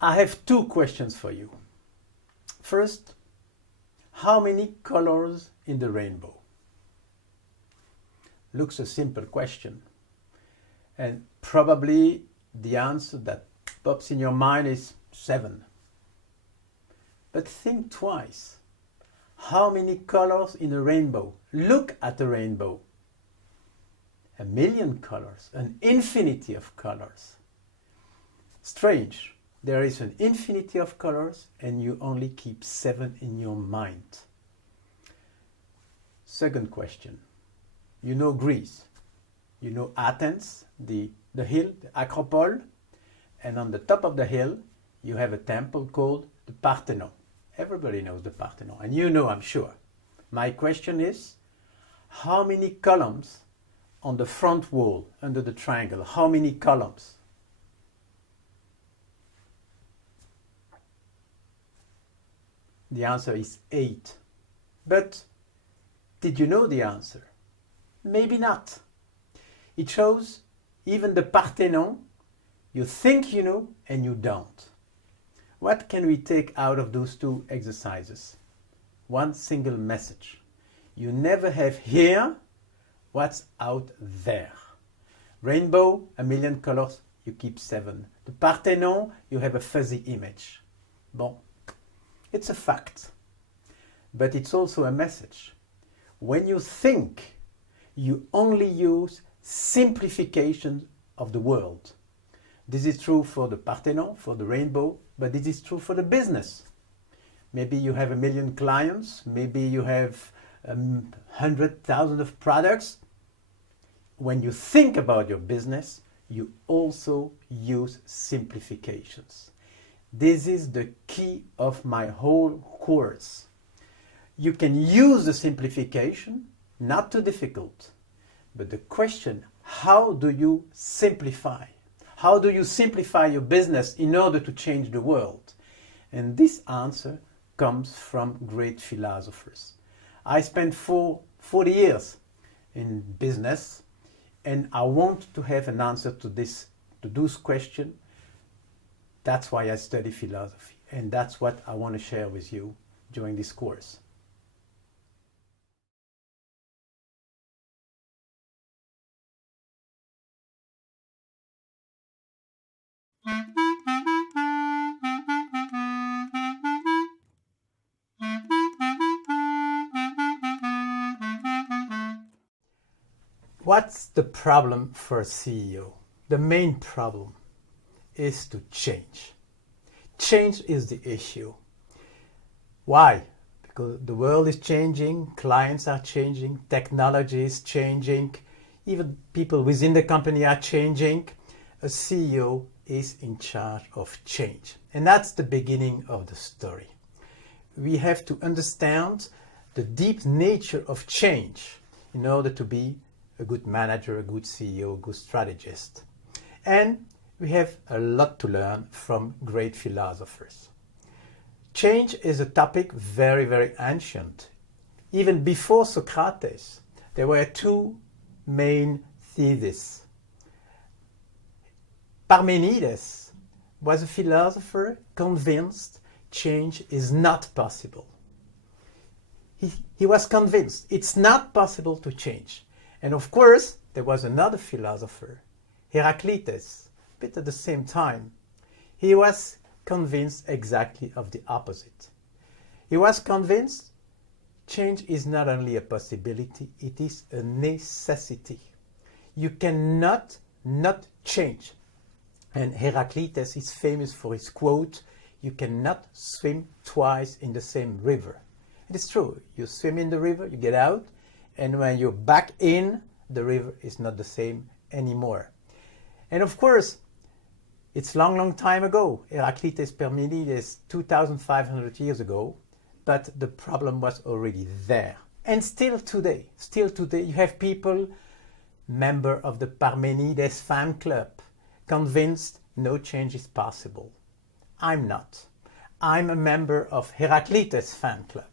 I have two questions for you. First, how many colors in the rainbow? Looks a simple question, and probably the answer that pops in your mind is 7. But think twice. How many colors in a rainbow? Look at the rainbow. 1,000,000 colors, an infinity of colors. Strange, there is an infinity of colors and you only keep 7 in your mind. Second question, you know Greece, you know Athens, the hill, the Acropole, and on the top of the hill you have a temple called the Parthenon. Everybody knows the Parthenon, and you know, I'm sure. My question is, how many columns on the front wall under the triangle? How many columns? The answer is 8. But did you know the answer? Maybe not. It shows even the Parthenon, you think you know and you don't. What can we take out of those two exercises? One single message. You never have here what's out there. Rainbow, 1,000,000 colors, you keep 7. The Parthenon, you have a fuzzy image. Bon, it's a fact, but it's also a message. When you think, you only use simplifications of the world. This is true for the Parthenon, for the rainbow, but this is true for the business. Maybe you have 1,000,000 clients, maybe you have 100,000 of products. When you think about your business, you also use simplifications. This is the key of my whole course. You can use the simplification, not too difficult, but the question, how do you simplify? How do you simplify your business in order to change the world? And this answer comes from great philosophers. I spent 40 years in business, and I want to have an answer to those questions. That's why I study philosophy, and that's what I want to share with you during this course. What's the problem for a CEO? The main problem is to change. Change is the issue. Why? Because the world is changing, clients are changing, technology is changing, even people within the company are changing. A CEO is in charge of change. And that's the beginning of the story. We have to understand the deep nature of change in order to be a good manager, a good CEO, a good strategist. And we have a lot to learn from great philosophers. Change is a topic very, very ancient. Even before Socrates, there were two main theses. Parmenides was a philosopher convinced change is not possible. He was convinced it's not possible to change. And of course, there was another philosopher, Heraclitus, a bit at the same time. He was convinced exactly of the opposite. He was convinced change is not only a possibility, it is a necessity. You cannot not change. And Heraclitus is famous for his quote, "You cannot swim twice in the same river." It is true. You swim in the river, you get out, and when you're back in, the river is not the same anymore. And of course, it's long time ago. Heraclitus, Parmenides, 2,500 years ago, but the problem was already there. And still today, you have people, member of the Parmenides fan club, convinced no change is possible. I'm not. I'm a member of Heraclitus fan club.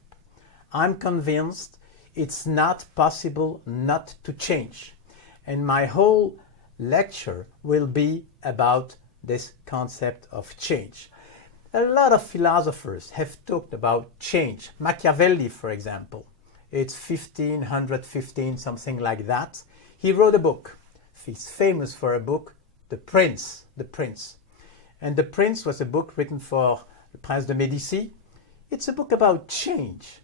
I'm convinced it's not possible not to change. And my whole lecture will be about this concept of change. A lot of philosophers have talked about change. Machiavelli, for example, it's 1515, something like that. He wrote a book. He's famous for a book, The Prince. And The Prince was a book written for the Prince de Médicis. It's a book about change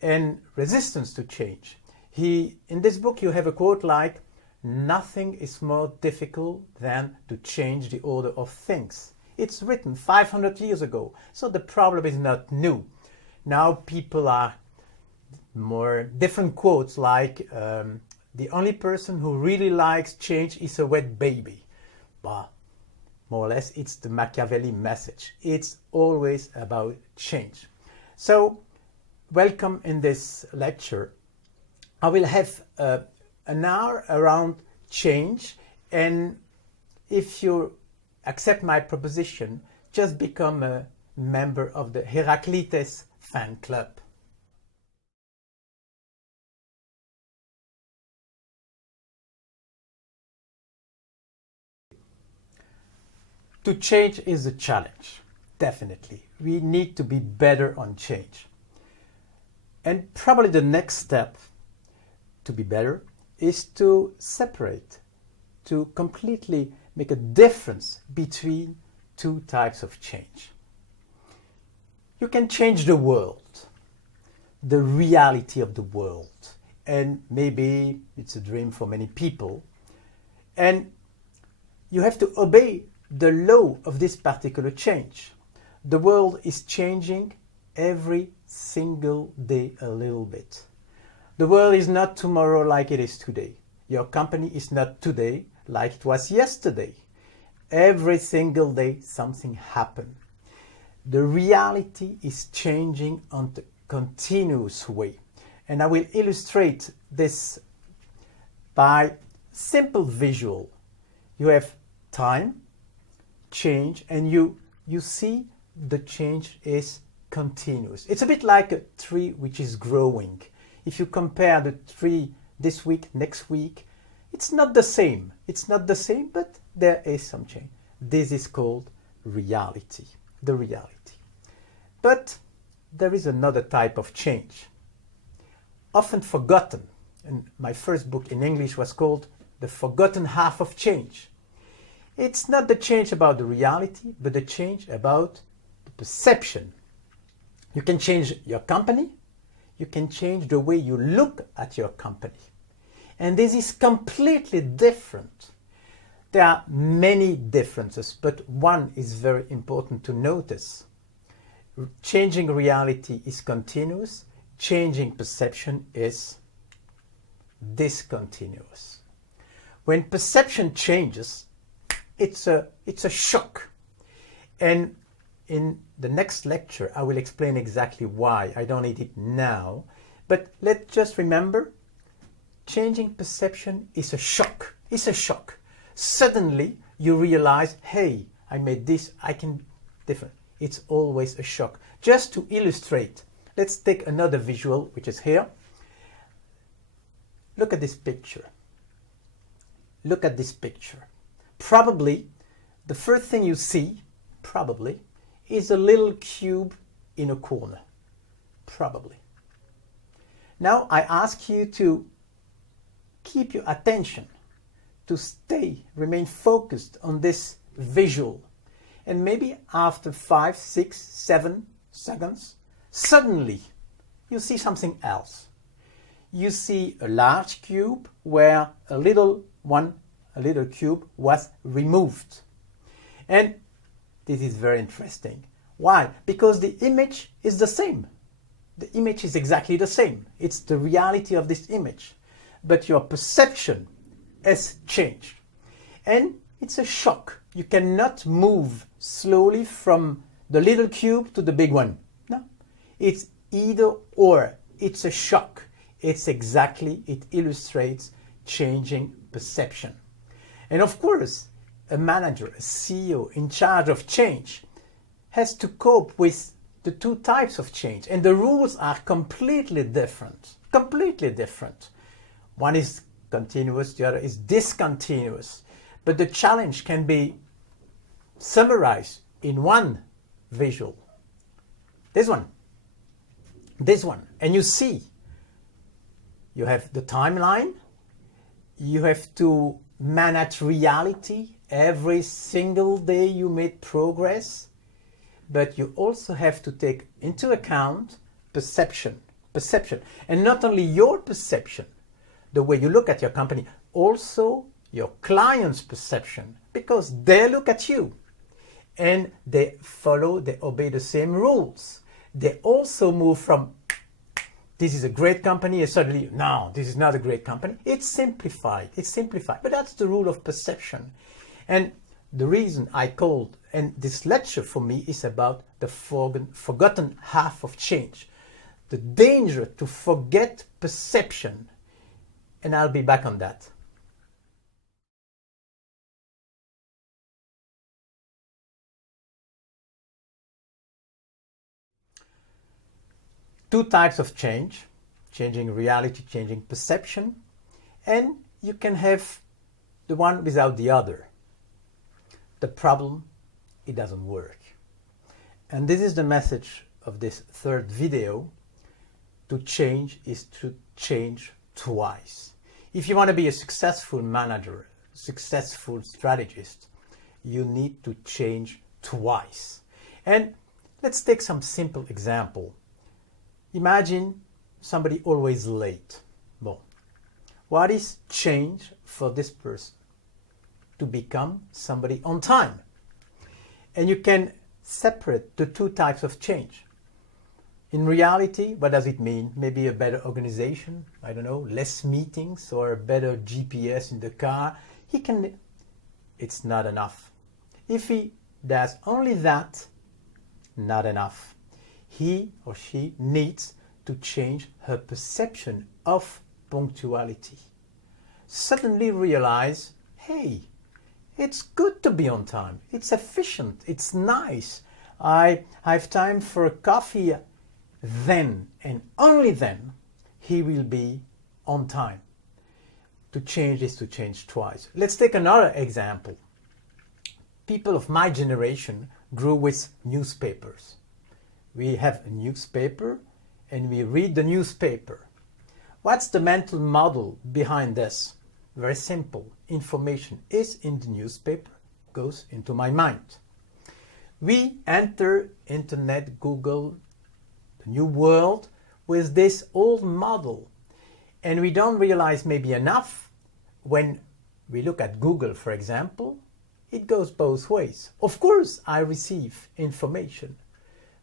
and resistance to change. In this book you have a quote like, "Nothing is more difficult than to change the order of things." It's written 500 years ago, so the problem is not new. Now people are more different quotes like, "The only person who really likes change is a wet baby." But more or less, it's the Machiavelli message. It's always about change. So, welcome in this lecture. I will have an hour around change, and if you accept my proposition, just become a member of the Heraclitus fan club. To change is a challenge, definitely. We need to be better on change. And probably the next step to be better is to separate, to completely make a difference between two types of change. You can change the world, the reality of the world, and maybe it's a dream for many people, and you have to obey the law of this particular change. The world is changing every single day a little bit. The world is not tomorrow like it is today. Your company is not today like it was yesterday. Every single day something happens. The reality is changing on a continuous way. And I will illustrate this by simple visual. You have time, change, and you see the change is continuous. It's a bit like a tree which is growing. If you compare the tree this week, next week, it's not the same. It's not the same, but there is some change. This is called reality, the reality. But there is another type of change, often forgotten. And my first book in English was called The Forgotten Half of Change. It's not the change about the reality, but the change about the perception. You can change your company. You can change the way you look at your company. And this is completely different. There are many differences, but one is very important to notice. Changing reality is continuous. Changing perception is discontinuous. When perception changes, it's a shock. And in the next lecture, I will explain exactly why. I don't need it now. But let's just remember, changing perception is a shock. It's a shock. Suddenly, you realize, hey, I made this, I can different. It's always a shock. Just to illustrate, let's take another visual, which is here. Look at this picture. Look at this picture. Probably, the first thing you see, probably, is a little cube in a corner. Probably. Now I ask you to keep your attention, to remain focused on this visual. And maybe after 5, 6, 7 seconds, suddenly you see something else. You see a large cube where a little cube was removed. And this is very interesting. Why? Because the image is the same. The image is exactly the same. It's the reality of this image. But your perception has changed. And it's a shock. You cannot move slowly from the little cube to the big one. No. It's either or. It's a shock. It illustrates changing perception. And of course, a manager, a CEO in charge of change has to cope with the two types of change. And the rules are completely different. Completely different. One is continuous, the other is discontinuous. But the challenge can be summarized in one visual. This one. And you see, you have the timeline, you have to manage reality. Every single day you made progress, but you also have to take into account perception. And not only your perception, the way you look at your company, also your client's perception, because they look at you and they obey the same rules. They also move from, this is a great company, and suddenly, no, this is not a great company. It's simplified, but that's the rule of perception. And the reason I called, and this lecture for me is about the forgotten half of change. The danger to forget perception. And I'll be back on that. Two types of change, changing reality, changing perception, and you can have the one without the other. The problem, it doesn't work. And this is the message of this third video. To change is to change twice. If you want to be a successful manager, successful strategist, you need to change twice. And let's take some simple example. Imagine somebody always late. Bon. What is change for this person? To become somebody on time. And you can separate the two types of change. In reality, what does it mean? Maybe a better organization, I don't know, less meetings or a better GPS in the car. It's not enough. If he does only that, not enough. He or she needs to change her perception of punctuality. Suddenly realize, hey, it's good to be on time. It's efficient. It's nice. I have time for a coffee. Then and only then he will be on time. To change is to change twice. Let's take another example. People of my generation grew with newspapers. We have a newspaper and we read the newspaper. What's the mental model behind this? Very simple. Information is in the newspaper, goes into my mind. We enter internet, Google, the new world with this old model. And we don't realize maybe enough when we look at Google, for example, it goes both ways. Of course, I receive information,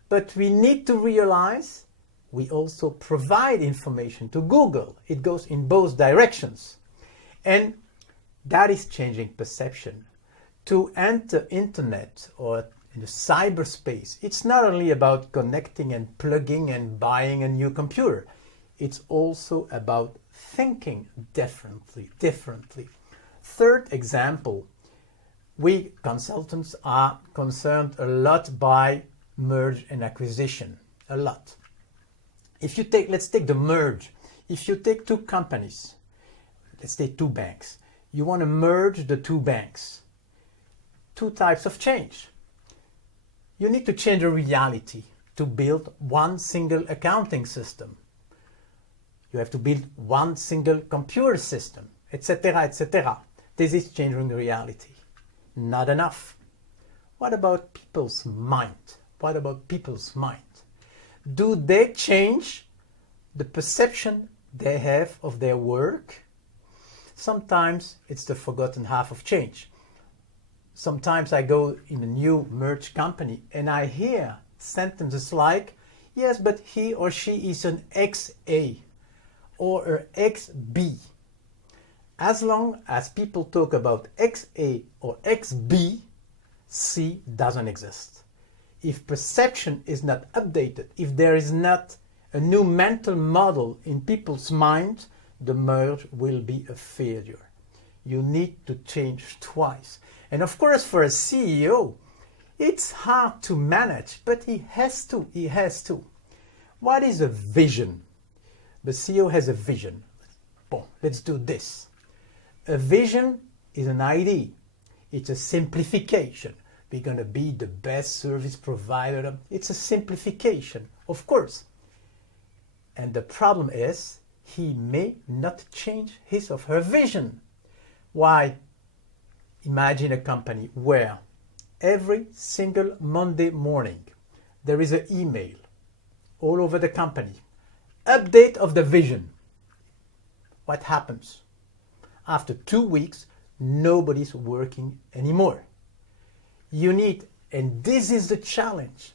but we need to realize we also provide information to Google. It goes in both directions. And that is changing perception. To enter internet or in the cyberspace, it's not only about connecting and plugging and buying a new computer. It's also about thinking differently. Third example, we consultants are concerned a lot by merge and acquisition, a lot. Let's take the merge. If you take two companies, let's say two banks, you want to merge the two banks. Two types of change. You need to change the reality to build one single accounting system. You have to build one single computer system, etc., etc. This is changing the reality. Not enough. What about people's mind? Do they change the perception they have of their work? Sometimes it's the forgotten half of change. Sometimes I go in a new merged company and I hear sentences like, yes, but he or she is an XA or an XB. As long as people talk about XA or XB, C doesn't exist. If perception is not updated, if there is not a new mental model in people's minds, the merge will be a failure. You need to change twice. And of course, for a CEO, it's hard to manage, but he has to. What is a vision? The CEO has a vision. Bon, let's do this. A vision is an idea. It's a simplification we're going to be the best service provider. It's a simplification, of course. And the problem is, he may not change his or her vision. Why? Imagine a company where every single Monday morning there is an email all over the company. Update of the vision. What happens? After 2 weeks, nobody's working anymore. You need, and this is the challenge,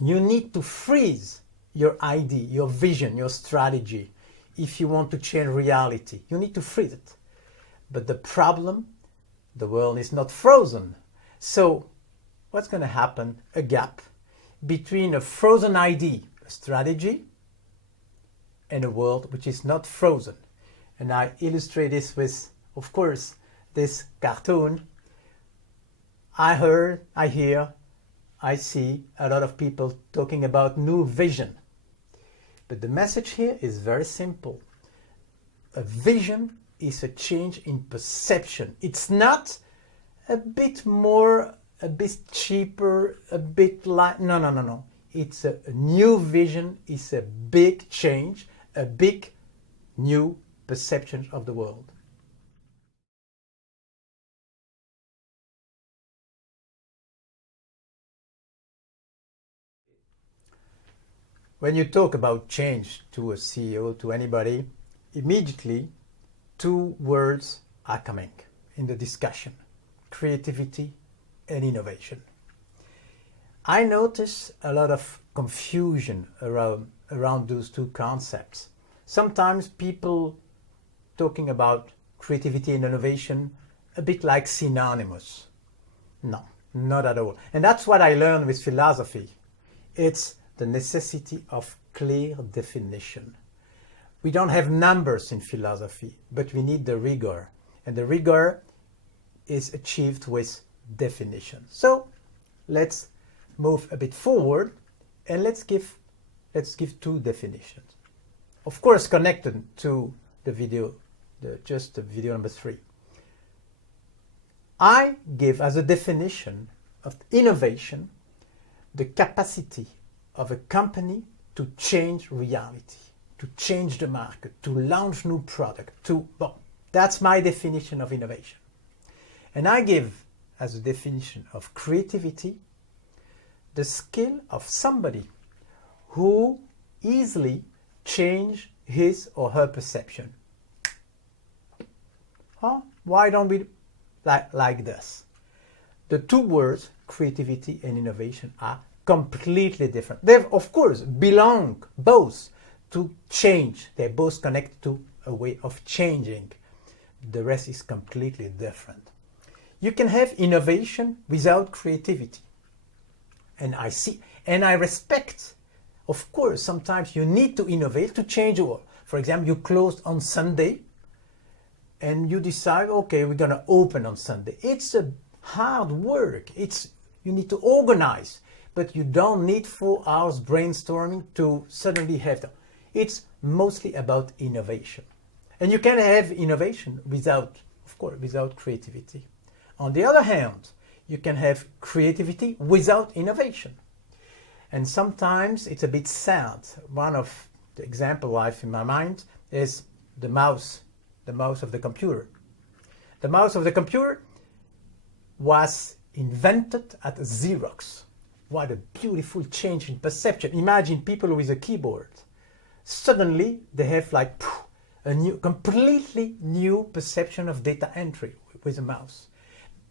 you need to freeze your idea, your vision, your strategy. If you want to change reality, you need to freeze it. But the problem, the world is not frozen. So what's going to happen? A gap between a frozen idea, a strategy, and a world which is not frozen. And I illustrate this with, of course, this cartoon. I hear, I see a lot of people talking about new vision. But the message here is very simple. A vision is a change in perception. It's not a bit more, a bit cheaper, a bit light. No. It's a new vision, is a big change, a big new perception of the world. When you talk about change to a CEO, to anybody, immediately 2 words are coming in the discussion: creativity and innovation. I notice a lot of confusion around those 2 concepts. Sometimes people talking about creativity and innovation a bit like synonymous. No, not at all. And that's what I learned with philosophy. It's the necessity of clear definition. We don't have numbers in philosophy, but we need the rigor. And the rigor is achieved with definition. So let's move a bit forward and let's give 2 definitions. Of course, connected to the video, just the video number 3. I give as a definition of innovation the capacity of a company to change reality, to change the market, to launch new product, that's my definition of innovation. And I give as a definition of creativity the skill of somebody who easily change his or her perception. Why don't we like this? The 2 words, creativity and innovation, are completely different. They, of course, belong both to change. They both connect to a way of changing. The rest is completely different. You can have innovation without creativity. And I respect, of course, sometimes you need to innovate to change the world. For example, you closed on Sunday and you decide, okay, we're going to open on Sunday. It's a hard work. You need to organize, but you don't need 4 hours brainstorming to suddenly have them. It's mostly about innovation. And you can have innovation without creativity. On the other hand, you can have creativity without innovation. And sometimes it's a bit sad. One of the examples I have in my mind is the mouse of the computer. The mouse of the computer was invented at Xerox. What a beautiful change in perception. Imagine people with a keyboard. Suddenly they have like a completely new perception of data entry with a mouse.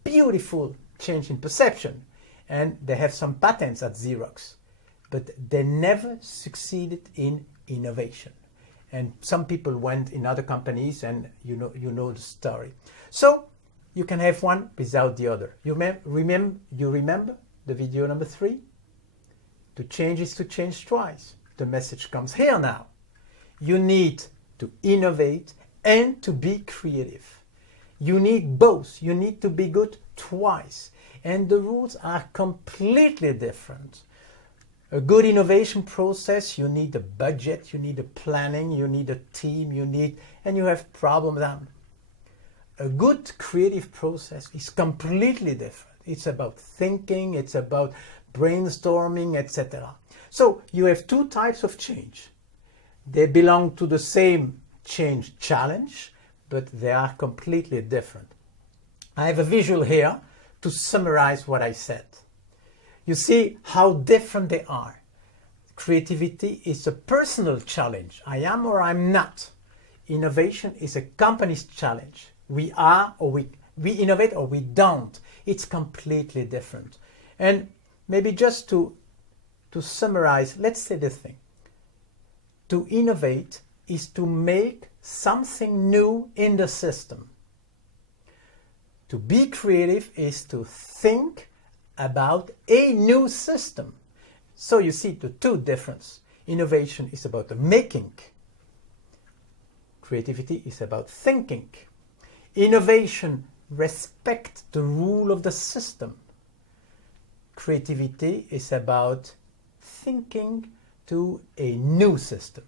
Beautiful change in perception. And they have some patents at Xerox, but they never succeeded in innovation. And some people went in other companies, and you know the story. So you can have one without the other. You remember the video number 3? To change is to change twice. The message comes here now. You need to innovate and to be creative. You need both. You need to be good twice. And the rules are completely different. A good innovation process, you need a budget, you need a planning, you need a team, and you have problems. A good creative process is completely different. It's about thinking, it's about brainstorming, etc. So you have two types of change. They belong to the same change challenge, but they are completely different. I have a visual here to summarize what I said. You see how different they are. Creativity is a personal challenge. I am or I'm not. Innovation is a company's challenge. We are or we innovate or we don't. It's completely different. And maybe just to summarize, let's say this thing. To innovate is to make something new in the system. To be creative is to think about a new system. So you see the two differences. Innovation is about the making. Creativity is about thinking. Innovation respects the rule of the system. Creativity is about thinking to a new system.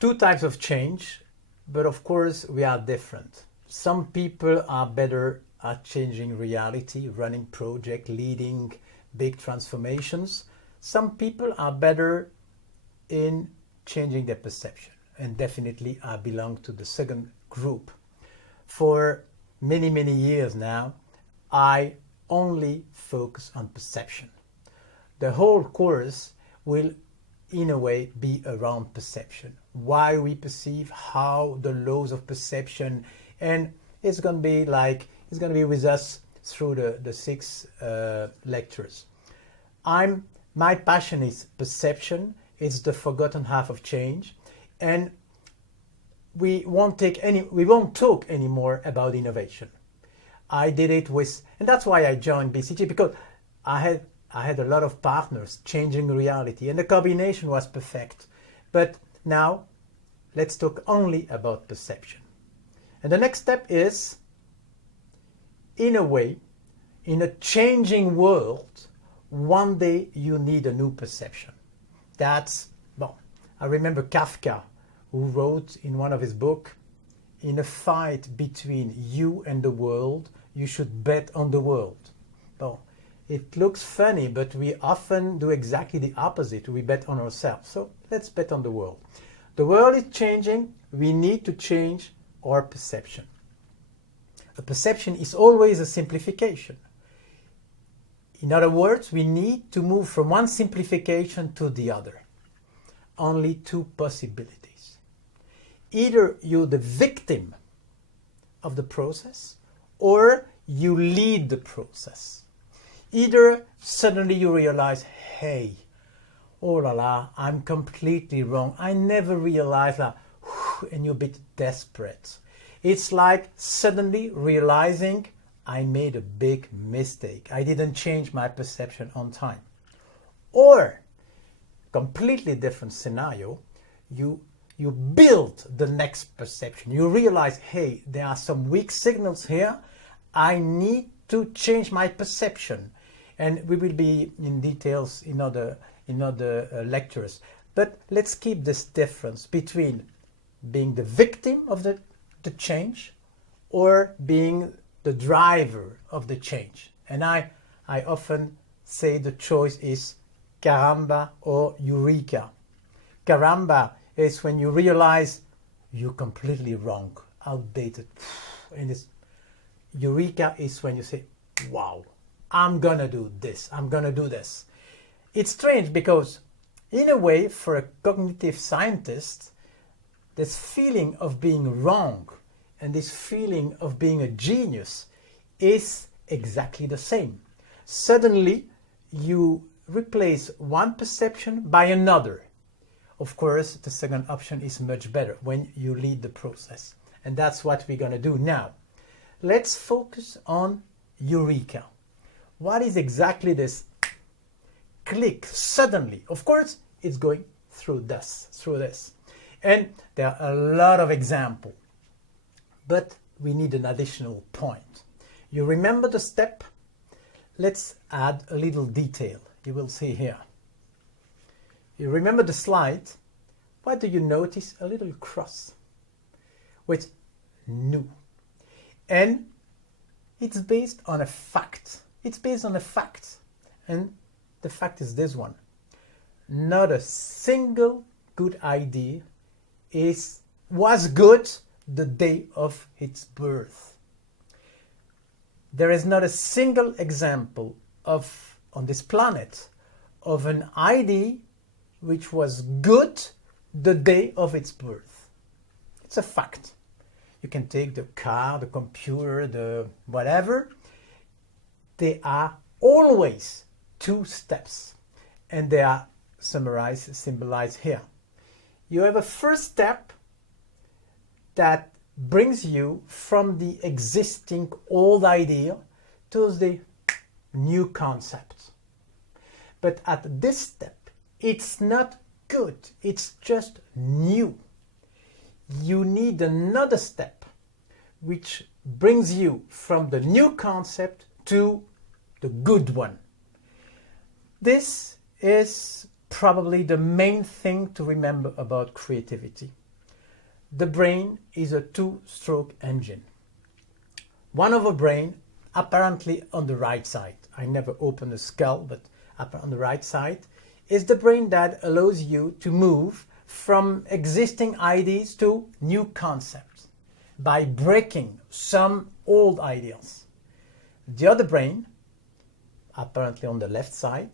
Two types of change, but of course we are different. Some people are better at changing reality, running projects, leading big transformations. Some people are better in changing their perception, and definitely I belong to the second group. For many, many years now, I only focus on perception. The whole course will in a way be around perception, why we perceive, how the laws of perception, and it's going to be with us through the 6 lectures. My passion is perception. It's the forgotten half of change, and we won't talk anymore about innovation. I did it and that's why I joined BCG, because I had a lot of partners changing reality, and the combination was perfect. But now let's talk only about perception. And the next step is, in a way, in a changing world, one day you need a new perception. I remember Kafka, who wrote in one of his books, in a fight between you and the world, you should bet on the world. Well, it looks funny, but we often do exactly the opposite. We bet on ourselves. So let's bet on the world. The world is changing. We need to change our perception. A perception is always a simplification. In other words, we need to move from one simplification to the other. Only two possibilities. Either you're the victim of the process, or you lead the process. Either suddenly you realize, hey, oh la la, I'm completely wrong. I never realized that, and you're a bit desperate. It's like suddenly realizing I made a big mistake. I didn't change my perception on time. Or, completely different scenario, you build the next perception. You realize, hey, there are some weak signals here. I need to change my perception. And we will be in details in other lectures. But let's keep this difference between being the victim of the change or being the driver of the change. And I often say the choice is caramba or eureka. Caramba is when you realize you're completely wrong, outdated. And eureka is when you say, wow, I'm gonna do this, I'm gonna do this. It's strange because, in a way, for a cognitive scientist, this feeling of being wrong and this feeling of being a genius is exactly the same. Suddenly, you replace one perception by another. Of course, the second option is much better when you lead the process. And that's what we're going to do now. Let's focus on eureka. What is exactly this click suddenly? Of course, it's going through this. And there are a lot of examples. But we need an additional point. You remember the step? Let's add a little detail. You will see here. You remember the slide? what do you notice? A little cross with new. And it's based on a fact. It's based on a fact. And the fact is this one. Not a single good idea was good the day of its birth. There is not a single example on this planet of an idea which was good the day of its birth. It's a fact. You can take the car, the computer, the whatever. They are always two steps, and they are symbolized here. You have a first step that brings you from the existing old idea to the new concept. But at this step, it's not good, it's just new. You need another step which brings you from the new concept to the good one. This is probably the main thing to remember about creativity. The brain is a two-stroke engine. One of a brain, apparently on the right side, I never opened the skull, but on the right side, is the brain that allows you to move from existing ideas to new concepts by breaking some old ideas. The other brain, apparently on the left side,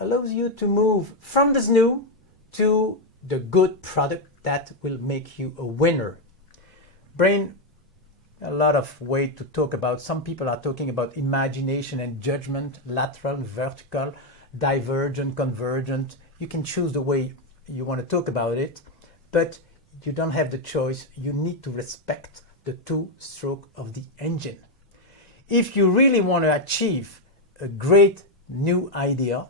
allows you to move from this new to the good product that will make you a winner. Brain, a lot of way to talk about. Some people are talking about imagination and judgment, lateral, vertical, divergent, convergent. You can choose the way you want to talk about it, but you don't have the choice. You need to respect the two-stroke of the engine. If you really want to achieve a great new idea,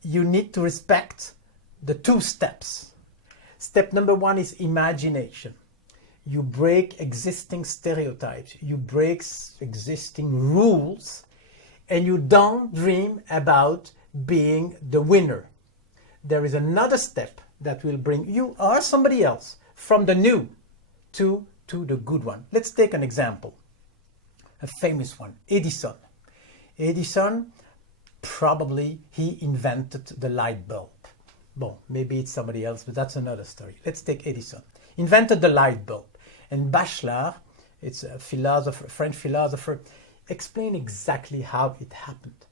you need to respect the two steps. Step number one is imagination. You break existing stereotypes, you break existing rules, and you don't dream about being the winner. There is another step that will bring you or somebody else from the new to the good one. Let's take an example, a famous one, Edison. Edison, probably he invented the light bulb. Well, maybe it's somebody else, but that's another story. Let's take Edison. Invented the light bulb. And Bachelard, it's a philosopher, French philosopher, explained exactly how it happened.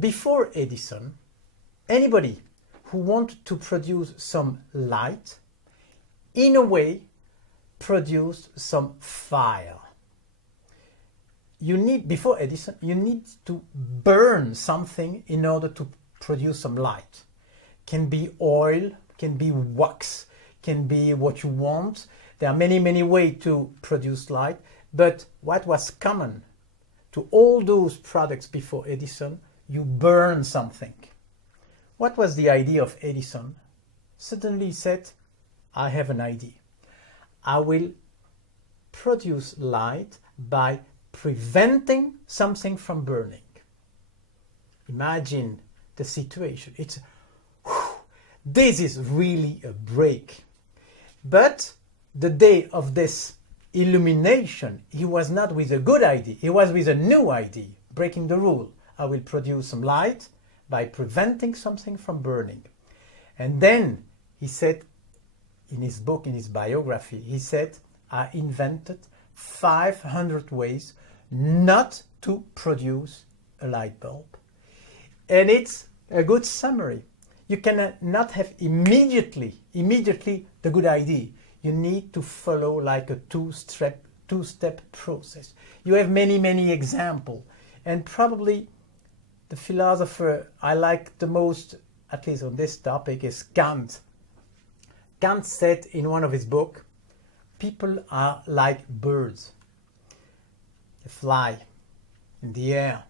Before Edison, anybody who wanted to produce some light, in a way, produced some fire. Before Edison, you need to burn something in order to produce some light. Can be oil, can be wax, can be what you want. There are many, many ways to produce light. But what was common to all those products before Edison, you burn something. What was the idea of Edison? Suddenly he said, I have an idea. I will produce light by preventing something from burning. Imagine the situation. This is really a break. But the day of this illumination, he was not with a good idea. He was with a new idea, breaking the rule. I will produce some light by preventing something from burning. And then he said, in his book, in his biography, he said, I invented 500 ways not to produce a light bulb. And it's a good summary. You cannot have immediately the good idea. You need to follow like a two-step process. You have many, many examples. And probably the philosopher I like the most, at least on this topic, is Kant. Kant said in one of his books, people are like birds. They fly in the air.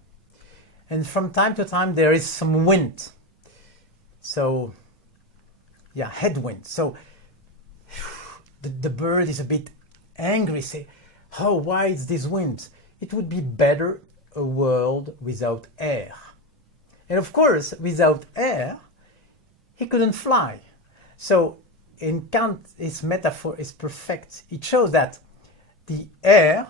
And from time to time there is some wind. So, yeah, headwind. So the bird is a bit angry, say, oh, why is this wind? It would be better a world without air. And of course, without air, he couldn't fly. So in Kant, his metaphor is perfect. It shows that the air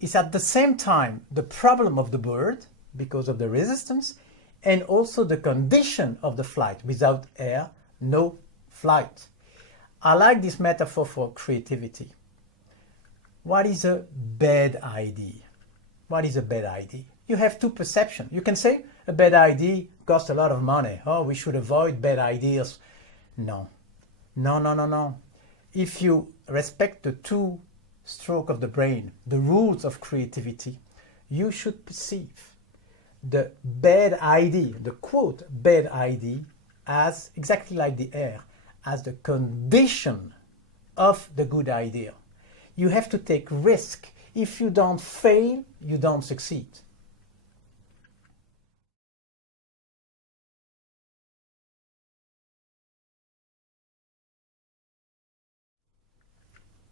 is at the same time the problem of the bird because of the resistance and also the condition of the flight. Without air, no flight. I like this metaphor for creativity. What is a bad idea? What is a bad idea? You have two perceptions. You can say a bad idea costs a lot of money. Oh, we should avoid bad ideas. No. No. If you respect the two stroke of the brain, the rules of creativity, you should perceive the bad idea, the quote bad idea, as exactly like the air, as the condition of the good idea. You have to take risk. If you don't fail, you don't succeed.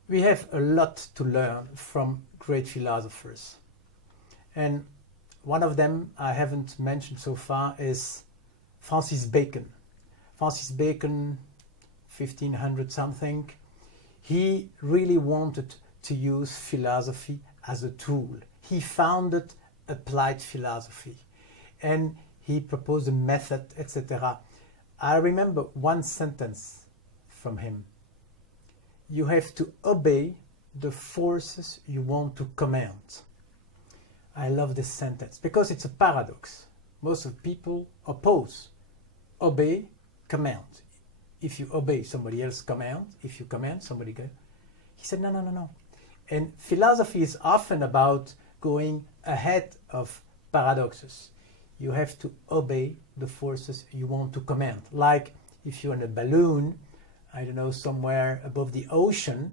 We have a lot to learn from great philosophers. And one of them I haven't mentioned so far is Francis Bacon. Francis Bacon, 1500 something, he really wanted to use philosophy as a tool. He founded applied philosophy and he proposed a method, etc. I remember one sentence from him. You have to obey the forces you want to command. I love this sentence because it's a paradox. Most of people oppose obey, command. If you obey somebody else's command, if you command somebody else. He said, no. And philosophy is often about going ahead of paradoxes. You have to obey the forces you want to command. Like if you're in a balloon, I don't know, somewhere above the ocean,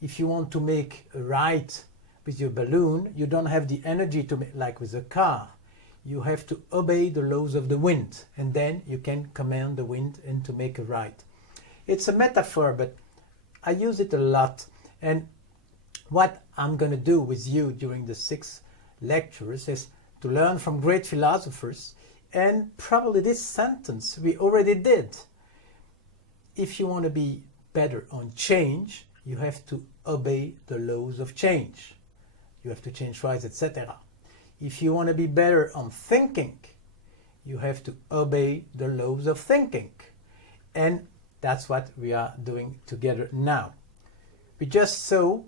if you want to make a ride with your balloon, you don't have the energy to make, like with a car. You have to obey the laws of the wind, and then you can command the wind and to make a ride. It's a metaphor, but I use it a lot. And what I'm going to do with you during the 6 lectures is to learn from great philosophers, and probably this sentence we already did. If you want to be better on change, you have to obey the laws of change. You have to change twice, etc. If you want to be better on thinking, you have to obey the laws of thinking. And that's what we are doing together now. We just saw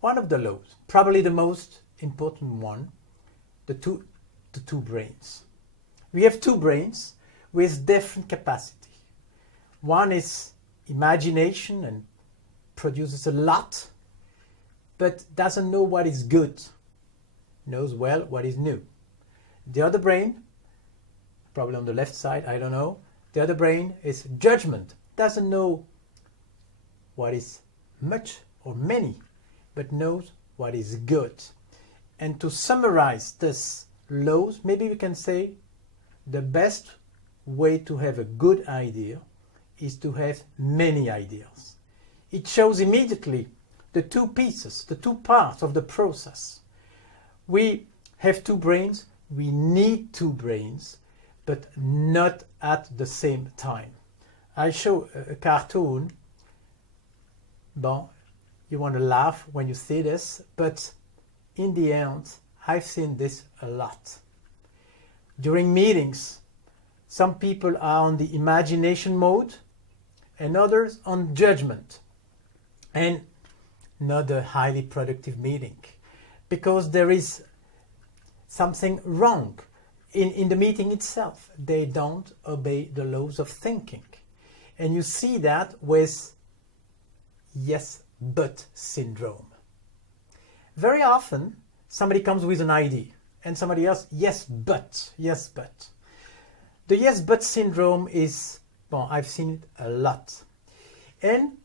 one of the laws, probably the most important one, the two brains. We have 2 brains with different capacity. One is imagination and produces a lot, but doesn't know what is good, knows well what is new. The other brain, probably on the left side, I don't know, the other brain is judgment, doesn't know what is much or many, but knows what is good. And to summarize this laws, maybe we can say the best way to have a good idea is to have many ideas. It shows immediately the 2 pieces, the 2 parts of the process. We have 2 brains, we need 2 brains, but not at the same time. I show a cartoon. Bon, you want to laugh when you see this, but in the end, I've seen this a lot. During meetings, some people are on the imagination mode and others on judgment. And not a highly productive meeting, because there is something wrong in the meeting itself. They don't obey the laws of thinking. And you see that with yes, but syndrome. Very often, somebody comes with an idea and somebody else, yes, but. The yes, but syndrome is, well, I've seen it a lot. And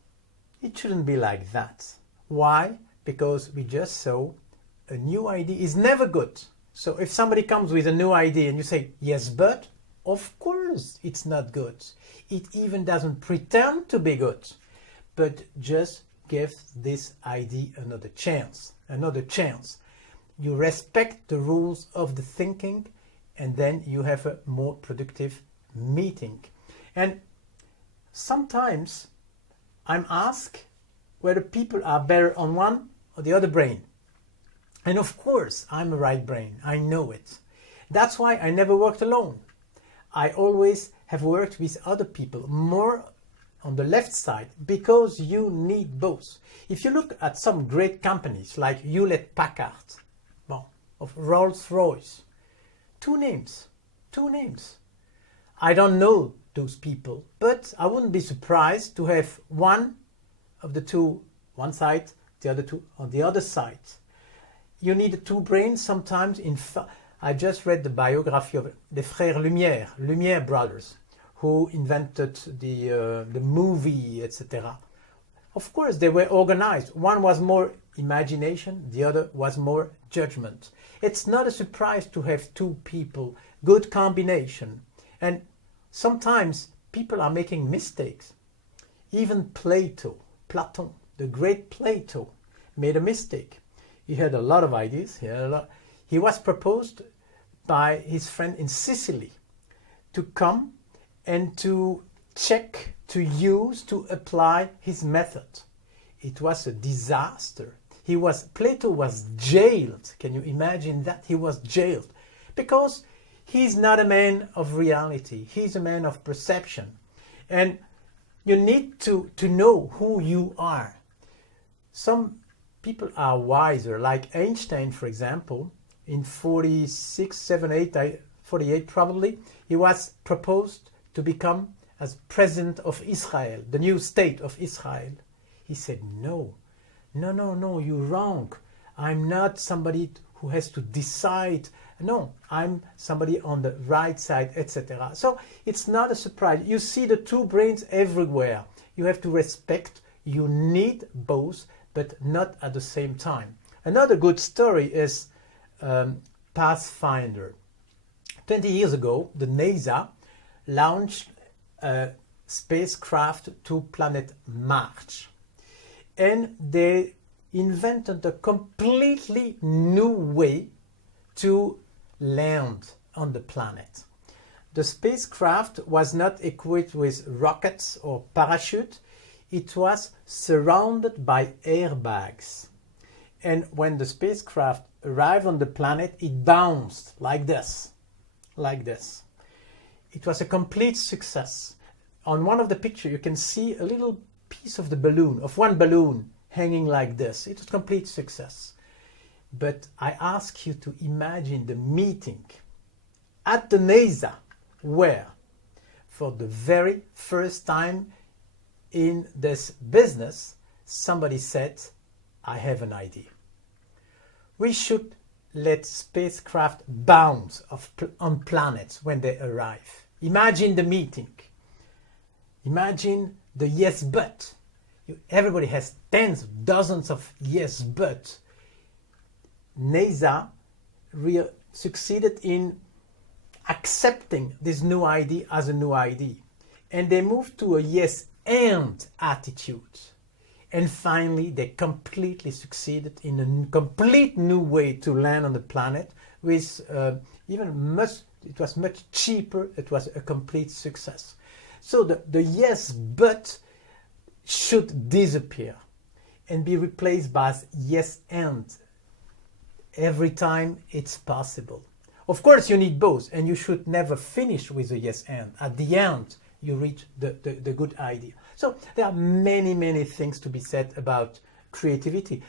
it shouldn't be like that. Why? Because we just saw a new idea is never good. So if somebody comes with a new idea and you say, yes, but, of course it's not good. It even doesn't pretend to be good, but just give this idea another chance. You respect the rules of the thinking, and then you have a more productive meeting. And sometimes I'm asked whether people are better on one or the other brain. And of course, I'm a right brain. I know it. That's why I never worked alone. I always have worked with other people, more on the left side, because you need both. If you look at some great companies like Hewlett-Packard, of Rolls-Royce, two names. I don't know those people, but I wouldn't be surprised to have one of the two one side, the other two on the other side. You need two brains sometimes. I just read the biography of the Frères Lumière brothers, who invented the movie, etc. Of course, they were organized. One was more imagination, the other was more judgment. It's not a surprise to have two people, good combination. And sometimes people are making mistakes. Even Platon, the great Plato, made a mistake. He had a lot of ideas. He was proposed by his friend in Sicily to come and to check, to use, to apply his method. It was a disaster. Plato was jailed. Can you imagine that? He was jailed because he's not a man of reality. He's a man of perception. And you need to know who you are. Some people are wiser, like Einstein, for example. In 46, 48 probably, he was proposed to become as president of Israel, the new state of Israel. He said, no, you're wrong. I'm not somebody who has to decide. No, I'm somebody on the right side, etc. So it's not a surprise. You see the two brains everywhere. You have to respect. You need both, but not at the same time. Another good story is Pathfinder. 20 years ago, the NASA launched a spacecraft to planet Mars. And they invented a completely new way to land on the planet. The spacecraft was not equipped with rockets or parachute. It was surrounded by airbags. And when the spacecraft arrived on the planet, it bounced like this. It was a complete success. On one of the pictures, you can see a little piece of the balloon, of one balloon, hanging like this. It was a complete success. But I ask you to imagine the meeting at the NASA, where for the very first time in this business, somebody said, I have an idea. We should let spacecraft bounce on planets when they arrive. Imagine the meeting. Imagine the yes but. Everybody has tens, dozens of yes but. NASA succeeded in accepting this new idea as a new idea. And they moved to a yes and attitude. And finally, they completely succeeded in a complete new way to land on the planet with it was much cheaper. It was a complete success. So the yes, but should disappear and be replaced by yes, and every time it's possible. Of course, you need both, and you should never finish with a yes, and. At the end, you reach the good idea. So there are many, many things to be said about creativity.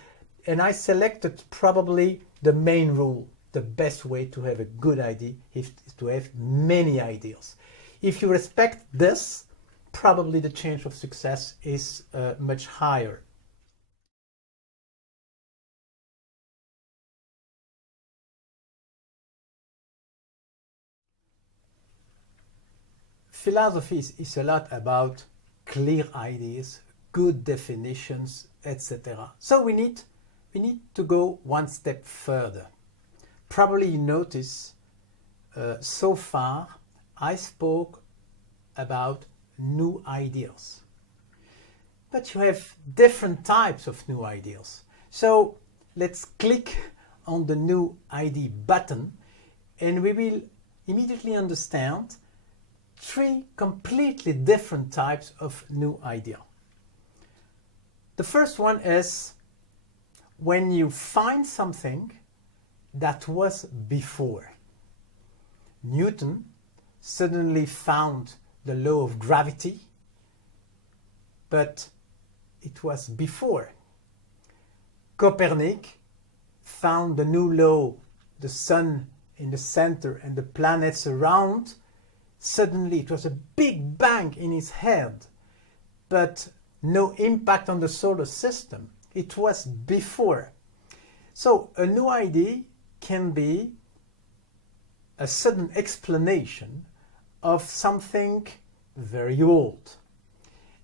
And I selected probably the main rule. The best way to have a good idea is to have many ideas. If you respect this, probably the chance of success is much higher. Philosophy is a lot about clear ideas, good definitions, etc. So we need to go one step further. Probably you notice so far I spoke about new ideas. But you have different types of new ideas. So let's click on the new idea button and we will immediately understand three completely different types of new idea. The first one is when you find something that was before. Newton suddenly found the law of gravity, but it was before. Copernic found the new law, the sun in the center and the planets around. Suddenly it was a big bang in his head, but no impact on the solar system. It was before. So a new idea can be a sudden explanation of something very old.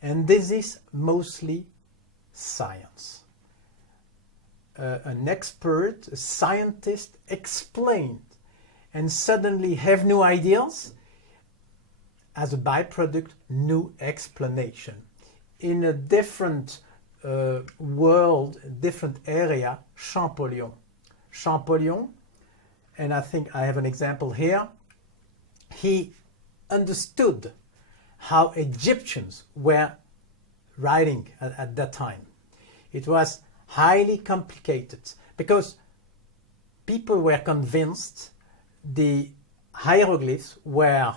And this is mostly science. An expert, a scientist explained and suddenly have new ideas, as a byproduct, new explanation. In a different world, different area, Champollion. Champollion, and I think I have an example here, he understood how Egyptians were writing at that time. It was highly complicated because people were convinced the hieroglyphs were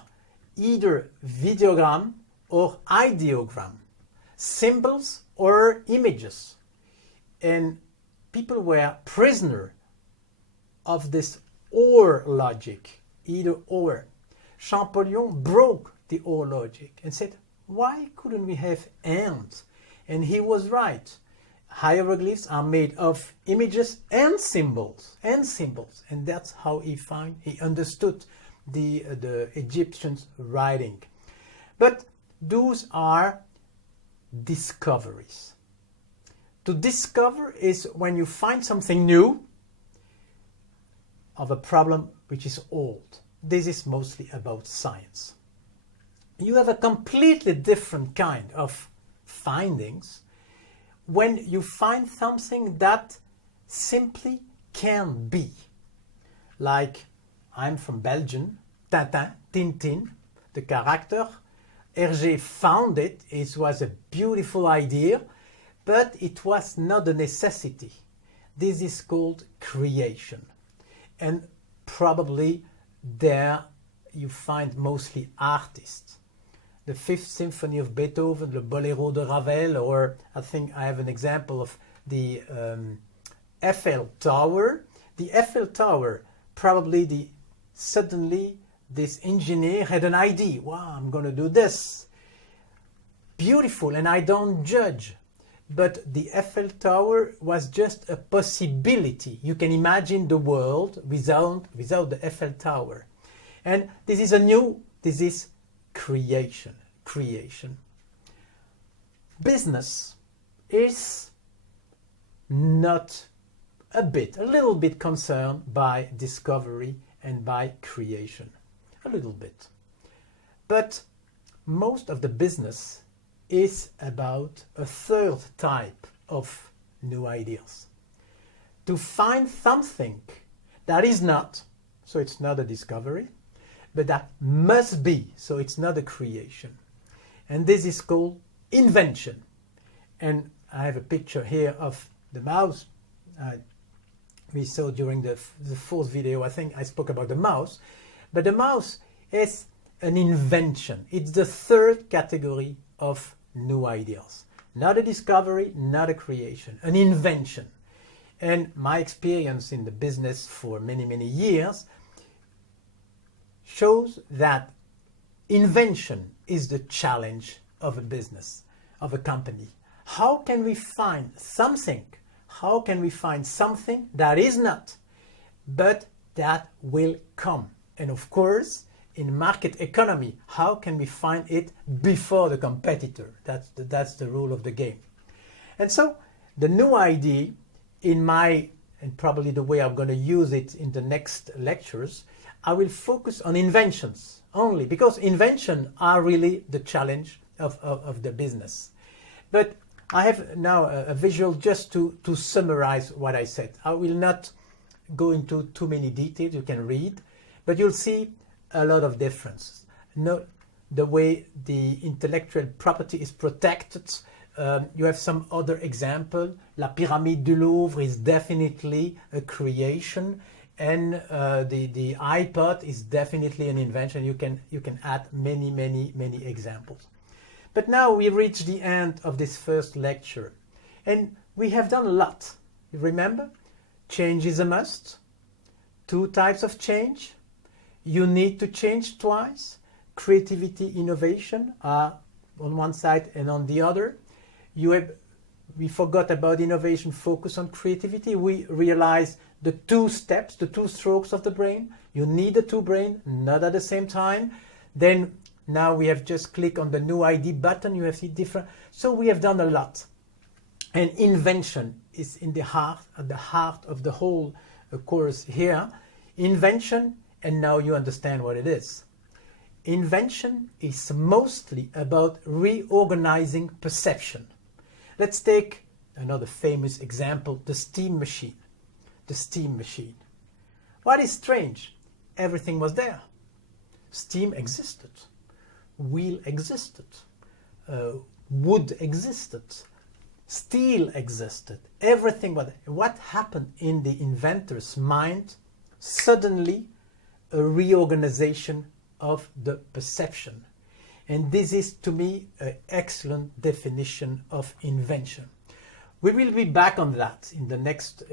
either videogram or ideogram, symbols or images. And people were prisoner of this or logic, either or. Champollion broke the or logic and said, why couldn't we have and? And he was right. Hieroglyphs are made of images and symbols, and that's how he understood the Egyptians' writing. But those are discoveries. To discover is when you find something new of a problem which is old. This is mostly about science. You have a completely different kind of findings when you find something that simply can be. Like, I'm from Belgium, Tintin, Tintin, the character. Hergé found it. It was a beautiful idea, but it was not a necessity. This is called creation. And probably there you find mostly artists. The Fifth Symphony of Beethoven, the Bolero de Ravel, or I think I have an example of the Eiffel Tower. The Eiffel Tower, probably suddenly this engineer had an idea. Wow, I'm going to do this. Beautiful, and I don't judge. But the Eiffel Tower was just a possibility. You can imagine the world without the Eiffel Tower. And this is creation. Business is not a little bit concerned by discovery and by creation. A little bit. But most of the business is about a third type of new ideas. To find something that is not, so it's not a discovery, but that must be, so it's not a creation. And this is called invention. And I have a picture here of the mouse. We saw during the fourth video, I think I spoke about the mouse. But the mouse is an invention. It's the third category of new ideas. Not a discovery, not a creation, an invention. And my experience in the business for many, many years shows that invention is the challenge of a business, of a company. How can we find something? How can we find something that is not, but that will come? And of course, in market economy, how can we find it before the competitor? That's the rule of the game. And so the new idea and probably the way I'm going to use it in the next lectures, I will focus on inventions only, because inventions are really the challenge of the business. But I have now a visual just to summarize what I said. I will not go into too many details, you can read, but you'll see a lot of differences. the way the intellectual property is protected. You have some other example. La Pyramide du Louvre is definitely a creation, and the iPod is definitely an invention. You can add many examples. But now we reach the end of this first lecture, and we have done a lot. You remember? Change is a must. 2 types of change. You need to change twice. Creativity, innovation are on one side and on the other. We forgot about innovation, focus on creativity. We realized the 2 steps, the 2 strokes of the brain. You need the 2 brains, not at the same time. Then now we have just click on the new ID button. You have see different. So we have done a lot. And invention is in the heart, at the heart of the whole course here. Invention, and now you understand what it is. Invention is mostly about reorganizing perception. Let's take another famous example, the steam machine. The steam machine. What is strange? Everything was there. Steam existed. Wheel existed. Wood existed. Steel existed. Everything was there. What happened in the inventor's mind? Suddenly, a reorganization of the perception. And this is, to me, an excellent definition of invention. We will be back on that in the next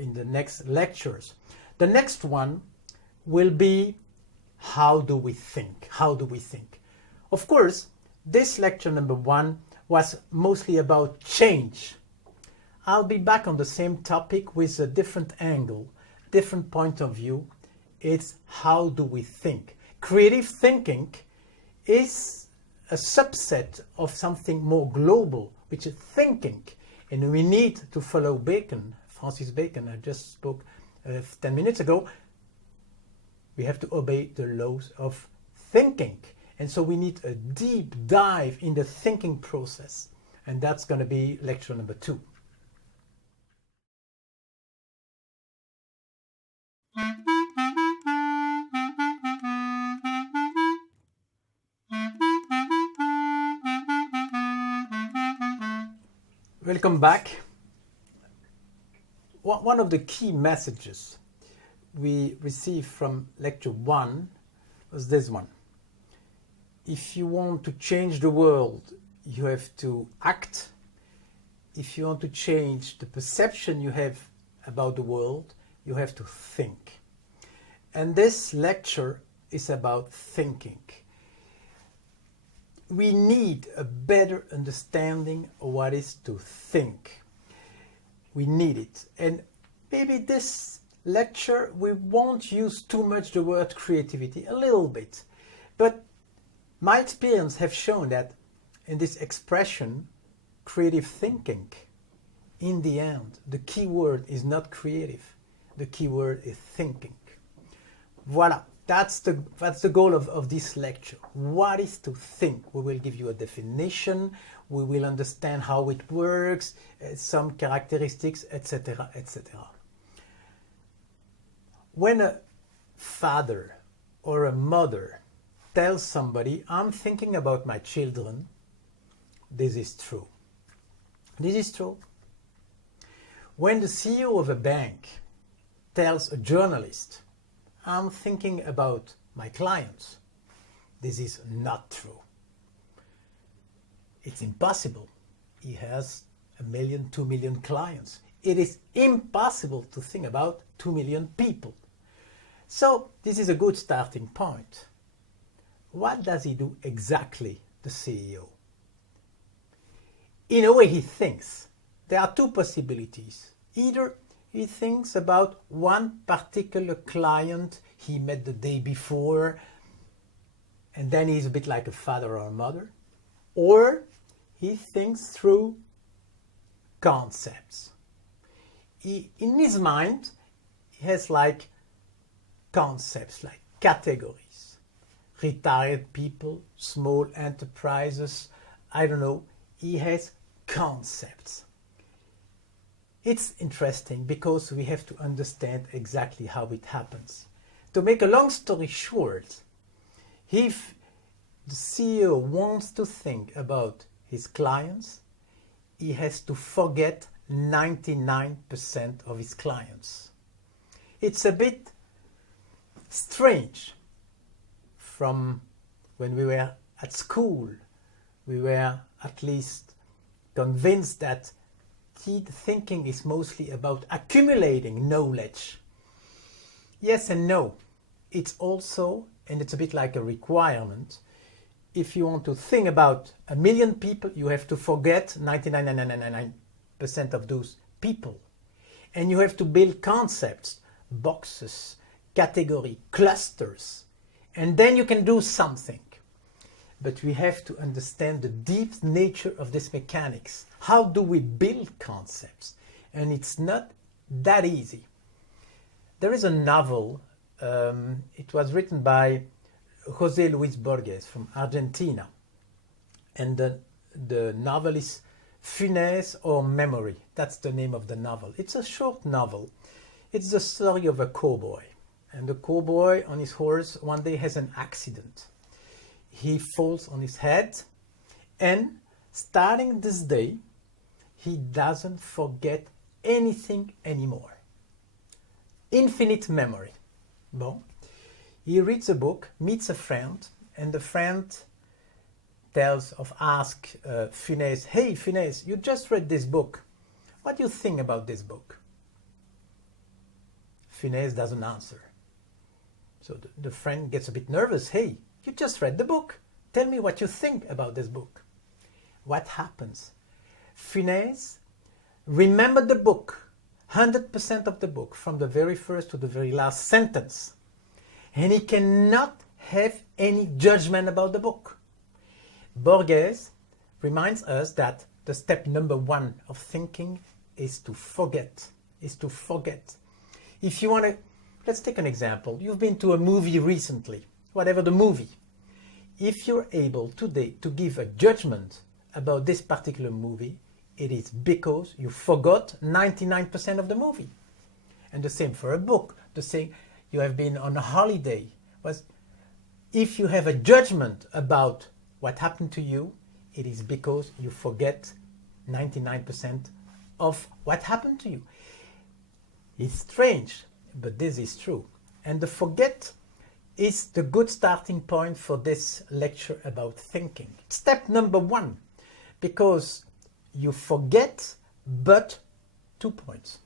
lectures. The next one will be, how do we think? How do we think? Of course, this lecture number 1 was mostly about change. I'll be back on the same topic with a different angle, different point of view. It's how do we think? Creative thinking is a subset of something more global, which is thinking. And we need to follow Bacon, Francis Bacon, I just spoke 10 minutes ago. We have to obey the laws of thinking. And so we need a deep dive in the thinking process. And that's going to be lecture number 2. Welcome back. One of the key messages we received from lecture 1 was this one. If you want to change the world, you have to act. If you want to change the perception you have about the world, you have to think. And this lecture is about thinking. We need a better understanding of what is to think. We need it. And maybe this lecture, we won't use too much the word creativity, a little bit. But my experience have shown that in this expression, creative thinking, in the end, the key word is not creative. The key word is thinking. Voila. That's the goal of this lecture. What is to think? We will give you a definition. We will understand how it works, some characteristics, etc., etc. When a father or a mother tells somebody, I'm thinking about my children, this is true. This is true. When the CEO of a bank tells a journalist, I'm thinking about my clients, this is not true. It's impossible. He has 1 million, 2 million clients. It is impossible to think about 2 million people. So this is a good starting point. What does he do exactly, the CEO? In a way he thinks. There are 2 possibilities. Either he thinks about one particular client he met the day before, and then he's a bit like a father or a mother. Or he thinks through concepts. In his mind, he has like concepts, like categories. Retired people, small enterprises, I don't know. He has concepts. It's interesting because we have to understand exactly how it happens. To make a long story short, if the CEO wants to think about his clients, he has to forget 99% of his clients. It's a bit strange. From when we were at school, we were at least convinced that thinking is mostly about accumulating knowledge. Yes and no. It's also, and it's a bit like a requirement, if you want to think about 1 million people, you have to forget 99.999% of those people. And you have to build concepts, boxes, category, clusters, and then you can do something. But we have to understand the deep nature of this mechanics. How do we build concepts? And it's not that easy. There is a novel, it was written by José Luis Borges from Argentina. And the novel is Funès or Memory. That's the name of the novel. It's a short novel. It's the story of a cowboy. And the cowboy on his horse one day has an accident. He falls on his head, and starting this day, he doesn't forget anything anymore. Infinite memory. Bon. He reads a book, meets a friend, and the friend asks Funès, "Hey Funès, you just read this book. What do you think about this book?" Funès doesn't answer. So the friend gets a bit nervous. "Hey, you just read the book. Tell me what you think about this book." What happens? Funès remembered the book, 100% of the book, from the very first to the very last sentence. And he cannot have any judgment about the book. Borges reminds us that the step number 1 of thinking is to forget. If you want to, let's take an example. You've been to a movie recently, whatever the movie. If you're able today to give a judgment about this particular movie, it is because you forgot 99% of the movie. And the same for a book. The same, you have been on a holiday. If you have a judgment about what happened to you, it is because you forget 99% of what happened to you. It's strange, but this is true. And the forget is the good starting point for this lecture about thinking. Step number 1, because you forget, but 2 points.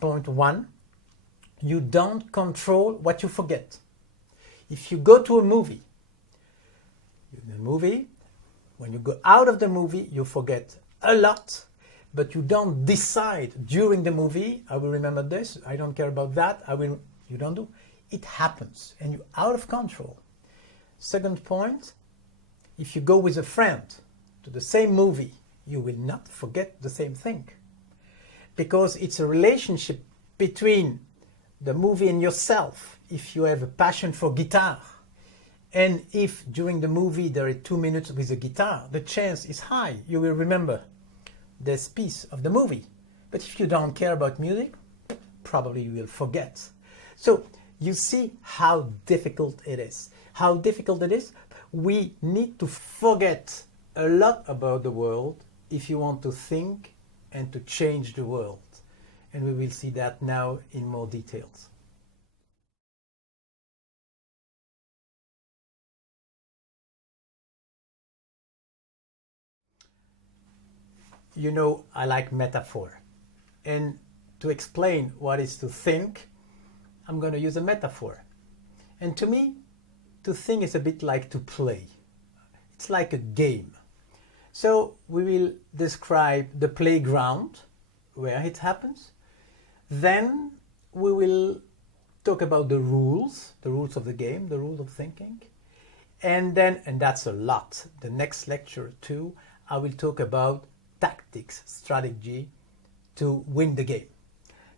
Point 1, you don't control what you forget. If you go to a movie, when you go out of the movie, you forget a lot, but you don't decide during the movie, I will remember this, I don't care about that, you don't do. It happens and you're out of control. Second point, if you go with a friend to the same movie, you will not forget the same thing. Because it's a relationship between the movie and yourself. If you have a passion for guitar, and if during the movie there are 2 minutes with a guitar, the chance is high you will remember this piece of the movie. But if you don't care about music, probably you will forget. So you see how difficult it is. We need to forget a lot about the world if you want to think and to change the world. And we will see that now in more details. You know, I like metaphor. And to explain what is to think, I'm going to use a metaphor. And to me, to think is a bit like to play. It's like a game. So we will describe the playground, where it happens. Then we will talk about the rules of the game, the rules of thinking. And that's a lot. The next lecture too, I will talk about tactics, strategy to win the game.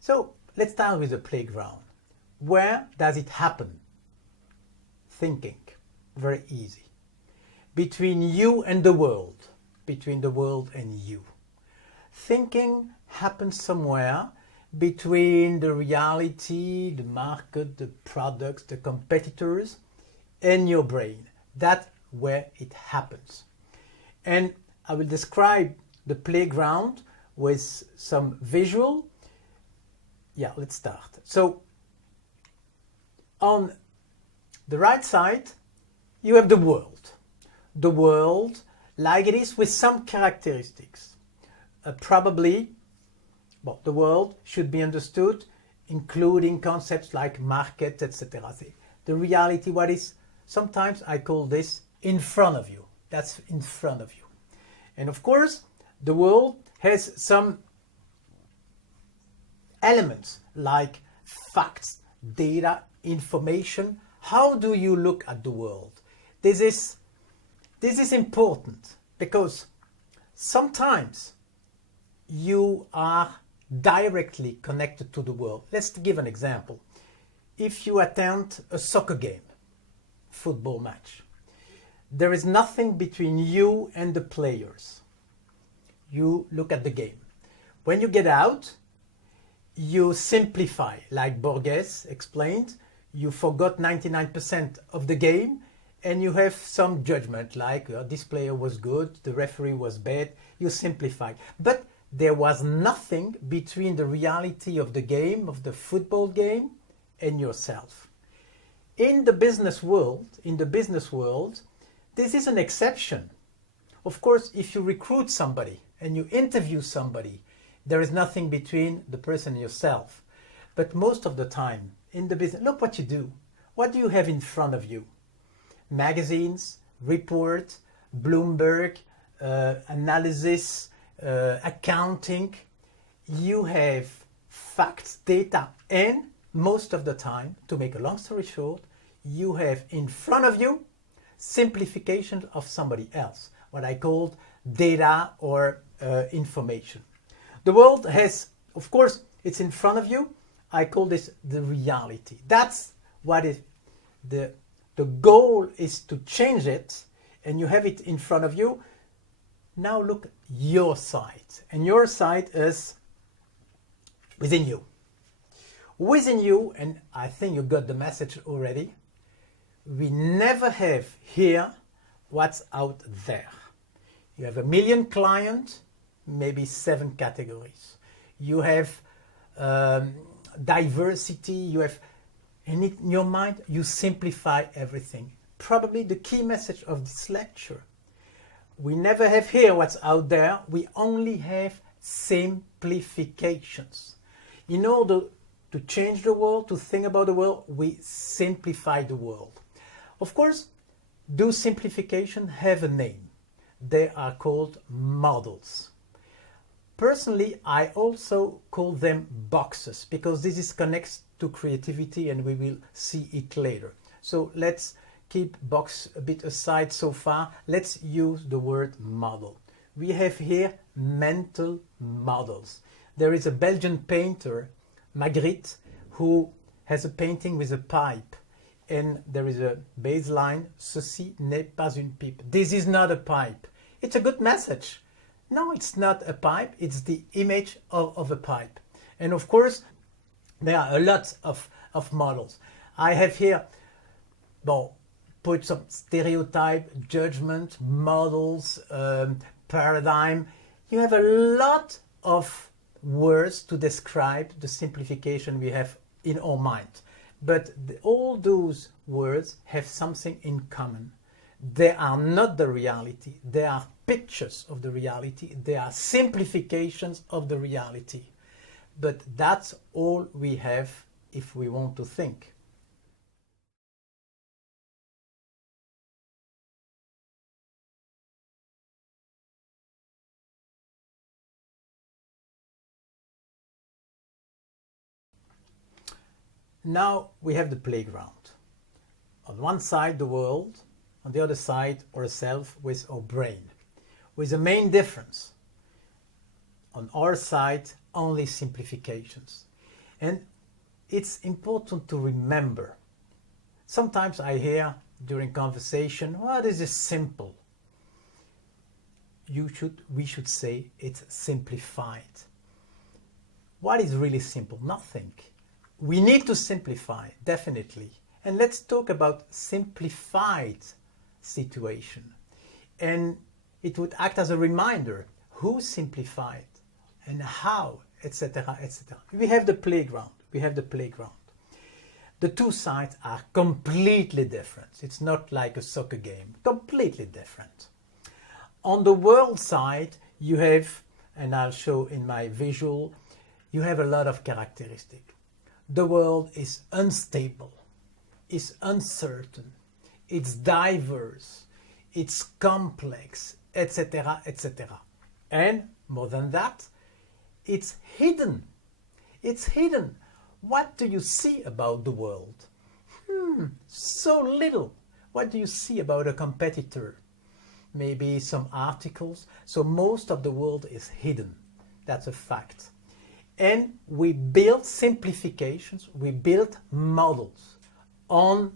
So let's start with the playground. Where does it happen? Thinking, very easy. Between you and the world, between the world and you. Thinking happens somewhere between the reality, the market, the products, the competitors, and your brain. That where it happens. And I will describe the playground with some visual. Yeah, let's start. So on the right side, you have the world. The world like it is with some characteristics. Probably, well, the world should be understood, including concepts like market, etc. The reality, what is, sometimes I call this in front of you. That's in front of you. And of course, the world has some elements like facts, data, information. How do you look at the world? This is important because sometimes you are directly connected to the world. Let's give an example. If you attend a soccer game, football match, there is nothing between you and the players. You look at the game. When you get out, you simplify, like Borges explained, you forgot 99% of the game and you have some judgment like this player was good, the referee was bad, you simplify. But there was nothing between the reality of the game, of the football game, and yourself. In the business world, this is an exception. Of course, if you recruit somebody and you interview somebody, there is nothing between the person and yourself. But most of the time in the business, look what you do. What do you have in front of you? Magazines, reports, Bloomberg, analysis, accounting. You have facts, data, and most of the time, to make a long story short, you have in front of you simplification of somebody else, what I called data or information. The world has, of course, it's in front of you. I call this the reality. That's what is the goal is to change it, and you have it in front of you. Now look your side, and your side is within you. Within you, and I think you got the message already, we never have here what's out there. You have 1 million clients, maybe 7 categories. You have diversity, you have, and in your mind, you simplify everything. Probably the key message of this lecture. We never have here what's out there, we only have simplifications. In order to change the world, to think about the world, we simplify the world. Of course, those simplifications have a name. They are called models. Personally, I also call them boxes because this is connects to creativity and we will see it later. So let's keep box a bit aside so far. Let's use the word model. We have here mental models. There is a Belgian painter, Magritte, who has a painting with a pipe. And there is a baseline, ceci n'est pas une pipe. This is not a pipe. It's a good message. No, it's not a pipe. It's the image of a pipe. And of course, there are a lot of models. I have here, put some stereotype, judgment, models, paradigm. You have a lot of words to describe the simplification we have in our mind. But all those words have something in common. They are not the reality. They are pictures of the reality. They are simplifications of the reality. But that's all we have if we want to think. Now we have the playground. On one side the world, on the other side ourselves with our brain. With the main difference. On our side only simplifications. And it's important to remember. Sometimes I hear during conversation, this is simple. We should say it's simplified. What is really simple? Nothing. We need to simplify, definitely. And let's talk about simplified situation. And it would act as a reminder who simplified and how, etc., etc. We have the playground. We have the playground. The two sides are completely different. It's not like a soccer game. Completely different. On the world side, you have, and I'll show in my visual, you have a lot of characteristics. The world is unstable, it's uncertain, it's diverse, it's complex, etc., etc. And more than that, it's hidden. It's hidden. What do you see about the world? So little. What do you see about a competitor? Maybe some articles. So most of the world is hidden. That's a fact. And we build simplifications, we build models on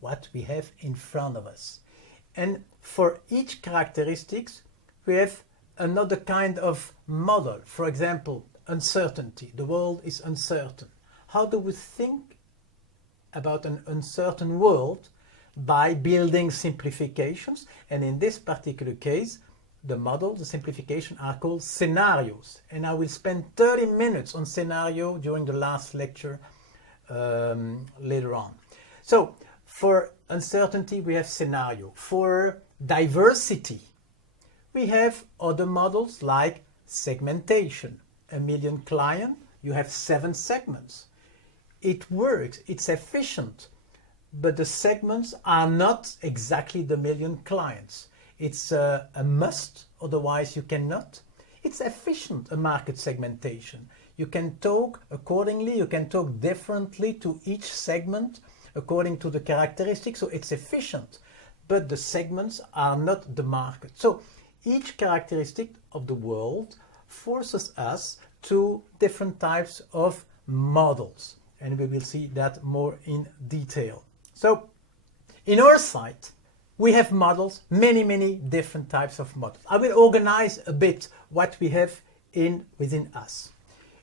what we have in front of us. And for each characteristics, we have another kind of model. For example, uncertainty. The world is uncertain. How do we think about an uncertain world? By building simplifications. And in this particular case, the model, the simplification are called scenarios. And I will spend 30 minutes on scenario during the last lecture later on. So for uncertainty, we have scenario. For diversity, we have other models like segmentation. 1 million clients, you have 7 segments. It works, it's efficient, but the segments are not exactly the 1 million clients. It's a must, otherwise you cannot. It's efficient, a market segmentation. You can talk accordingly, you can talk differently to each segment according to the characteristics, so it's efficient. But the segments are not the market. So each characteristic of the world forces us to different types of models. And we will see that more in detail. So in our site, we have models, many different types of models. I will organize a bit what we have within us.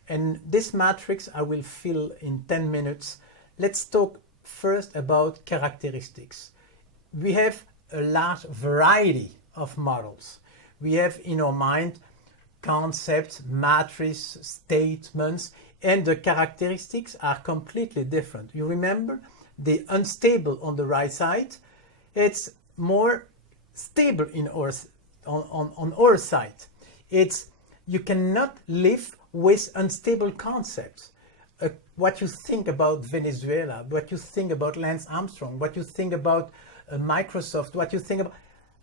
And this matrix I will fill in 10 minutes. Let's talk first about characteristics. We have a large variety of models. We have in our mind concepts, matrices, statements, and the characteristics are completely different. You remember the unstable on the right side? It's more stable in on our side. You cannot live with unstable concepts. What you think about Venezuela, what you think about Lance Armstrong, what you think about Microsoft, what you think about,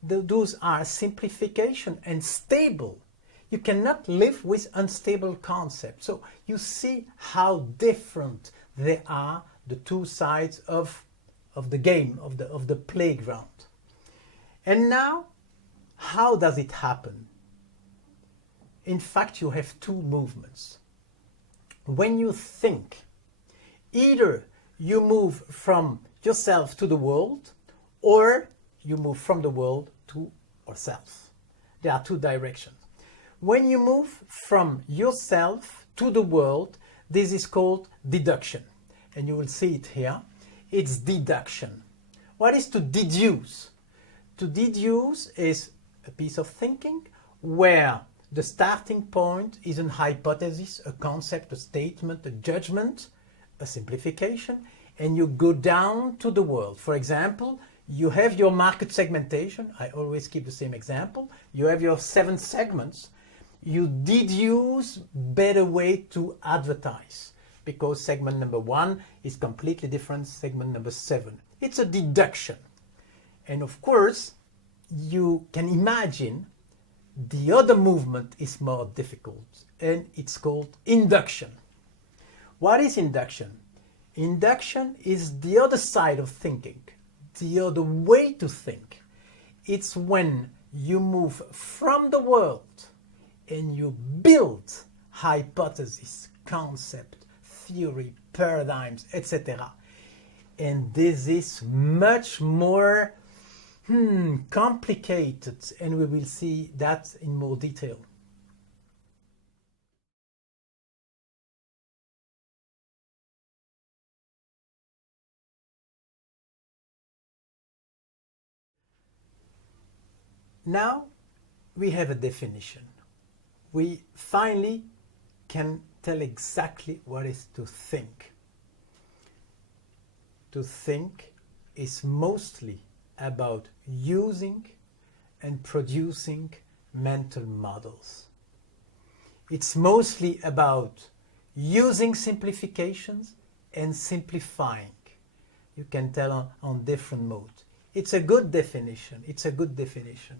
those are simplification and stable. You cannot live with unstable concepts. So you see how different they are, the two sides of the game, of the playground. And now, how does it happen? In fact, you have two movements. When you think, either you move from yourself to the world, or you move from the world to yourself. There are two directions. When you move from yourself to the world, this is called deduction. And you will see it here. It's deduction. What is to deduce? To deduce is a piece of thinking where the starting point is an hypothesis, a concept, a statement, a judgment, a simplification, and you go down to the world. For example, you have your market segmentation. I always keep the same example. You have your 7 segments. You deduce better way to advertise because segment number 1 is completely different segment number 7. It's a deduction. And of course, you can imagine the other movement is more difficult, and it's called induction. What is induction? Induction is the other side of thinking, the other way to think. It's when you move from the world and you build hypotheses, concept, theory, paradigms, etc. And this is much more complicated, and we will see that in more detail. Now we have a definition. We finally can tell exactly what is to think. To think is mostly about using and producing mental models. It's mostly about using simplifications and simplifying. You can tell on different modes. It's a good definition. It's a good definition.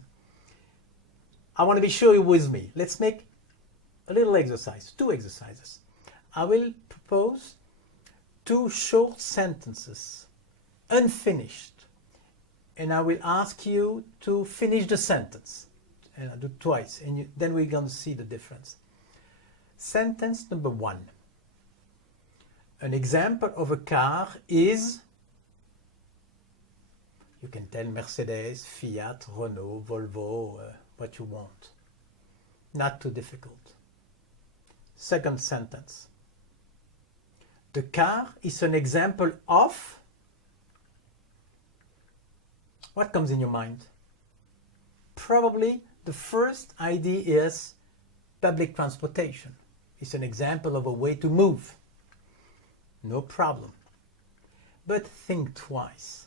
I want to be sure you're with me. Let's make a little exercise, 2 exercises. I will propose 2 short sentences, unfinished, and I will ask you to finish the sentence. And I'll do twice, and then we're going to see the difference. Sentence number 1. An example of a car is, you can tell Mercedes, Fiat, Renault, Volvo, what you want. Not too difficult. Second sentence. The car is an example of, what comes in your mind? Probably the first idea is public transportation. It's an example of a way to move. No problem. But think twice.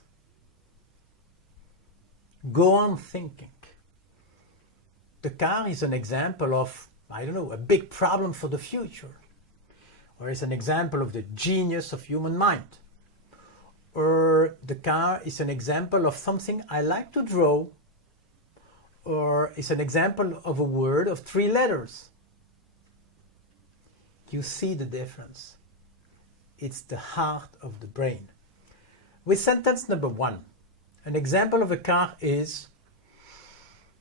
Go on thinking. The car is an example of, I don't know, a big problem for the future. Or it's an example of the genius of human mind. Or the car is an example of something I like to draw. Or it's an example of a word of 3 letters. You see the difference. It's the heart of the brain. With sentence number 1, an example of a car is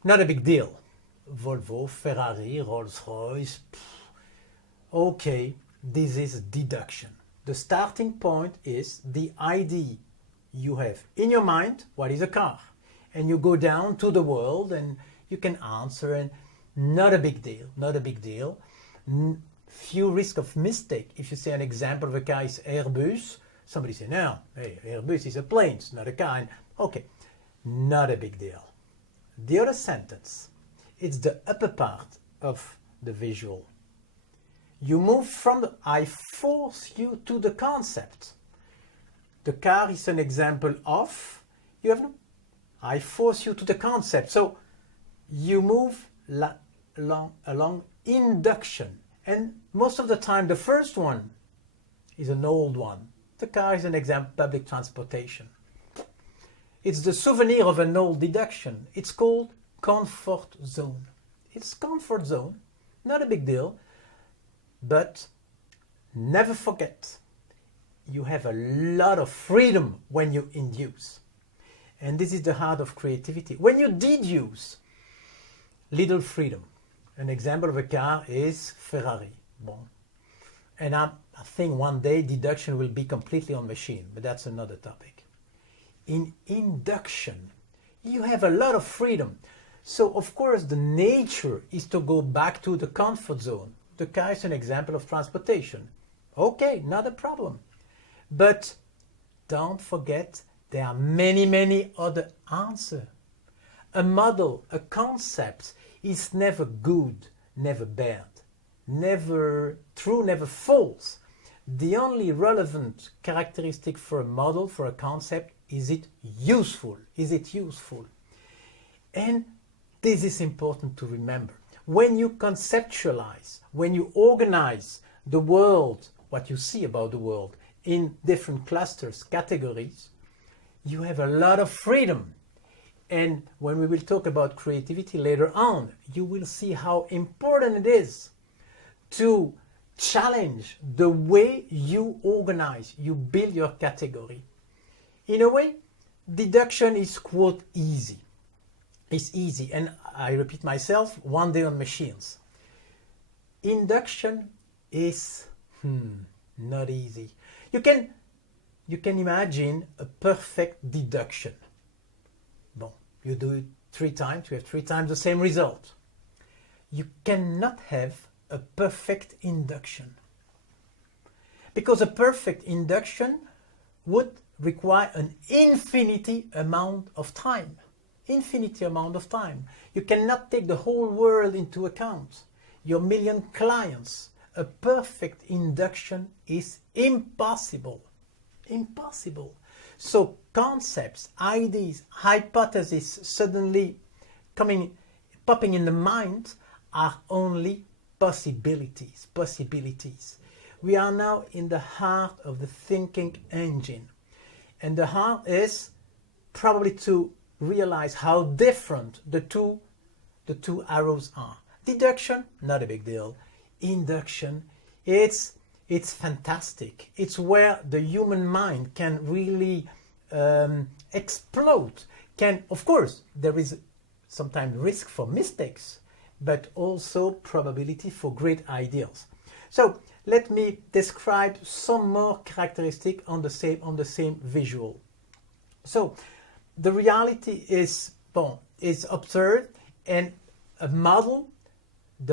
not a big deal. Volvo, Ferrari, Rolls-Royce. Okay, this is deduction. The starting point is the idea you have in your mind, what is a car? And you go down to the world and you can answer, and not a big deal, not a big deal. Few risk of mistake. If you say an example of a car is Airbus, somebody say, no, hey, Airbus is a plane, it's not a car. And, okay, not a big deal. The other sentence, it's the upper part of the visual. You move from the, I force you to the concept. The car is an example of, you have no, I force you to the concept. So you move along induction. And most of the time, the first one is an old one. The car is an example, public transportation. It's the souvenir of an old deduction. It's called comfort zone. It's comfort zone, not a big deal, but never forget, you have a lot of freedom when you induce. And this is the heart of creativity. When you deduce, little freedom. An example of a car is Ferrari. Bon. And I think one day deduction will be completely on machine, but that's another topic. In induction, you have a lot of freedom. So of course the nature is to go back to the comfort zone. The car is an example of transportation. Okay, not a problem. But don't forget, there are many, many other answers. A model, a concept is never good, never bad, never true, never false. The only relevant characteristic for a model, for a concept, is it useful? Is it useful? And this is important to remember. When you conceptualize, when you organize the world, what you see about the world, in different clusters, categories, you have a lot of freedom. And when we will talk about creativity later on, you will see how important it is to challenge the way you organize, you build your category. In a way, deduction is, quote, easy. It's easy, and I repeat myself, one day on machines. Induction is not easy. You can imagine a perfect deduction. Bon, you do it 3 times, you have 3 times the same result. You cannot have a perfect induction. Because a perfect induction would require an infinity amount of time. infinite amount of time. You cannot take the whole world into account. Your million clients. A perfect induction is impossible. Impossible. So concepts, ideas, hypotheses suddenly popping in the mind are only possibilities. We are now in the heart of the thinking engine. And the heart is probably to realize how different the two arrows are. Deduction, not a big deal. Induction, it's fantastic. It's where the human mind can really explode. Of course, there is sometimes risk for mistakes, but also probability for great ideas. So let me describe some more characteristic on the same visual. So the reality is observed, and the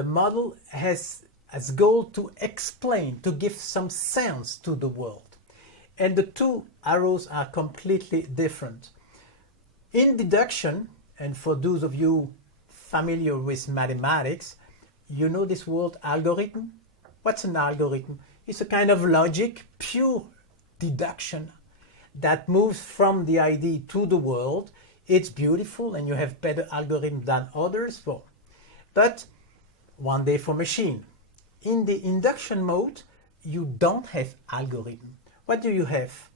model has as goal to explain, to give some sense to the world. And the two arrows are completely different. In deduction, and for those of you familiar with mathematics, you know this word algorithm. What's an algorithm? It's a kind of logic, pure deduction that moves from the idea to the world. It's beautiful and you have better algorithms than others. But one day for machine. In the induction mode, you don't have algorithm. What do you have?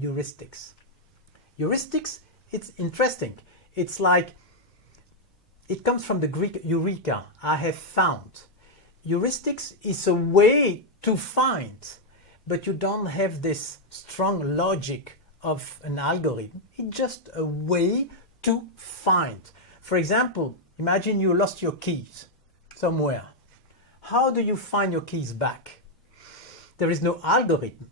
Heuristics. Heuristics, it's interesting. It's like, it comes from the Greek eureka, I have found. Heuristics is a way to find, but you don't have this strong logic of an algorithm. It's just a way to find. For example, imagine you lost your keys somewhere. How do you find your keys back? There is no algorithm.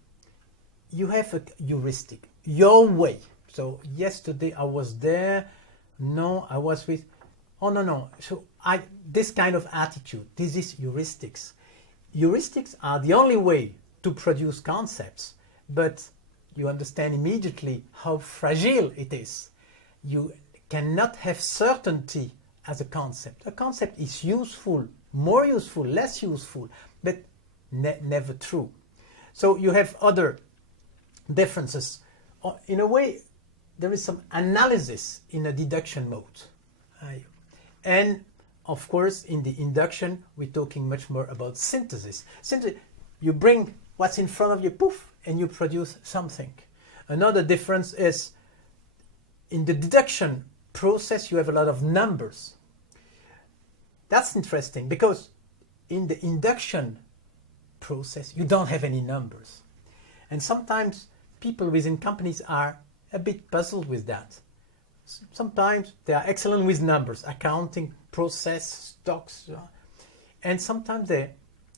You have a heuristic, your way. So yesterday I was there. No, I was with. Oh no. So this kind of attitude. This is heuristics. Heuristics are the only way to produce concepts, but you understand immediately how fragile it is. You cannot have certainty as a concept. A concept is useful, more useful, less useful, but never true. So you have other differences. In a way, there is some analysis in a deduction mode. And of course, in the induction, we're talking much more about synthesis. You bring what's in front of you, poof, and you produce something. Another difference is in the deduction process, you have a lot of numbers. That's interesting because in the induction process, you don't have any numbers. And sometimes people within companies are a bit puzzled with that. Sometimes they are excellent with numbers, accounting, process, stocks, and sometimes they're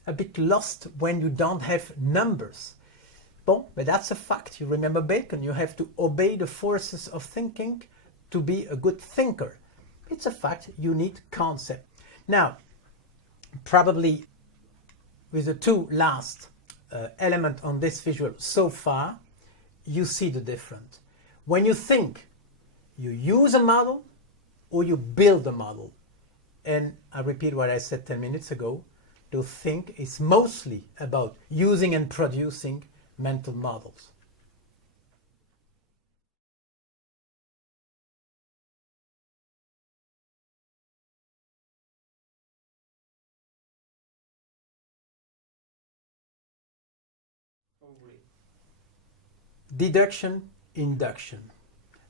a bit lost when you don't have numbers. But that's a fact. You remember Bacon, you have to obey the forces of thinking to be a good thinker. It's a fact, you need concept. Now, probably with the two last elements on this visual so far, you see the difference. When you think, you use a model or you build a model. And I repeat what I said 10 minutes ago, to think is mostly about using and producing mental models. Deduction, induction.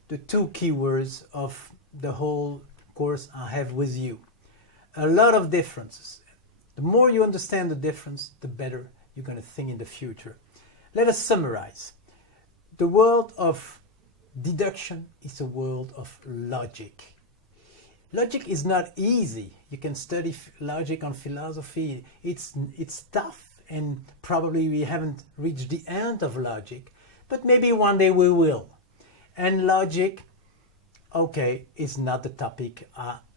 The two keywords of the whole course I have with you. A lot of differences. The more you understand the difference, the better you're going to think in the future. Let us summarize. The world of deduction is a world of logic. Logic is not easy. You can study logic on philosophy. It's tough, and probably we haven't reached the end of logic, but maybe one day we will. And logic, okay, is not the topic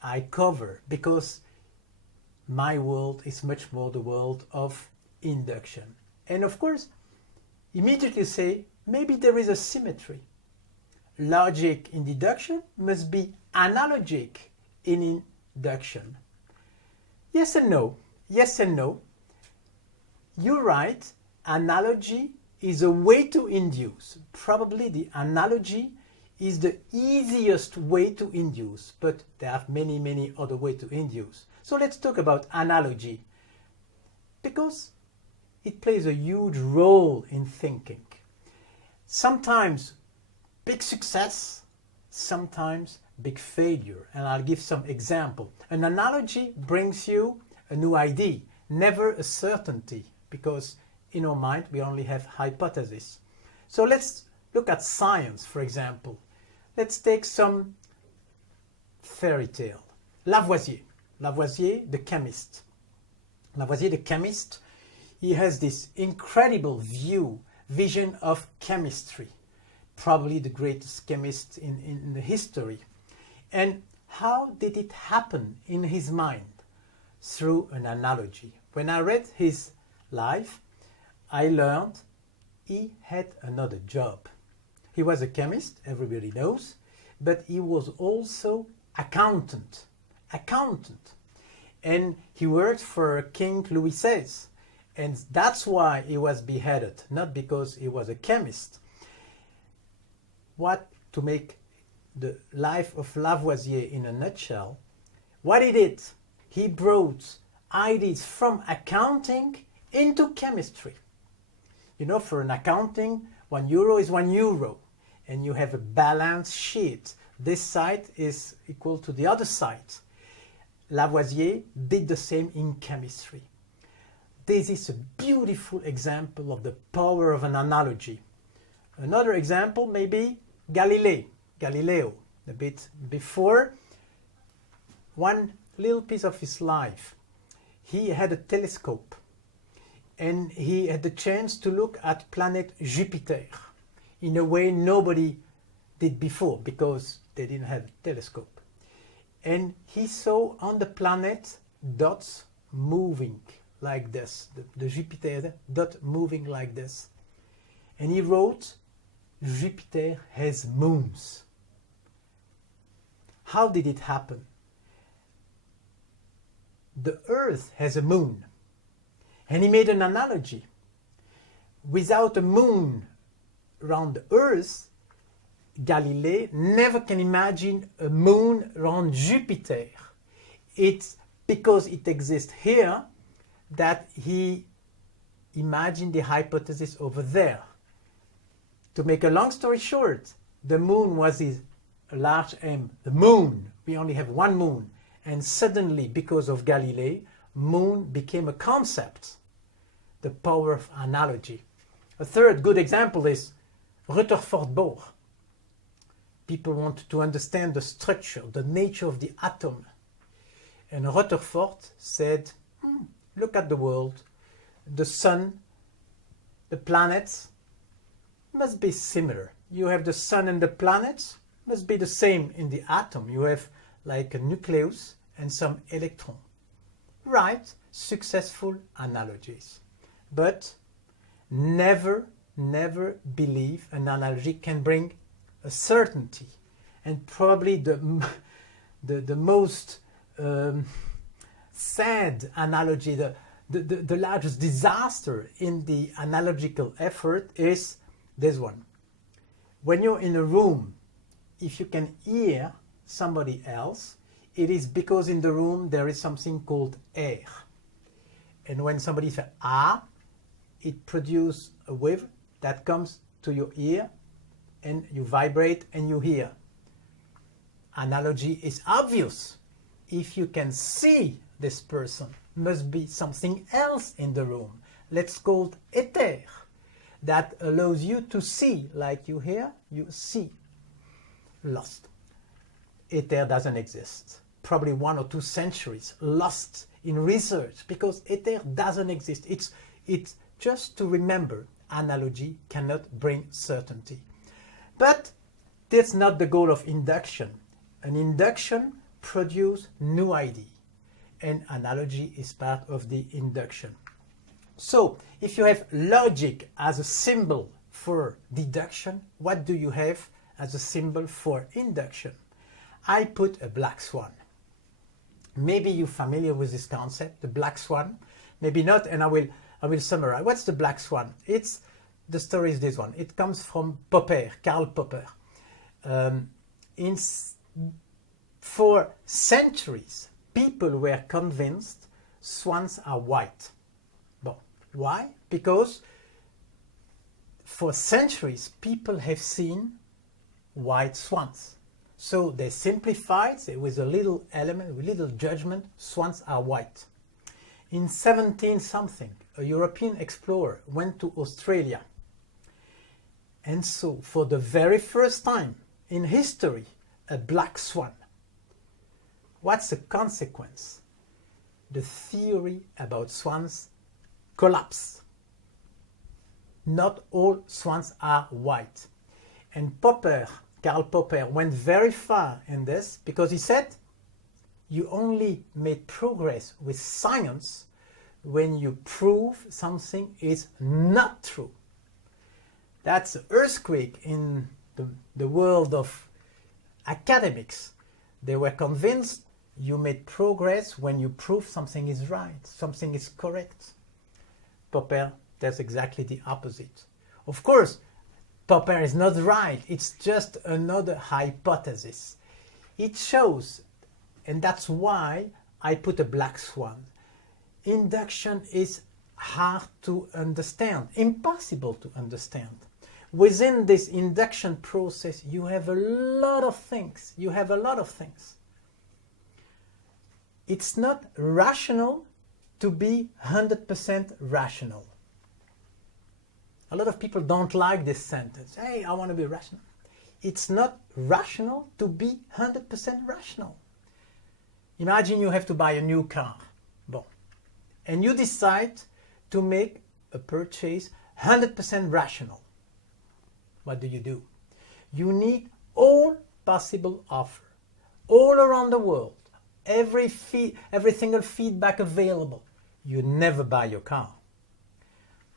I cover, because my world is much more the world of induction. And of course, immediately say, maybe there is a symmetry. logic in deduction must be analogic in induction. Yes and no. Yes and no. You're right. Analogy is a way to induce. Probably the analogy is the easiest way to induce, but there are many, many other ways to induce. So let's talk about analogy, because it plays a huge role in thinking. Sometimes big success, sometimes big failure, and I'll give some example. An analogy brings you a new idea, never a certainty, because in our mind we only have hypotheses. So let's look at science, for example. Let's take some fairy tale. Lavoisier, the chemist. Lavoisier, the chemist, he has this incredible vision of chemistry. Probably the greatest chemist in the history. And how did it happen in his mind? Through an analogy. When I read his life, I learned he had another job. He was a chemist, everybody knows, but he was also accountant. And he worked for King Louis XVI. And that's why he was beheaded, not because he was a chemist. What to make the life of Lavoisier in a nutshell, what he did, he brought ideas from accounting into chemistry. You know, for an accounting, €1 is €1, and you have a balance sheet. This side is equal to the other side. Lavoisier did the same in chemistry. This is a beautiful example of the power of an analogy. Another example may be Galileo, a bit before. One little piece of his life. He had a telescope and he had the chance to look at planet Jupiter in a way nobody did before because they didn't have a telescope. And he saw on the planet dots moving like this, the Jupiter dot moving like this. And he wrote, Jupiter has moons. How did it happen? The Earth has a moon. And he made an analogy. Without a moon around the Earth, Galilei never can imagine a moon around Jupiter. It's because it exists here that he imagined the hypothesis over there. To make a long story short, the moon was his large M, the moon. We only have one moon. And suddenly, because of Galilei, moon became a concept. The power of analogy. A third good example is Rutherford Bohr. People want to understand the structure, the nature of the atom. And Rutherford said, look at the world, the sun, the planets must be similar. You have the sun and the planets must be the same in the atom. You have like a nucleus and some electron. Right, successful analogies. But never believe an analogy can bring a certainty. And probably the most sad analogy, the largest disaster in the analogical effort is this one. When you're in a room, if you can hear somebody else, it is because in the room there is something called air. And when somebody says ah, it produces a wave that comes to your ear and you vibrate and you hear. Analogy is obvious. If you can see this person, must be something else in the room. Let's call it éther. That allows you to see, like you hear, you see. Lost. Éther doesn't exist. Probably 1 or 2 centuries lost in research because éther doesn't exist. It's just to remember, analogy cannot bring certainty. But that's not the goal of induction. An induction produces new idea, and analogy is part of the induction. So, if you have logic as a symbol for deduction, what do you have as a symbol for induction. I put a black swan. Maybe you're familiar with this concept, the black swan. Maybe not, and I will summarize. What's the black swan? The story is this one. It comes from Popper, Karl Popper. For centuries, people were convinced swans are white. But why? Because for centuries, people have seen white swans. So they simplified with a little element, with little judgment, swans are white. In 17-something, a European explorer went to Australia. And so, for the very first time in history, a black swan. What's the consequence? The theory about swans collapsed. Not all swans are white. And Popper, Karl Popper, went very far in this because he said, you only make progress with science when you prove something is not true. That's an earthquake in the world of academics. They were convinced you made progress when you prove something is right, something is correct. Popper does exactly the opposite. Of course, Popper is not right. It's just another hypothesis. It shows, and that's why I put a black swan. Induction is hard to understand, impossible to understand. Within this induction process, you have a lot of things. It's not rational to be 100% rational. A lot of people don't like this sentence. Hey, I want to be rational. It's not rational to be 100% rational. Imagine you have to buy a new car. And you decide to make a purchase 100% rational. What do? You need all possible offer, all around the world, every single feedback available. You never buy your car.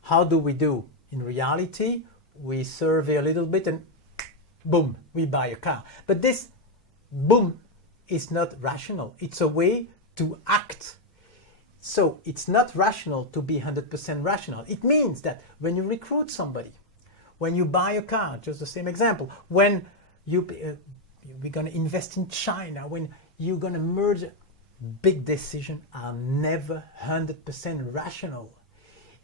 How do we do? In reality, we survey a little bit and boom, we buy a car. But this boom is not rational. It's a way to act. So it's not rational to be 100% rational. It means that when you recruit somebody, when you buy a car, just the same example, when we're going to invest in China, when you're going to merge, big decisions are never 100% rational.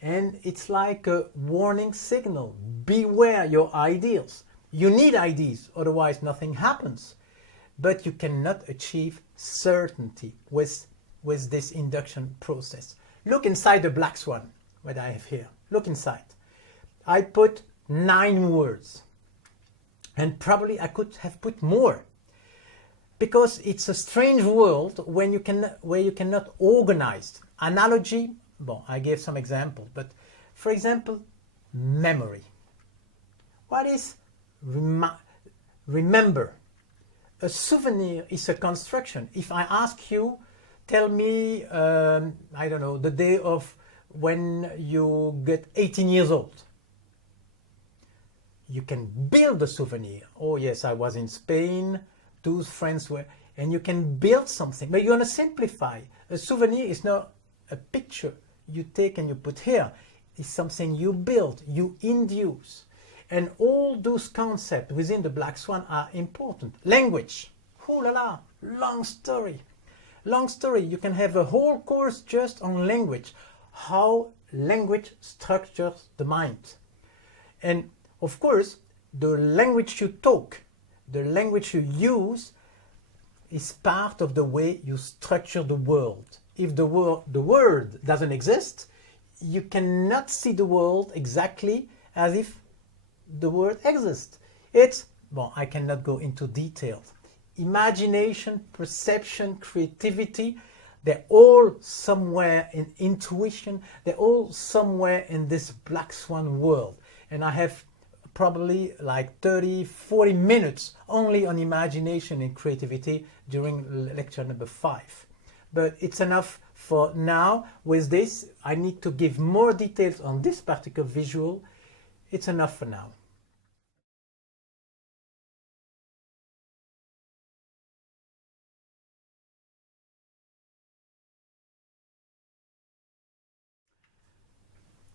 And it's like a warning signal. Beware your ideals. You need ideas, otherwise nothing happens. But you cannot achieve certainty with this induction process. Look inside the black swan, what I have here. Look inside. I put 9 words. And probably I could have put more. Because it's a strange world where you cannot organize. Analogy, I gave some examples, but for example, memory. What is remember? A souvenir is a construction. If I ask you, tell me, I don't know, the day of when you get 18 years old. You can build a souvenir. Oh yes, I was in Spain, those friends were, and you can build something, but you're going to simplify. A souvenir is not a picture you take and you put here. It's something you build, you induce. And all those concepts within the black swan are important. Language. Oh la la, long story. Long story. You can have a whole course just on language. How language structures the mind. And of course, the language you talk, the language you use is part of the way you structure the world. If the word doesn't exist, you cannot see the world exactly as if the word exists. I cannot go into details. Imagination, perception, creativity, they're all somewhere in intuition, they're all somewhere in this black swan world. And I have probably like 30-40 minutes only on imagination and creativity during lecture number 5. But it's enough for now. With this, I need to give more details on this particular visual. It's enough for now.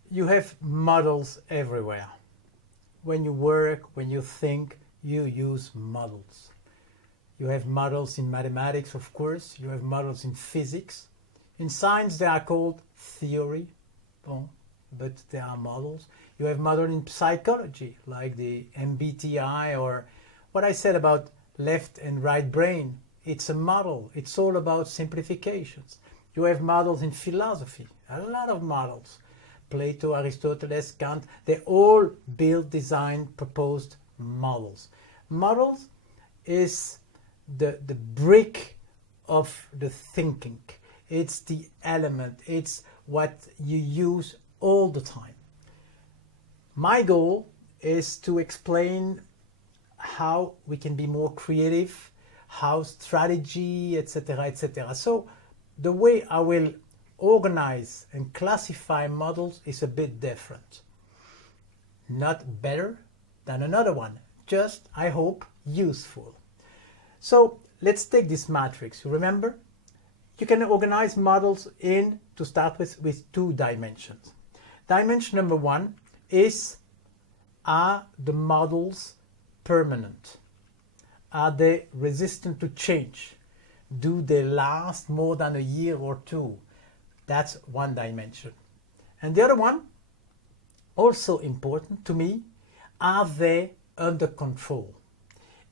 You have models everywhere. When you work, when you think, you use models. You have models in mathematics, of course. You have models in physics. In science, they are called theory, bon, but they are models. You have models in psychology, like the MBTI, or what I said about left and right brain. It's a model. It's all about simplifications. You have models in philosophy, a lot of models. Plato, Aristotle, Kant, they all build, design, proposed models. Models is the brick of the thinking. It's the element. It's what you use all the time. My goal is to explain how we can be more creative, how strategy, etc., etc. So the way I will organize and classify models is a bit different. Not better than another one, just, I hope, useful. So let's take this matrix. You remember? You can organize models in, to start with 2 dimensions. Dimension number 1 is, are the models permanent? Are they resistant to change? Do they last more than a year or 2? That's one dimension. And the other one, also important to me, are they under control?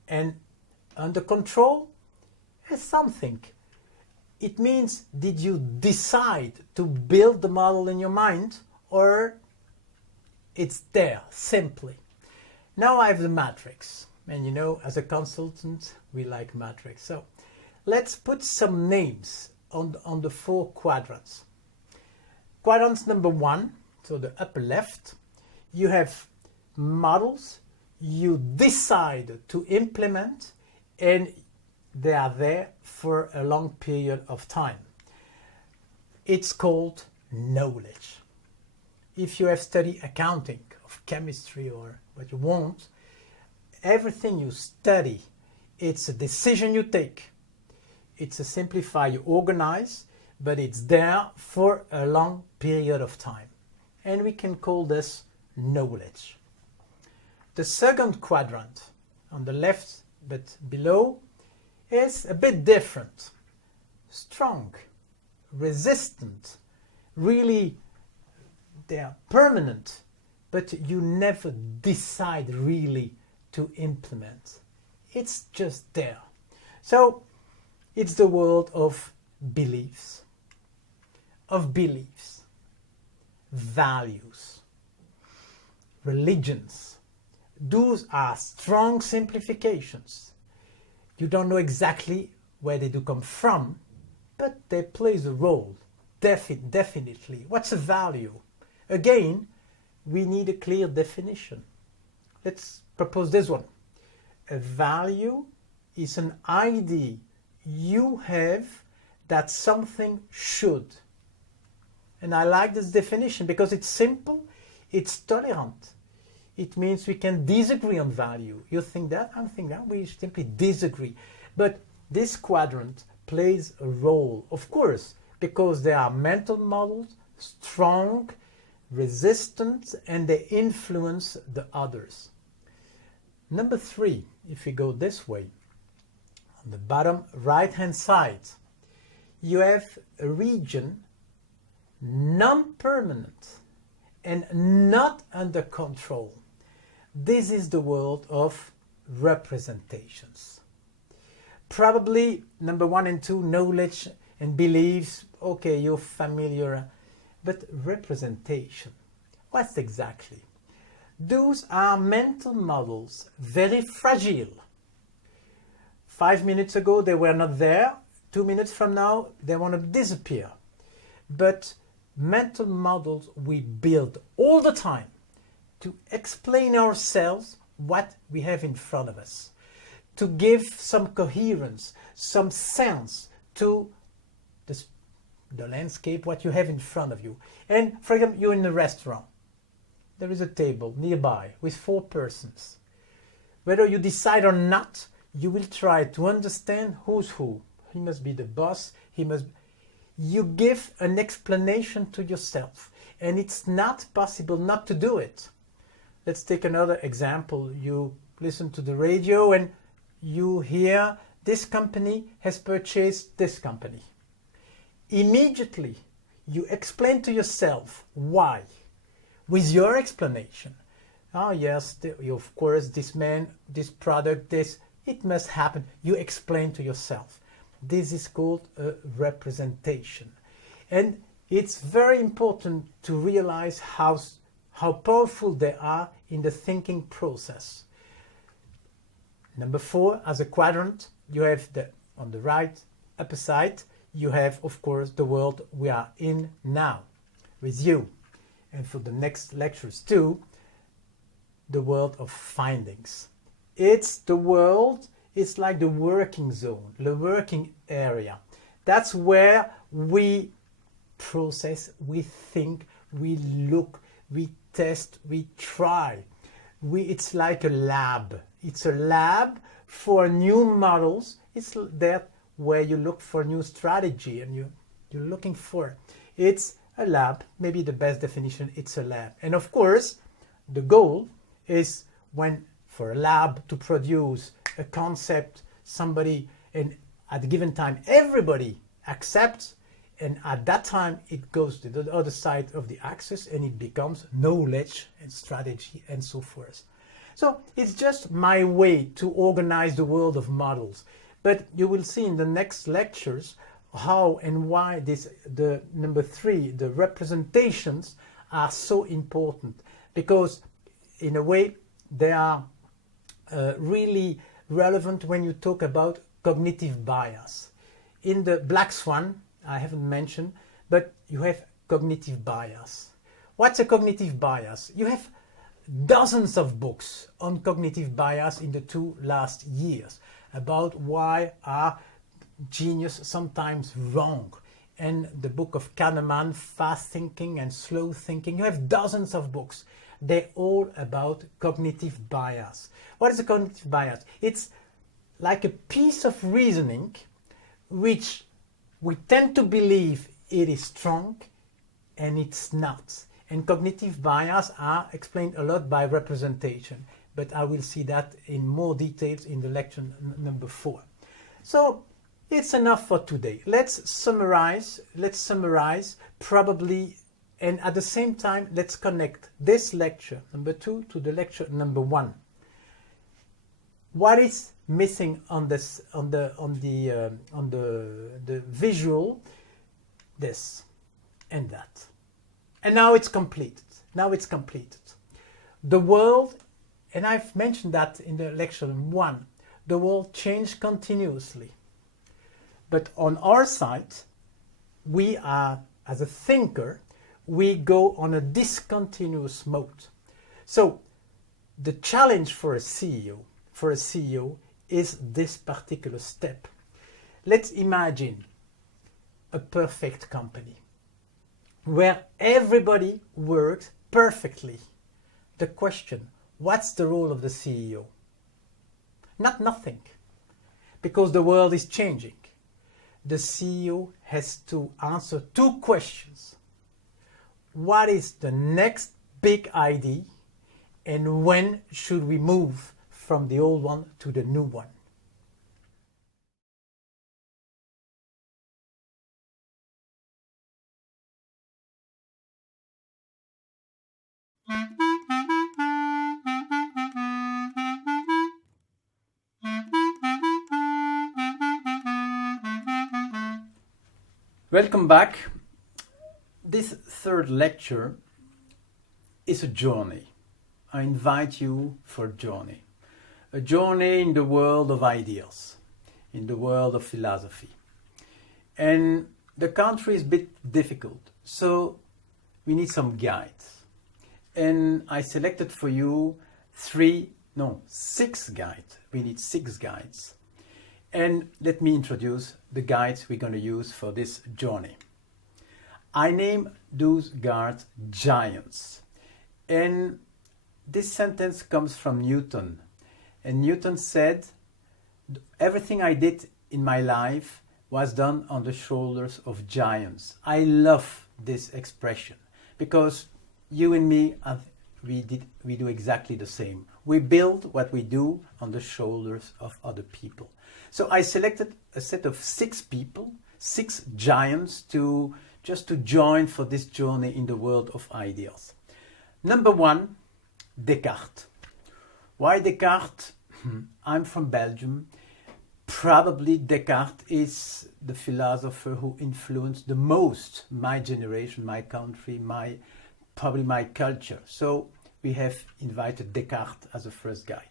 And under control is something. It means, did you decide to build the model in your mind, or it's there, simply? Now I have the matrix. And you know, as a consultant, we like matrix. So let's put some names on the 4 quadrants. Quadrants number 1, so the upper left, you have models you decide to implement, and they are there for a long period of time. It's called knowledge. If you have studied accounting, of chemistry, or what you want, everything you study, it's a decision you take. It's a simplify, you organize, but it's there for a long period of time. And we can call this knowledge. The second quadrant, on the left but below, is a bit different. Strong, resistant, really they are permanent, but you never decide really to implement. It's just there. So it's the world of beliefs, values, religions. Those are strong simplifications. You don't know exactly where they do come from, but they play a role, definitely. What's a value? Again, we need a clear definition. Let's propose this one. A value is an idea you have that something should. And I like this definition because it's simple, it's tolerant. It means we can disagree on value. You think that, I think that, we simply disagree. But this quadrant plays a role, of course, because they are mental models, strong, resistant, and they influence the others. Number 3, if we go this way, on the bottom right-hand side, you have a region non-permanent and not under control. This is the world of representations. Probably number 1 and 2, knowledge and beliefs, okay, you're familiar, but representation, what's exactly? Those are mental models, very fragile. 5 minutes ago they were not there, 2 minutes from now they want to disappear. But mental models we build all the time to explain ourselves what we have in front of us, to give some coherence, some sense to the landscape, what you have in front of you. And for example, you're in a restaurant. There is a table nearby with 4 persons. Whether you decide or not, you will try to understand who's who. He must be the boss, you give an explanation to yourself. and it's not possible not to do it. Let's take another example. You listen to the radio and you hear this company has purchased this company. Immediately, you explain to yourself why. With your explanation, oh yes, of course, this man, this product, this, it must happen. You explain to yourself. This is called a representation. And it's very important to realize how powerful they are in the thinking process. Number 4, as a quadrant, you have on the right upper side, you have, of course, the world we are in now with you. And for the next lectures too, the world of findings. It's the world, it's like the working zone, the working area. That's where we process, we think, we look, we test, we try. It's like a lab. It's a lab for new models. It's that where you look for new strategy and you're looking for. It's a lab, maybe the best definition, it's a lab. And of course, the goal is for a lab to produce a concept, somebody, and at a given time, everybody accepts, and at that time, it goes to the other side of the axis and it becomes knowledge and strategy and so forth. So it's just my way to organize the world of models. But you will see in the next lectures how and why the number 3, the representations, are so important, because in a way they are really relevant when you talk about cognitive bias. In the Black Swan, I haven't mentioned, but you have cognitive bias. What's a cognitive bias? You have dozens of books on cognitive bias in the 2 last years about why are genius sometimes wrong. And the book of Kahneman, Fast Thinking and Slow Thinking, you have dozens of books. They're all about cognitive bias. What is a cognitive bias? It's like a piece of reasoning which we tend to believe it is strong and it's not. And cognitive bias are explained a lot by representation, but I will see that in more details in the lecture number 4. So it's enough for today. Let's summarize probably, and at the same time, let's connect this lecture number 2 to the lecture number 1. What is missing on this, on the visual? This and that. And now it's completed. The world, and I've mentioned that in the lecture 1, the world changed continuously. But on our side, we are, as a thinker, we go on a discontinuous mode. So the challenge for a CEO is this particular step. Let's imagine a perfect company where everybody works perfectly. The question, what's the role of the CEO? Nothing, because the world is changing. The CEO has to answer 2 questions. What is the next big idea, and when should we move from the old one to the new one? Welcome back. This 3rd lecture is a journey. I invite you for a journey in the world of ideas, in the world of philosophy. And the country is a bit difficult, so we need some guides. And I selected for you 6 guides. We need 6 guides. And let me introduce the guides we're going to use for this journey. I name those guides giants. And this sentence comes from Newton. And Newton said, everything I did in my life was done on the shoulders of giants. I love this expression because you and me, we do exactly the same. We build what we do on the shoulders of other people. So I selected a set of 6 people, 6 giants to join for this journey in the world of ideas. Number 1, Descartes. Why Descartes? I'm from Belgium. Probably Descartes is the philosopher who influenced the most my generation, my country, probably my culture. So we have invited Descartes as a first guide.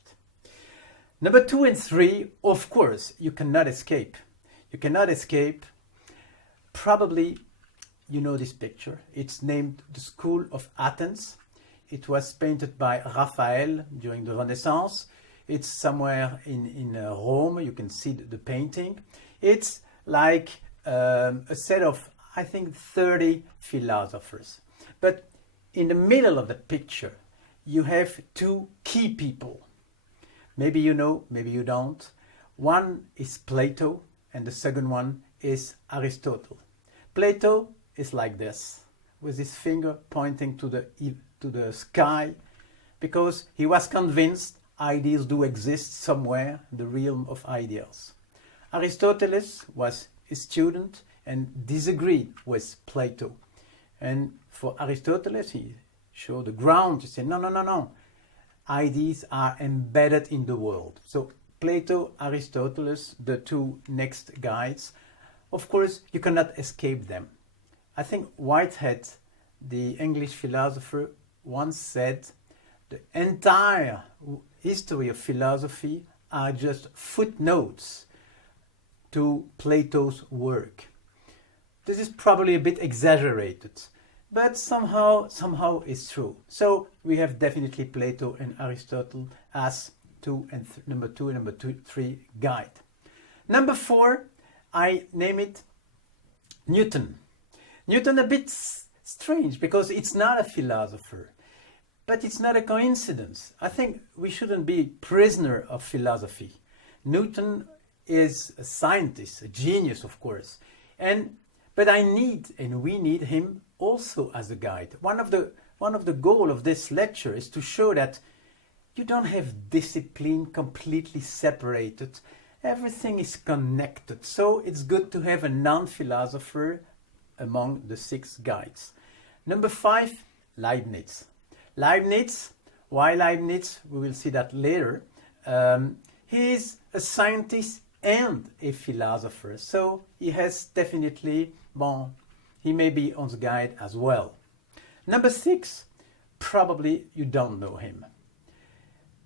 Number 2 and 3, of course, you cannot escape. You cannot escape. Probably you know this picture. It's named the School of Athens. It was painted by Raphael during the Renaissance. It's somewhere in Rome. You can see the painting. It's like a set of, I think, 30 philosophers. But in the middle of the picture, you have 2 key people. Maybe you know, maybe you don't. One is Plato, and the second one is Aristotle. Plato is like this, with his finger pointing to the sky, because he was convinced ideas do exist somewhere in the realm of ideas. Aristotle was his student and disagreed with Plato. And for Aristotle, he showed the ground. He said, no. Ideas are embedded in the world. So Plato, Aristotle, the 2 next guides, of course, you cannot escape them. I think Whitehead, the English philosopher, once said, the entire history of philosophy are just footnotes to Plato's work. This is probably a bit exaggerated, but somehow it's true. So we have definitely Plato and Aristotle as number 2 and number 3 guide. Number 4, I name it Newton. Newton, a bit strange because it's not a philosopher, but it's not a coincidence. I think we shouldn't be prisoner of philosophy. Newton is a scientist, a genius, of course, but we need him also as a guide. One of the goals of this lecture is to show that you don't have discipline completely separated. Everything is connected. So it's good to have a non-philosopher among the 6 guides. Number 5, Leibniz. Leibniz, why Leibniz? We will see that later. He is a scientist and a philosopher. So he has definitely, he may be on the guide as well. Number 6, probably you don't know him.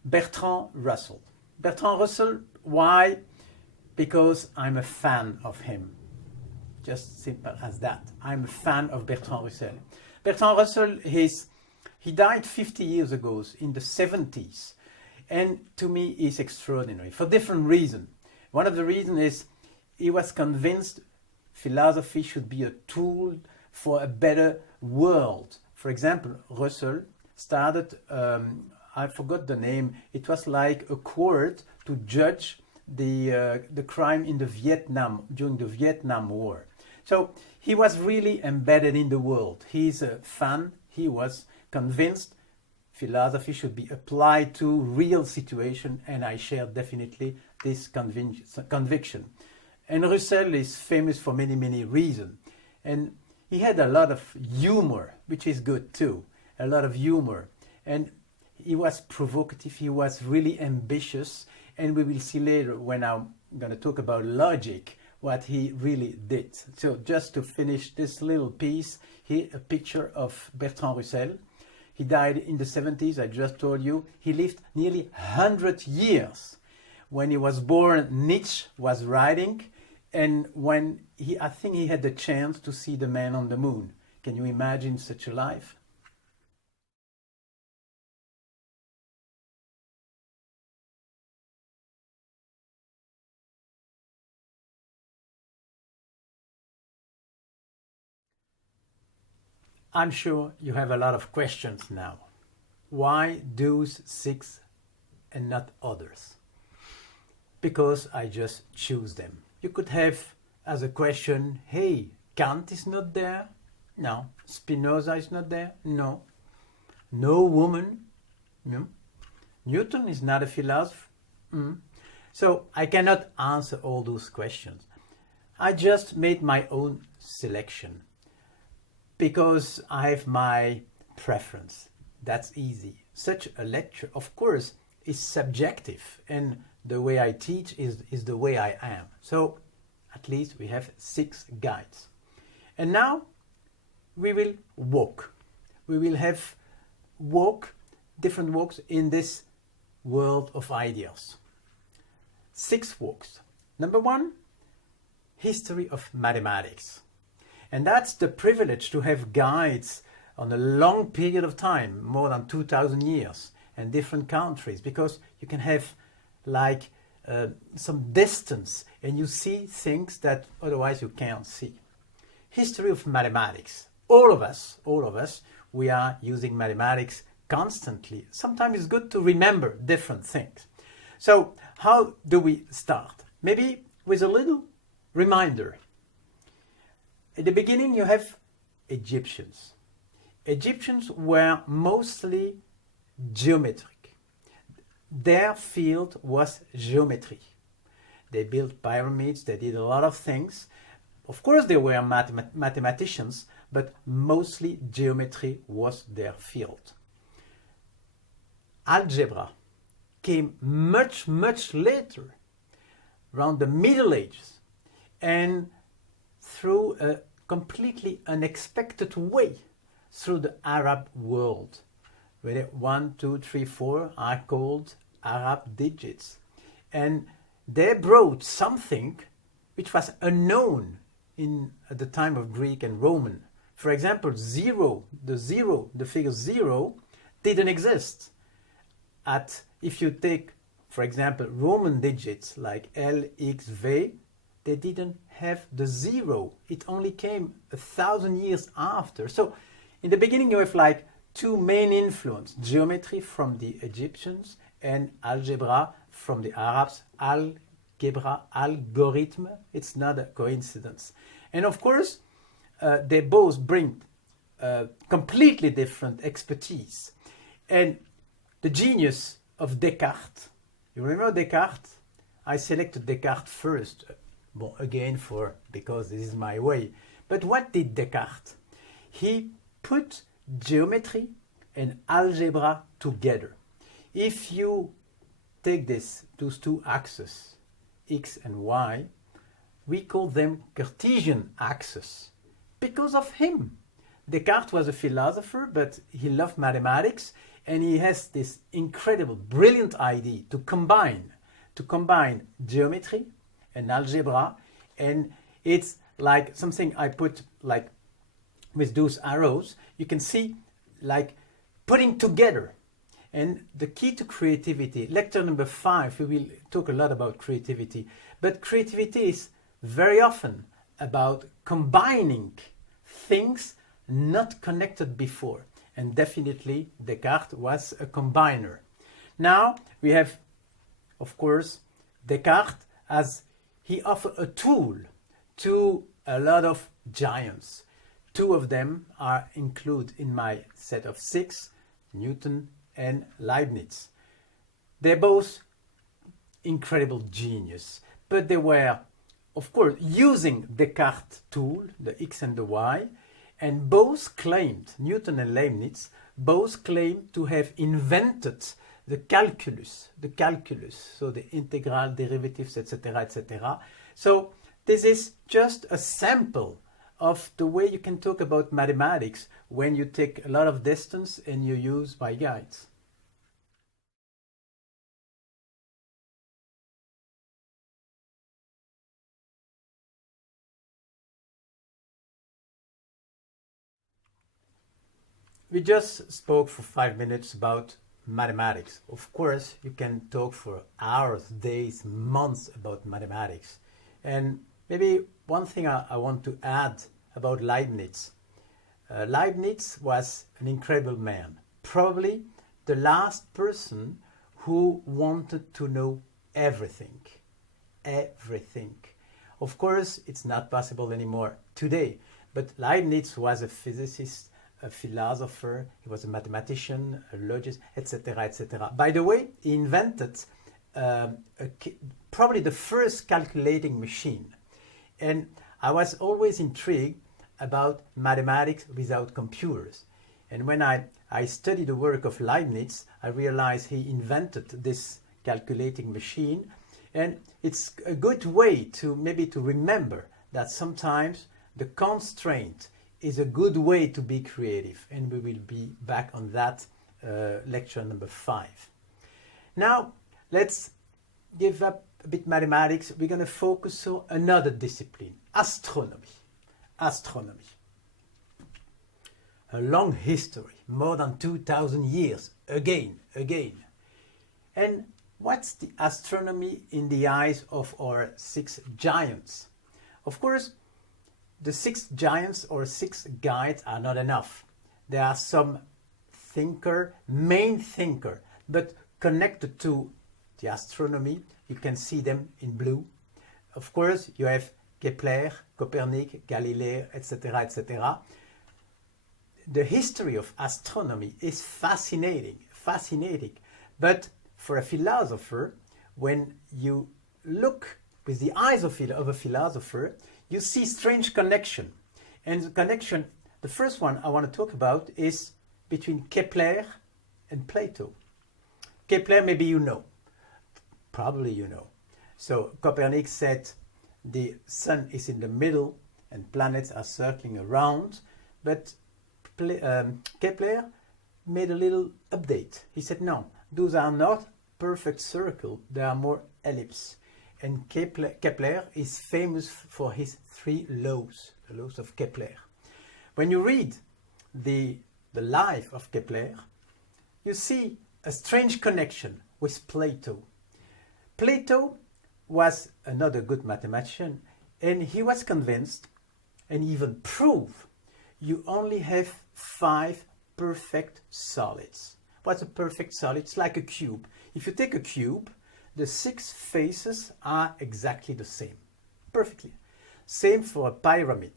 Bertrand Russell. Bertrand Russell, why? Because I'm a fan of him. Just simple as that. I'm a fan of Bertrand Russell. Bertrand Russell, he died 50 years ago in the 70s. And to me, he's extraordinary for different reasons. One of the reasons is he was convinced philosophy should be a tool for a better world. For example, Russell started, I forgot the name, it was like a court to judge the crime in during the Vietnam War. So he was really embedded in the world. He's a fan. He was convinced philosophy should be applied to real situation, and I share definitely this conviction. And Russell is famous for many, many reasons. And he had a lot of humor, which is good too. A lot of humor. And he was provocative. He was really ambitious. And we will see later when I'm going to talk about logic what he really did. So just to finish this little piece, here a picture of Bertrand Russell. He died in the 70s, I just told you. He lived nearly 100 years. When he was born, Nietzsche was writing, and I think he had the chance to see the man on the moon. Can you imagine such a life? I'm sure you have a lot of questions now. Why those 6 and not others? Because I just choose them. You could have as a question, hey, Kant is not there? No. Spinoza is not there? No. No woman? No. Newton is not a philosopher? So I cannot answer all those questions. I just made my own selection because I have my preference. That's easy. Such a lecture, of course, is subjective, and the way I teach is the way I am. So at least we have 6 guides. And now we will walk. We will have different walks in this world of ideas. 6 walks. Number 1, history of mathematics. And that's the privilege to have guides on a long period of time, more than 2,000 years, and different countries, because you can have like some distance and you see things that otherwise you can't see. History of mathematics. All of us, we are using mathematics constantly. Sometimes it's good to remember different things. So how do we start? Maybe with a little reminder. At the beginning you have Egyptians. Egyptians were mostly geometric. Their field was geometry. They built pyramids, they did a lot of things. Of course they were mathematicians, but mostly geometry was their field. Algebra came much later, around the Middle Ages, and through a completely unexpected way, through the Arab world, where 1, 2, 3, 4 are called Arab digits. And they brought something which was unknown at the time of Greek and Roman. For example, the figure 0 didn't exist. If you take, for example, Roman digits like L, X, V, they didn't have the 0. It only came 1,000 years after. So in the beginning you have like 2 main influences, geometry from the Egyptians and algebra from the Arabs. Algebra, algorithm, it's not a coincidence. And of course, they both bring completely different expertise. And the genius of Descartes, you remember Descartes? I selected Descartes first, because this is my way. But what did Descartes? He put geometry and algebra together. If you take those 2 axes, x and y, we call them Cartesian axes because of him. Descartes was a philosopher, but he loved mathematics, and he has this incredible, brilliant idea to combine geometry and algebra, and it's like something I put like with those arrows. You can see like putting together. And the key to creativity, lecture number 5, we will talk a lot about creativity, but creativity is very often about combining things not connected before. And definitely Descartes was a combiner. Now we have, of course, Descartes as he offered a tool to a lot of giants. 2 of them are included in my set of 6, Newton and Leibniz. They're both incredible genius, but they were, of course, using Descartes' tool, the X and the Y, and both claimed, Newton and Leibniz, both claimed to have invented the calculus, so the integral, derivatives, etc., etc. So this is just a sample of the way you can talk about mathematics when you take a lot of distance and you use my guides. We just spoke for 5 minutes about mathematics. Of course, you can talk for hours, days, months about mathematics. And maybe one thing I want to add about Leibniz. Leibniz was an incredible man. Probably the last person who wanted to know everything. Everything. Of course, it's not possible anymore today. But Leibniz was a physicist, a philosopher, he was a mathematician, a logist, etc., etc. By the way, he invented probably the first calculating machine. And I was always intrigued about mathematics without computers. And when I studied the work of Leibniz, I realized he invented this calculating machine. And it's a good way to maybe to remember that sometimes the constraint is a good way to be creative. And we will be back on that lecture number 5. Now, let's give up a bit mathematics. We're going to focus on another discipline, astronomy. Astronomy. A long history, more than 2,000 years, again. And what's the astronomy in the eyes of our 6 giants? Of course, the 6 giants or 6 guides are not enough. There are some main thinker, but connected to the astronomy. You can see them in blue. Of course, you have Kepler, Copernic, Galileo, etc., etc. The history of astronomy is fascinating. But for a philosopher, when you look with the eyes of a philosopher, you see strange connection. And the connection, the first one I want to talk about is between Kepler and Plato. Kepler, maybe you know. Probably you know. So Copernic said the sun is in the middle and planets are circling around, but Kepler made a little update. He said, no, those are not perfect circle, they are more ellipse. And Kepler is famous for his 3 laws, the laws of Kepler. When you read the life of Kepler, you see a strange connection with Plato. Plato was another good mathematician, and he was convinced and even proved you only have 5 perfect solids. What's a perfect solid? It's like a cube. If you take a cube, the 6 faces are exactly the same. Perfectly. Same for a pyramid.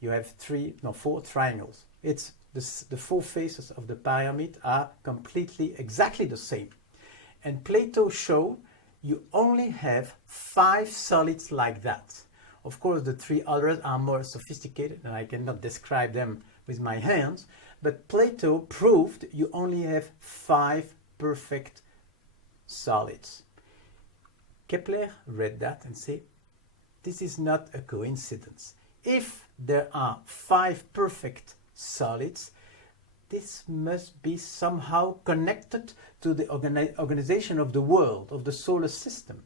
You have 4 triangles. It's the 4 faces of the pyramid are completely exactly the same. And Plato showed you only have 5 solids like that. Of course, the 3 others are more sophisticated, and I cannot describe them with my hands, but Plato proved you only have 5 perfect solids. Kepler read that and said, this is not a coincidence. If there are 5 perfect solids, this must be somehow connected to the organization of the world, of the solar system.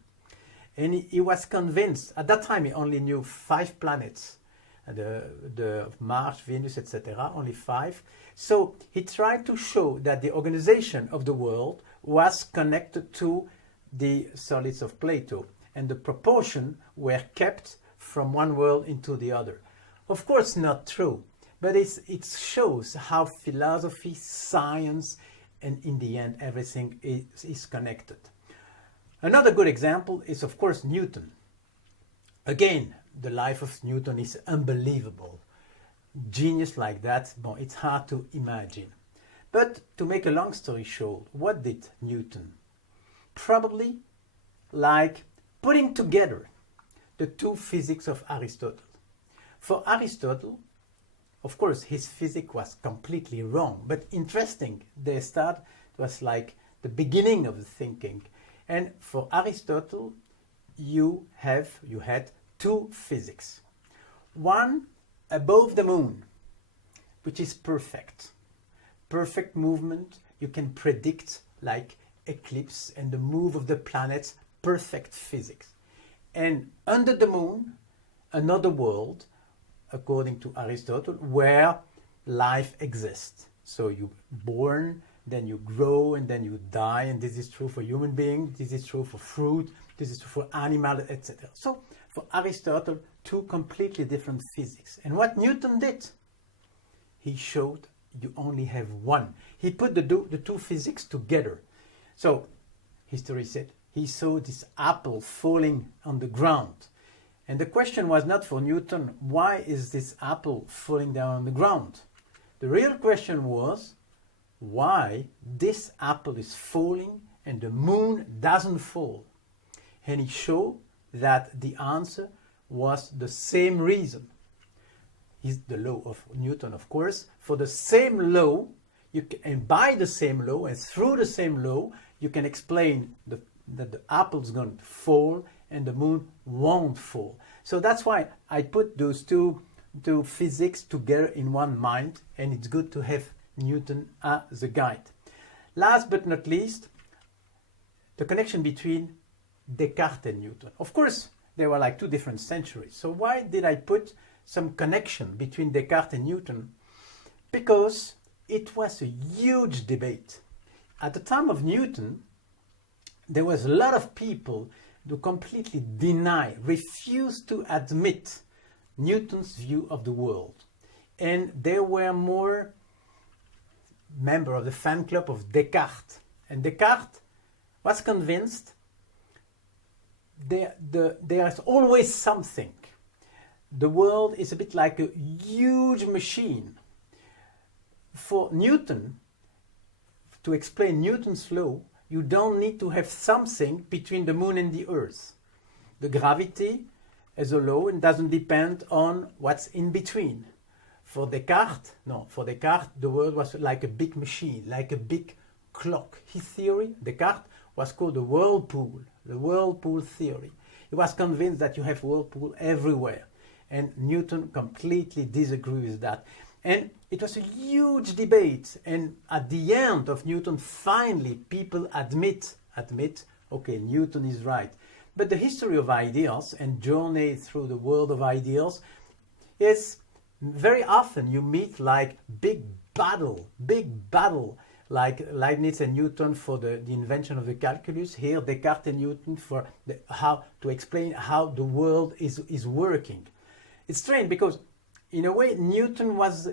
And he was convinced, at that time he only knew 5 planets, the Mars, Venus, etc., only 5. So he tried to show that the organization of the world was connected to the solids of Plato, and the proportion were kept from one world into the other. Of course not true, but it shows how philosophy, science, and in the end everything is connected. Another good example is, of course, Newton. Again, the life of Newton is unbelievable. Genius like that, bon, it's hard to imagine. But to make a long story short, what did Newton? Probably like putting together the 2 physics of Aristotle. For Aristotle, of course, his physics was completely wrong, but interesting. The start was like the beginning of the thinking. And for Aristotle, you had 2 physics. One above the moon, which is perfect. Perfect movement, you can predict like eclipse and the move of the planets, perfect physics. And under the moon, another world, according to Aristotle, where life exists. So you're born, then you grow, and then you die, and this is true for human beings, this is true for fruit, this is true for animals, etc. So for Aristotle, 2 completely different physics. And what Newton did, he showed you only have 1. He put the 2 physics together. So history said he saw this apple falling on the ground, And the question was not for Newton, why is this apple falling down on the ground? The real question was, why this apple is falling and the moon doesn't fall? And he showed that the answer was the same reason. Is the law of Newton, of course. For the same law, and by the same law, and through the same law, you can explain that the apple's going to fall and the moon won't fall. So that's why I put those two physics together in one mind, and it's good to have Newton as a guide. Last but not least, the connection between Descartes and Newton. Of course, they were like two different centuries. So why did I put some connection between Descartes and Newton? Because it was a huge debate. At the time of Newton, there was a lot of people who completely refused to admit Newton's view of the world. And there were more members of the fan club of Descartes. And Descartes was convinced there is always something. The world is a bit like a huge machine. For Newton, to explain Newton's law, you don't need to have something between the moon and the earth. The gravity as a law and doesn't depend on what's in between. For Descartes, the world was like a big machine, like a big clock. His theory, Descartes, was called the whirlpool theory. He was convinced that you have whirlpool everywhere. And Newton completely disagreed with that. And it was a huge debate. And at the end of Newton, finally, people admit, okay, Newton is right. But the history of ideas and journey through the world of ideas is very often you meet like big battle, like Leibniz and Newton for the invention of the calculus. Here, Descartes and Newton for how to explain how the world is working. It's strange because, in a way, Newton was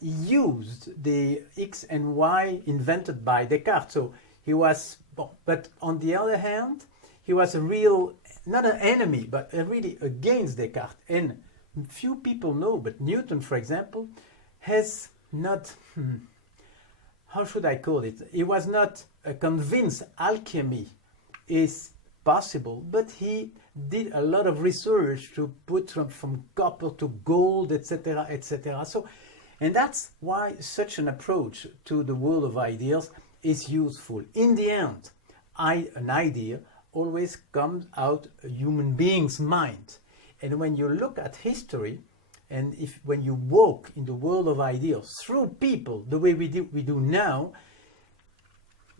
used the X and Y invented by Descartes. So he was, but on the other hand, he was a real, not an enemy, but really against Descartes. And few people know, but Newton, for example, has not, how should I call it? He was not convinced alchemy is possible, but he did a lot of research to put from copper to gold, etc., etc. So, and that's why such an approach to the world of ideas is useful. In the end, an idea always comes out a human being's mind. And when you look at history, and when you walk in the world of ideas through people, the way we do now,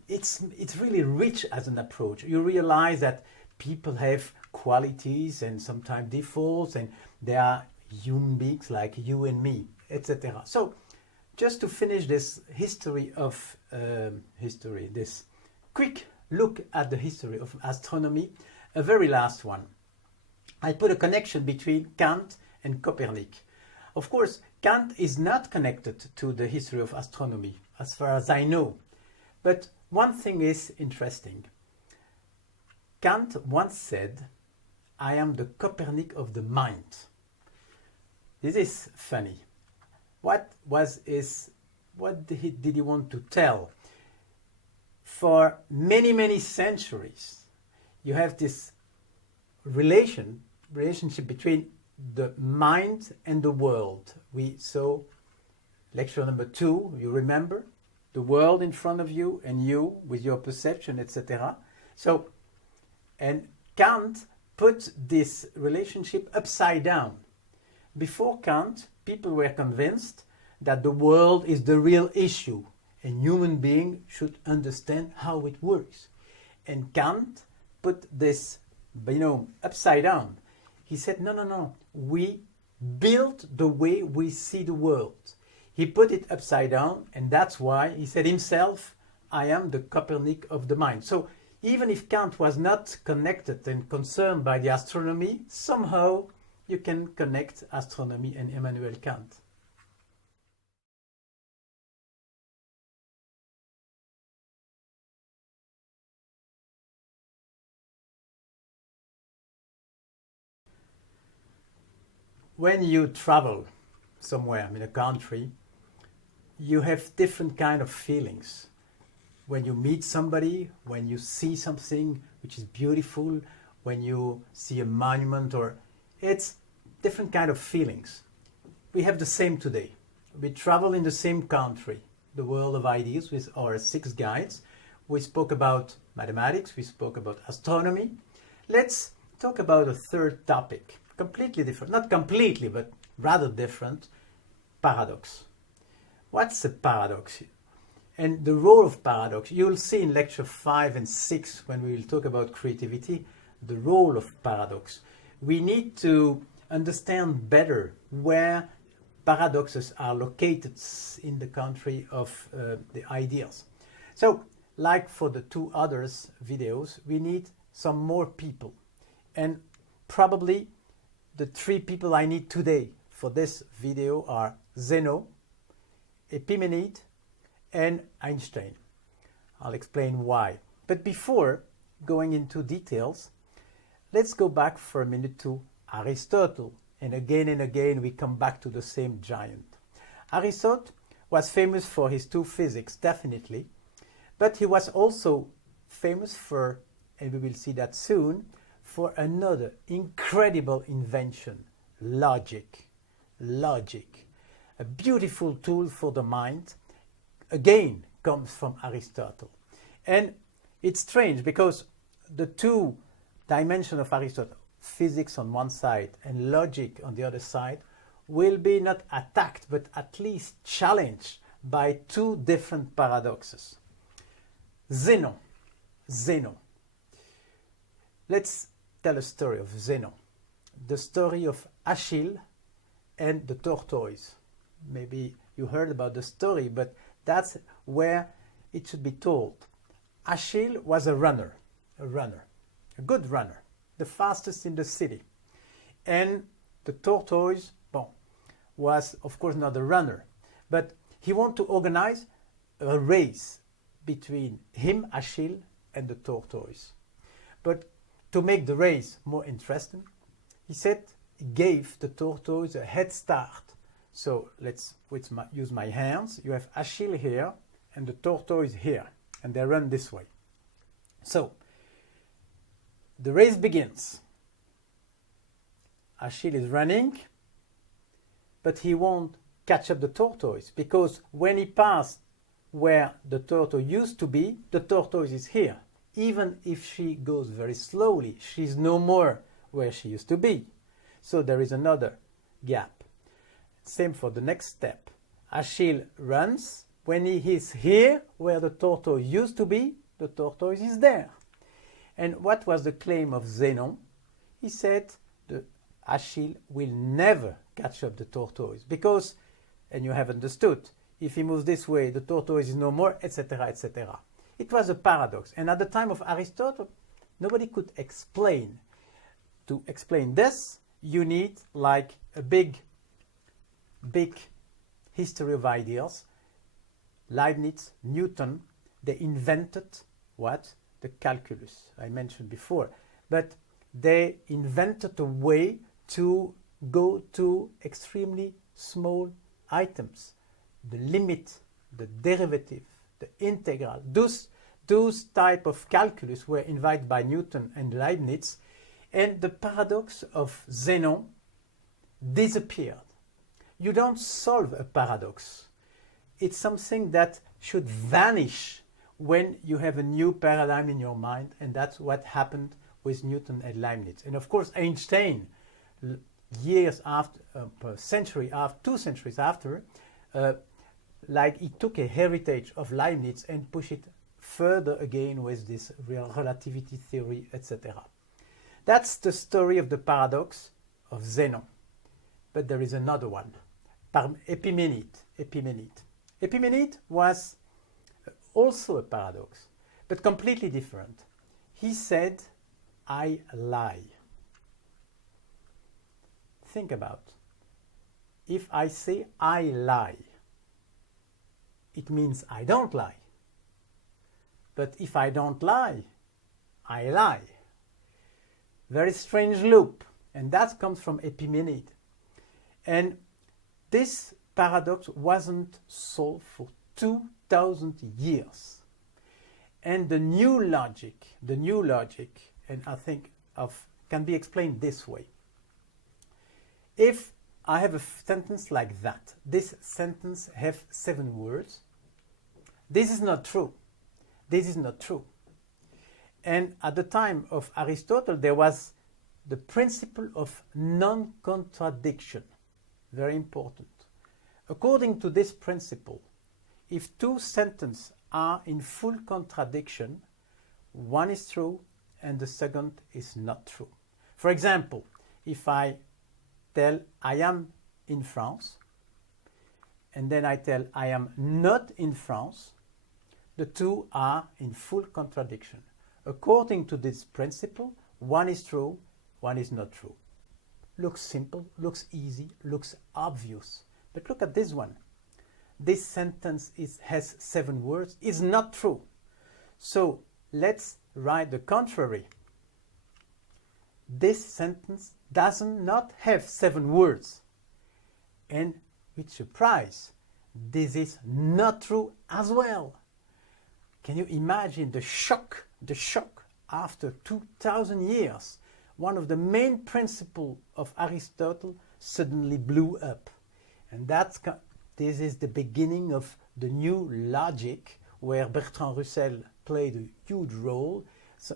it's really rich as an approach. You realize that people have qualities and sometimes defaults, and they are human beings like you and me, etc. So, just to finish this history of this quick look at the history of astronomy, a very last one. I put a connection between Kant and Copernic. Of course, Kant is not connected to the history of astronomy, as far as I know. But one thing is interesting. Kant once said, "I am the Copernic of the mind." This is funny. What did he want to tell? For many, many centuries, you have this relationship between the mind and the world. We saw lecture number 2, you remember? The world in front of you and you with your perception, etc. So, and Kant put this relationship upside down. Before Kant, people were convinced that the world is the real issue and human being should understand how it works. And Kant put this, upside down. He said, no, we build the way we see the world. He put it upside down, and that's why he said himself, "I am the Copernic of the mind." So even if Kant was not connected and concerned by the astronomy, somehow you can connect astronomy and Immanuel Kant. when you travel somewhere in a country, you have different kind of feelings. When you meet somebody, when you see something which is beautiful, when you see a monument, or it's different kind of feelings. We have the same today. We travel in the same country, the world of ideas, with our 6 guides. We spoke about mathematics, we spoke about astronomy. Let's talk about a third topic, completely different, not completely, but rather different, paradox. What's a paradox? And the role of paradox, you'll see in lecture 5 and 6 when we will talk about creativity, the role of paradox. We need to understand better where paradoxes are located in the country of the ideas. So, like for the 2 others videos, we need some more people. And probably the 3 people I need today for this video are Zeno, Epimenide, and Einstein. I'll explain why. But before going into details, let's go back for a minute to Aristotle. And again we come back to the same giant. Aristotle was famous for his 2 physics, definitely, but he was also famous for, and we will see that soon, for another incredible invention, logic. Logic, a beautiful tool for the mind, again comes from Aristotle. And it's strange because the 2 dimensions of Aristotle, physics on one side and logic on the other side, will be not attacked but at least challenged by 2 different paradoxes. Zeno. Let's tell a story of Zeno. The story of Achilles and the tortoise. Maybe you heard about the story, but that's where it should be told. Achilles was a good runner, the fastest in the city. And the tortoise, was of course not a runner, but he wanted to organize a race between him, Achilles, and the tortoise. But to make the race more interesting, he gave the tortoise a head start. So let's use my hands. You have Achilles here and the tortoise here, and they run this way. So the race begins. Achilles is running, but he won't catch up the tortoise, because when he passed where the tortoise used to be, the tortoise is here. Even if she goes very slowly, she's no more where she used to be. So there is another gap. Same for the next step. Achilles runs. When he is here where the tortoise used to be, the tortoise is there. And what was the claim of Zeno? He said the Achilles will never catch up the tortoise because, and you have understood, if he moves this way, the tortoise is no more, etc., etc. It was a paradox. And at the time of Aristotle, nobody could explain. To explain this, you need like a big history of ideas. Leibniz, Newton, they invented what? The calculus I mentioned before. But they invented a way to go to extremely small items. The limit, the derivative, the integral. Those type of calculus were invented by Newton and Leibniz, and the paradox of Zeno disappeared. You don't solve a paradox. It's something that should vanish when you have a new paradigm in your mind, and that's what happened with Newton and Leibniz. And of course Einstein, years after, 2 centuries after, like he took a heritage of Leibniz and pushed it further again with this real relativity theory, etc. That's the story of the paradox of Zeno. But there is another one, Epimenide. Epimenide was also a paradox, but completely different. He said, I lie. Think about, if I say I lie, it means I don't lie. But if I don't lie, I lie. Very strange loop, and that comes from Epimenide. And this paradox wasn't solved for 2000 years. And the new logic, and I think can be explained this way. If I have a sentence like that, this sentence have 7 words, this is not true. This is not true. And at the time of Aristotle, there was the principle of non-contradiction. Very important. According to this principle, if 2 sentences are in full contradiction, one is true and the second is not true. For example, if I tell I am in France, and then I tell I am not in France, the 2 are in full contradiction. According to this principle, one is true, one is not true. Looks simple, looks easy, looks obvious. But look at this one. This sentence has 7 words, is not true. So let's write the contrary. This sentence does not have 7 words. And with surprise, this is not true as well. Can you imagine the shock after 2000 years? One of the main principles of Aristotle suddenly blew up. And this is the beginning of the new logic, where Bertrand Russell played a huge role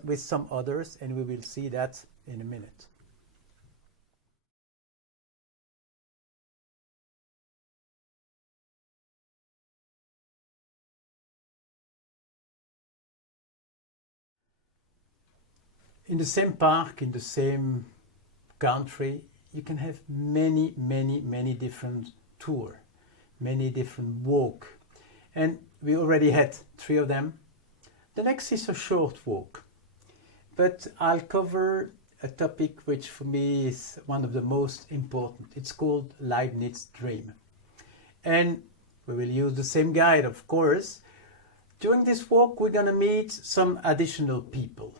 with some others, and we will see that in a minute. In the same park, in the same country, you can have many different tours, many different walks. And we already had 3 of them. The next is a short walk. But I'll cover a topic which for me is one of the most important. It's called Leibniz dream. And we will use the same guide, of course. During this walk, we're going to meet some additional people.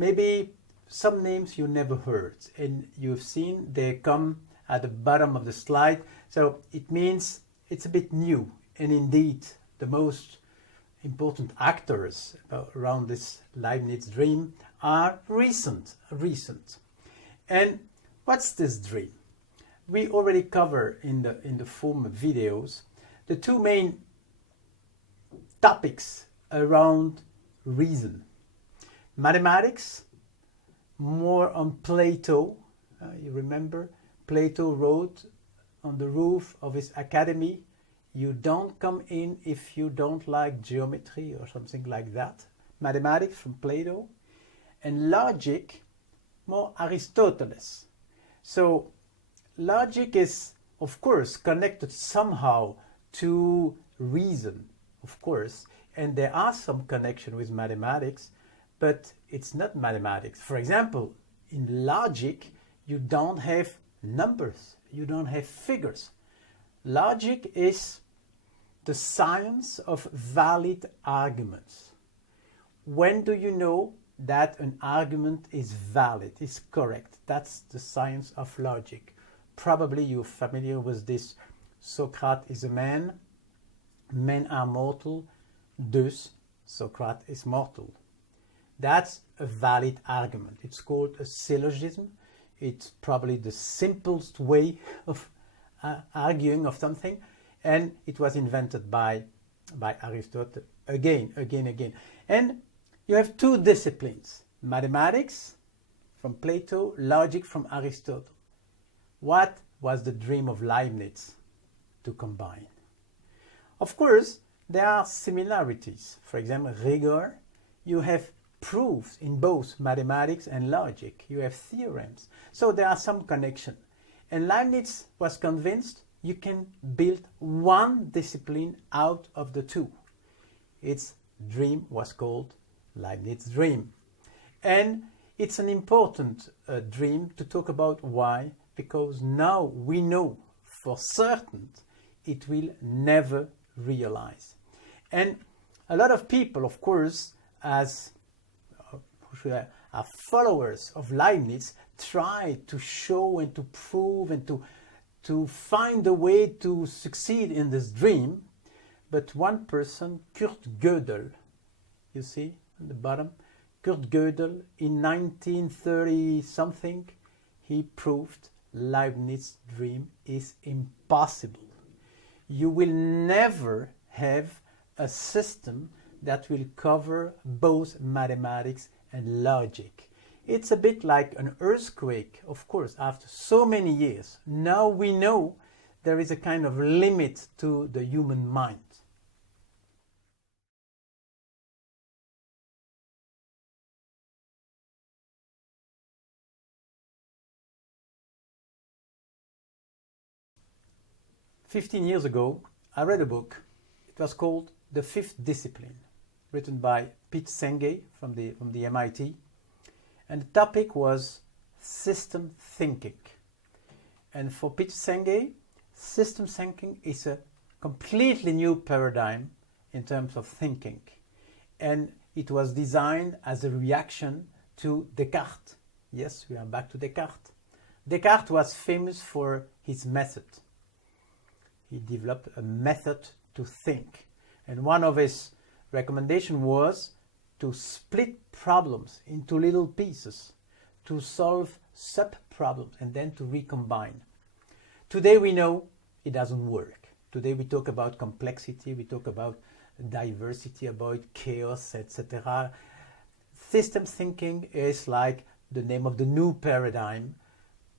Maybe some names you never heard, and you've seen they come at the bottom of the slide. So it means it's a bit new. And indeed, the most important actors around this Leibniz dream are recent. And what's this dream? We already covered in the former videos the 2 main topics around reason. Mathematics, more on Plato. You remember, Plato wrote on the roof of his academy, "You don't come in if you don't like geometry," or something like that. Mathematics from Plato. And logic, more Aristoteles. So logic is, of course, connected somehow to reason, of course, and there are some connection with mathematics, but it's not mathematics. For example, in logic, you don't have numbers, you don't have figures. Logic is the science of valid arguments. When do you know that an argument is valid, is correct? That's the science of logic. Probably you're familiar with this. Socrates is a man, men are mortal, thus Socrates is mortal. That's a valid argument. It's called a syllogism. It's probably the simplest way of arguing of something, and it was invented by Aristotle again. And you have 2 disciplines: mathematics from Plato, logic from Aristotle. What was the dream of Leibniz? To combine. Of course, there are similarities. For example, rigor, you have proofs in both mathematics and logic. You have theorems. So there are some connection. And Leibniz was convinced you can build one discipline out of the 2. Its dream was called Leibniz dream. And it's an important dream to talk about. Why? Because now we know for certain it will never realize. And a lot of people, of course, as are followers of Leibniz, try to show and to prove and to to find a way to succeed in this dream. But one person, Kurt Gödel, you see at the bottom, Kurt Gödel, in 1930 something, he proved Leibniz's dream is impossible. You will never have a system that will cover both mathematics and logic. It's a bit like an earthquake, of course, after so many years. Now we know there is a kind of limit to the human mind. "15 years ago, I read a book. It was called The Fifth Discipline, written by Pete Senge from the MIT. And the topic was system thinking. And for Pete Senge, system thinking is a completely new paradigm in terms of thinking. And it was designed as a reaction to Descartes. Yes, we are back to Descartes. Descartes was famous for his method. He developed a method to think. And one of his recommendations was to split problems into little pieces, to solve sub-problems, and then to recombine. Today we know it doesn't work. Today we talk about complexity, we talk about diversity, about chaos, etc. System thinking is like the name of the new paradigm,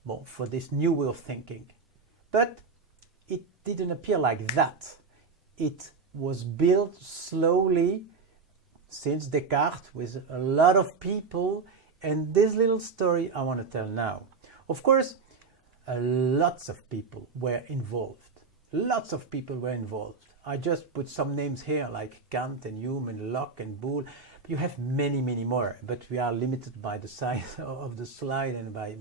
well, for this new way of thinking. But it didn't appear like that. It was built slowly since Descartes with a lot of people, and this little story I want to tell now. Of course, lots of people were involved. Lots of people were involved. I just put some names here like Kant and Hume and Locke and Boole. You have many, many more, but we are limited by the size of the slide and by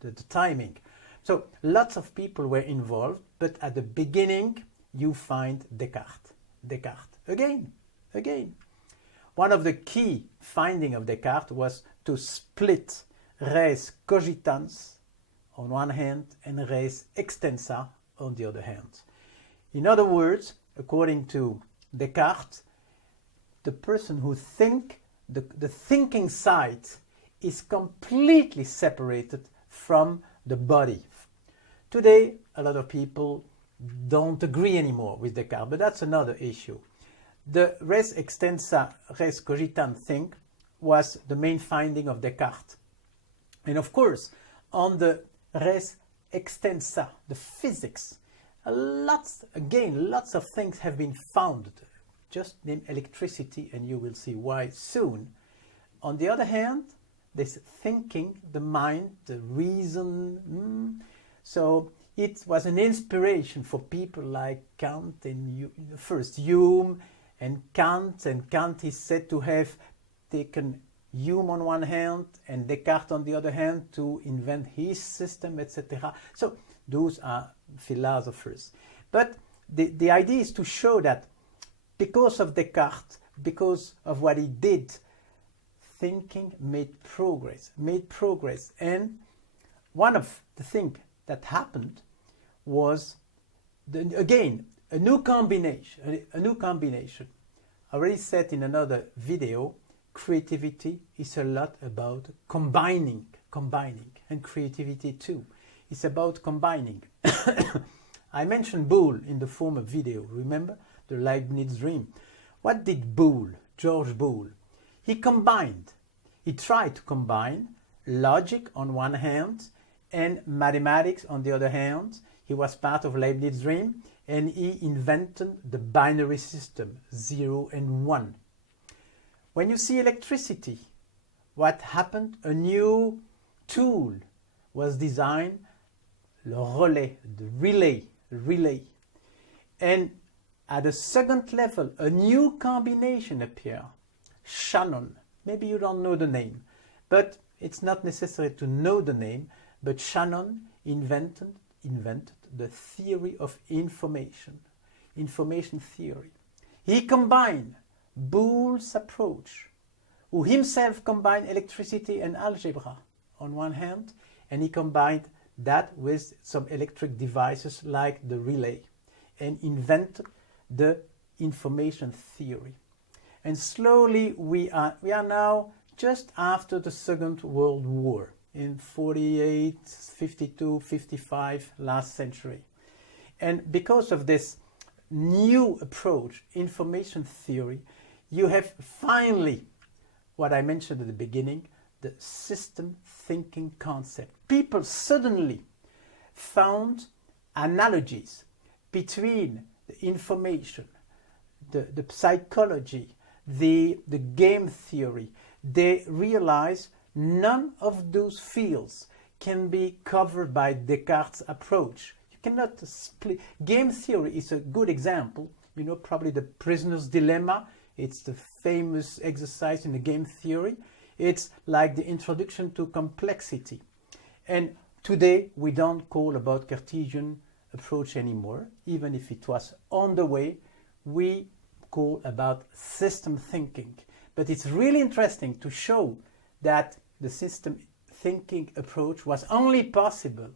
the timing. So lots of people were involved, but at the beginning you find Descartes. Descartes, again. One of the key findings of Descartes was to split res cogitans on one hand and res extensa on the other hand. In other words, according to Descartes, the person who thinks, the thinking side is completely separated from the body. Today, a lot of people don't agree anymore with Descartes, but that's another issue. The res extensa, res cogitans thing was the main finding of Descartes. And of course, on the res extensa, the physics, lots of things have been found. Just name electricity and you will see why soon. On the other hand, this thinking, the mind, the reason, so it was an inspiration for people like Kant and first Hume and Kant is said to have taken Hume on one hand and Descartes on the other hand to invent his system, etc. So those are philosophers. But the idea is to show that because of Descartes, because of what he did, thinking made progress. And one of the things that happened was, again, a new combination. I already said in another video, creativity is a lot about combining, and creativity too. It's about combining. I mentioned Boole in the former video, remember? The Leibniz dream. What did Boole, George Boole? He tried to combine logic on one hand and mathematics on the other hand. He was part of Leibniz dream and he invented the binary system, 0 and 1. When you see electricity, what happened? A new tool was designed, the relay. And at a second level, a new combination appeared, Shannon. Maybe you don't know the name, but it's not necessary to know the name, but Shannon invented the theory of information theory. He combined Boole's approach, who himself combined electricity and algebra on one hand, and he combined that with some electric devices like the relay and invent the information theory. And slowly we are now just after the Second World War in 48, 52, 55, last century. And because of this new approach, information theory, you have finally what I mentioned at the beginning, the system thinking concept. People suddenly found analogies between the information, the psychology, the game theory. They realize none of those fields can be covered by Descartes' approach. You cannot split. Game theory is a good example. You know, probably the prisoner's dilemma. It's the famous exercise in the game theory. It's like the introduction to complexity. And today we don't call about Cartesian approach anymore, even if it was on the way. We call about system thinking. But it's really interesting to show that the system thinking approach was only possible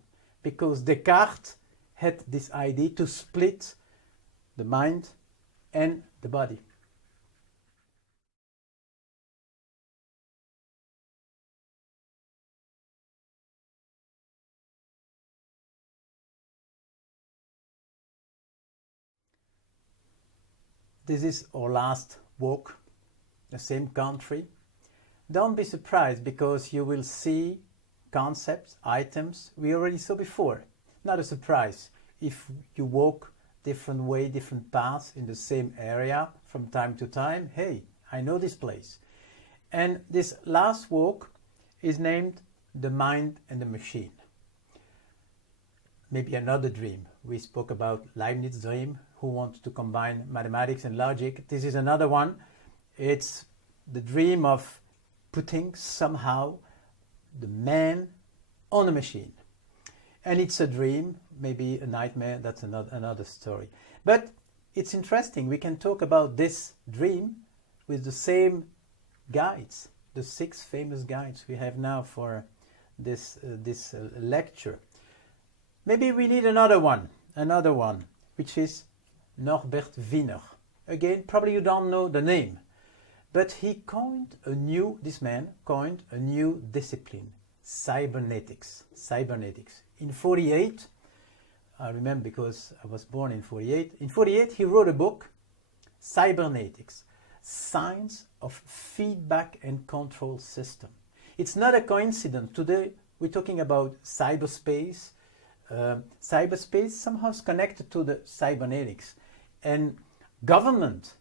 because Descartes had this idea to split the mind and the body. This is our last walk, the same country. Don't be surprised because you will see concepts, items we already saw before. Not a surprise if you walk different way, different paths in the same area from time to time. Hey, I know this place. And this last walk is named The Mind and the Machine. Maybe another dream. We spoke about Leibniz's dream, who wanted to combine mathematics and logic. This is another one. It's the dream of putting somehow the man on a machine. And it's a dream, maybe a nightmare, that's another story. But it's interesting, we can talk about this dream with the same guides, the 6 famous guides we have now for this lecture. Maybe we need another one, which is Norbert Wiener. Again, probably you don't know the name, but this man coined a new discipline, cybernetics. In 48, I remember because I was born in 48. In 48, he wrote a book, Cybernetics, Science of Feedback and Control System. It's not a coincidence. Today, we're talking about cyberspace. Cyberspace somehow is connected to the cybernetics. And government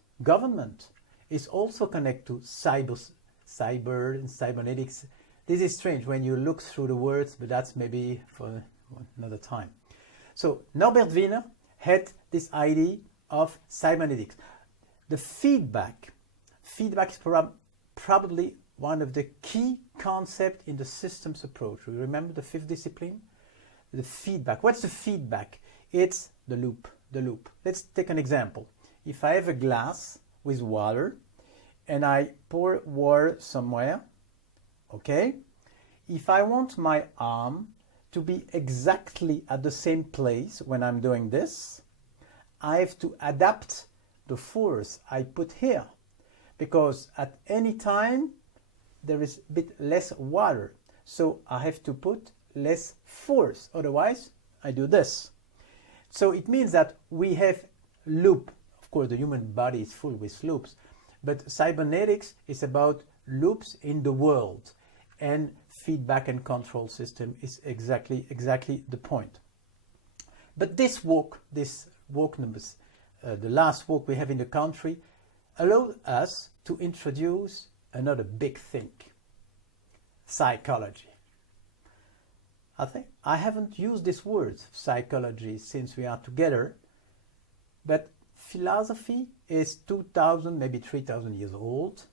is also connected to cyber and cybernetics. This is strange when you look through the words, but that's maybe for another time. So Norbert Wiener had this idea of cybernetics. The feedback is probably one of the key concepts in the systems approach. We remember the 5th discipline? The feedback. What's the feedback? It's the loop. Let's take an example. If I have a glass with water and I pour water somewhere, okay? If I want my arm to be exactly at the same place when I'm doing this, I have to adapt the force I put here, because at any time there is a bit less water, so I have to put less force, otherwise I do this. So it means that we have loop. Of course, the human body is full with loops, but cybernetics is about loops in the world, and feedback and control system is exactly the point. But this walk numbers, the last walk we have in the country, allowed us to introduce another big thing, psychology. I think I haven't used this word, psychology, since we are together, but philosophy is 2,000, maybe 3,000 years old.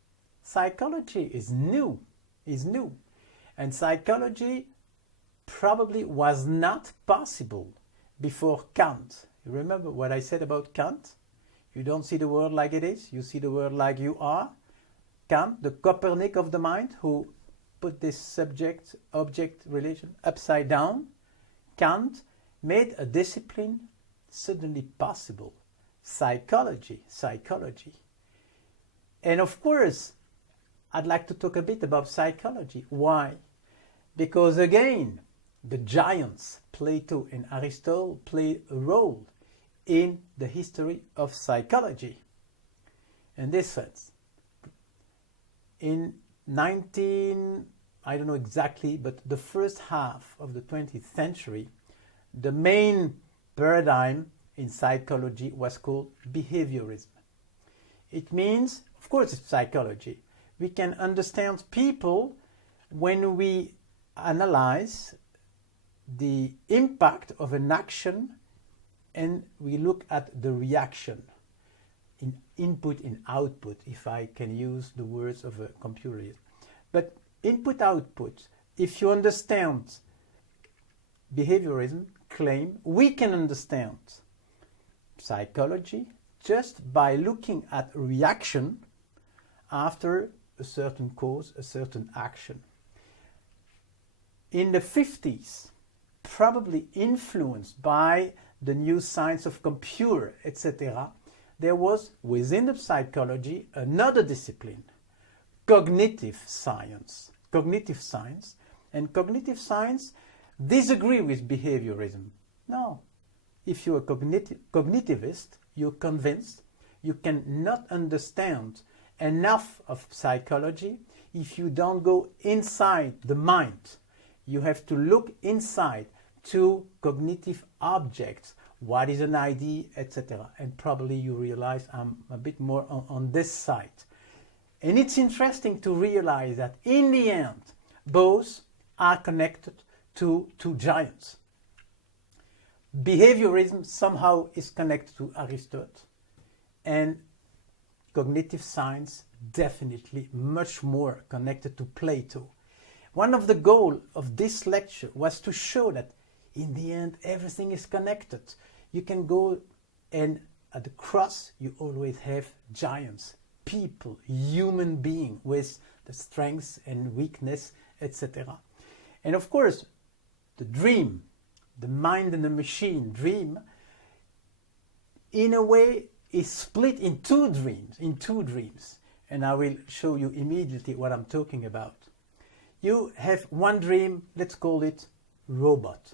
Psychology is new. And psychology probably was not possible before Kant. You remember what I said about Kant? You don't see the world like it is, you see the world like you are. Kant, the Copernic of the mind, who put this subject-object relation upside down. Kant made a discipline suddenly possible, psychology. And of course, I'd like to talk a bit about psychology. Why? Because again, the giants, Plato and Aristotle, play a role in the history of psychology. In this sense, in I don't know exactly, but the first half of the 20th century, the main paradigm in psychology was called behaviorism. It means, of course, it's psychology. We can understand people when we analyze the impact of an action and we look at the reaction in input and output, if I can use the words of a computer. But input-output, if you understand behaviorism claim, we can understand psychology just by looking at reaction after a certain cause, a certain action. In the 50s, probably influenced by the new science of computer, etc., there was within the psychology another discipline, cognitive science. And cognitive science disagree with behaviorism. No. If you're a cognitivist, you're convinced you cannot understand enough of psychology if you don't go inside the mind. You have to look inside to cognitive objects. What is an idea, etc. And probably you realize I'm a bit more on this side. And it's interesting to realize that in the end, both are connected to two giants. Behaviorism somehow is connected to Aristotle, and cognitive science definitely much more connected to Plato. One of the goals of this lecture was to show that in the end everything is connected. You can go and at the cross you always have giants, people, human beings with the strengths and weakness, etc. And of course, the dream, the mind and the machine dream, in a way is split in two dreams. And I will show you immediately what I'm talking about. You have one dream, let's call it robot.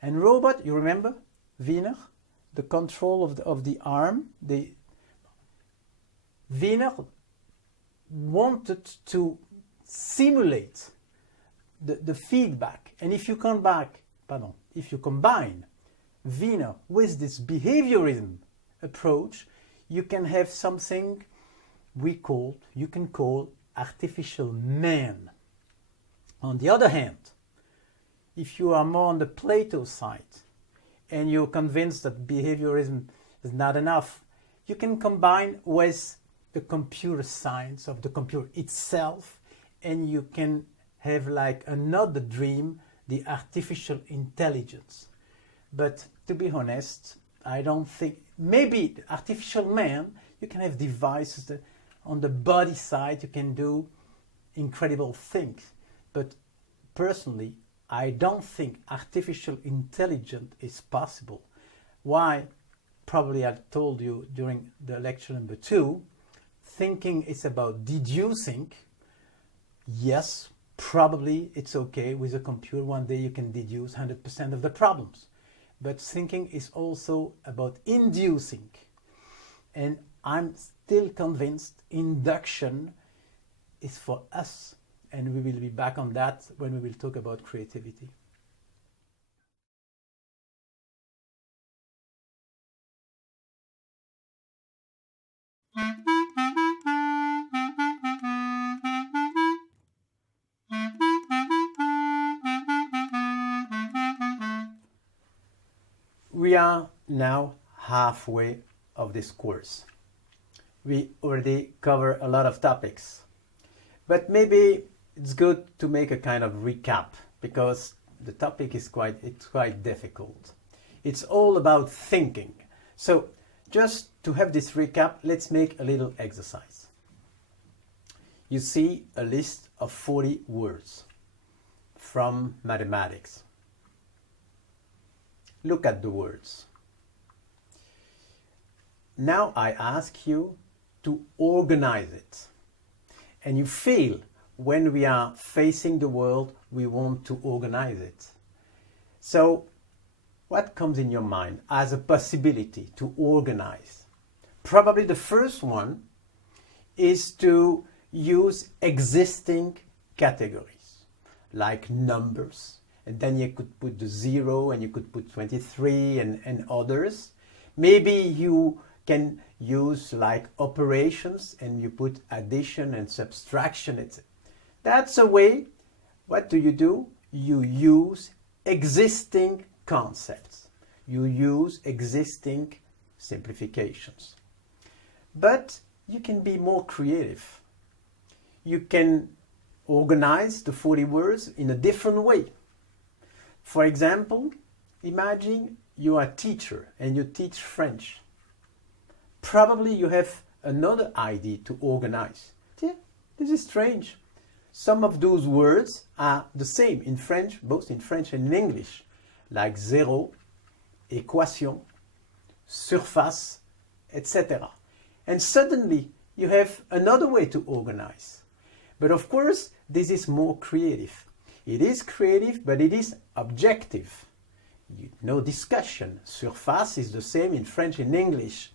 And robot, you remember Wiener, the control of the arm. Wiener wanted to simulate the feedback. And if you combine Wiener with this behaviorism approach, you can have something you can call artificial man. On the other hand, if you are more on the Plato side and you're convinced that behaviorism is not enough, you can combine with the computer science of the computer itself, and you can have like another dream, the artificial intelligence. But to be honest, I don't think, maybe the artificial man, you can have devices that on the body side you can do incredible things. But personally, I don't think artificial intelligence is possible. Why? Probably I told you during the lecture number 2, thinking is about deducing. Yes, probably it's okay with a computer. One day you can deduce 100% of the problems. But thinking is also about inducing. And I'm still convinced induction is for us. And we will be back on that when we will talk about creativity. We are now halfway of this course. We already covered a lot of topics, but maybe it's good to make a kind of recap because the topic is quite difficult. It's all about thinking. So just to have this recap, let's make a little exercise. You see a list of 40 words from mathematics. look at the words. Now I ask you to organize it. And you feel when we are facing the world, we want to organize it. So what comes in your mind as a possibility to organize? Probably the first one is to use existing categories like numbers, and then you could put the 0 and you could put 23 and others. Maybe you can use like operations and you put addition and subtraction, etc. That's a way. What do? You use existing concepts. You use existing simplifications. But you can be more creative. You can organize the 40 words in a different way. For example, imagine you are a teacher and you teach French. Probably you have another idea to organize. Yeah, this is strange. Some of those words are the same in French, both in French and in English, like zéro, équation, surface, etc. And suddenly you have another way to organize. But of course, this is more creative. It is creative, but it is objective. No discussion. Surface is the same in French and English.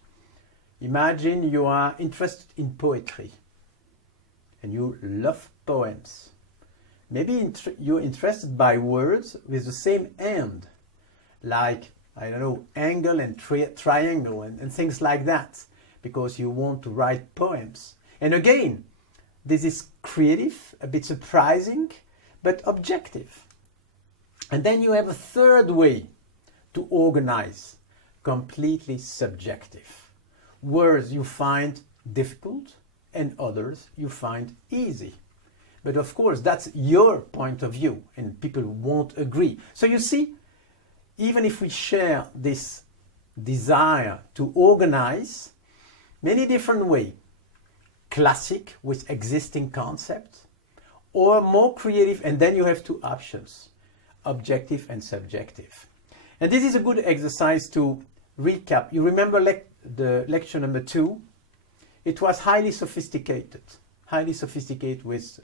Imagine you are interested in poetry and you love poems. Maybe you're interested by words with the same end, like, I don't know, angle and triangle and things like that, because you want to write poems. And again, this is creative, a bit surprising, but objective. And then you have a third way to organize, completely subjective. Words you find difficult and others you find easy. But of course, that's your point of view and people won't agree. So you see, even if we share this desire to organize, many different ways, classic with existing concepts, or more creative, and then you have two options, objective and subjective. And this is a good exercise to recap. You remember the lecture number 2? It was highly sophisticated with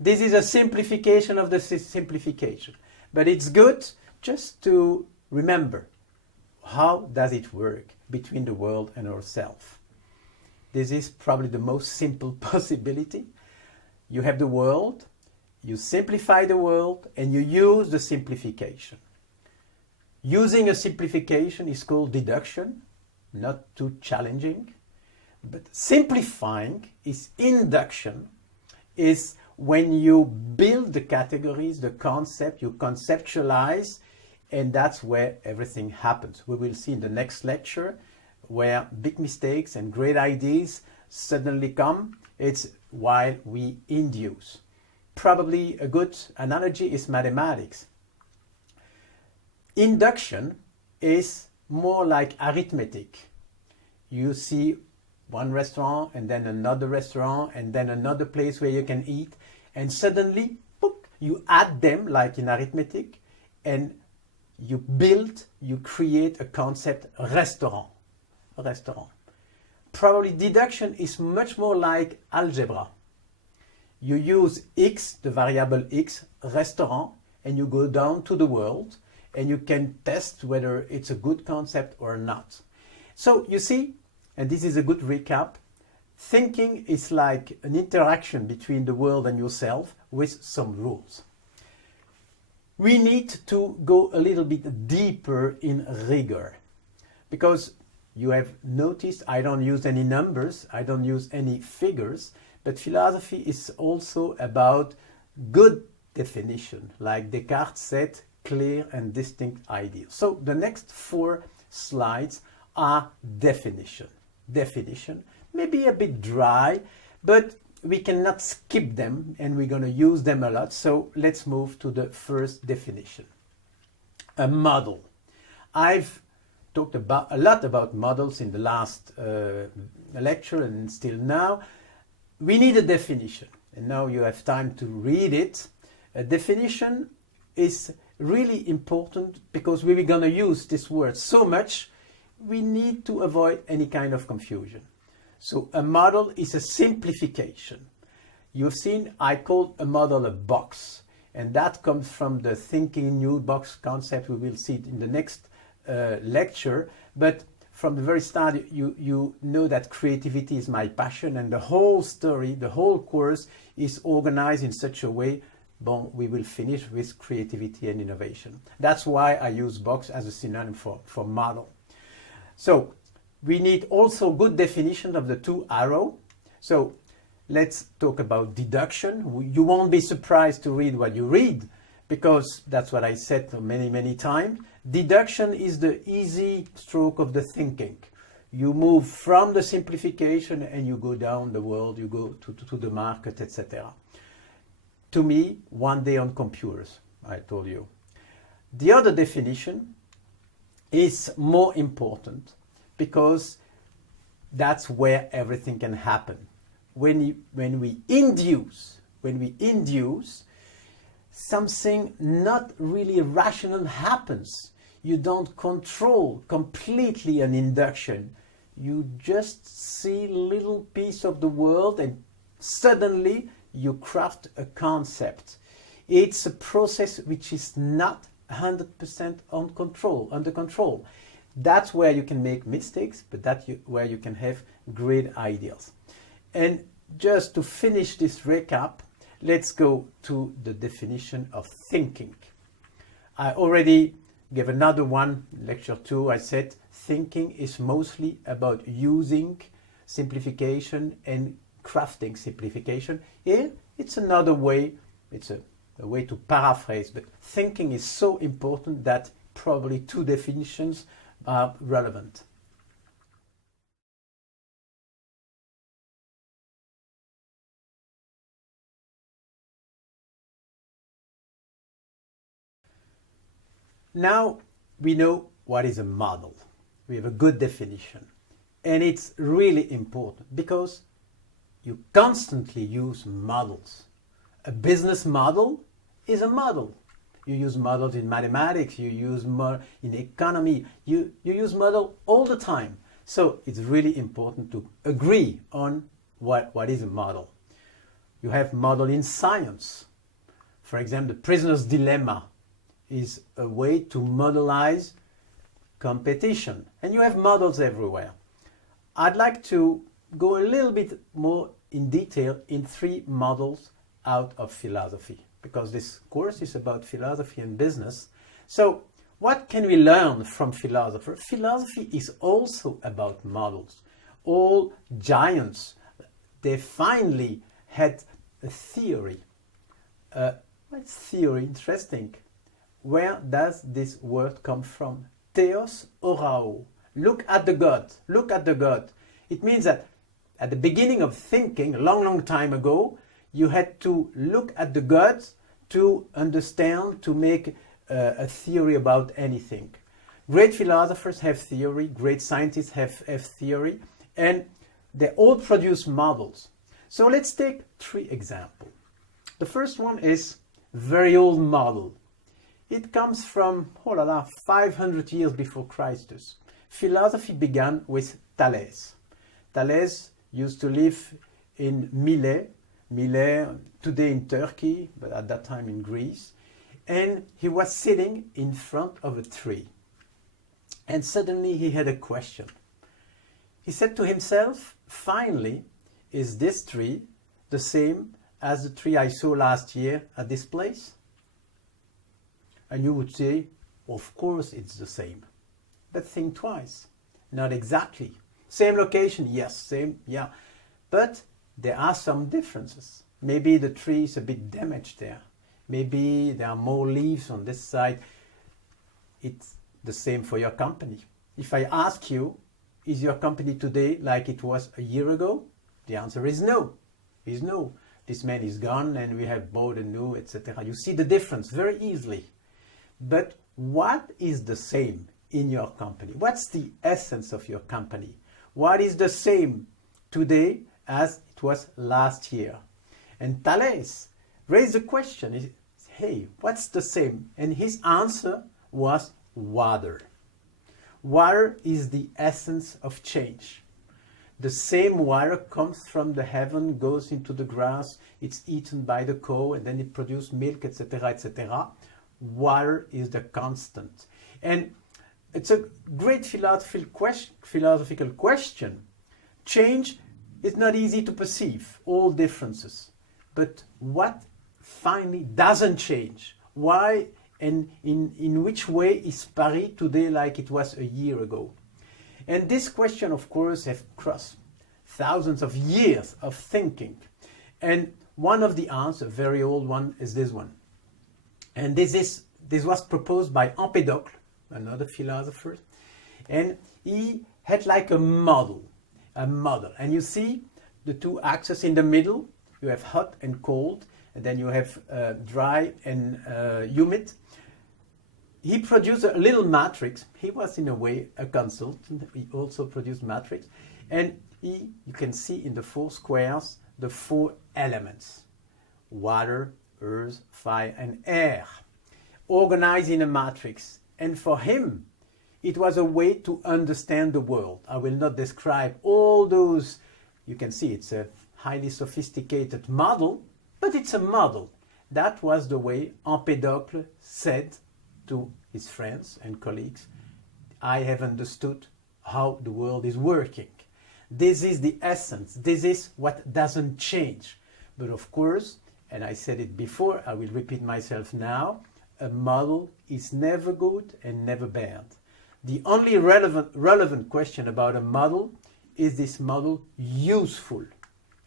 this is a simplification of the simplification. But it's good just to remember how does it work between the world and ourselves. This is probably the most simple possibility. You have the world, you simplify the world, and you use the simplification. Using a simplification is called deduction, not too challenging. But simplifying is induction, is when you build the categories, the concept, you conceptualize, and that's where everything happens. We will see in the next lecture where big mistakes and great ideas suddenly come. It's while we induce. Probably a good analogy is mathematics. Induction is more like arithmetic. You see one restaurant and then another restaurant and then another place where you can eat, and suddenly you add them like in arithmetic and you create a concept, restaurant. Probably deduction is much more like algebra. You use x, the variable x, restaurant, and you go down to the world and you can test whether it's a good concept or not. So you see, and this is a good recap, thinking is like an interaction between the world and yourself with some rules. We need to go a little bit deeper in rigor, because you have noticed I don't use any numbers, I don't use any figures, but philosophy is also about good definition, like Descartes said, clear and distinct ideas. So the next 4 slides are definition, maybe a bit dry, but we cannot skip them and we're going to use them a lot. So let's move to the first definition. A model. I've talked a lot about models in the last lecture and still now. We need a definition, and now you have time to read it. A definition is really important because we're going to use this word so much, we need to avoid any kind of confusion. So a model is a simplification. You've seen I call a model a box, and that comes from the thinking new box concept. We will see it in the next lecture, but from the very start you know that creativity is my passion, and the whole story, the whole course is organized in such a way, we will finish with creativity and innovation. That's why I use box as a synonym for model. So we need also good definition of the two arrows. So let's talk about deduction. You won't be surprised to read what you read, because that's what I said many times. Deduction is the easy stroke of the thinking. You move from the simplification and you go down the world, you go to the market, etc. To me, one day on computers, I told you. The other definition is more important because that's where everything can happen. When we induce something not really rational happens. You don't control completely an induction. You just see a little piece of the world and suddenly you craft a concept. It's a process which is not 100% under control. That's where you can make mistakes, but that's where you can have great ideas. And just to finish this recap, let's go to the definition of thinking. I already gave another one, lecture 2. I said thinking is mostly about using simplification and crafting simplification. Here, it's another way, it's a way to paraphrase, but thinking is so important that probably 2 definitions are relevant. Now we know what is a model. We have a good definition. And it's really important because you constantly use models. A business model is a model. You use models in mathematics, you use in economy, you use model all the time. So it's really important to agree on what is a model. You have model in science. For example, the prisoner's dilemma is a way to modelize competition. And you have models everywhere. I'd like to go a little bit more in detail in 3 models out of philosophy, because this course is about philosophy and business. So what can we learn from philosophers? Philosophy is also about models. All giants, they finally had a theory. What's theory? Interesting. Where does this word come from? Theos orao. Look at the God. Look at the God. It means that at the beginning of thinking, a long time ago, you had to look at the gods to understand, to make a theory about anything. Great philosophers have theory, great scientists have theory, and they all produce models. So let's take 3 examples. The first one is very old model. It comes from 500 years before Christ. Philosophy began with Thales. Thales used to live in Milet, today in Turkey, but at that time in Greece. And he was sitting in front of a tree. And suddenly he had a question. He said to himself, finally, is this tree the same as the tree I saw last year at this place? And you would say, of course it's the same. But think twice. Not exactly. Same location, yes, same, yeah. But there are some differences. Maybe the tree is a bit damaged there. Maybe there are more leaves on this side. It's the same for your company. If I ask you, is your company today like it was a year ago? The answer is no. Is no. This man is gone and we have bought a new, etc. You see the difference very easily. But what is the same in your company? What's the essence of your company? What is the same today as it was last year? And Thales raised the question. hey, what's the same? And his answer was water. Water is the essence of change. The same water comes from the heaven, goes into the grass, it's eaten by the cow, and then it produces milk, etc., etc. Water is the constant. And it's a great philosophical question. Change is not easy to perceive, all differences. But what finally doesn't change? Why and in which way is Paris today like it was a year ago? And this question, of course, has crossed thousands of years of thinking. And one of the answers, a very old one, is this one. And this was proposed by Empédocle, another philosopher. And he had like a model. And you see the two axes in the middle. You have hot and cold, and then you have dry and humid. He produced a little matrix. He was in a way a consultant. He also produced matrix. And you can see in the 4 squares the 4 elements: water, earth, fire, and air, organized in a matrix. And for him, it was a way to understand the world. I will not describe all those. You can see it's a highly sophisticated model, but it's a model. That was the way Empédocle said to his friends and colleagues, I have understood how the world is working. This is the essence. This is what doesn't change. But of course, and I said it before, I will repeat myself now, a model is never good and never bad. The only relevant question about a model is this model useful?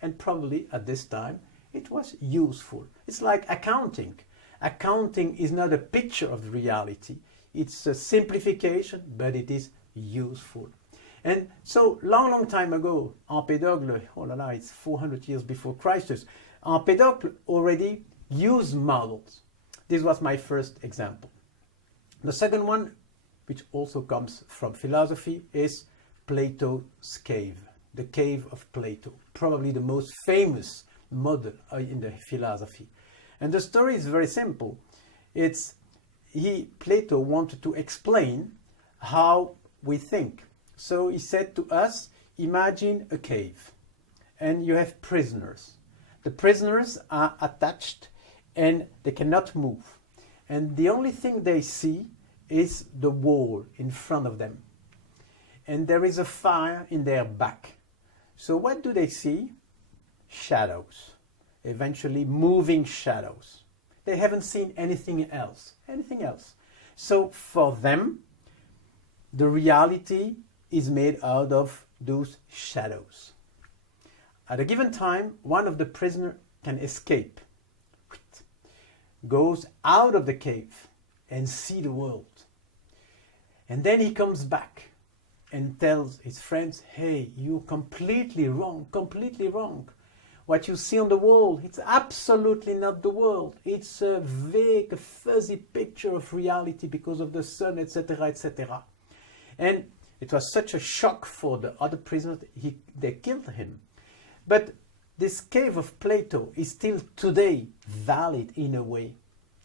And probably at this time it was useful. It's like accounting. Accounting is not a picture of reality. It's a simplification, but it is useful. And so long time ago, Empédocle, it's 400 years before Christ, Empédocle already used models. This was my first example. The second one, which also comes from philosophy, is Plato's cave, the cave of Plato, probably the most famous model in the philosophy. And the story is very simple. Plato wanted to explain how we think. So he said to us, imagine a cave and you have prisoners. The prisoners are attached and they cannot move. And the only thing they see is the wall in front of them. And there is a fire in their back. So what do they see? Shadows. Eventually moving shadows. They haven't seen anything else. So for them, the reality is made out of those shadows. At a given time, one of the prisoners can escape, goes out of the cave and see the world. And then he comes back and tells his friends, hey, you're completely wrong. What you see on the wall, it's absolutely not the world. It's a vague, fuzzy picture of reality because of the sun, etc., etc. And it was such a shock for the other prisoners, they killed him. But this cave of Plato is still today valid in a way.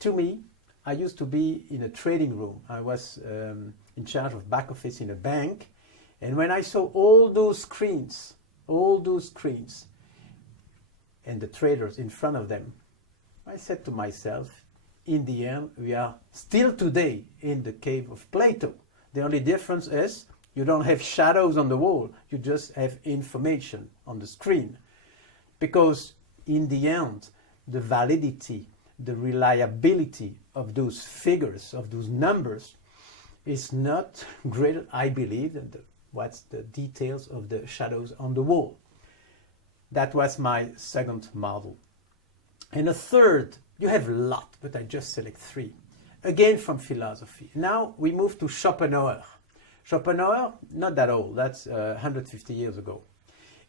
To me, I used to be in a trading room. I was in charge of back office in a bank. And when I saw all those screens, and the traders in front of them, I said to myself, in the end, we are still today in the cave of Plato. The only difference is you don't have shadows on the wall, you just have information on the screen. Because in the end, the validity, the reliability of those figures, of those numbers, is not greater, I believe, than what's the details of the shadows on the wall. That was my second model. And a third, you have a lot, but I just select 3. Again from philosophy. Now we move to Schopenhauer. Schopenhauer, not that old, that's 150 years ago.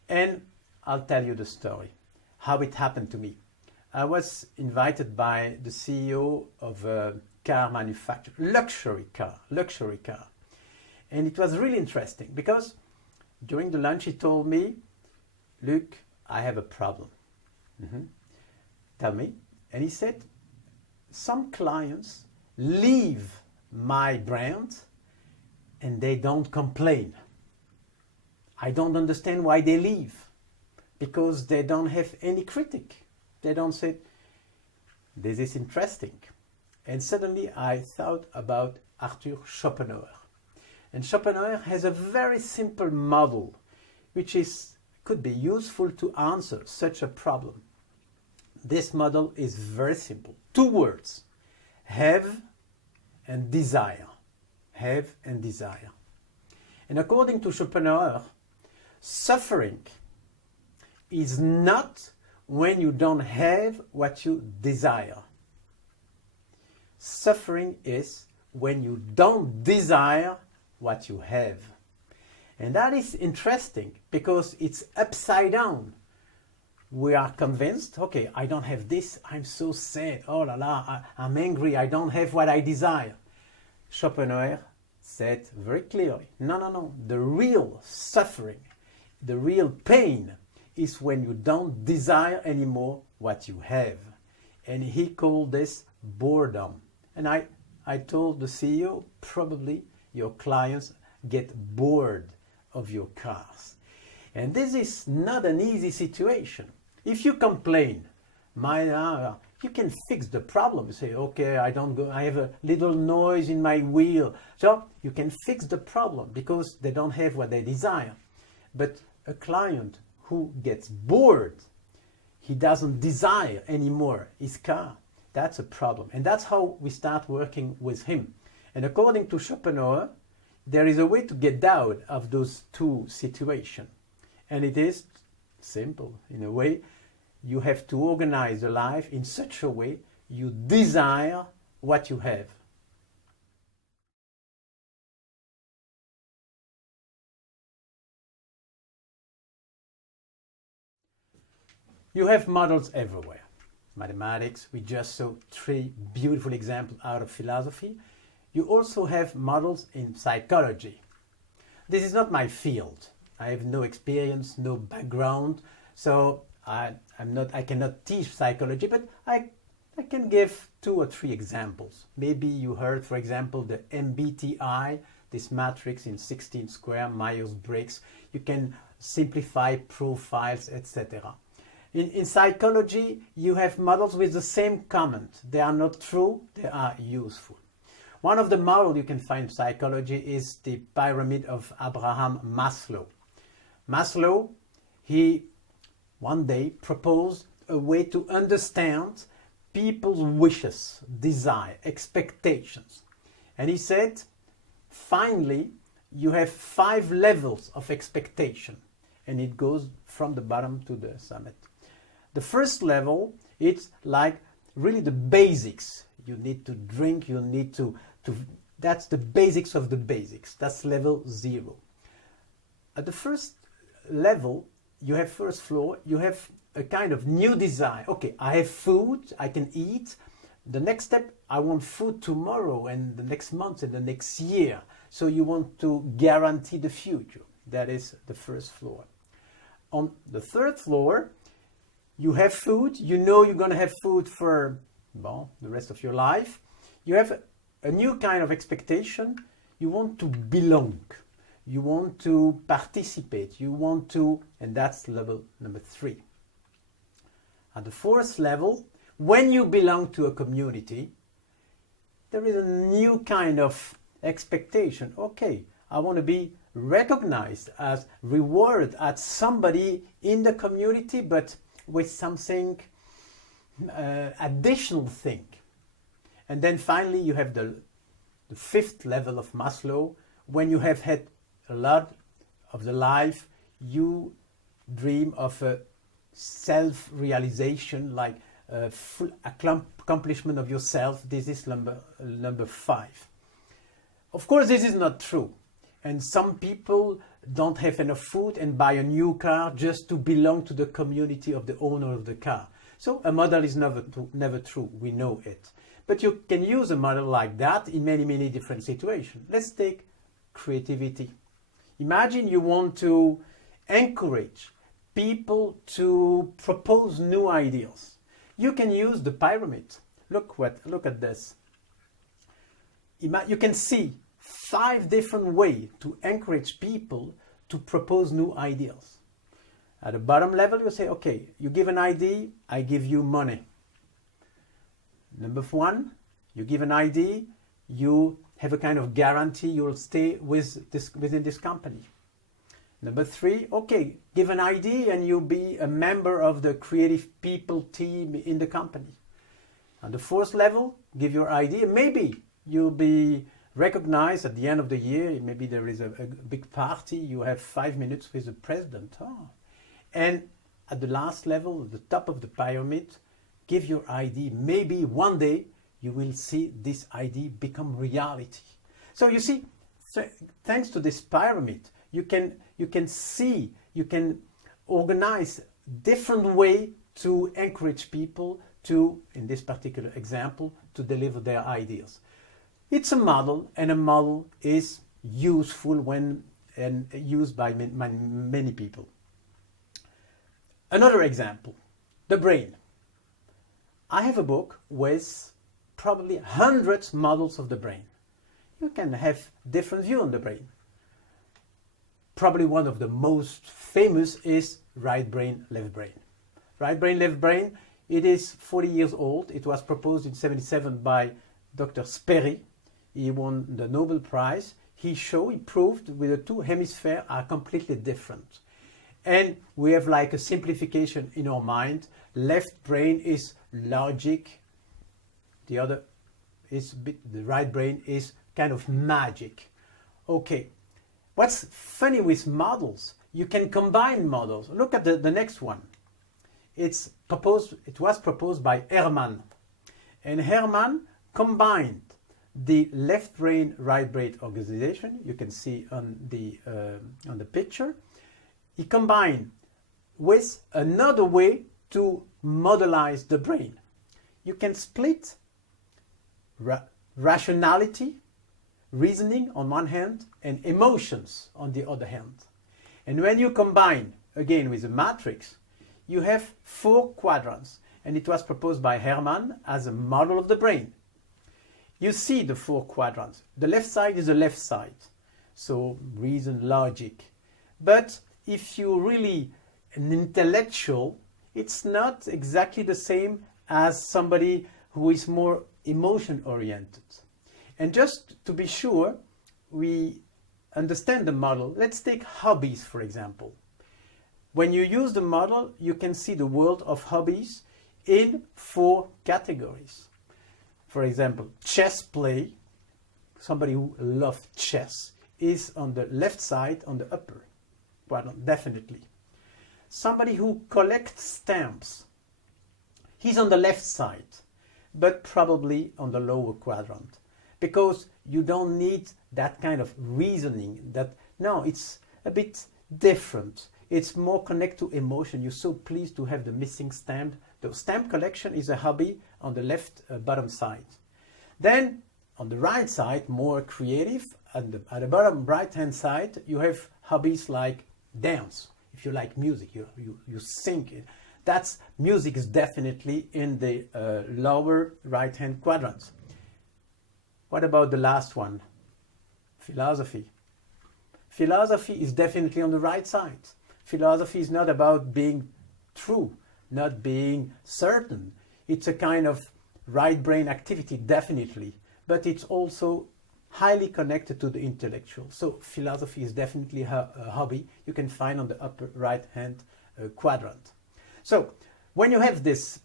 And I'll tell you the story, how it happened to me. I was invited by the CEO of a car manufacturer, luxury car. And it was really interesting because during the lunch he told me, Luc, I have a problem. Tell me. And he said, some clients leave my brand and they don't complain. I don't understand why they leave, because they don't have any critic. They don't say, this is interesting. And suddenly I thought about Arthur Schopenhauer. And Schopenhauer has a very simple model which could be useful to answer such a problem. This model is very simple. 2 words, have and desire. Have and desire. And according to Schopenhauer, suffering is not when you don't have what you desire. Suffering is when you don't desire what you have. And that is interesting because it's upside down. We are convinced, okay, I don't have this, I'm so sad, oh la la, I'm angry, I don't have what I desire. Schopenhauer said very clearly, no, the real suffering, the real pain is when you don't desire anymore what you have. And he called this boredom. And I told the CEO, probably your clients get bored of your cars. And this is not an easy situation. If you complain, you can fix the problem. You say, okay, I have a little noise in my wheel. So you can fix the problem because they don't have what they desire. But a client who gets bored, he doesn't desire anymore his car. That's a problem. And that's how we start working with him. And according to Schopenhauer, there is a way to get out of those 2 situations. And it is simple. In a way, you have to organize your life in such a way you desire what you have. You have models everywhere. Mathematics, we just saw 3 beautiful examples out of philosophy. You also have models in psychology. This is not my field. I have no experience, no background, so I cannot teach psychology, but I can give 2 or 3 examples. Maybe you heard, for example, the MBTI, this matrix in 16 square Myers-Briggs. You can simplify profiles, etc. In psychology, you have models with the same comment. They are not true, they are useful. One of the models you can find in psychology is the pyramid of Abraham Maslow. Maslow, he one day proposed a way to understand people's wishes, desire, expectations. And he said, finally, you have 5 levels of expectation. And it goes from the bottom to the summit. The first level, it's like really the basics. You need to drink, you need to that's the basics of the basics. That's level 0. At the first level, you have first floor, you have a kind of new desire. Okay, I have food, I can eat. The next step, I want food tomorrow and the next month and the next year. So you want to guarantee the future. That is the first floor. On the third floor, you have food. You know you're going to have food for the rest of your life. You have a new kind of expectation. You want to belong. You want to participate. You want to, and that's level number 3. At the fourth level, when you belong to a community, there is a new kind of expectation. Okay, I want to be recognized as rewarded as somebody in the community, but with something additional thing. And then finally you have the 5th level of Maslow. When you have had a lot of the life, you dream of a self-realization, like full accomplishment of yourself. This is number 5. Of course, this is not true. And some people don't have enough food and buy a new car just to belong to the community of the owner of the car. So a model is never true. We know it. But you can use a model like that in many, many different situations. Let's take creativity. Imagine you want to encourage people to propose new ideas. You can use the pyramid. Look at this. You can see 5 different ways to encourage people to propose new ideas. At the bottom level, you say, okay, you give an idea, I give you money. Number 1, you give an idea, you have a kind of guarantee you'll stay within this company. Number 3, okay, give an idea and you'll be a member of the creative people team in the company. On the 4th level, give your idea. Maybe you'll be recognized at the end of the year. Maybe there is a big party. You have 5 minutes with the president. Oh. And at the last level, the top of the pyramid, give your idea. Maybe one day you will see this idea become reality. So you see, thanks to this pyramid, you can see, you can organize different way to encourage people to, in this particular example, to deliver their ideas. It's a model, and a model is useful when and used by many people. Another example, the brain. I have a book with probably hundreds models of the brain. You can have different view on the brain. Probably one of the most famous is right brain, left brain. Right brain, left brain, it is 40 years old. It was proposed in 1977 by Dr. Sperry. He won the Nobel Prize. He proved with the 2 hemispheres are completely different. And we have like a simplification in our mind. Left brain is logic. The right brain is kind of magic. Okay. What's funny with models? You can combine models. Look at the next one. It was proposed by Herrmann. And Herrmann combined the left brain, right brain organization. You can see on the picture. He combined with another way to modelize the brain. You can split rationality, reasoning on one hand, and emotions on the other hand. And when you combine, again with a matrix, you have 4 quadrants. And it was proposed by Herrmann as a model of the brain. You see the 4 quadrants. The left side is the left side. So reason, logic. But if you're really an intellectual, it's not exactly the same as somebody who is more emotion oriented. And just to be sure we understand the model, let's take hobbies, for example. When you use the model, you can see the world of hobbies in 4 categories. For example, chess play, somebody who loves chess, is on the left side, on the upper quadrant, definitely. Somebody who collects stamps, he's on the left side, but probably on the lower quadrant. Because you don't need that kind of reasoning. No, it's a bit different. It's more connected to emotion. You're so pleased to have the missing stamp. The stamp collection is a hobby on the left bottom side. Then on the right side, more creative. At the bottom right hand side, you have hobbies like dance. If you like music, you sing. Music is definitely in the lower right hand quadrant. What about the last one? Philosophy. Philosophy is definitely on the right side. Philosophy is not about being true, not being certain. It's a kind of right brain activity, definitely, but it's also highly connected to the intellectual. So philosophy is definitely a hobby you can find on the upper right hand quadrant. So when you have this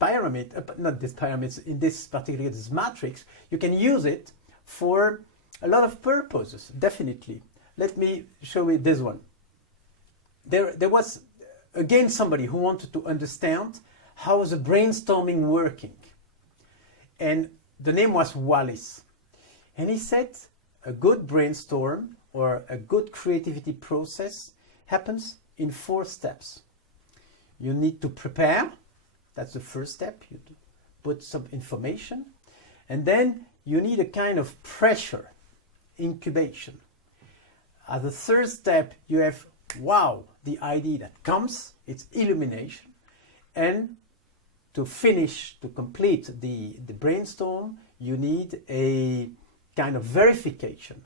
pyramid, not this pyramid, in this particular this matrix, you can use it for a lot of purposes, definitely. Let me show you this one. There was, again, somebody who wanted to understand how is the brainstorming working. And the name was Wallace. And he said a good brainstorm or a good creativity process happens in 4 steps. You need to prepare. That's the first step. You put some information. And then you need a kind of pressure, incubation. As the third step, you have, wow, the idea that comes. It's illumination. And to complete the brainstorm, you need a kind of verification.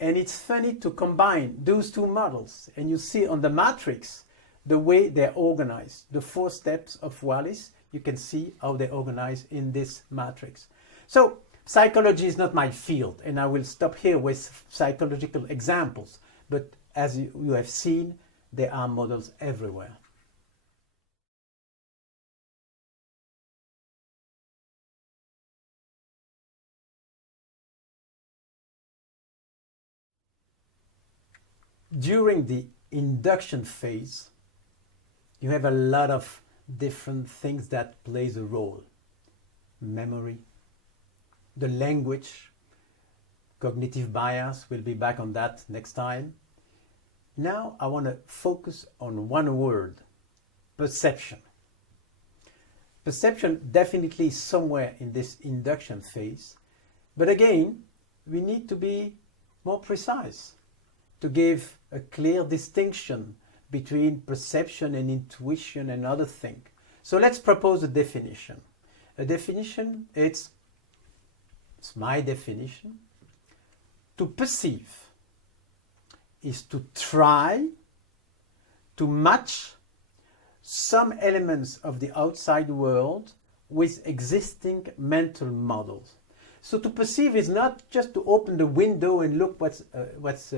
And it's funny to combine those two models, and you see on the matrix the way they're organized. The 4 steps of Wallis, you can see how they're organized in this matrix. So psychology is not my field, and I will stop here with psychological examples, but as you have seen, there are models everywhere. During the induction phase, you have a lot of different things that plays a role. Memory, the language, cognitive bias, we'll be back on that next time. Now I want to focus on one word, perception. Perception definitely is somewhere in this induction phase, but again, we need to be more precise to give a clear distinction between perception and intuition and other things. So let's propose a definition. A definition, it's my definition. To perceive is to try to match some elements of the outside world with existing mental models. So to perceive is not just to open the window and look what's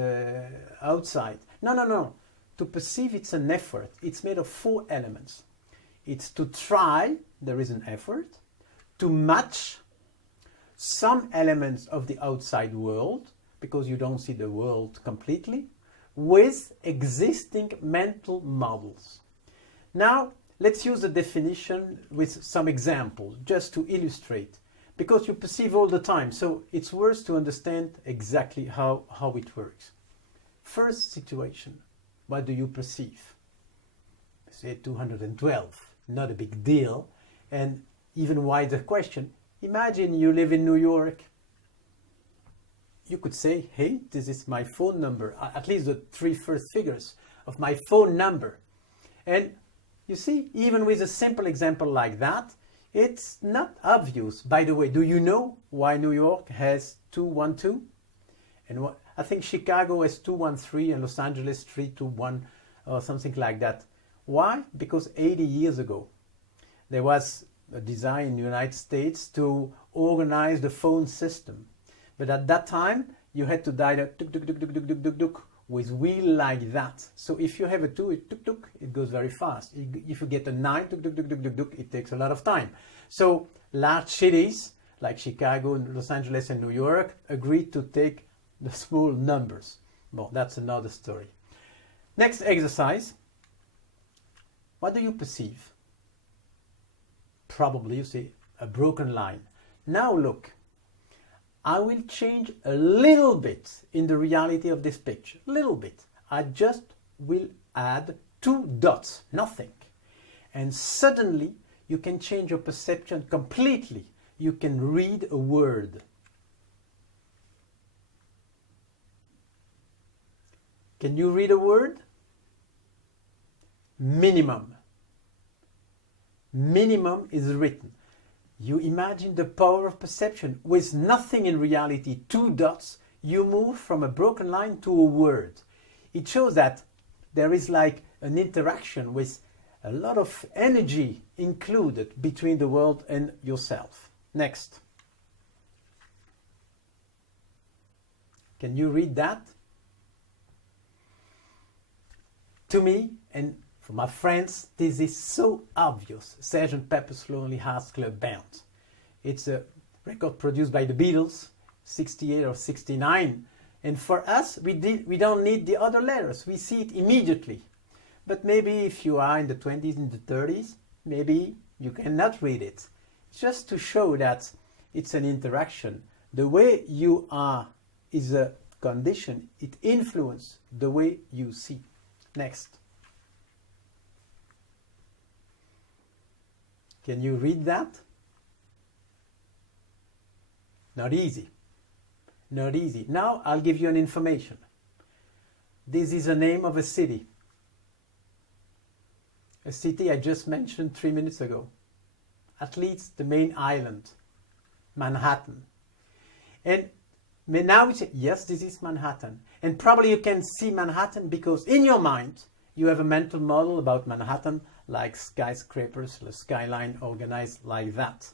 outside. No. To perceive, it's an effort. It's made of 4 elements. It's to try, there is an effort, to match some elements of the outside world, because you don't see the world completely, with existing mental models. Now, let's use the definition with some examples, just to illustrate, because you perceive all the time, so it's worth to understand exactly how it works. First situation, what do you perceive? Say 212, not a big deal, and even wider question, imagine you live in New York. You could say, hey, this is my phone number, at least the 3 first figures of my phone number. And you see, even with a simple example like that, it's not obvious. By the way, do you know why New York has 212? And I think Chicago has 213 and Los Angeles 321 or something like that. Why? Because 80 years ago, there was a design in the United States to organize the phone system. But at that time, you had to dial tuk tuk tuk tuk tuk tuk tuk tuk with wheel like that. So if you have a 2, it tuk tuk, it goes very fast. If you get a 9, tuk tuk tuk tuk tuk tuk, it takes a lot of time. So large cities like Chicago, Los Angeles, and New York agreed to take the small numbers. Well, that's another story. Next exercise. What do you perceive? Probably you see a broken line. Now look. I will change a little bit in the reality of this picture, a little bit. I just will add 2 dots, nothing. And suddenly you can change your perception completely. You can read a word. Can you read a word? Minimum. Minimum is written. You imagine the power of perception. With nothing in reality, 2 dots, you move from a broken line to a word. It shows that there is like an interaction with a lot of energy included between the world and yourself. Next. Can you read that? To me, and for my friends, this is so obvious. Sgt. Pepper's Lonely Hearts Club Band. It's a record produced by the Beatles, 68 or 69. And for us, we don't need the other letters. We see it immediately. But maybe if you are in the 20s and the 30s, maybe you cannot read it. Just to show that it's an interaction. The way you are is a condition. It influences the way you see. Next. Can you read that? Not easy. Not easy. Now I'll give you an information. This is the name of a city. A city I just mentioned 3 minutes ago. at least the main island, Manhattan. And now we say, yes, this is Manhattan. And probably you can see Manhattan because in your mind, you have a mental model about Manhattan, like skyscrapers, the skyline organized like that.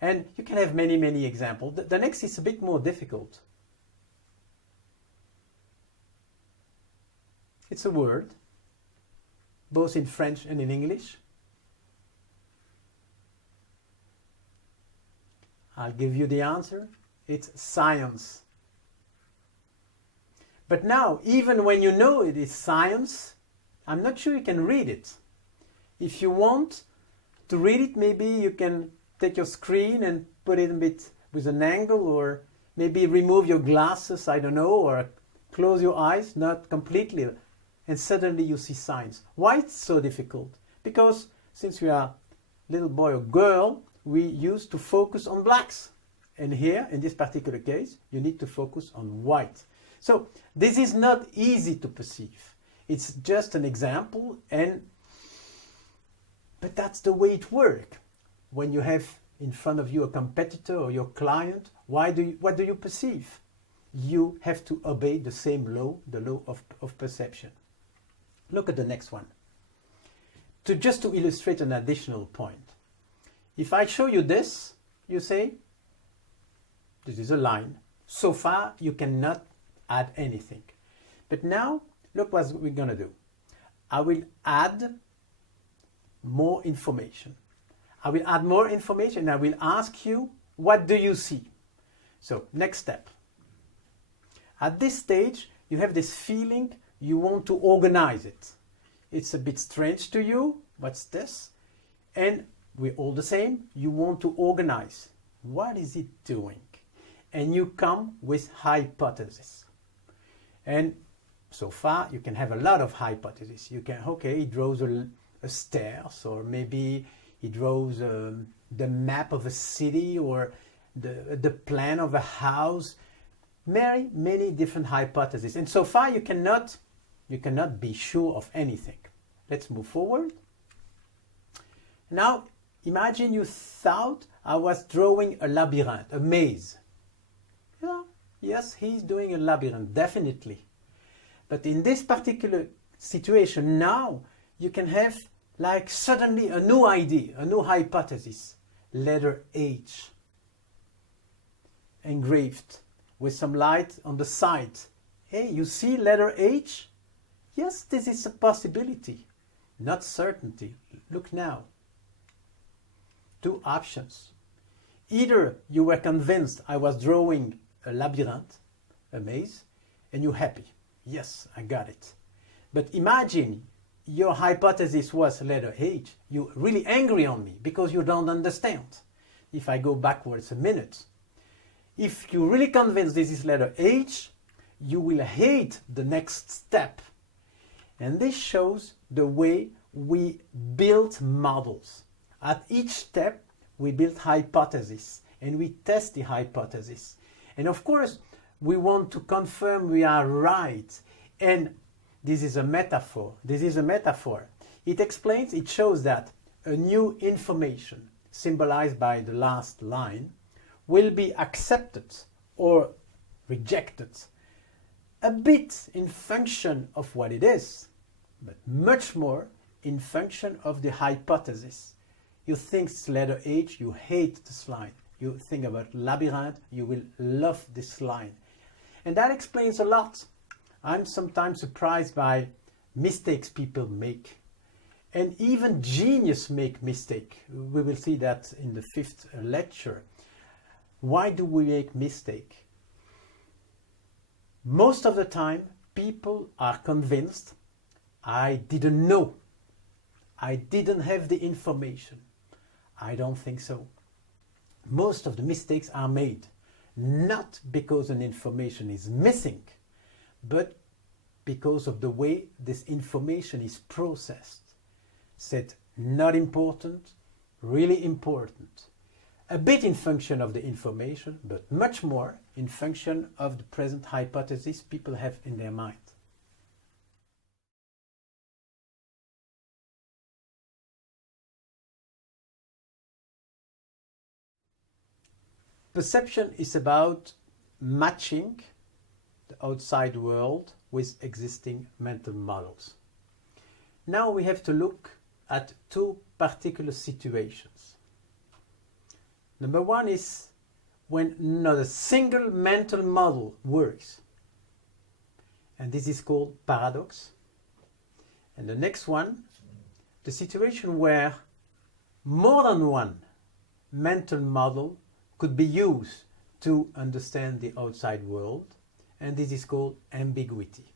And you can have many, many examples. The next is a bit more difficult. It's a word, both in French and in English. I'll give you the answer. It's science. But now, even when you know it is science, I'm not sure you can read it. If you want to read it, maybe you can take your screen and put it a bit with an angle, or maybe remove your glasses, I don't know, or close your eyes, not completely, and suddenly you see science. Why it's so difficult? Because since we are little boy or girl, we used to focus on blacks. And here, in this particular case, you need to focus on white. So this is not easy to perceive. It's just an example, but that's the way it works. When you have in front of you a competitor or your client, what do you perceive? You have to obey the same law, the law of perception. Look at the next one. Just to illustrate an additional point. If I show you this, you say, this is a line. So far, you cannot add anything. But now, look what we're going to do. I will add more information. I will add more information and I will ask you, what do you see? So, next step. At this stage, you have this feeling you want to organize it. It's a bit strange to you. What's this? And we're all the same. You want to organize. What is it doing? And you come with hypotheses. And so far, you can have a lot of hypotheses. You can, okay, he draws a stairs, or maybe he draws the map of a city, or the plan of a house. Many different hypotheses. And so far, you cannot be sure of anything. Let's move forward. Now, imagine you thought I was drawing a labyrinth, a maze. Yeah, yes, he's doing a labyrinth, definitely. But in this particular situation now, you can have like suddenly a new idea, a new hypothesis. Letter H. Engraved with some light on the side. Hey, you see letter H? Yes, this is a possibility, not certainty. Look now. Two options. Either you were convinced I was drawing a labyrinth, a maze, and you're happy. Yes, I got it. But imagine your hypothesis was letter H. You're really angry on me because you don't understand. If I go backwards a minute, if you're really convinced this is letter H, you will hate the next step. And this shows the way we build models. At each step, we build hypotheses and we test the hypothesis. And of course, we want to confirm we are right. And this is a metaphor. This is a metaphor. It explains, it shows that a new information, symbolized by the last line, will be accepted or rejected, a bit in function of what it is, but much more in function of the hypothesis. You think it's letter H, you hate this line. You think about labyrinth, you will love this line. And that explains a lot. I'm sometimes surprised by mistakes people make. And even genius make mistake. We will see that in the 5th lecture. Why do we make mistake? Most of the time, people are convinced, I didn't know. I didn't have the information. I don't think so. Most of the mistakes are made, not because an information is missing, but because of the way this information is processed. Said not important, really important. A bit in function of the information, but much more in function of the present hypothesis people have in their mind. Perception is about matching the outside world with existing mental models. Now we have to look at two particular situations. Number one is when not a single mental model works. And this is called paradox. And the next one, the situation where more than one mental model could be used to understand the outside world, and this is called ambiguity.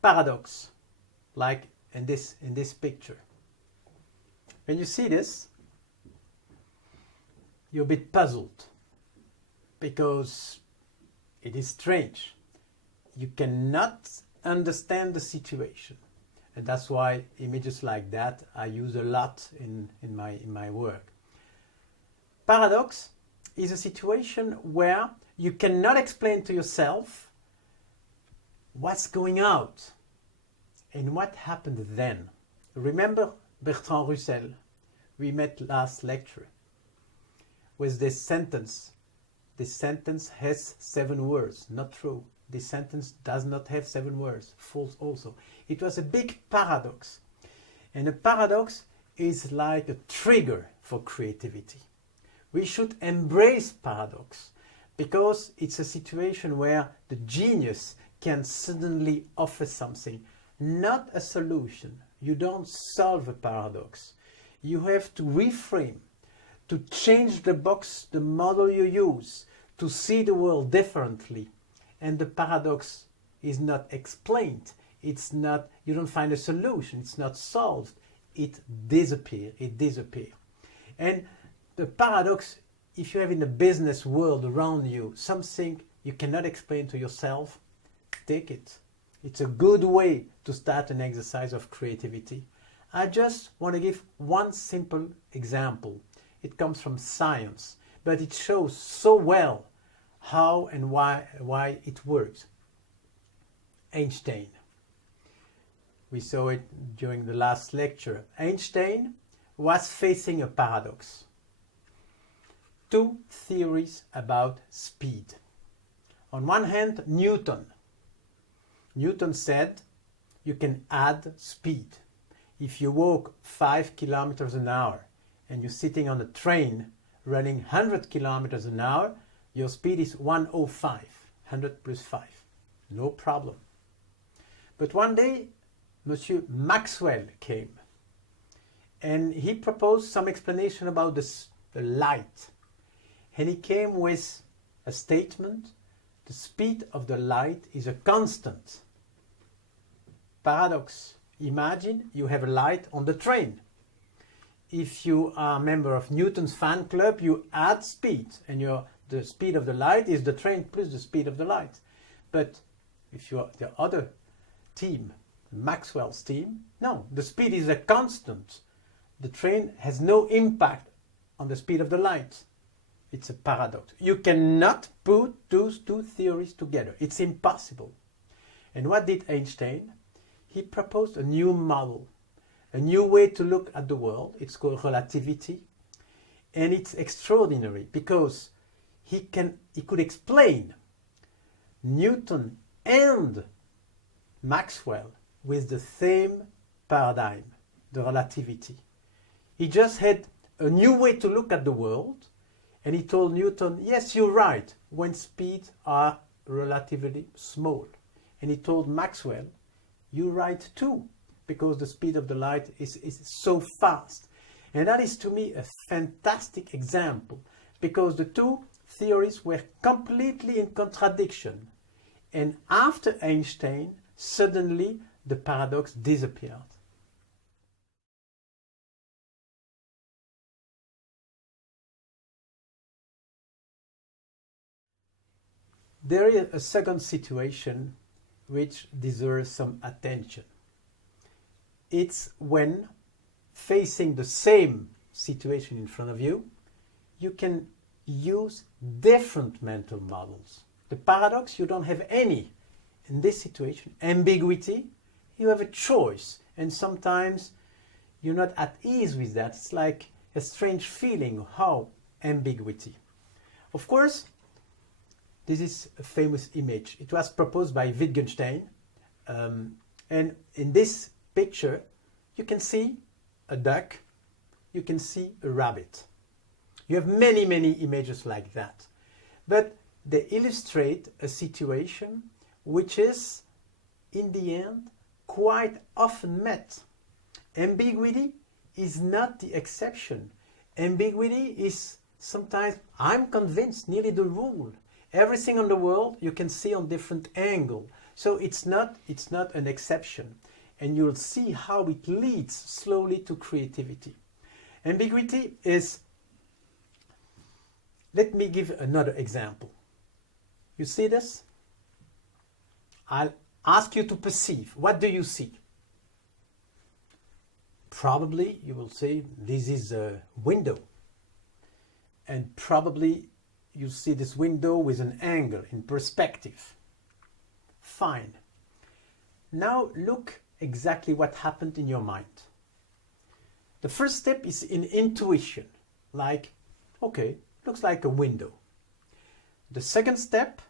Paradox, like in this picture. When you see this, you're a bit puzzled because it is strange. You cannot understand the situation, and that's why images like that I use a lot in my work. Paradox is a situation where you cannot explain to yourself what's going out and what happened then. Remember Bertrand Russell, we met last lecture, with this sentence. This sentence has 7 words. Not true. This sentence does not have 7 words. False also. It was a big paradox. And a paradox is like a trigger for creativity. We should embrace paradox because it's a situation where the genius can suddenly offer something, not a solution. You don't solve a paradox. You have to reframe, to change the box, the model you use, to see the world differently. And the paradox is not explained. It's not, you don't find a solution. It's not solved. It disappears. And the paradox, if you have in the business world around you something you cannot explain to yourself, take it. It's a good way to start an exercise of creativity. I just want to give one simple example. It comes from science, but it shows so well how and why it works. Einstein. We saw it during the last lecture. Einstein was facing a paradox. 2 theories about speed. On one hand, Newton. Newton said you can add speed. If you walk 5 kilometers an hour and you're sitting on a train running 100 kilometers an hour, your speed is 105, 100 plus 5. No problem. But one day, Monsieur Maxwell came and he proposed some explanation about the light. And he came with a statement: the speed of the light is a constant. Paradox. Imagine you have a light on the train. If you are a member of Newton's fan club, you add speed, and the speed of the light is the train plus the speed of the light. But if you are the other team, Maxwell's team, no, the speed is a constant. The train has no impact on the speed of the light. It's a paradox. You cannot put those 2 theories together. It's impossible. And what did Einstein? He proposed a new model, a new way to look at the world. It's called relativity. And it's extraordinary because he could explain Newton and Maxwell with the same paradigm, the relativity. He just had a new way to look at the world, and he told Newton, yes, you're right, when speeds are relatively small. And he told Maxwell, you're right too, because the speed of the light is so fast. And that is to me a fantastic example, because the 2 theories were completely in contradiction. And after Einstein, suddenly the paradox disappeared. There is a second situation which deserves some attention. It's when, facing the same situation in front of you, you can use different mental models. The paradox, you don't have any. In this situation, ambiguity, you have a choice, and sometimes you're not at ease with that. It's like a strange feeling. How? Ambiguity. Of course, this is a famous image. It was proposed by Wittgenstein. And in this picture, you can see a duck, you can see a rabbit. You have many, many images like that. But they illustrate a situation which is, in the end, quite often met. Ambiguity is not the exception. Ambiguity is sometimes, I'm convinced, nearly the rule. Everything on the world you can see on different angles. So it's not an exception. And you'll see how it leads slowly to creativity. Ambiguity is, let me give another example. You see this? I'll ask you to perceive. What do you see? Probably you will say this is a window. And probably you see this window with an angle in perspective. Fine. Now look exactly what happened in your mind. The first step is in intuition, like, okay, looks like a window. The second step,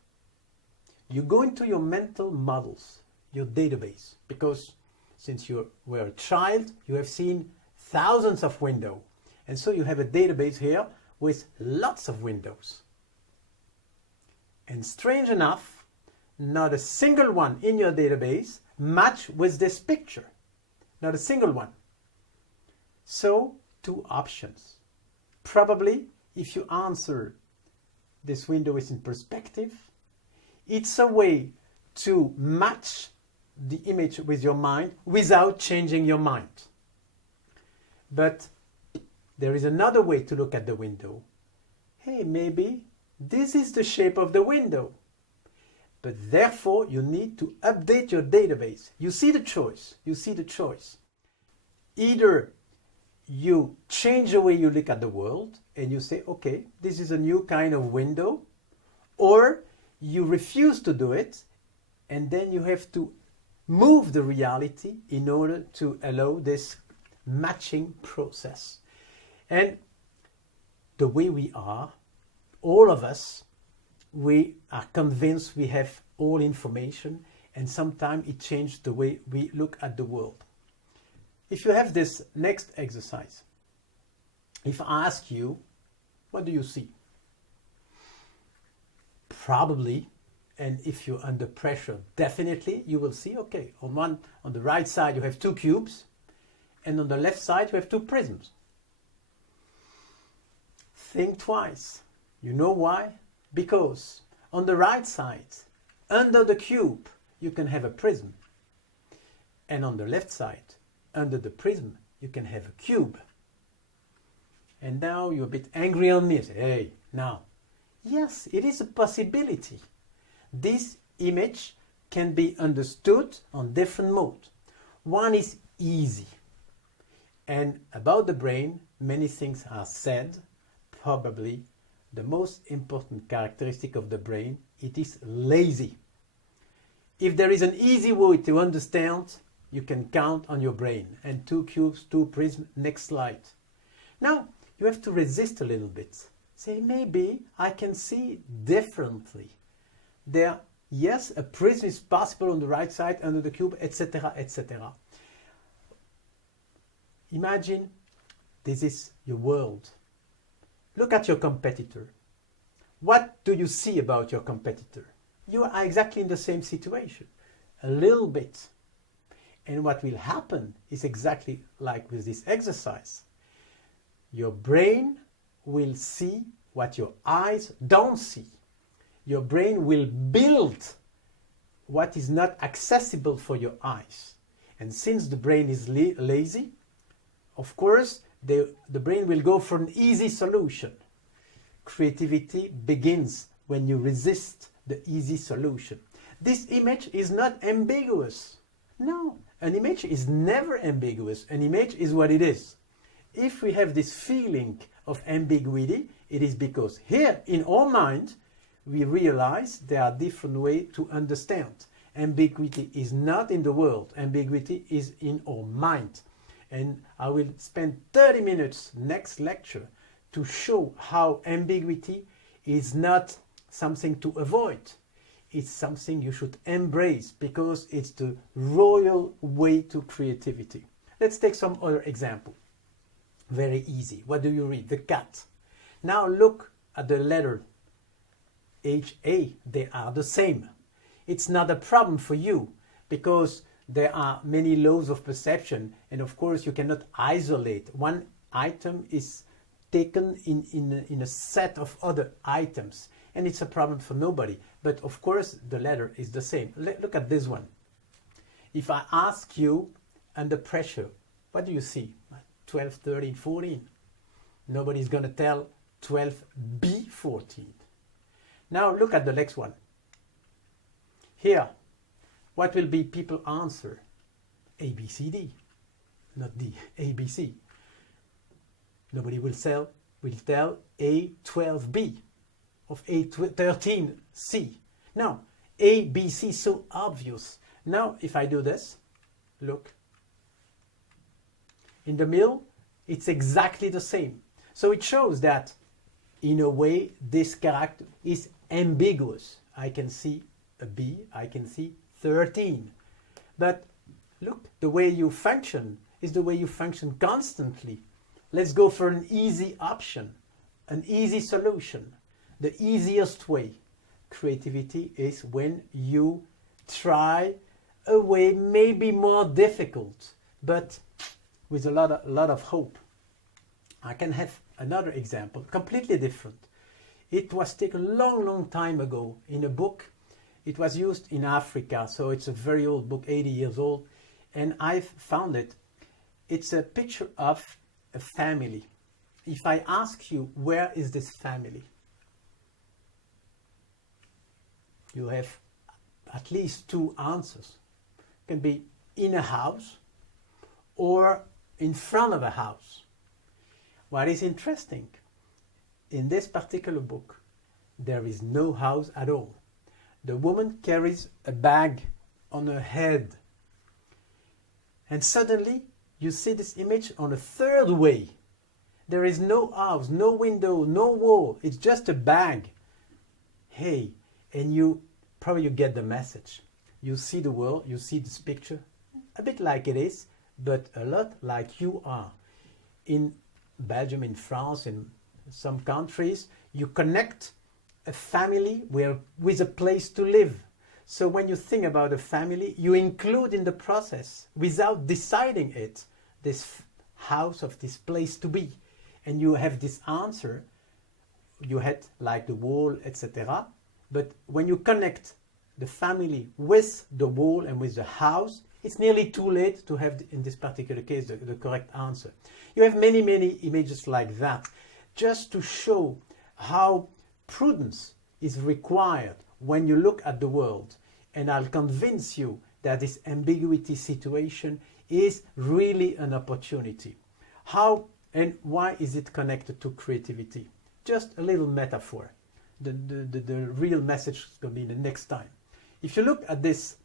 you go into your mental models, your database, because since you were a child, you have seen thousands of windows. And so you have a database here with lots of windows. And strange enough, not a single one in your database match with this picture. Not a single one. So, two options. Probably, if you answer this window is in perspective, it's a way to match the image with your mind without changing your mind. But there is another way to look at the window. Hey, maybe this is the shape of the window. But therefore, you need to update your database. You see the choice. You see the choice. Either you change the way you look at the world and you say, okay, this is a new kind of window, or you refuse to do it and then you have to move the reality in order to allow this matching process. And the way we are, all of us, we are convinced we have all information, and sometimes it changes the way we look at the world. If you have this next exercise, if I ask you, what do you see? Probably, and if you're under pressure, definitely you will see, okay, on the right side you have two cubes, and on the left side you have two prisms. Think twice. You know why? Because on the right side, under the cube, you can have a prism. And on the left side, under the prism, you can have a cube. And now you're a bit angry on me and say, hey, now, yes, it is a possibility. This image can be understood on different modes. One is easy. And about the brain, many things are said. Probably the most important characteristic of the brain, it is lazy. If there is an easy way to understand, you can count on your brain. And two cubes, two prisms, next slide. Now, you have to resist a little bit. Say, maybe I can see differently. There, yes, a prism is possible on the right side, under the cube, etc., etc. Imagine this is your world. Look at your competitor. What do you see about your competitor? You are exactly in the same situation, a little bit. And what will happen is exactly like with this exercise. Your brain will see what your eyes don't see. Your brain will build what is not accessible for your eyes. And since the brain is lazy, of course, the brain will go for an easy solution. Creativity begins when you resist the easy solution. This image is not ambiguous. No, an image is never ambiguous. An image is what it is. If we have this feeling of ambiguity, it is because here in our mind, we realize there are different ways to understand. Ambiguity is not in the world. Ambiguity is in our mind. And I will spend 30 minutes next lecture to show how ambiguity is not something to avoid. It's something you should embrace because it's the royal way to creativity. Let's take some other example. Very easy. What do you read? The cat. Now look at the letter HA. They are the same. It's not a problem for you because there are many laws of perception, and of course you cannot isolate. One item is taken in a set of other items, and it's a problem for nobody. But of course the letter is the same. Look at this one. If I ask you under pressure, what do you see? 12, 13, 14. Nobody's going to tell 12B 14. Now look at the next one. Here, what will be people answer? A, B, C, D. Not D, A, B, C. Nobody will tell A, 12B of A, 13C. Now, A, B, C, so obvious. Now, if I do this, look. In the middle, it's exactly the same. So it shows that, in a way, this character is ambiguous. I can see a B, I can see 13. But look, the way you function is the way you function constantly. Let's go for an easy option, an easy solution. The easiest way. Creativity is when you try a way maybe more difficult, but with a lot of hope. I can have another example, completely different. It was taken a long time ago in a book. It was used in Africa, so it's a very old book, 80 years old, and I've found it. It's a picture of a family. If I ask you, where is this family? You have at least two answers. It can be in a house or in front of a house. What is interesting, in this particular book, there is no house at all. The woman carries a bag on her head. And suddenly, you see this image on a third way. There is no house, no window, no wall. It's just a bag. Hey, and you get the message. You see the world, you see this picture, a bit like it is, but a lot like you are. In Belgium, in France, in some countries, you connect a family with a place to live. So when you think about a family, you include in the process, without deciding it, this house of this place to be. And you have this answer, you had like the wall, etc. But when you connect the family with the wall and with the house, it's nearly too late to have, in this particular case, the correct answer. You have many images like that, just to show how prudence is required when you look at the world. And I'll convince you that this ambiguity situation is really an opportunity. How and why is it connected to creativity? Just a little metaphor. The real message is going to be the next time. If you look at this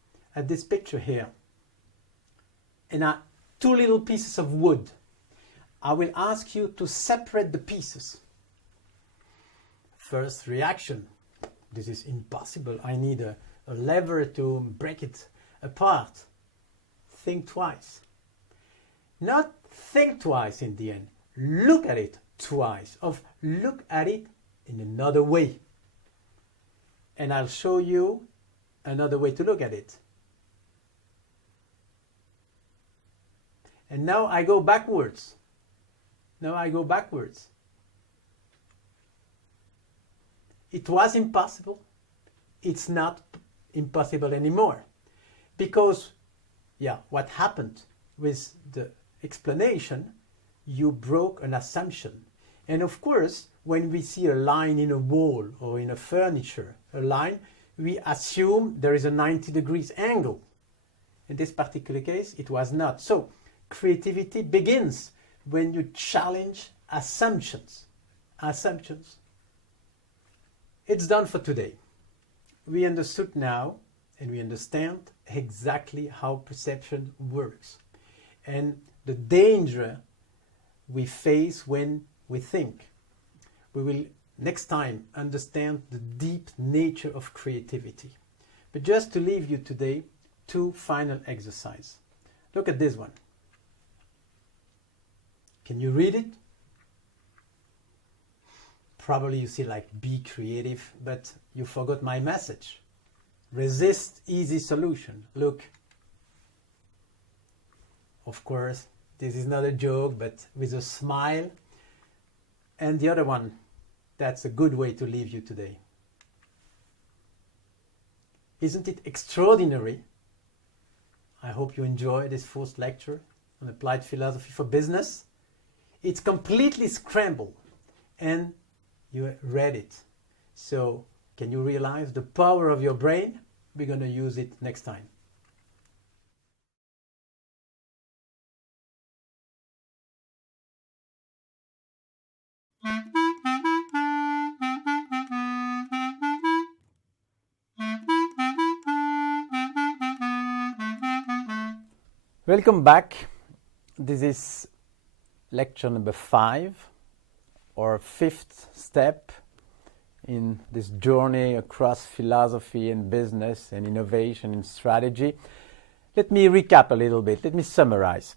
picture here, and two little pieces of wood, I will ask you to separate the pieces. First reaction, this is impossible. I need a lever to break it apart. Think twice. Not think twice in the end. Look at it twice. Look at it in another way. And I'll show you another way to look at it. And now I go backwards. It was impossible. It's not impossible anymore. Because, what happened with the explanation, you broke an assumption. And of course, when we see a line in a wall or in a furniture, we assume there is a 90 degrees angle. In this particular case, it was not. So, creativity begins when you challenge assumptions. It's done for today. We understood now, and we understand exactly how perception works. And the danger we face when we think. We will next time understand the deep nature of creativity. But just to leave you today, 2 final exercises. Look at this one. Can you read it? Probably you see like be creative, but you forgot my message. Resist easy solution. Look. Of course, this is not a joke, but with a smile. And the other one, that's a good way to leave you today. Isn't it extraordinary? I hope you enjoy this first lecture on applied philosophy for business. It's completely scrambled and you read it. So can you realize the power of your brain? We're going to use it next time. Welcome back. This is lecture number 5, or 5th step in this journey across philosophy and business and innovation and strategy. Let me recap a little bit. Let me summarize.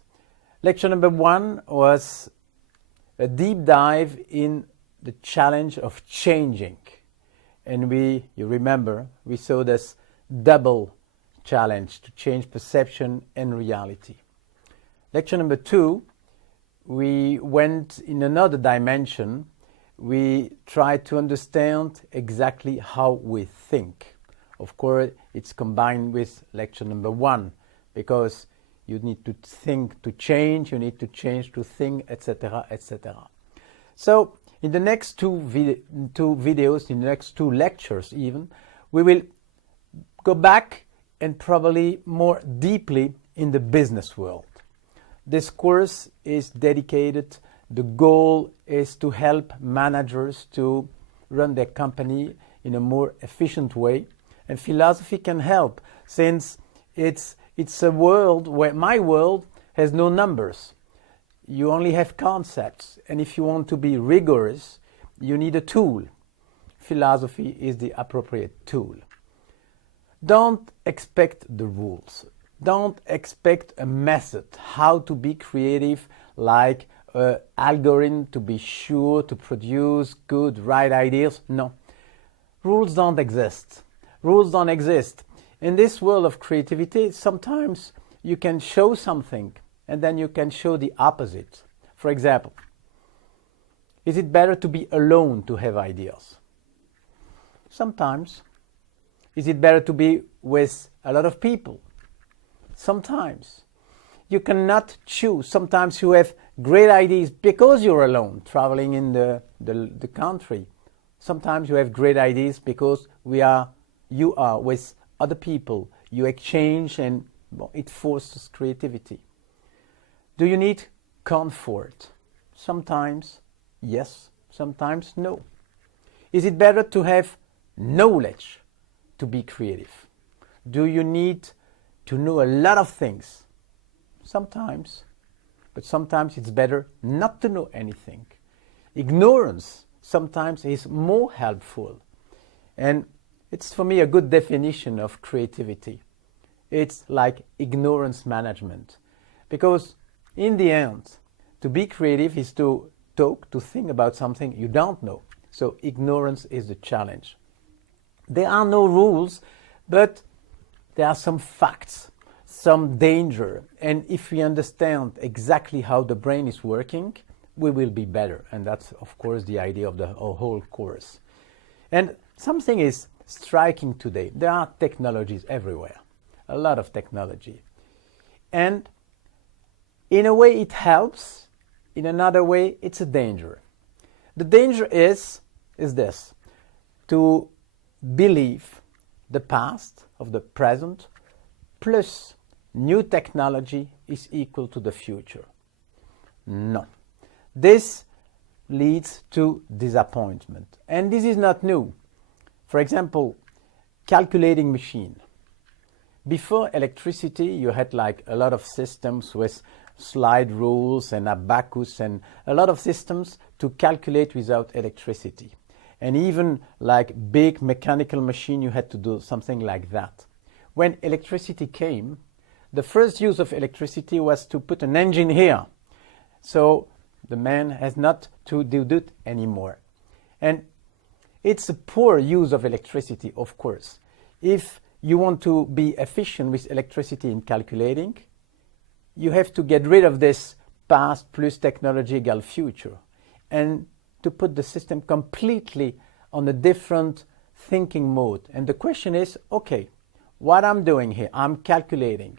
Lecture number 1 was a deep dive in the challenge of changing. And you remember, we saw this double challenge to change perception and reality. Lecture number 2, we went in another dimension. We tried to understand exactly how we think. Of course, it's combined with lecture number 1, because you need to think to change, you need to change to think, etc., etc. So, in the next two videos, in the next 2 lectures even, we will go back and probably more deeply in the business world. This course is dedicated, the goal is to help managers to run their company in a more efficient way. And philosophy can help, since it's a world where my world has no numbers. You only have concepts, and if you want to be rigorous, you need a tool. Philosophy is the appropriate tool. Don't expect the rules. Don't expect a method how to be creative, like an algorithm to be sure to produce good, right ideas. No. Rules don't exist. Rules don't exist. In this world of creativity, sometimes you can show something and then you can show the opposite. For example, is it better to be alone to have ideas? Sometimes. Is it better to be with a lot of people? Sometimes. You cannot choose. Sometimes you have great ideas because you're alone, traveling in the country. Sometimes you have great ideas because you are with other people. You exchange and it forces creativity. Do you need comfort? Sometimes yes, sometimes no. Is it better to have knowledge to be creative? Do you need to know a lot of things? Sometimes. But sometimes it's better not to know anything. Ignorance sometimes is more helpful. And it's for me a good definition of creativity. It's like ignorance management. Because in the end, to be creative is to talk, to think about something you don't know. So ignorance is the challenge. There are no rules, but there are some facts, some danger. And if we understand exactly how the brain is working, we will be better. And that's, of course, the idea of the whole course. And something is striking today. There are technologies everywhere, a lot of technology. And in a way it helps, in another way it's a danger. The danger is this, to believe the past of the present plus new technology is equal to the future. No. This leads to disappointment. And this is not new. For example, calculating machine. Before electricity, you had like a lot of systems with slide rules and abacus and a lot of systems to calculate without electricity. and even like big mechanical machine, you had to do something like that. When electricity came, the first use of electricity was to put an engine here. So the man has not to do that anymore. And it's a poor use of electricity, of course. If you want to be efficient with electricity in calculating, you have to get rid of this past plus technology equal future and to put the system completely on a different thinking mode. And the question is, okay, what I'm doing here, I'm calculating.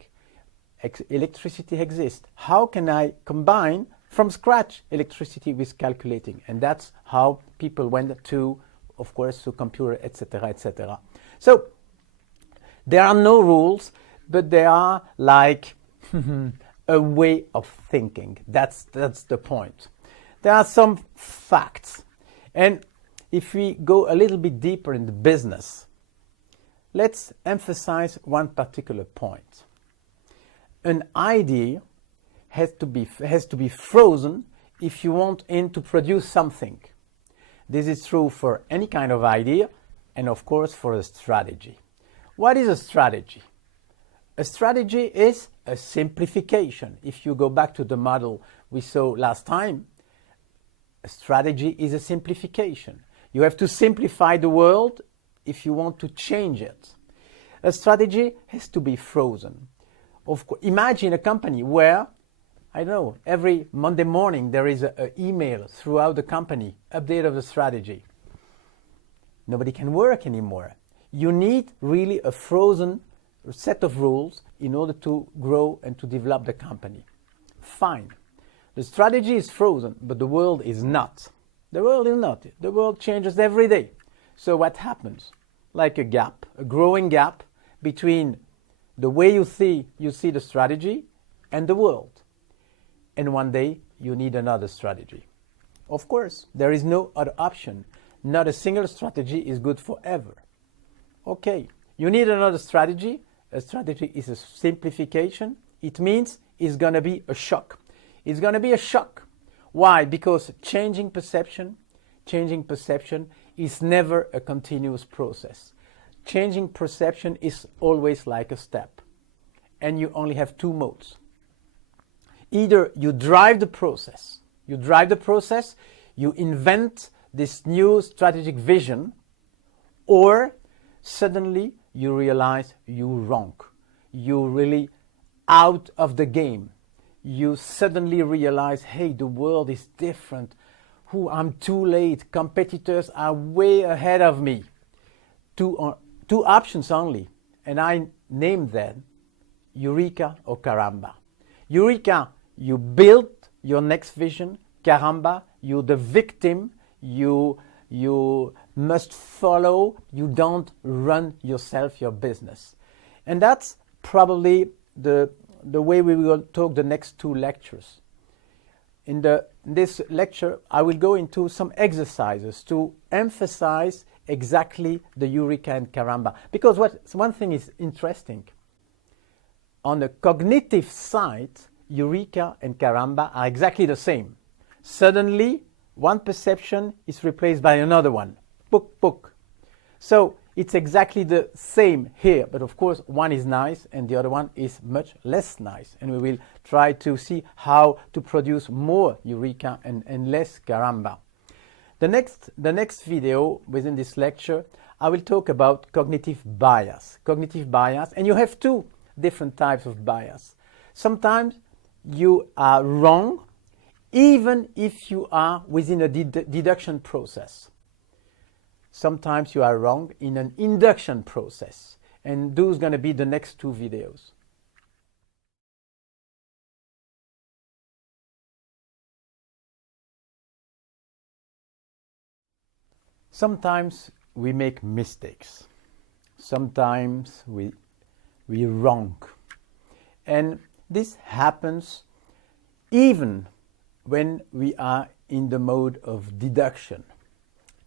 Electricity exists. How can I combine from scratch electricity with calculating? And that's how people went to, of course, to computer, etc., etc. So there are no rules, but there are like a way of thinking. That's the point. There are some facts. And if we go a little bit deeper in the business, let's emphasize one particular point. An idea has to be frozen if you want it to produce something. This is true for any kind of idea and of course for a strategy. What is a strategy? A strategy is a simplification. If you go back to the model we saw last time, a strategy is a simplification. You have to simplify the world if you want to change it. A strategy has to be frozen. Of course, imagine a company where, I don't know, every Monday morning there is an email throughout the company, update of the strategy. Nobody can work anymore. You need really a frozen set of rules in order to grow and to develop the company. Fine. The strategy is frozen, but the world is not. The world is not. The world changes every day. So what happens? Like a gap, a growing gap between the way you see the strategy and the world. And one day you need another strategy. Of course, there is no other option. Not a single strategy is good forever. Okay, you need another strategy. A strategy is a simplification. It means it's going to be a shock. It's going to be a shock. Why? Because changing perception is never a continuous process. Changing perception is always like a step. And you only have two modes. Either you drive the process, you invent this new strategic vision, or suddenly you realize you're wrong. You're really out of the game. You suddenly realize, hey, the world is different. I'm too late. Competitors are way ahead of me. Two options only, and I named them Eureka or Caramba. Eureka, you build your next vision. Caramba, you're the victim. You must follow. You don't run yourself, your business. And that's probably the way we will talk the next two lectures. In this lecture, I will go into some exercises to emphasize exactly the Eureka and Caramba. Because one thing is interesting. On the cognitive side, Eureka and Caramba are exactly the same. Suddenly, one perception is replaced by another one. Book. So it's exactly the same here, but of course one is nice and the other one is much less nice. And we will try to see how to produce more Eureka and less Caramba. The next video within this lecture, I will talk about cognitive bias. Cognitive bias, and you have two different types of bias. Sometimes you are wrong, even if you are within a deduction process. Sometimes you are wrong in an induction process. And those are going to be the next two videos. Sometimes we make mistakes. Sometimes we're wrong. And this happens even when we are in the mode of deduction.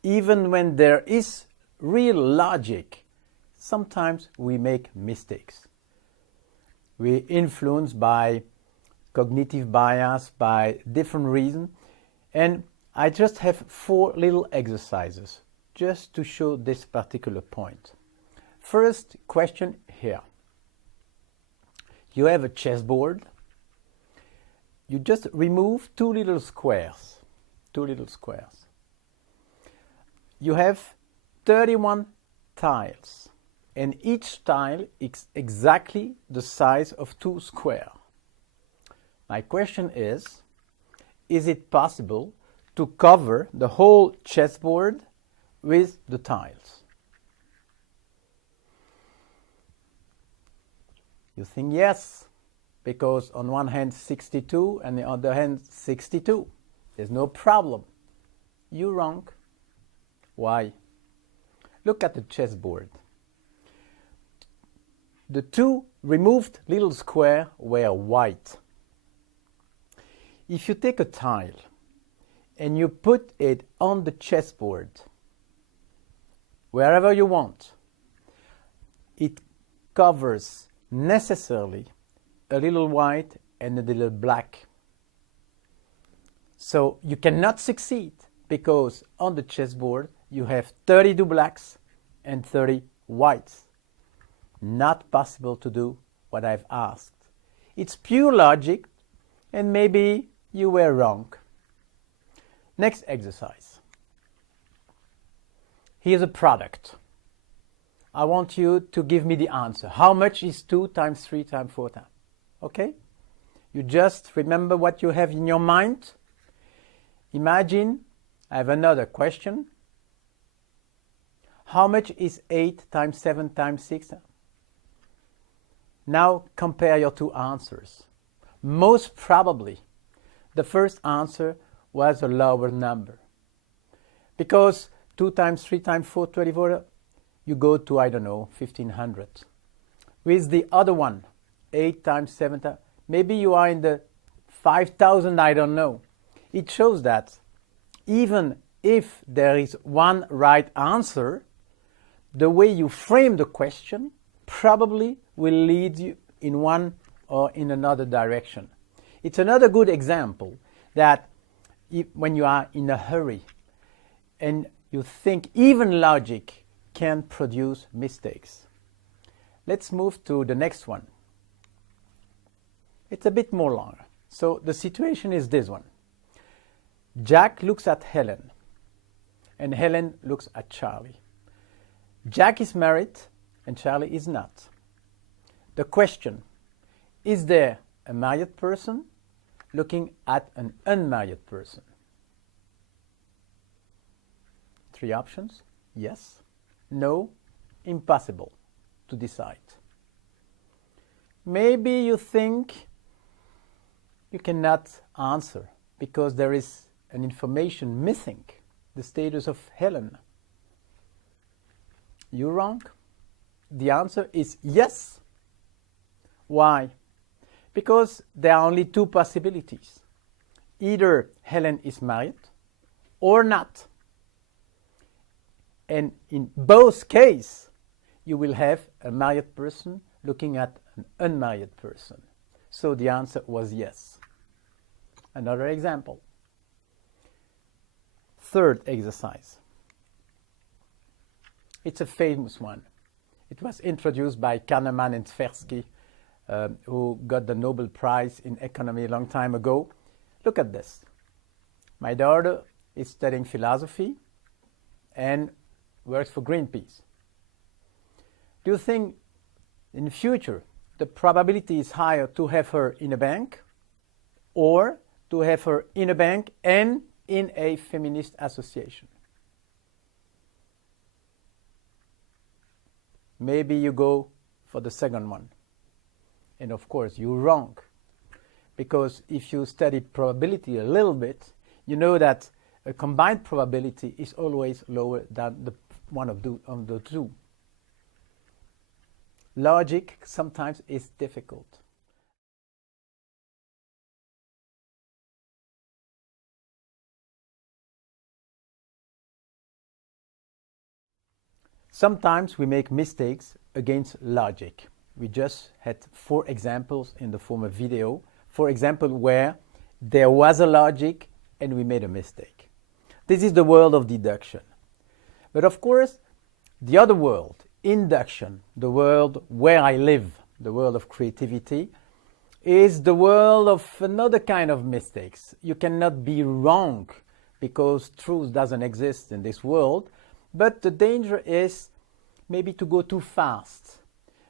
Even when there is real logic, sometimes we make mistakes. We're influenced by cognitive bias, by different reasons. And I just have 4 little exercises just to show this particular point. First question here. You have a chessboard. You just remove two little squares. You have 31 tiles, and each tile is exactly the size of 2 squares. My question is it possible to cover the whole chessboard with the tiles? You think yes, because on one hand 62 and the other hand 62. There's no problem. You're wrong. Why? Look at the chessboard. The 2 removed little squares were white. If you take a tile and you put it on the chessboard, wherever you want, it covers necessarily a little white and a little black. So you cannot succeed because on the chessboard you have 32 blacks and 30 whites. Not possible to do what I've asked. It's pure logic, and maybe you were wrong. Next exercise. Here's a product. I want you to give me the answer. How much is 2 times 3 times 4 times? Okay? You just remember what you have in your mind. Imagine I have another question. How much is 8 times 7 times 6? Now compare your 2 answers. Most probably, the first answer was a lower number. Because 2 times 3 times 4, 24, you go to, I don't know, 1500. With the other one, 8 times 7 times, maybe you are in the 5000, I don't know. It shows that even if there is one right answer, the way you frame the question probably will lead you in one or in another direction. It's another good example that when you are in a hurry and you think even logic can produce mistakes. Let's move to the next one. It's a bit more longer. So the situation is this one. Jack looks at Helen and Helen looks at Charlie. Jack is married and Charlie is not. The question, is there a married person looking at an unmarried person? 3 options. Yes, no, impossible to decide. Maybe you think you cannot answer because there is an information missing, the status of Helen. You're wrong. The answer is yes. Why? Because there are only 2 possibilities. Either Helen is married or not. And in both cases, you will have a married person looking at an unmarried person. So the answer was yes. Another example. Third exercise. It's a famous one. It was introduced by Kahneman and Tversky, who got the Nobel Prize in economy a long time ago. Look at this. My daughter is studying philosophy and works for Greenpeace. Do you think in the future the probability is higher to have her in a bank or to have her in a bank and in a feminist association? Maybe you go for the second one. And of course, you're wrong. Because if you study probability a little bit, you know that a combined probability is always lower than the one of the 2. Logic sometimes is difficult. Sometimes we make mistakes against logic. We just had 4 examples in the former video. For example, where there was a logic and we made a mistake. This is the world of deduction. But of course, the other world, induction, the world where I live, the world of creativity, is the world of another kind of mistakes. You cannot be wrong because truth doesn't exist in this world, but the danger is maybe to go too fast,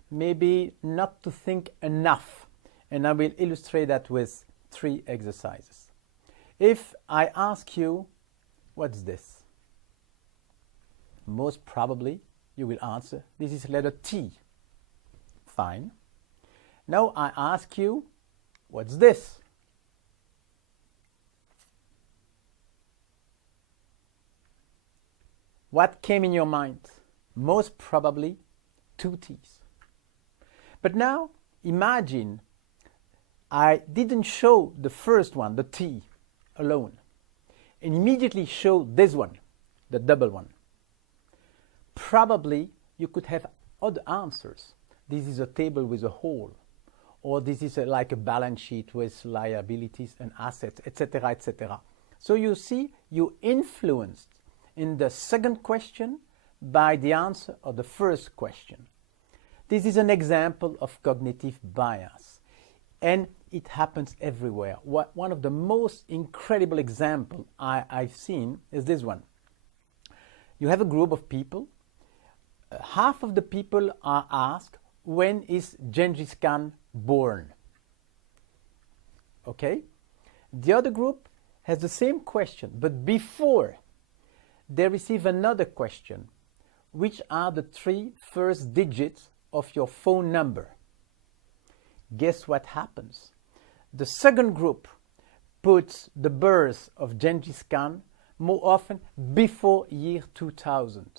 maybe not to think enough. And I will illustrate that with 3 exercises. If I ask you, what's this? Most probably you will answer, this is letter T. Fine. Now I ask you, what's this? What came in your mind? Most probably 2 T's. But now imagine I didn't show the first one, the T, alone, and immediately show this one, the double one. Probably you could have other answers. This is a table with a hole, or this is like a balance sheet with liabilities and assets, etc., etc. So you see, you influenced in the second question by the answer of the first question. This is an example of cognitive bias, and it happens everywhere. One of the most incredible examples I've seen is this one. You have a group of people. Half of the people are asked, when is Genghis Khan born? Okay? The other group has the same question, but before they receive another question. Which are the 3 first digits of your phone number? Guess what happens? The second group puts the birth of Genghis Khan more often before year 2000,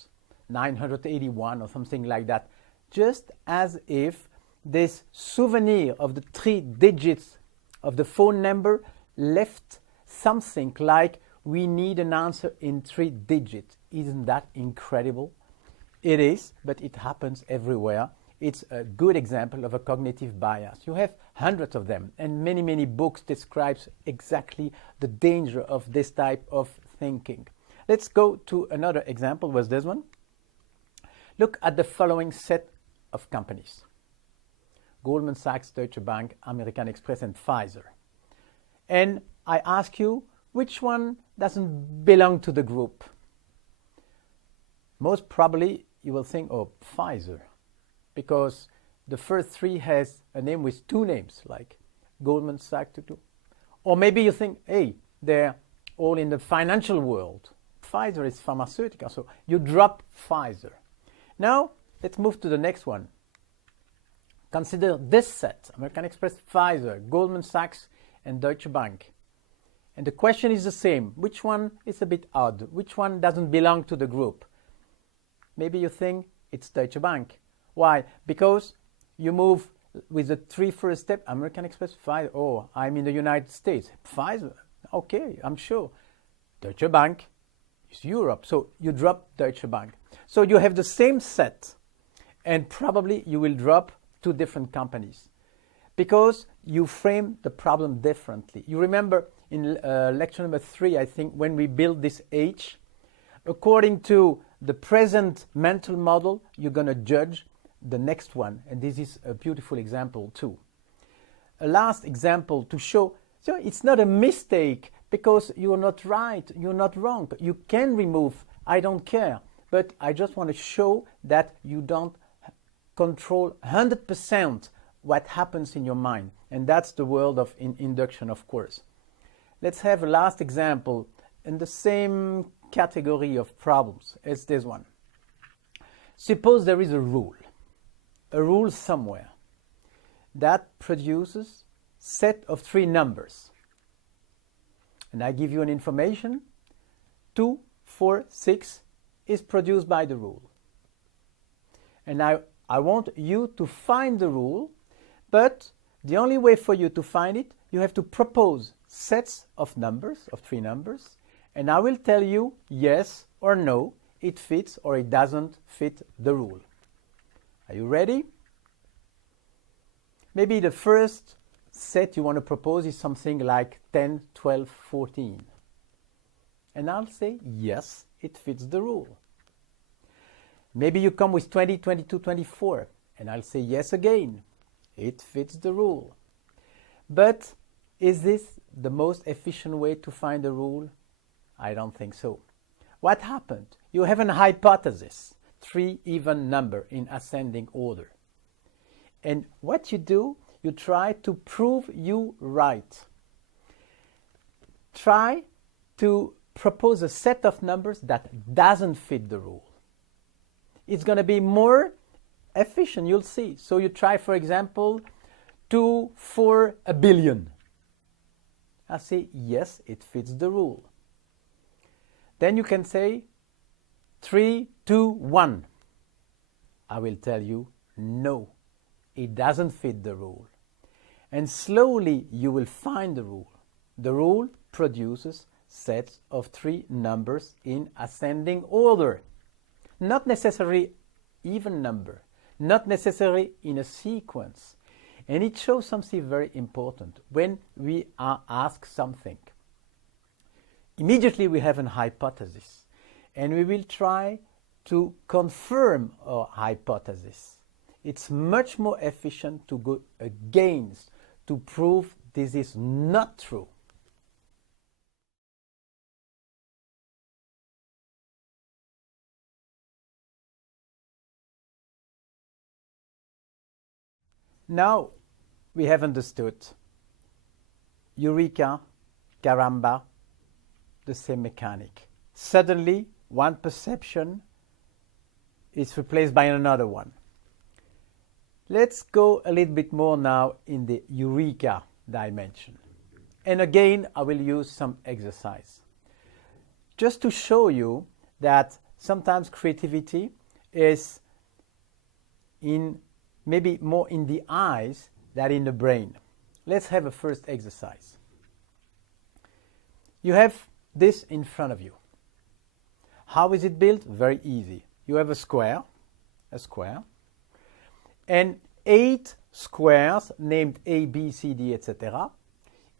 981 or something like that, just as if this souvenir of the 3 digits of the phone number left something like, we need an answer in 3 digits. Isn't that incredible? It is, but it happens everywhere. It's a good example of a cognitive bias. You have hundreds of them, and many, many books describes exactly the danger of this type of thinking. Let's go to another example, was this one. Look at the following set of companies. Goldman Sachs, Deutsche Bank, American Express, and Pfizer. And I ask you, which one doesn't belong to the group? Most probably you will think, oh, Pfizer, because the first 3 has a name with 2 names, like Goldman Sachs. Or maybe you think, hey, they're all in the financial world. Pfizer is pharmaceutical, so you drop Pfizer. Now, let's move to the next one. Consider this set, American Express, Pfizer, Goldman Sachs, and Deutsche Bank. And the question is the same. Which one is a bit odd? Which one doesn't belong to the group? Maybe you think it's Deutsche Bank. Why? Because you move with the 3 first step, American Express, Pfizer. Oh, I'm in the United States. Pfizer. Okay, I'm sure. Deutsche Bank is Europe. So you drop Deutsche Bank. So you have the same set, and probably you will drop 2 different companies because you frame the problem differently. You remember in lecture number 3, I think, when we build this H, according to the present mental model, you're going to judge the next one. And this is a beautiful example too. A last example to show, so it's not a mistake because you're not right, you're not wrong. You can remove, I don't care. But I just want to show that you don't control 100% what happens in your mind. And that's the world of induction, of course. Let's have a last example in the same category of problems as this one. Suppose there is a rule somewhere that produces set of 3 numbers. And I give you an information, 2, 4, 6 is produced by the rule. And I want you to find the rule, but the only way for you to find it, you have to propose sets of numbers, of 3 numbers, and I will tell you yes or no, it fits or it doesn't fit the rule. Are you ready? Maybe the first set you want to propose is something like 10, 12, 14. And I'll say yes, it fits the rule. Maybe you come with 20, 22, 24, and I'll say yes again. It fits the rule. But is this the most efficient way to find a rule? I don't think so. What happened? You have an hypothesis, 3 even number in ascending order. And what you do, you try to prove you right. Try to propose a set of numbers that doesn't fit the rule. It's going to be more efficient, you'll see. So you try, for example, 2 for a billion. I say, yes, it fits the rule. Then you can say 3, 2, 1. I will tell you, no, it doesn't fit the rule. And slowly you will find the rule. The rule produces sets of 3 numbers in ascending order. Not necessarily even number, not necessarily in a sequence. And it shows something very important. When we are asked something, immediately we have an hypothesis, and we will try to confirm our hypothesis. It's much more efficient to go against, to prove this is not true. Now we have understood Eureka, Caramba, the same mechanic. Suddenly, one perception is replaced by another one. Let's go a little bit more now in the Eureka dimension. And again, I will use some exercise. Just to show you that sometimes creativity is maybe more in the eyes than in the brain. Let's have a first exercise. You have this in front of you. How is it built? Very easy. You have a square, and 8 squares named A, B, C, D, etc.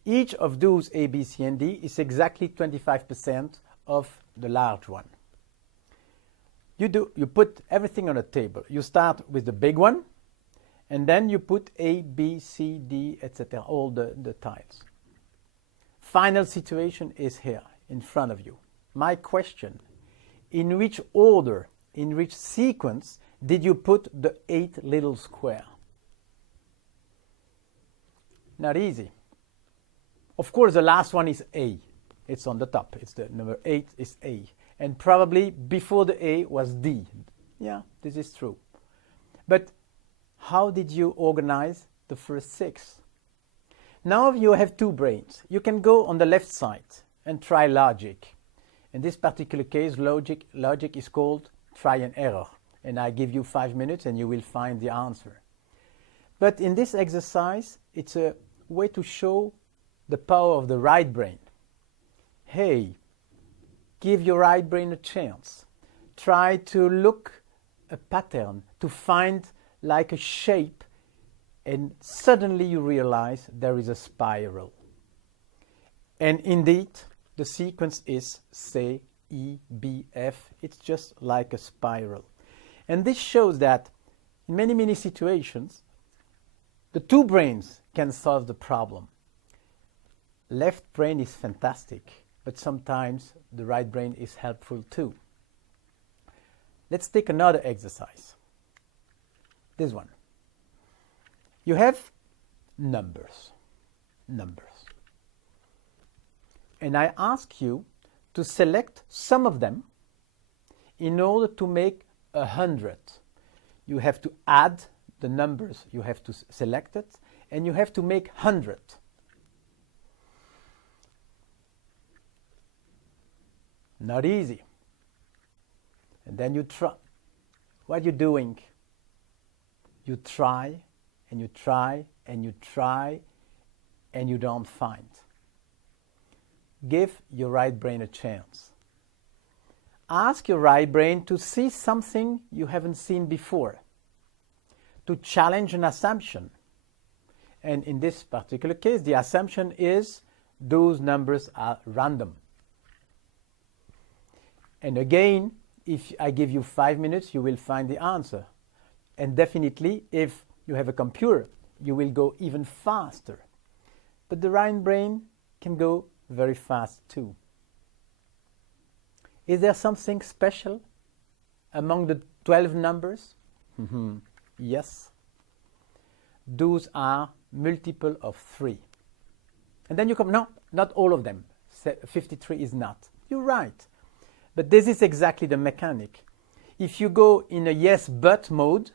Each of those A, B, C, and D is exactly 25% of the large one. You put everything on a table. You start with the big one, and then you put A, B, C, D, etc., all the tiles. Final situation is here in front of you. My question, in which order, in which sequence did you put the 8 little square? Not easy. Of course, the last one is A. It's on the top. It's the number 8 is A. And probably before the A was D. Yeah, this is true. But how did you organize the first 6? Now you have 2 brains. You can go on the left side and try logic. In this particular case, logic is called try and error. And I give you 5 minutes and you will find the answer. But in this exercise, it's a way to show the power of the right brain. Hey, give your right brain a chance. Try to look a pattern, to find like a shape, and suddenly you realize there is a spiral. And indeed, the sequence is C, E, B, F. It's just like a spiral. And this shows that in many, many situations, the 2 brains can solve the problem. Left brain is fantastic, but sometimes the right brain is helpful too. Let's take another exercise. This one. You have numbers. And I ask you to select some of them in order to make 100. You have to add the numbers, you have to select it, and you have to make 100. Not easy. And then you try. What are you doing? You try, and you try, and you try, and you don't find. Give your right brain a chance. Ask your right brain to see something you haven't seen before, to challenge an assumption. And in this particular case, the assumption is those numbers are random. And again, if I give you 5 minutes, you will find the answer. And definitely, if you have a computer, you will go even faster. But the right brain can go very fast too. Is there something special among the 12 numbers? Yes. Those are multiple of 3. And then you come, no, not all of them. 53 is not. You're right. But this is exactly the mechanic. If you go in a yes but mode,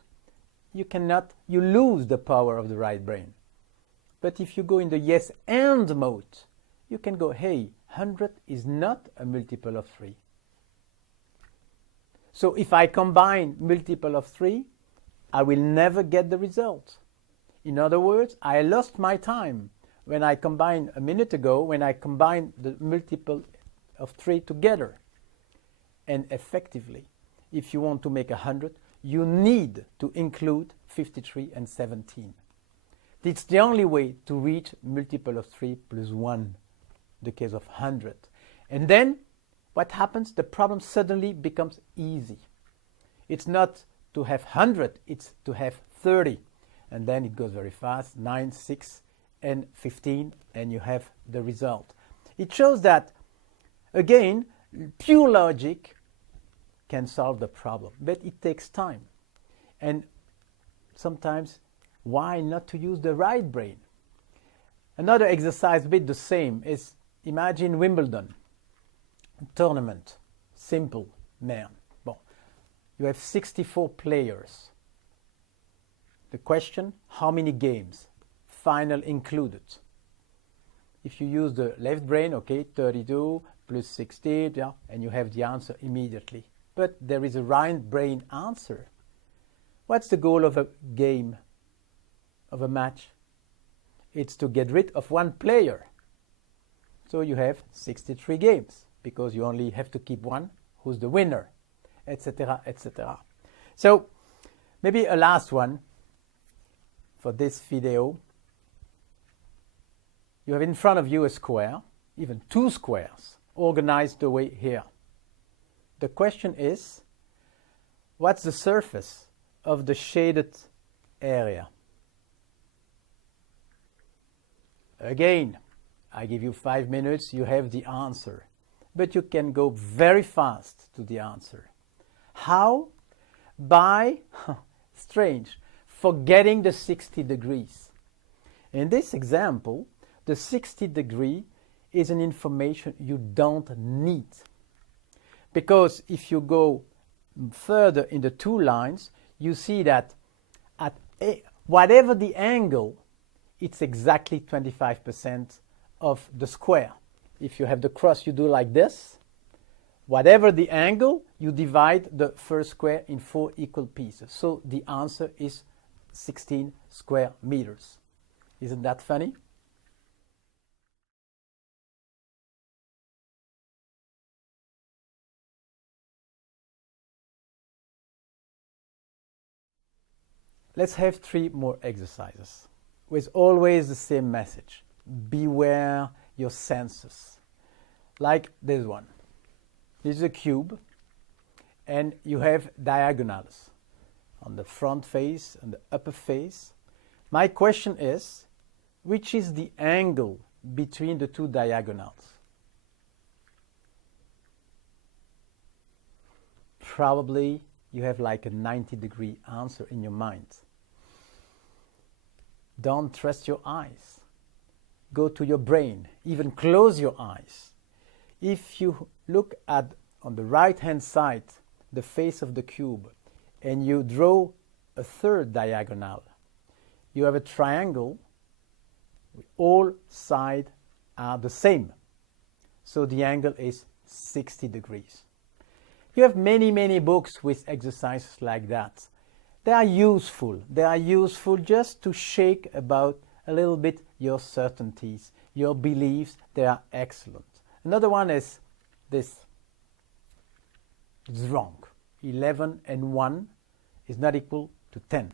you lose the power of the right brain. But if you go in the yes and mode, you can go, hey, 100 is not a multiple of 3. So if I combine multiple of 3, I will never get the result. In other words, I lost my time when I combined a minute ago, when I combined the multiple of 3 together. And effectively, if you want to make 100, you need to include 53 and 17. It's the only way to reach multiple of 3 plus 1, the case of 100. And then what happens? The problem suddenly becomes easy. It's not to have 100, it's to have 30. And then it goes very fast, 9, 6, and 15, and you have the result. It shows that, again, pure logic can solve the problem, but it takes time. And sometimes, why not to use the right brain? Another exercise, a bit the same, is imagine Wimbledon, tournament, simple, man. Bon, you have 64 players. The question, how many games? Final included. If you use the left brain, okay, 32 plus 16, yeah, and you have the answer immediately. But there is a right brain answer. What's the goal of a game, of a match? It's to get rid of one player. So you have 63 games, because you only have to keep one, who's the winner, etc., etc. So maybe a last one for this video. You have in front of you a square, even 2 squares, organized the way here. The question is, what's the surface of the shaded area? Again, I give you 5 minutes, you have the answer. But you can go very fast to the answer. How? By, strange, forgetting the 60 degrees. In this example, the 60 degree is an information you don't need. Because if you go further in the 2 lines, you see that at whatever the angle, it's exactly 25% of the square. If you have the cross, you do like this. Whatever the angle, you divide the first square in 4 equal pieces. So the answer is 16 square meters. Isn't that funny? Let's have 3 more exercises with always the same message. Beware your senses. Like this one. This is a cube, and you have diagonals on the front face and the upper face. My question is, which is the angle between the 2 diagonals? Probably you have like a 90-degree answer in your mind. Don't trust your eyes. Go to your brain. Even close your eyes. If you look at, on the right-hand side, the face of the cube, and you draw a 3rd diagonal, you have a triangle. All sides are the same. So the angle is 60 degrees. You have many, many books with exercises like that. They are useful. They are useful just to shake about a little bit your certainties, your beliefs. They are excellent. Another one is this. It's wrong. 11 and 1 is not equal to 10.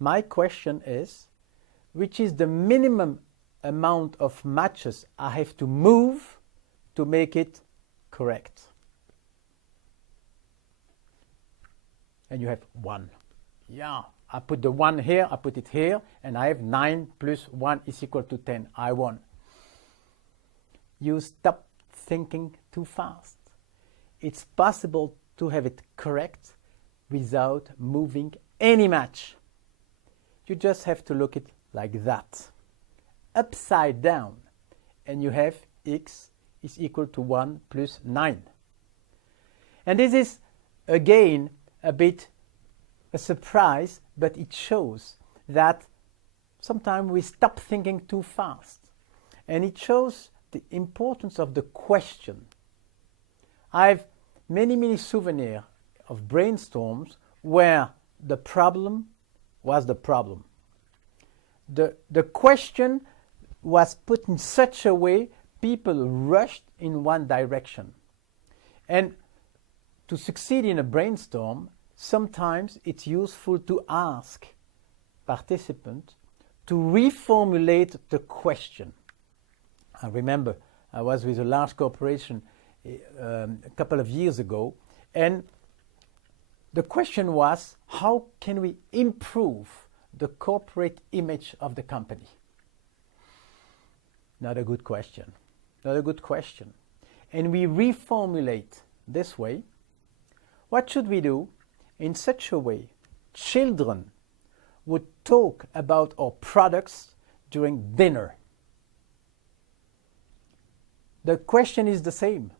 My question is, which is the minimum amount of matches I have to move to make it correct? and you have 1. Yeah, I put the 1 here, I put it here, and I have 9 plus 1 is equal to 10. I won. You stop thinking too fast. It's possible to have it correct without moving any match. You just have to look at it like that, upside down, and you have x is equal to 1 plus 9. And this is, again, a bit a surprise, but it shows that sometimes we stop thinking too fast. And it shows the importance of the question. I have many souvenirs of brainstorms where the problem was the problem. The question was put in such a way people rushed in one direction. And to succeed in a brainstorm, sometimes it's useful to ask participants to reformulate the question. I remember I was with a large corporation a couple of years ago, and the question was, how can we improve the corporate image of the company? Not a good question. Not a good question. And we reformulate this way. What should we do? In such a way, children would talk about our products during dinner. The question is the same,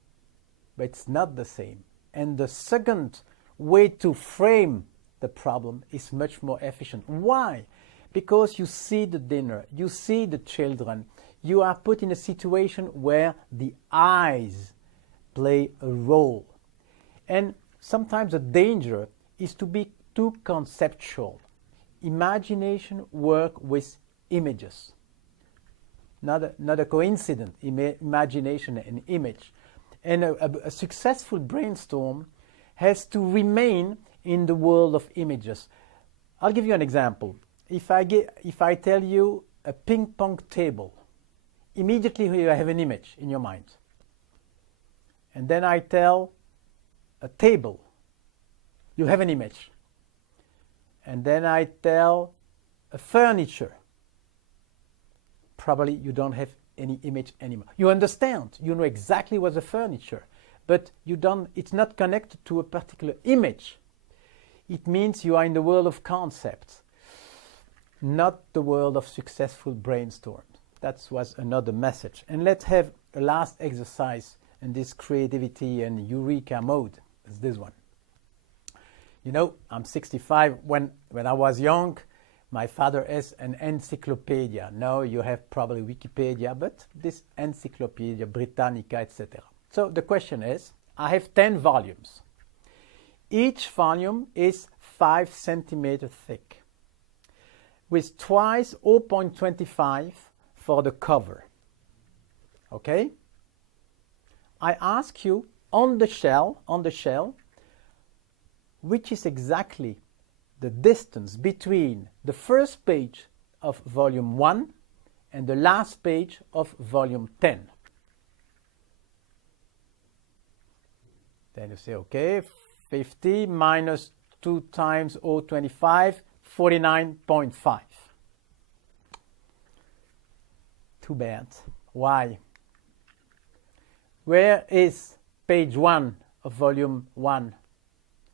but it's not the same. And the second way to frame the problem is much more efficient. Why? Because you see the dinner, you see the children, you are put in a situation where the eyes play a role. And sometimes the danger is to be too conceptual. Imagination works with images. Not a coincidence, imagination and image. And a successful brainstorm has to remain in the world of images. I'll give you an example. If I tell you a ping pong table, immediately you have an image in your mind. And then I tell a table, you have an image. And then I tell a furniture, probably you don't have any image anymore. You understand, you know exactly what's a furniture, but it's not connected to a particular image. It means you are in the world of concepts, not the world of successful brainstorms. That was another message. And let's have a last exercise in this creativity and eureka mode. It's this one. You know, I'm 65. When I was young, my father has an encyclopedia. Now you have probably Wikipedia, but this Encyclopedia Britannica, etc. So the question is, I have 10 volumes. Each volume is 5 centimeters thick, with twice 0.25 for the cover. Okay? I ask you on the shell, which is exactly the distance between the first page of volume 1 and the last page of volume 10. Then you say, okay, 50 minus 2 times 0.25, 49.5. Too bad. Why? Where is page 1 of volume 1?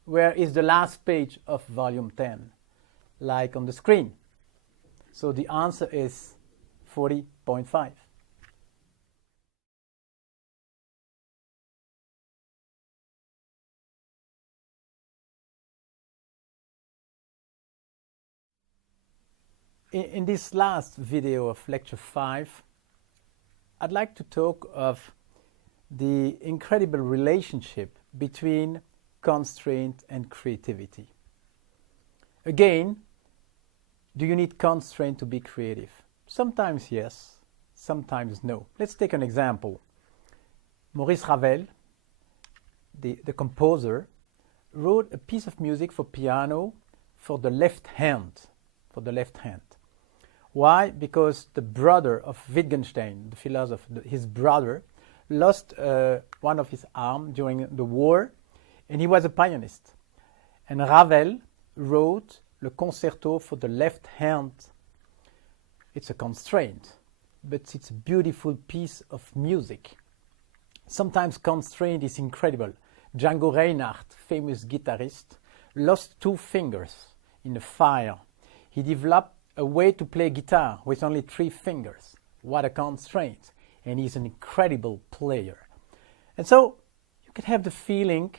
Where is the last page of volume 10? Like on the screen. So the answer is 40.5. In this last video of lecture 5, I'd like to talk of the incredible relationship between constraint and creativity. Again, do you need constraint to be creative? Sometimes yes, sometimes no. Let's take an example. Maurice Ravel, the composer, wrote a piece of music for piano for the left hand. Why? Because the brother of Wittgenstein, the philosopher, his brother, lost one of his arms during the war, and he was a pianist. And Ravel wrote Le Concerto for the left hand. It's a constraint, but it's a beautiful piece of music. Sometimes constraint is incredible. Django Reinhardt, famous guitarist, lost 2 fingers in a fire. He developed a way to play guitar with only 3 fingers. What a constraint. And he's an incredible player. And so you can have the feeling,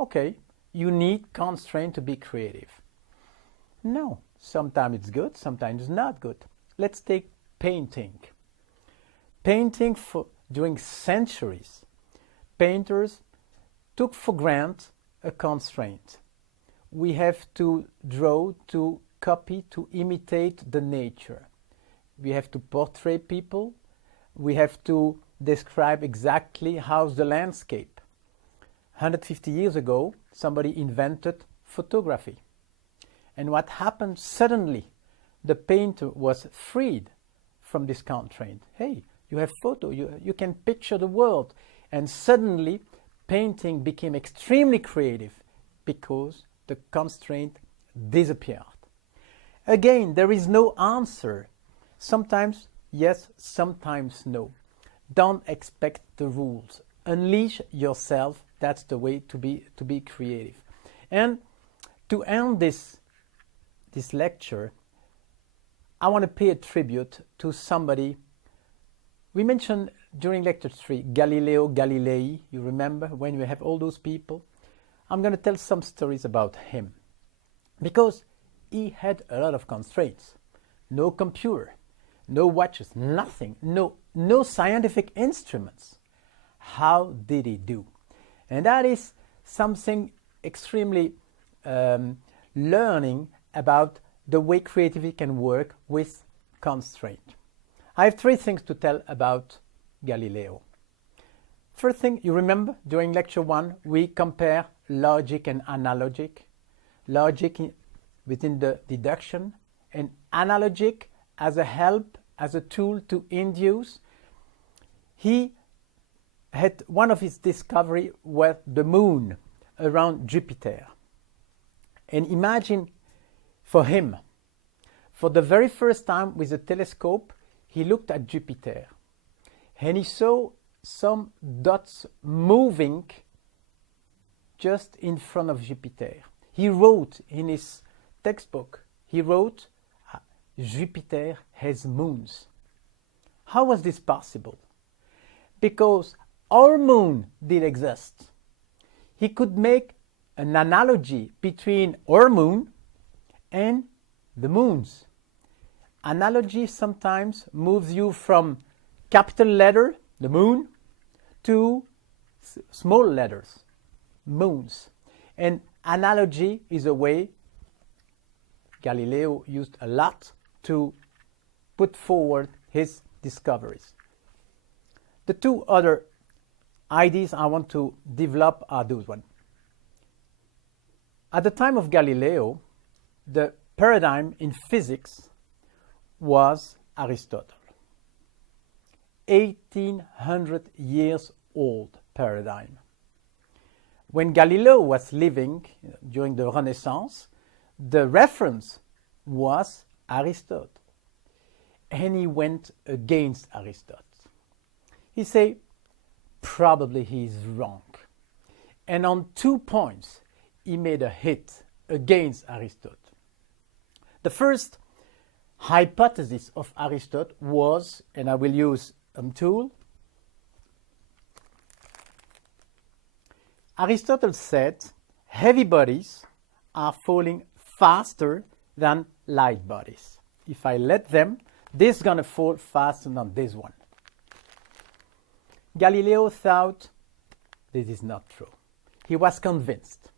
okay, you need constraint to be creative. No, sometimes it's good, sometimes it's not good. Let's take painting. Painting during centuries, painters took for granted a constraint. We have to draw, to copy, to imitate the nature. We have to portray people. We have to describe exactly how's the landscape. 150 years ago, somebody invented photography. And what happened suddenly? The painter was freed from this constraint. Hey, you have photo, you can picture the world. And suddenly, painting became extremely creative because the constraint disappeared. Again, there is no answer. Sometimes yes, sometimes no. Don't expect the rules. Unleash yourself. That's the way to be creative. And to end this lecture, I want to pay a tribute to somebody. We mentioned during lecture 3 Galileo Galilei. You remember when we have all those people? I'm going to tell some stories about him because he had a lot of constraints. No computer, no watches, nothing, no scientific instruments. How did he do? And that is something extremely learning about the way creativity can work with constraint. I have 3 things to tell about Galileo. First thing, you remember during lecture 1, we compare logic and analogic. Logic within the deduction and analogic as a help, as a tool to induce. He had one of his discovery was the moon around Jupiter. And imagine for him, for the very first time with a telescope, he looked at Jupiter and he saw some dots moving just in front of Jupiter. He wrote in his textbook, he wrote, Jupiter has moons. How was this possible? Because our moon did exist. He could make an analogy between our moon and the moons. Analogy sometimes moves you from capital letter, the moon, to small letters, moons. And analogy is a way Galileo used a lot to put forward his discoveries. The 2 other ideas I want to develop are those one. At the time of Galileo, the paradigm in physics was Aristotle. 1800 years old paradigm. When Galileo was living during the Renaissance, the reference was Aristotle. And he went against Aristotle. He said, probably he is wrong. And on 2 points, he made a hit against Aristotle. The first hypothesis of Aristotle was, and I will use a tool, Aristotle said heavy bodies are falling faster than light bodies. If I let them, this is going to fall faster than this one. Galileo thought this is not true. He was convinced.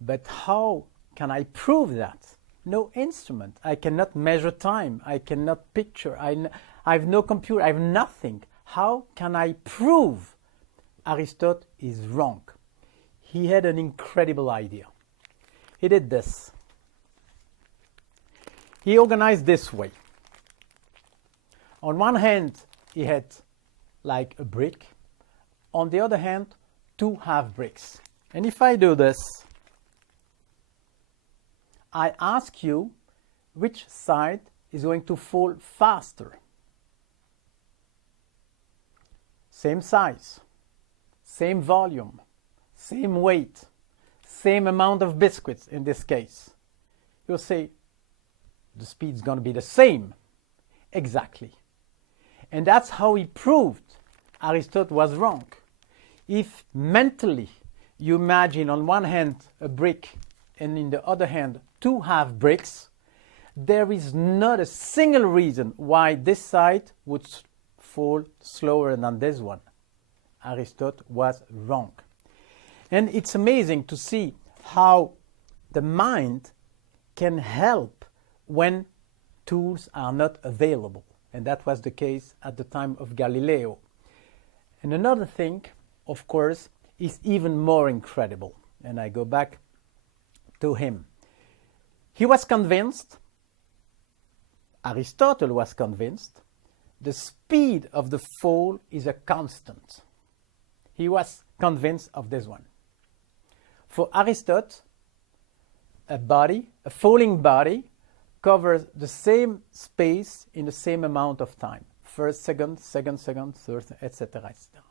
But how can I prove that? No instrument. I cannot measure time. I cannot picture. I have no computer. I have nothing. How can I prove Aristotle is wrong? He had an incredible idea. He did this. He organized this way. On one hand, he had like a brick. On the other hand, 2 half bricks. And if I do this, I ask you which side is going to fall faster. Same size, same volume, same weight, same amount of biscuits in this case. You'll say, the speed is going to be the same. Exactly. And that's how he proved Aristotle was wrong. If mentally you imagine on one hand a brick and in the other hand 2 half bricks, there is not a single reason why this side would fall slower than this one. Aristotle was wrong. And it's amazing to see how the mind can help when tools are not available. And that was the case at the time of Galileo. And another thing, of course, is even more incredible. And I go back to him. He was convinced, Aristotle was convinced, the speed of the fall is a constant. He was convinced of this one. For Aristotle, a falling body, covers the same space in the same amount of time. First, second, second, third, etc., etc.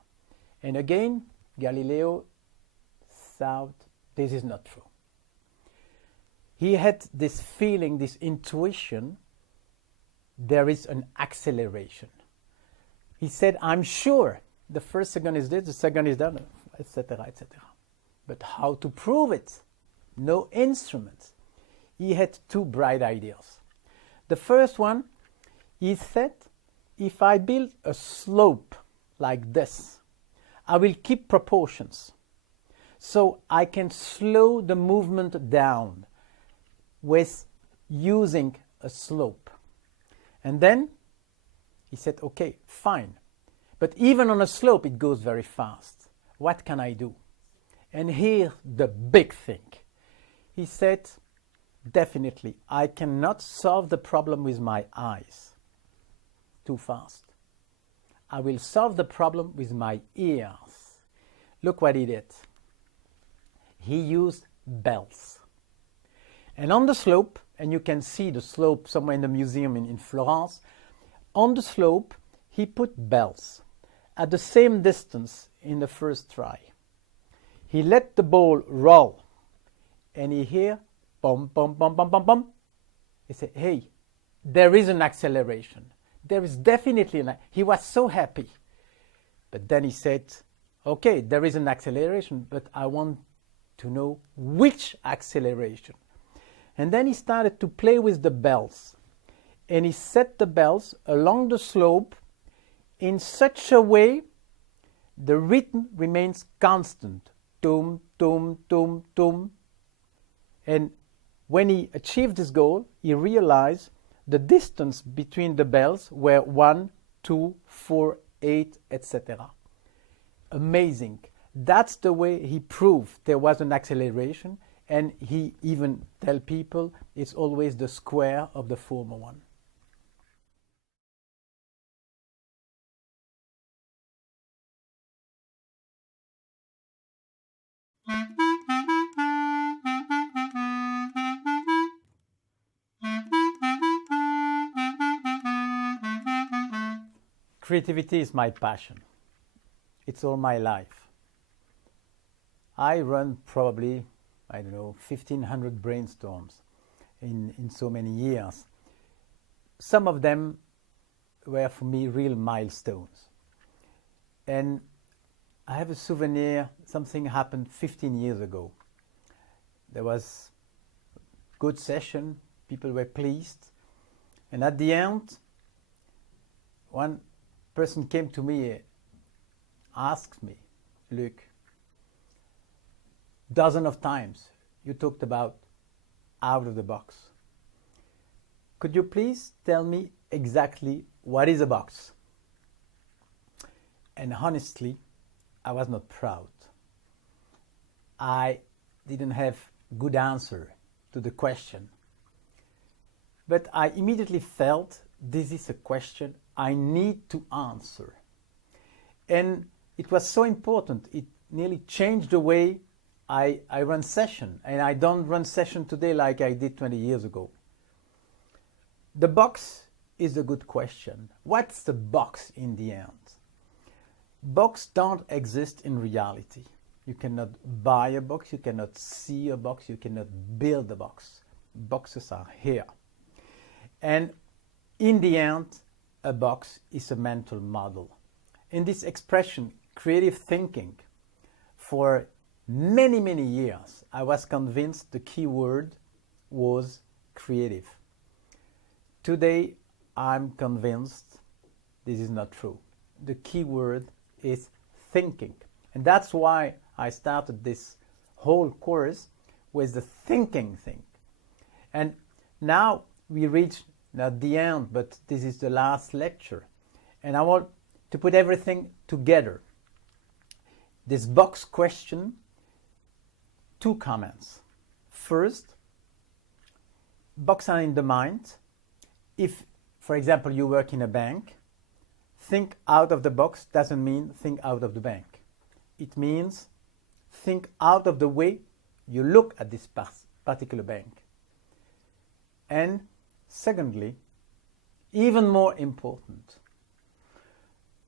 And again, Galileo thought this is not true. He had this feeling, this intuition, there is an acceleration. He said, I'm sure the first second is this, the second is that, etc., etc. But how to prove it? No instruments. He had 2 bright ideas. The first one, he said, if I build a slope like this, I will keep proportions. So I can slow the movement down with using a slope. And then he said, okay, fine. But even on a slope, it goes very fast. What can I do? And here, the big thing. He said, definitely, I cannot solve the problem with my eyes. Too fast. I will solve the problem with my ears. Look what he did. He used bells. And on the slope, and you can see the slope somewhere in the museum in Florence, on the slope, he put bells at the same distance in the first try. He let the ball roll, and he hear, bum, bum, bum, bum, bum, bum. He said, hey, there is an acceleration. There is definitely he was so happy. But then he said, okay, there is an acceleration, but I want to know which acceleration. And then he started to play with the bells. And he set the bells along the slope in such a way the rhythm remains constant. Tum, tum, tum, tum. And when he achieved this goal, he realized the distance between the bells were 1, 2, 4, 8, etc. Amazing. That's the way he proved there was an acceleration, and he even tell people it's always the square of the former one. Creativity is my passion. It's all my life. I run probably, 1,500 brainstorms in so many years. Some of them were for me real milestones. And I have a souvenir, something happened 15 years ago. There was a good session, people were pleased. And at the end, one person came to me, asked me, Luc, dozens of times you talked about out of the box. Could you please tell me exactly what is a box? And honestly, I was not proud. I didn't have good answer to the question. But I immediately felt this is a question I need to answer. And it was so important. It nearly changed the way I run session, and I don't run session today like I did 20 years ago. The box is a good question. What's the box in the end? Boxes don't exist in reality. You cannot buy a box, you cannot see a box, you cannot build a box. Boxes are here. And in the end, a box is a mental model. In this expression, creative thinking, for many, many years, I was convinced the key word was creative. Today, I'm convinced this is not true. The key word is thinking. And that's why I started this whole course with the thinking thing. And now we reach not the end, but this is the last lecture. And I want to put everything together. This box question, 2 comments. First, box are in the mind. If, for example, you work in a bank, think out of the box doesn't mean think out of the bank. It means think out of the way you look at this particular bank. And secondly, even more important,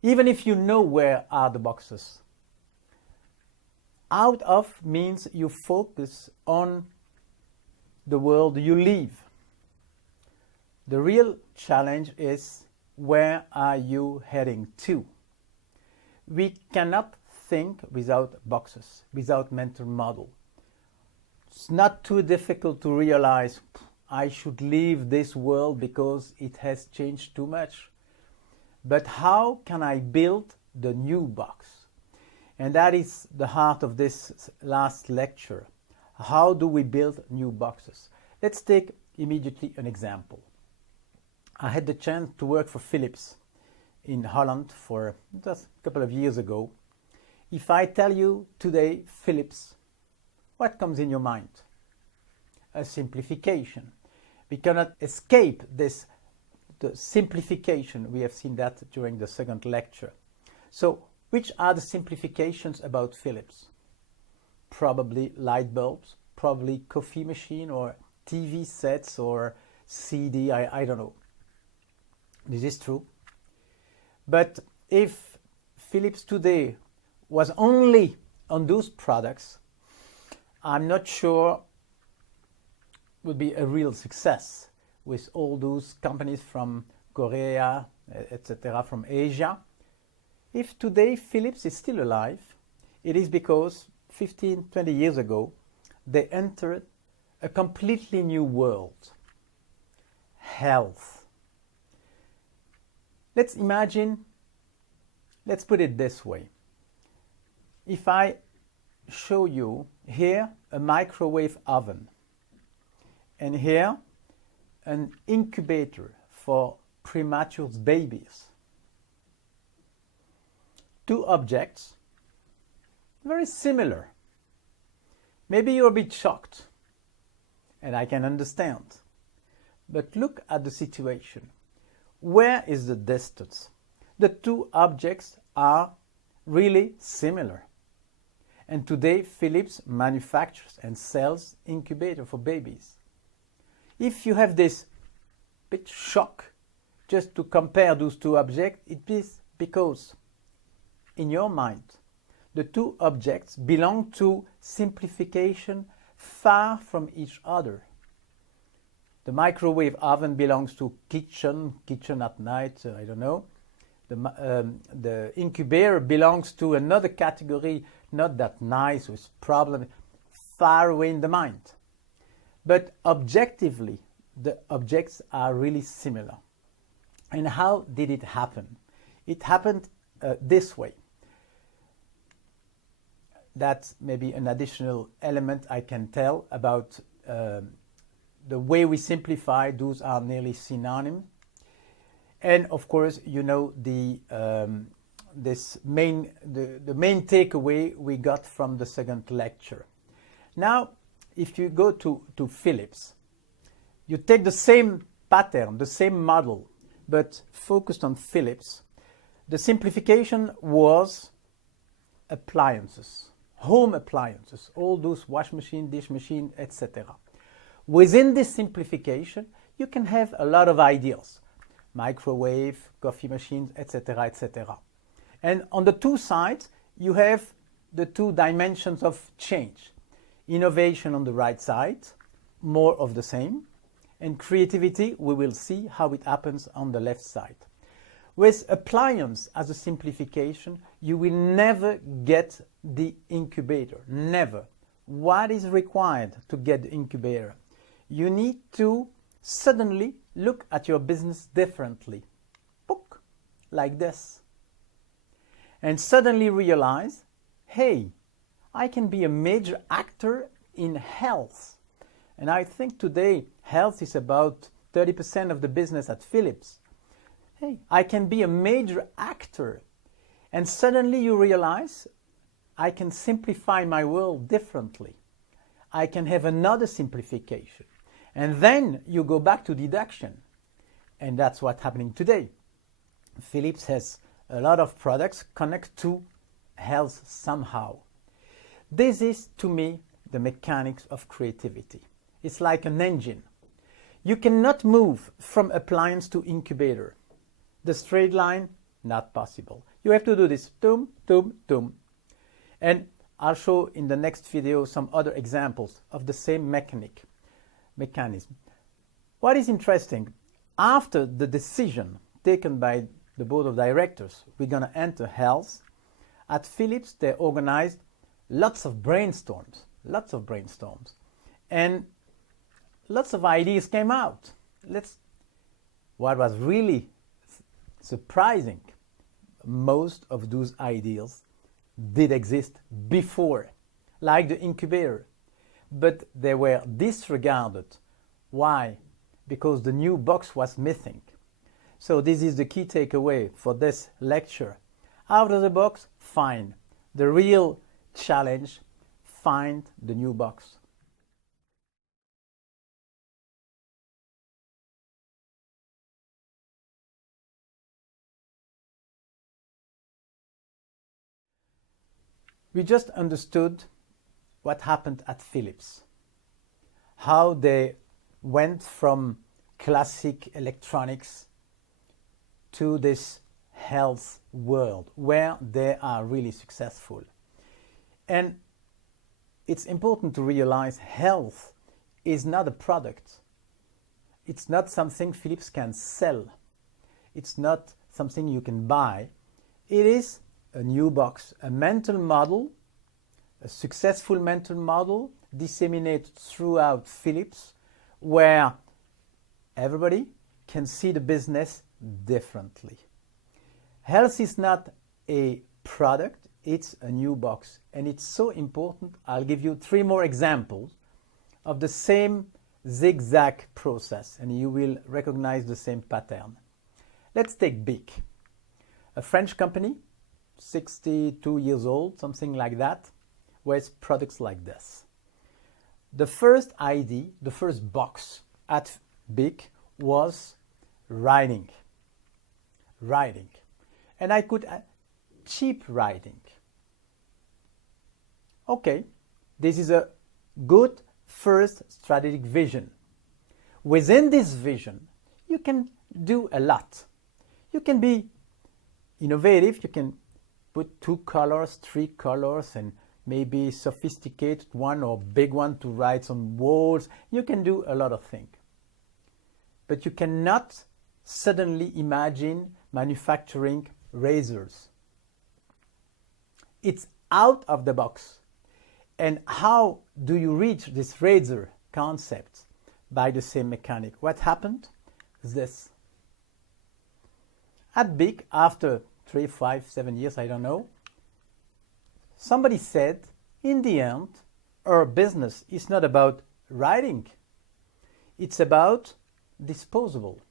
even if you know where are the boxes, out of means you focus on the world you live. The real challenge is, where are you heading to? We cannot think without boxes, without mental model. It's not too difficult to realize I should leave this world because it has changed too much. But how can I build the new box? And that is the heart of this last lecture. How do we build new boxes? Let's take immediately an example. I had the chance to work for Philips in Holland for just a couple of years ago. If I tell you today Philips, what comes in your mind? A simplification. We cannot escape the simplification. We have seen that during the second lecture. So, which are the simplifications about Philips? Probably light bulbs, probably coffee machine or TV sets or CD, I don't know. This is true. But if Philips today was only on those products, I'm not sure would be a real success with all those companies from Korea, etc., from Asia. If today Philips is still alive, it is because 15, 20 years ago, they entered a completely new world. Health. Let's imagine, let's put it this way. If I show you here a microwave oven, and here an incubator for premature babies. 2 objects, very similar. Maybe you're a bit shocked, and I can understand. But look at the situation. Where is the distance? The 2 objects are really similar. And today Philips manufactures and sells incubator for babies. If you have this bit shock just to compare those 2 objects, it is because in your mind the 2 objects belong to simplification far from each other. The microwave oven belongs to kitchen at night, I don't know. The incubator belongs to another category, not that nice, with problems, far away in the mind. But objectively, the objects are really similar. And how did it happen? It happened this way. That's maybe an additional element I can tell about the way we simplify. Those are nearly synonymous. And of course, you know the main takeaway we got from the second lecture. Now, if you go to Philips, you take the same pattern, the same model, but focused on Philips. The simplification was appliances, home appliances, all those wash machine, dish machine, etc. Within this simplification, you can have a lot of ideas, microwave, coffee machines, etc., etc. And on the two sides, you have the two dimensions of change. Innovation on the right side, more of the same, and creativity, we will see how it happens on the left side. With appliance as a simplification, you will never get the incubator, never. What is required to get the incubator? You need to suddenly look at your business differently, book, like this, and suddenly realize, hey, I can be a major actor in health. And I think today health is about 30% of the business at Philips. Hey, I can be a major actor. And suddenly you realize I can simplify my world differently. I can have another simplification. And then you go back to deduction. And that's what's happening today. Philips has a lot of products connect to health somehow. This is, to me, the mechanics of creativity. It's like an engine. You cannot move from appliance to incubator. The straight line, not possible. You have to do this, tum, tum, tum. And I'll show in the next video some other examples of the same mechanism. What is interesting, after the decision taken by the board of directors, we're going to enter health, at Philips they organized lots of brainstorms, and lots of ideas came out. What was really surprising, most of those ideas did exist before, like the incubator, but they were disregarded. Why? Because the new box was missing. So this is the key takeaway for this lecture. Out of the box, fine. The real challenge, find the new box. We just understood what happened at Philips, how they went from classic electronics to this health world where they are really successful. And it's important to realize health is not a product. It's not something Philips can sell. It's not something you can buy. It is a new box, a mental model, a successful mental model disseminated throughout Philips, where everybody can see the business differently. Health is not a product, it's a new box. And it's so important, I'll give you 3 more examples of the same zigzag process, and you will recognize the same pattern. Let's take BIC, a French company, 62 years old, something like that, with products like this. The first ID, the first box at BIC was writing. And I could cheap writing. Okay, this is a good first strategic vision. Within this vision, you can do a lot. You can be innovative, you can put 2 colors, 3 colors, and maybe sophisticated one or big one to write on walls. You can do a lot of things. But you cannot suddenly imagine manufacturing razors. It's out of the box. And how do you reach this razor concept? By the same mechanic. What happened is this. At BIC, after 3, 5, 7 years, I don't know, somebody said, in the end, our business is not about writing. It's about disposable.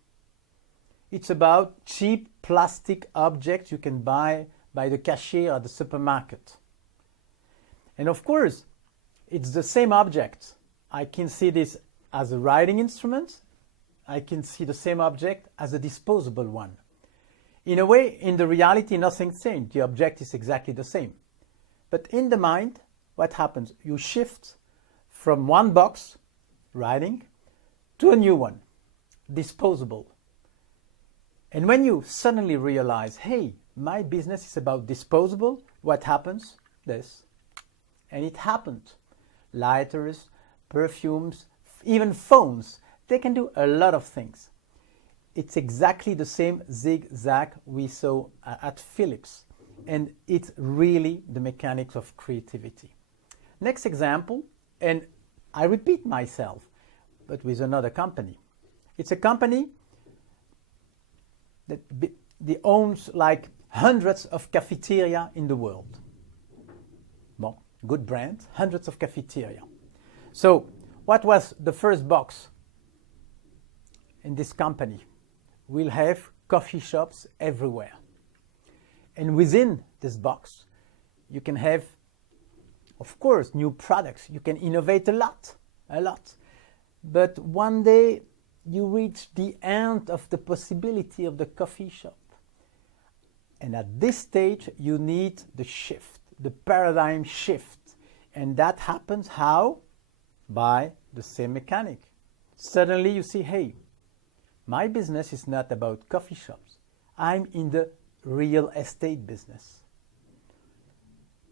It's about cheap plastic objects you can buy by the cashier at the supermarket. And of course, it's the same object. I can see this as a writing instrument. I can see the same object as a disposable one. In a way, in the reality, nothing changed. The object is exactly the same. But in the mind, what happens? You shift from one box, writing, to a new one, disposable. And when you suddenly realize, hey, my business is about disposable, what happens? This. And it happened. Lighters, perfumes, even phones, they can do a lot of things. It's exactly the same zigzag we saw at Philips. And it's really the mechanics of creativity. Next example, and I repeat myself, but with another company. It's a company that owns like hundreds of cafeteria in the world. Bon, good brand, hundreds of cafeteria. So, what was the first box in this company? We'll have coffee shops everywhere. And within this box, you can have, of course, new products. You can innovate a lot. But one day, you reach the end of the possibility of the coffee shop. And at this stage, you need the shift, the paradigm shift. And that happens how? By the same mechanic. Suddenly you see, hey, my business is not about coffee shops. I'm in the real estate business.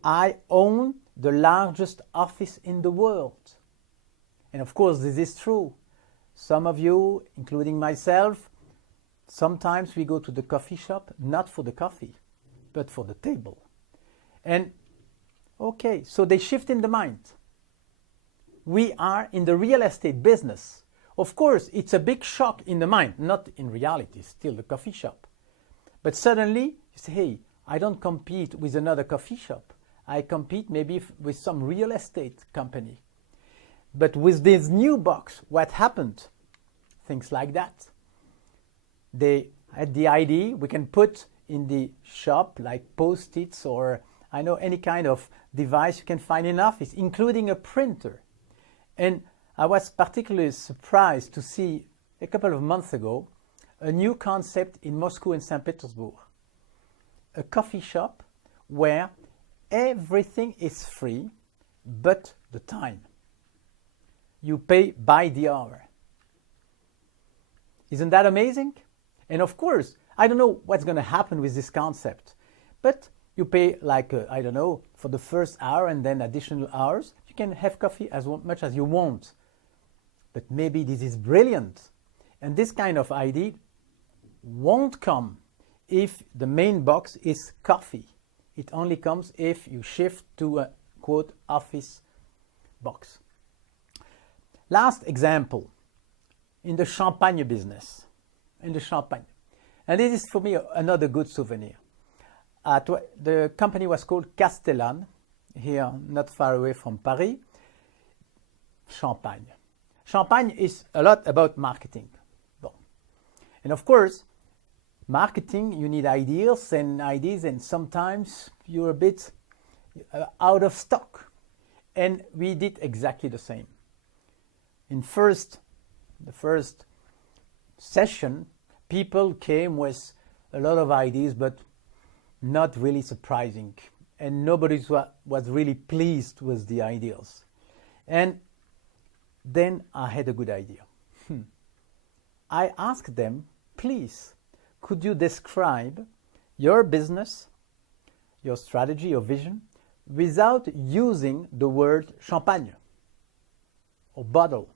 I own the largest office in the world. And of course, this is true. Some of you, including myself, sometimes we go to the coffee shop, not for the coffee, but for the table. And okay, so they shift in the mind. We are in the real estate business. Of course, it's a big shock in the mind, not in reality, still the coffee shop. But suddenly, you say, hey, I don't compete with another coffee shop. I compete maybe with some real estate company. But with this new box, what happened? Things like that. They had the idea we can put in the shop like Post-its or I know any kind of device you can find in office, including a printer. And I was particularly surprised to see a couple of months ago a new concept in Moscow and St. Petersburg. A coffee shop where everything is free but the time. You pay by the hour. Isn't that amazing? And of course, I don't know what's going to happen with this concept, but you pay like, I don't know, for the first hour and then additional hours. You can have coffee as much as you want. But maybe this is brilliant. And this kind of idea won't come if the main box is coffee. It only comes if you shift to a, quote, office box. Last example, in the champagne business. In the champagne. And this is for me another good souvenir. The company was called Castellane, here not far away from Paris. Champagne. Champagne is a lot about marketing. Bon. And of course, marketing, you need ideas, and sometimes you're a bit out of stock. And we did exactly the same. In the first session, people came with a lot of ideas, but not really surprising. And nobody was really pleased with the ideas. And then I had a good idea. I asked them, please, could you describe your business, your strategy, your vision, without using the word champagne or bottle?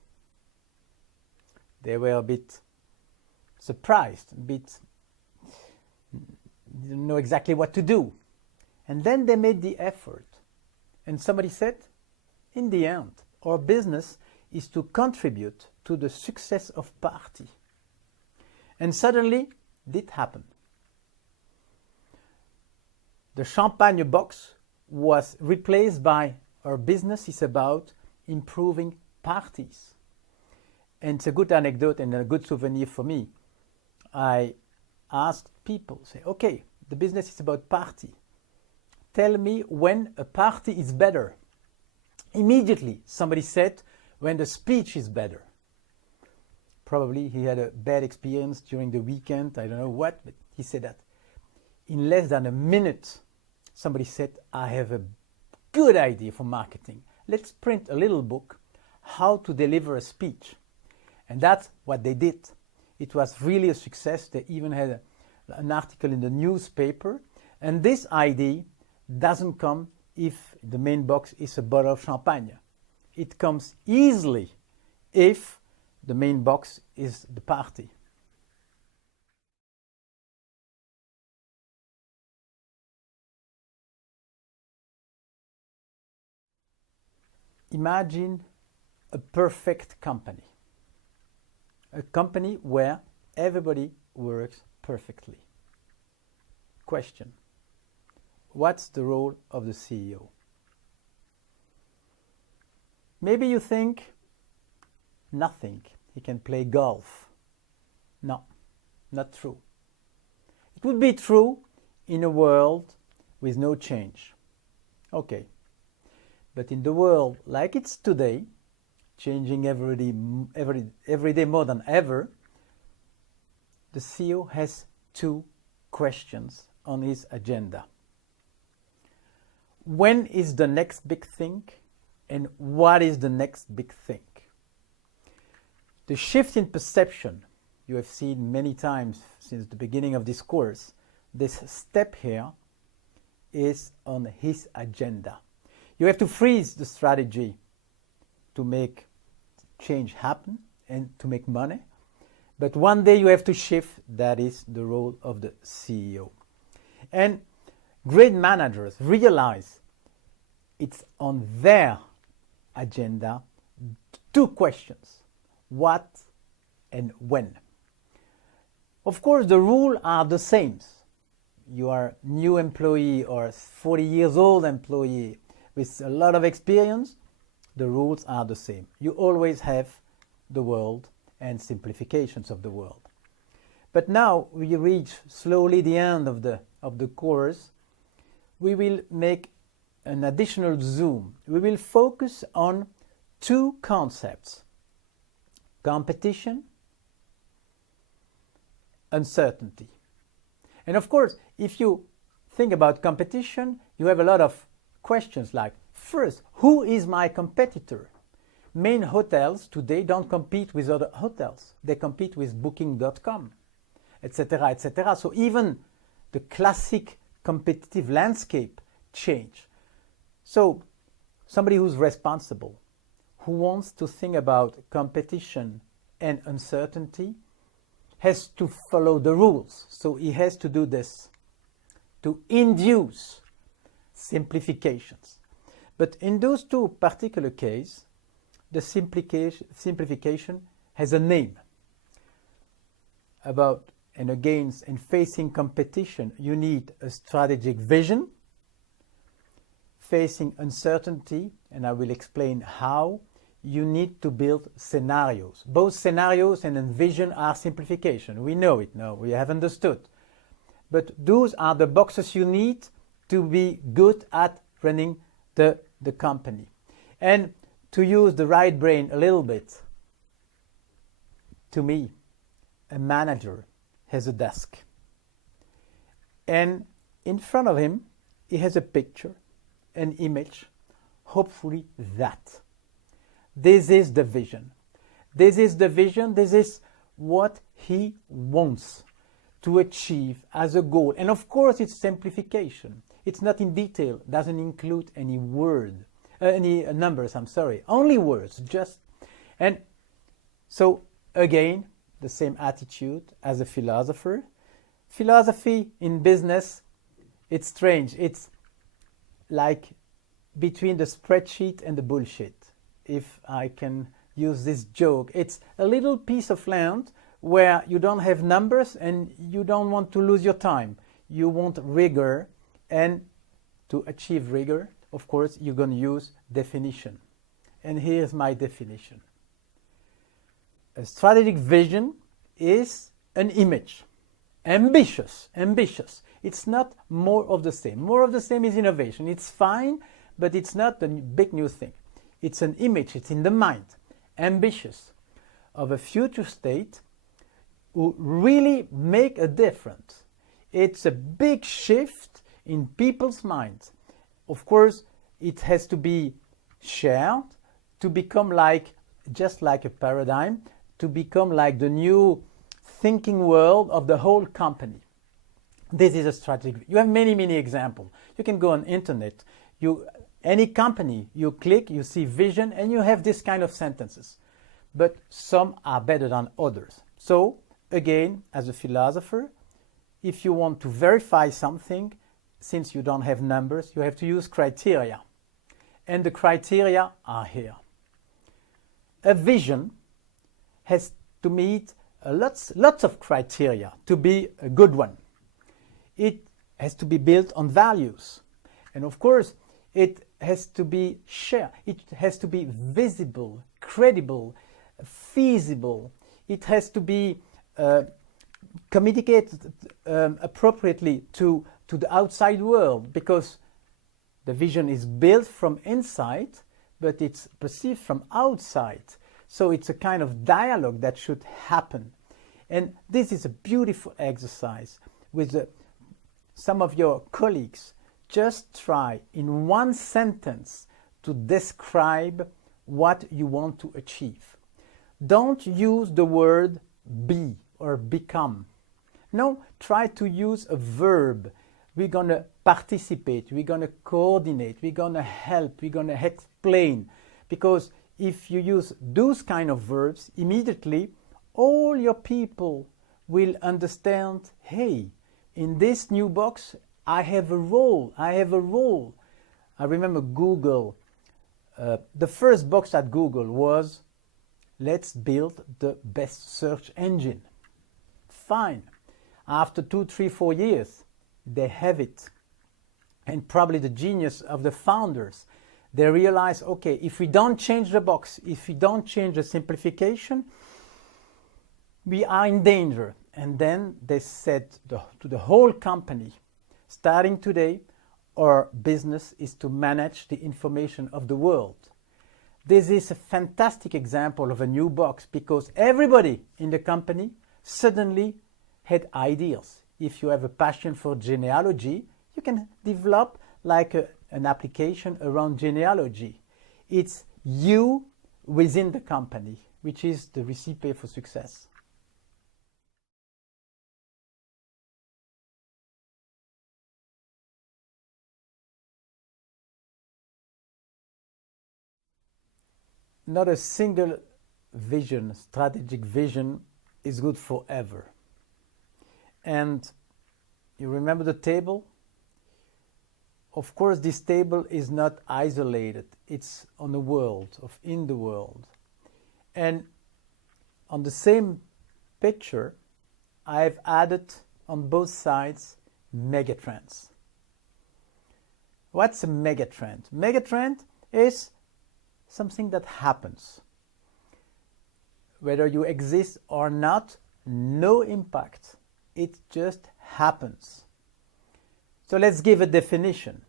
They were a bit surprised, didn't know exactly what to do. And then they made the effort. And somebody said, in the end, our business is to contribute to the success of party. And suddenly, it happened. The champagne box was replaced by our business is about improving parties. And it's a good anecdote and a good souvenir for me. I asked people, say, okay, the business is about party. Tell me when a party is better. Immediately, somebody said, when the speech is better. Probably he had a bad experience during the weekend, I don't know what, but he said that. In less than a minute, somebody said, I have a good idea for marketing. Let's print a little book, How to Deliver a Speech. And that's what they did. It was really a success. They even had an article in the newspaper. And this idea doesn't come if the main box is a bottle of champagne. It comes easily if the main box is the party. Imagine a perfect company. A company where everybody works perfectly. Question: what's the role of the CEO? Maybe you think nothing. He can play golf. No, not true. It would be true in a world with no change. Okay. But in the world like it's today, changing every day more than ever, the CEO has two questions on his agenda. When is the next big thing, and what is the next big thing? The shift in perception you have seen many times since the beginning of this course, this step here is on his agenda. You have to freeze the strategy to make change happen and to make money. But one day you have to shift. That is the role of the CEO. And great managers realize it's on their agenda two questions: what and when. Of course, the rules are the same. You are a new employee or 40 years old employee with a lot of experience, the rules are the same. You always have the world and simplifications of the world. But now we reach slowly the end of the course. We will make an additional zoom. We will focus on two concepts: competition, uncertainty. And of course, if you think about competition, you have a lot of questions like, first, who is my competitor? Main hotels today don't compete with other hotels. They compete with Booking.com, etc., etc. So even the classic competitive landscape change. So somebody who's responsible, who wants to think about competition and uncertainty, has to follow the rules. So he has to do this, to induce simplifications. But in those two particular cases, the simplification has a name. About and against and facing competition, you need a strategic vision. Facing uncertainty, and I will explain how, you need to build scenarios. Both scenarios and envision are simplification. We know it now, we have understood. But those are the boxes you need to be good at running the company. And to use the right brain a little bit, to me, a manager has a desk. And in front of him, he has a picture, an image, hopefully that. This is the vision. This is the vision. This is what he wants to achieve as a goal. And of course, it's simplification. It's not in detail, doesn't include any numbers, only words, just. And so again, the same attitude as a philosopher. Philosophy in business, it's strange. It's like between the spreadsheet and the bullshit, if I can use this joke. It's a little piece of land where you don't have numbers and you don't want to lose your time. You want rigor, and to achieve rigor, of course, you're going to use definition. And here's my definition. A strategic vision is an image. Ambitious. It's not more of the same. More of the same is innovation. It's fine, but it's not a big new thing. It's an image, it's in the mind. Ambitious. Of a future state who really make a difference. It's a big shift in people's minds. Of course, it has to be shared to become just like a paradigm, to become like the new thinking world of the whole company. This is a strategy. You have many, many examples. You can go on internet. Any company, you click, you see vision, and you have this kind of sentences. But some are better than others. So, again, as a philosopher, if you want to verify something, since you don't have numbers, you have to use criteria. And the criteria are here. A vision has to meet lots of criteria to be a good one. It has to be built on values. And of course, it has to be shared. It has to be visible, credible, feasible. It has to be communicated appropriately to the outside world, because the vision is built from inside, but it's perceived from outside. So it's a kind of dialogue that should happen. And this is a beautiful exercise with some of your colleagues. Just try in one sentence to describe what you want to achieve. Don't use the word be or become. No, try to use a verb. We're going to participate, we're going to coordinate, we're going to help, we're going to explain. Because if you use those kind of verbs, immediately all your people will understand, hey, in this new box, I have a role. I remember Google, the first box at Google was, let's build the best search engine. Fine. After 2, 3, 4 years, they have it. And probably the genius of the founders, they realize, okay, if we don't change the box, if we don't change the simplification, we are in danger. And then they said to the whole company, starting today, our business is to manage the information of the world. This is a fantastic example of a new box, because everybody in the company suddenly had ideas. If you have a passion for genealogy, you can develop like an application around genealogy. It's you within the company, which is the recipe for success. Not a single vision, strategic vision, is good forever. And you remember the table? Of course, this table is not isolated. It's on the world, in the world. And on the same picture, I've added on both sides megatrends. What's a megatrend? Megatrend is something that happens. Whether you exist or not, no impact. It just happens. So let's give a definition.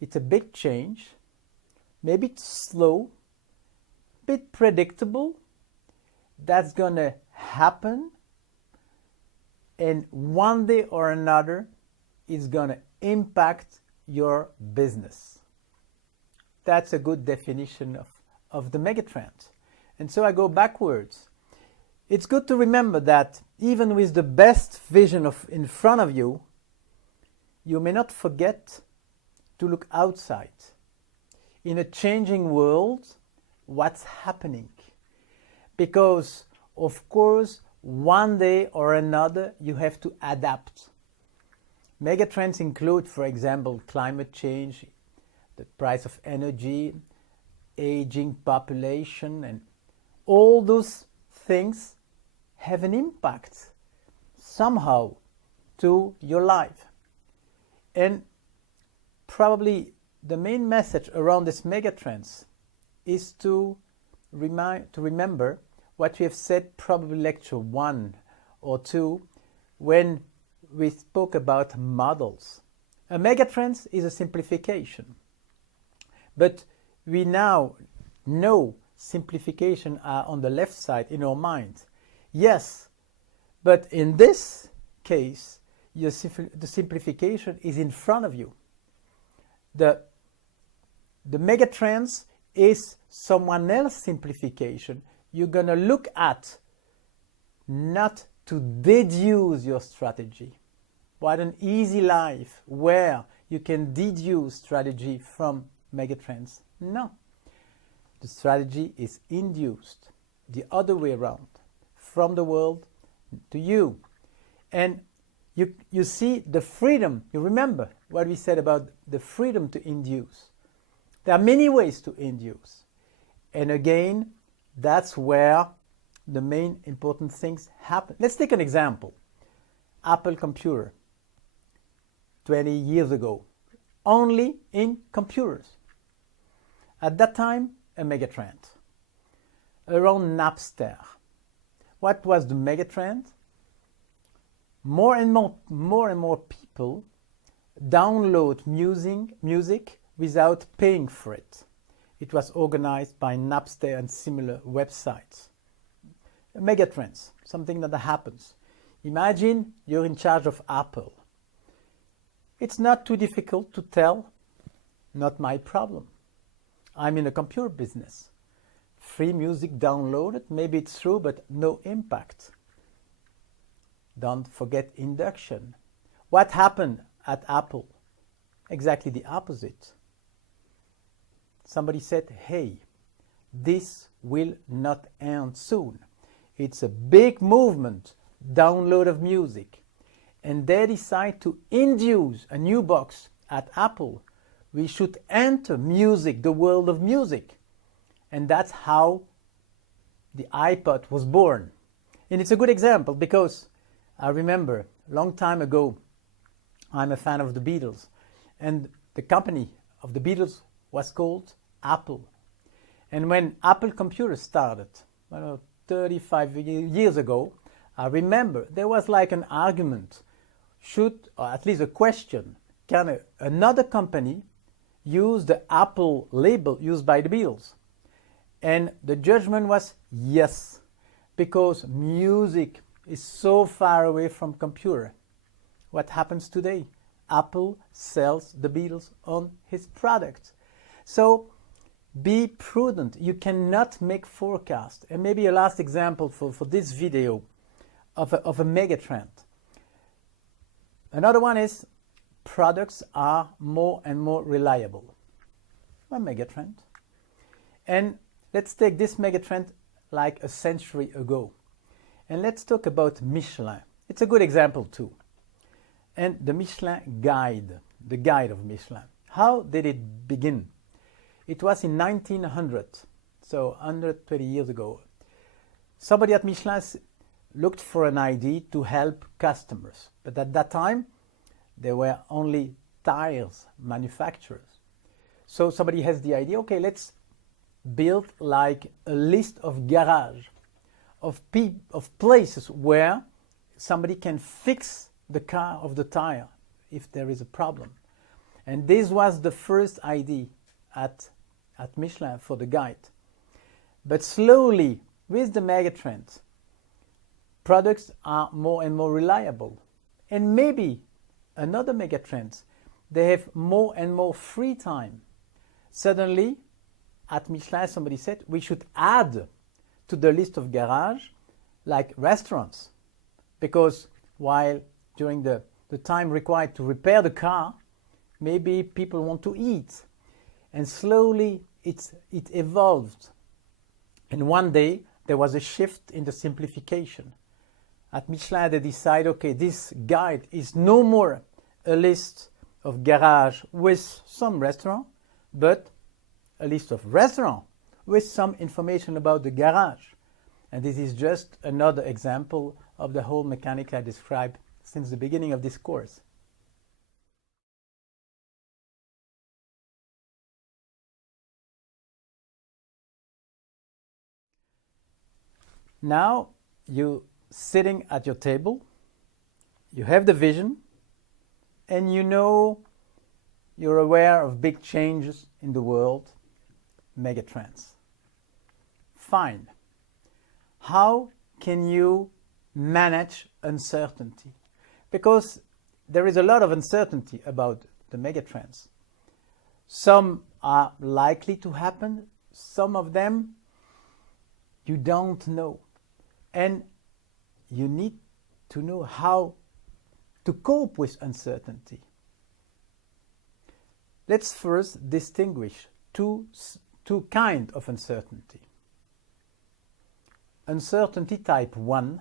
It's a big change. Maybe it's slow, a bit predictable. That's going to happen. And one day or another, it's going to impact your business. That's a good definition of the megatrend. And so I go backwards. It's good to remember that even with the best vision in front of you, you may not forget to look outside. In a changing world, what's happening? Because, of course, one day or another, you have to adapt. Megatrends include, for example, climate change, the price of energy, aging population, and all those things have an impact somehow to your life. And probably the main message around these megatrends is to remember what we have said, probably lecture 1 or 2, when we spoke about models. A megatrend is a simplification. But we now know simplification are on the left side in our mind. Yes, but in this case, the simplification is in front of you. The megatrends is someone else's simplification. You're going to look at, not to deduce your strategy. What an easy life where you can deduce strategy from megatrends. No. The strategy is induced the other way around, from the world to you. And you see the freedom. You remember what we said about the freedom to induce. There are many ways to induce. And again, that's where the main important things happen. Let's take an example. Apple computer, 20 years ago, only in computers. At that time, a megatrend. Around Napster. What was the megatrend? More and more people download music without paying for it. It was organized by Napster and similar websites. Megatrends, something that happens. Imagine you're in charge of Apple. It's not too difficult to tell, not my problem. I'm in the computer business. Free music downloaded, maybe it's true, but no impact. Don't forget induction. What happened at Apple? Exactly the opposite. Somebody said, hey, this will not end soon. It's a big movement, download of music. And they decide to induce a new box at Apple. We should enter music, the world of music. And that's how the iPod was born. And it's a good example because I remember a long time ago, I'm a fan of the Beatles. And the company of the Beatles was called Apple. And when Apple computers started, 35 years ago, I remember there was like an argument. Should, or at least a question, can another company use the Apple label used by the Beatles? And the judgment was yes, because music is so far away from computer. What happens today? Apple sells the Beatles on his product. So be prudent. You cannot make forecasts. And maybe a last example for this video of a megatrend. Another one is products are more and more reliable. A megatrend. And let's take this megatrend like a century ago. And let's talk about Michelin. It's a good example too. And the Michelin guide, the guide of Michelin. How did it begin? It was in 1900, so 120 years ago. Somebody at Michelin looked for an idea to help customers. But at that time, there were only tires manufacturers. So somebody has the idea, okay, let's build like a list of garage, of places where somebody can fix the car of the tire if there is a problem. And this was the first idea at Michelin for the guide. But slowly, with the megatrend, products are more and more reliable. And maybe another megatrend, they have more and more free time. Suddenly, at Michelin, somebody said, we should add to the list of garage like restaurants. Because while during the time required to repair the car, maybe people want to eat. And slowly it evolved. And one day there was a shift in the simplification. At Michelin they decided, okay, this guide is no more a list of garage with some restaurant, but a list of restaurant with some information about the garage. And this is just another example of the whole mechanic I described since the beginning of this course. Now you're sitting at your table, you have the vision, and you know you're aware of big changes in the world, megatrends. Fine. How can you manage uncertainty? Because there is a lot of uncertainty about the megatrends. Some are likely to happen, some of them you don't know. And you need to know how to cope with uncertainty. Let's first distinguish two kinds of uncertainty. Uncertainty type 1,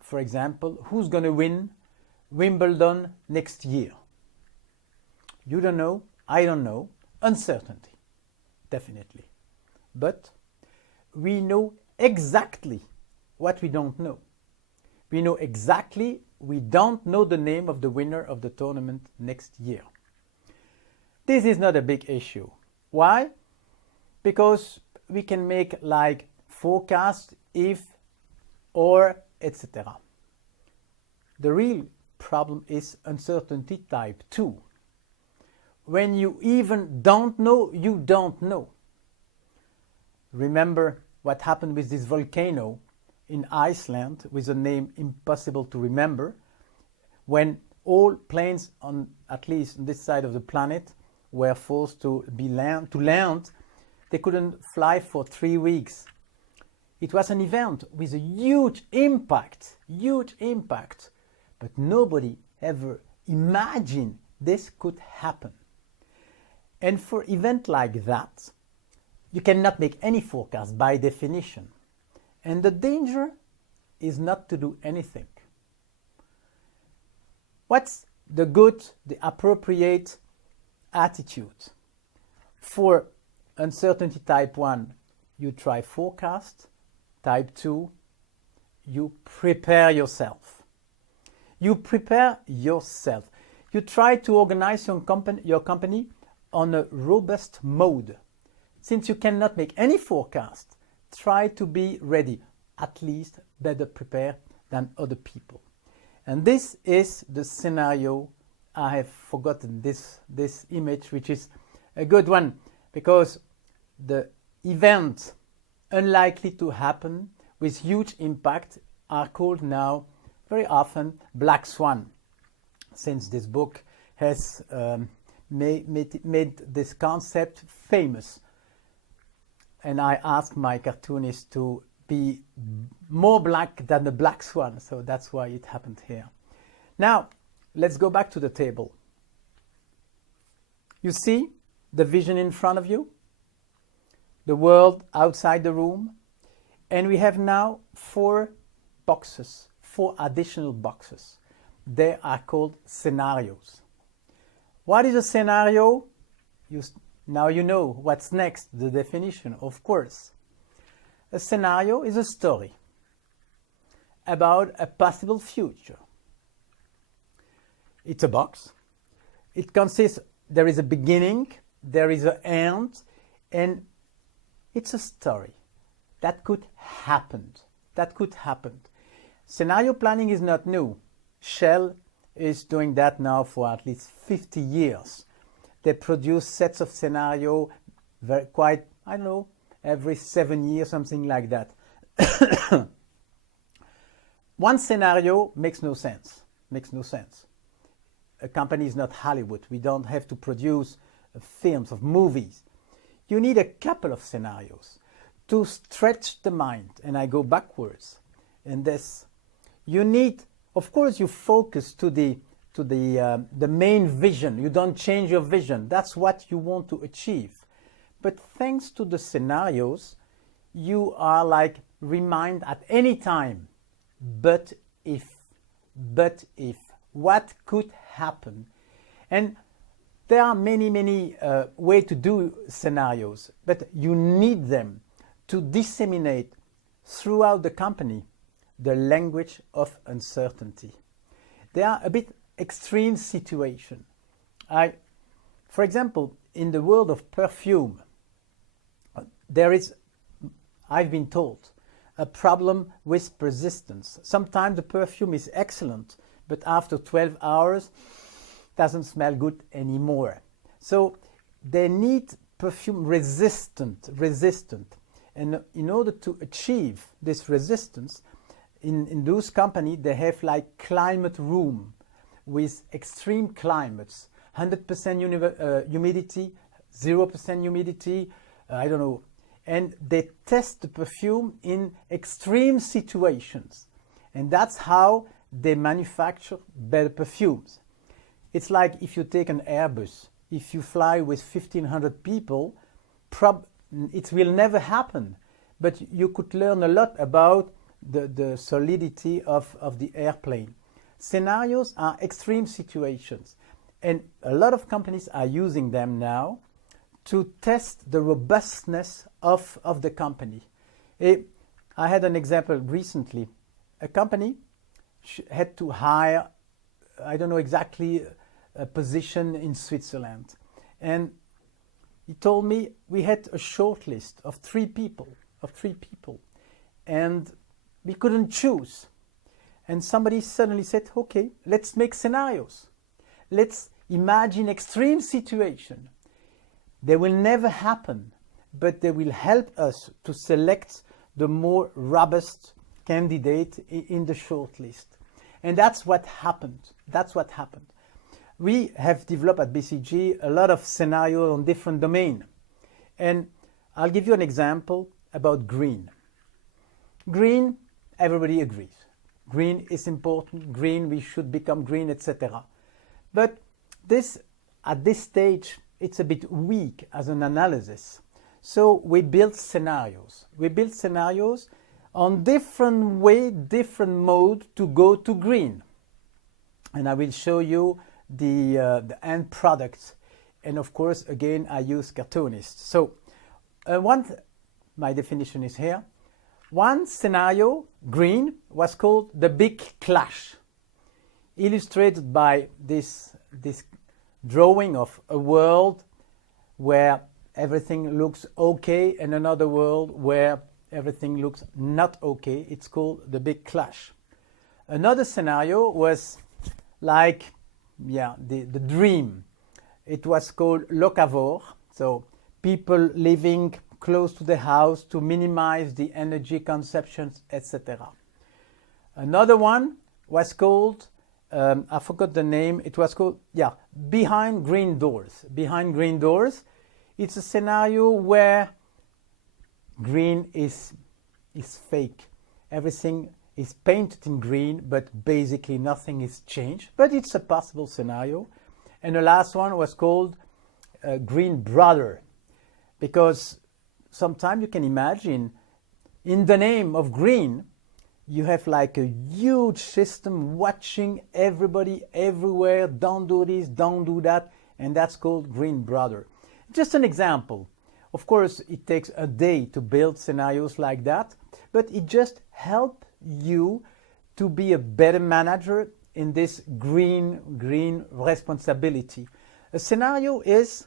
for example, who's going to win Wimbledon next year? You don't know, I don't know, uncertainty, definitely. But we know exactly what we don't know. We know exactly we don't know the name of the winner of the tournament next year. This is not a big issue. Why? Because we can make like forecast, if, or, etc. The real problem is uncertainty type 2. When you even don't know, you don't know. Remember what happened with this volcano in Iceland with a name impossible to remember, when all planes on, at least on this side of the planet, were forced to land. They couldn't fly for 3 weeks. It was an event with a huge impact, but nobody ever imagined this could happen. And for event like that, you cannot make any forecast by definition. And the danger is not to do anything. What's the good, the appropriate attitude? For uncertainty type 1, you try forecast. Type 2, you prepare yourself. You prepare yourself. You try to organize your company on a robust mode. Since you cannot make any forecast, try to be ready, at least better prepared than other people. And this is the scenario. I have forgotten this image, which is a good one, because the event unlikely to happen with huge impact are called now very often black swan, since this book has made this concept famous. And I asked my cartoonist to be more black than the black swan, so that's why it happened here. Now, let's go back to the table. You see the vision in front of you, the world outside the room, and we have now 4 additional boxes. They are called scenarios. What is a scenario? Now you know what's next, the definition, of course. A scenario is a story about a possible future. It's a box. It consists, there is a beginning, there is an end, and it's a story that could happen. Scenario planning is not new. Shell is doing that now for at least 50 years. They produce sets of scenario every 7 years, something like that. One scenario makes no sense. A company is not Hollywood. We don't have to produce films of movies. You need a couple of scenarios to stretch the mind. And I go backwards in this. You need, of course, you focus to the main vision. You don't change your vision. That's what you want to achieve. But thanks to the scenarios, you are like remind at any time, but if, what could happen? And there are many ways to do scenarios, but you need them to disseminate throughout the company the language of uncertainty. They are a bit extreme situation. For example, in the world of perfume, there is, I've been told, a problem with persistence. Sometimes the perfume is excellent, but after 12 hours, doesn't smell good anymore. So they need perfume resistant. And in order to achieve this resistance, in those companies, they have like climate room, with extreme climates, 100% humidity, 0% humidity, I don't know. And they test the perfume in extreme situations. And that's how they manufacture better perfumes. It's like if you take an Airbus, if you fly with 1,500 people, it will never happen. But you could learn a lot about the solidity of the airplane. Scenarios are extreme situations. And a lot of companies are using them now to test the robustness of the company. I had an example recently. A company had to hire, I don't know exactly, a position in Switzerland. And he told me we had a short list of three people. And we couldn't choose. And somebody suddenly said, okay, let's make scenarios. Let's imagine extreme situation. They will never happen, but they will help us to select the more robust candidate in the short list. And that's what happened. We have developed at BCG a lot of scenarios on different domains. And I'll give you an example about green. Green, everybody agrees. Green is important. Green, we should become green, etc. But at this stage, it's a bit weak as an analysis. So we built scenarios. On different way, different mode to go to green. And I will show you the end product. And of course, again, I use cartoonists. So my definition is here. One scenario, green, was called the Big Clash, illustrated by this drawing of a world where everything looks okay and another world where everything looks not okay. It's called the Big Clash. Another scenario was like, the dream. It was called locavore, so people living close to the house to minimize the energy consumptions, etc. Another one was called, I forgot the name, it was called, Behind Green Doors. Behind Green Doors, it's a scenario where green is fake. Everything is painted in green, but basically nothing is changed. But it's a possible scenario. And the last one was called Green Brother, because sometimes you can imagine in the name of green, you have like a huge system watching everybody everywhere, don't do this, don't do that, and that's called Green Brother. Just an example. Of course, it takes a day to build scenarios like that, but it just helps you to be a better manager in this green responsibility. A scenario is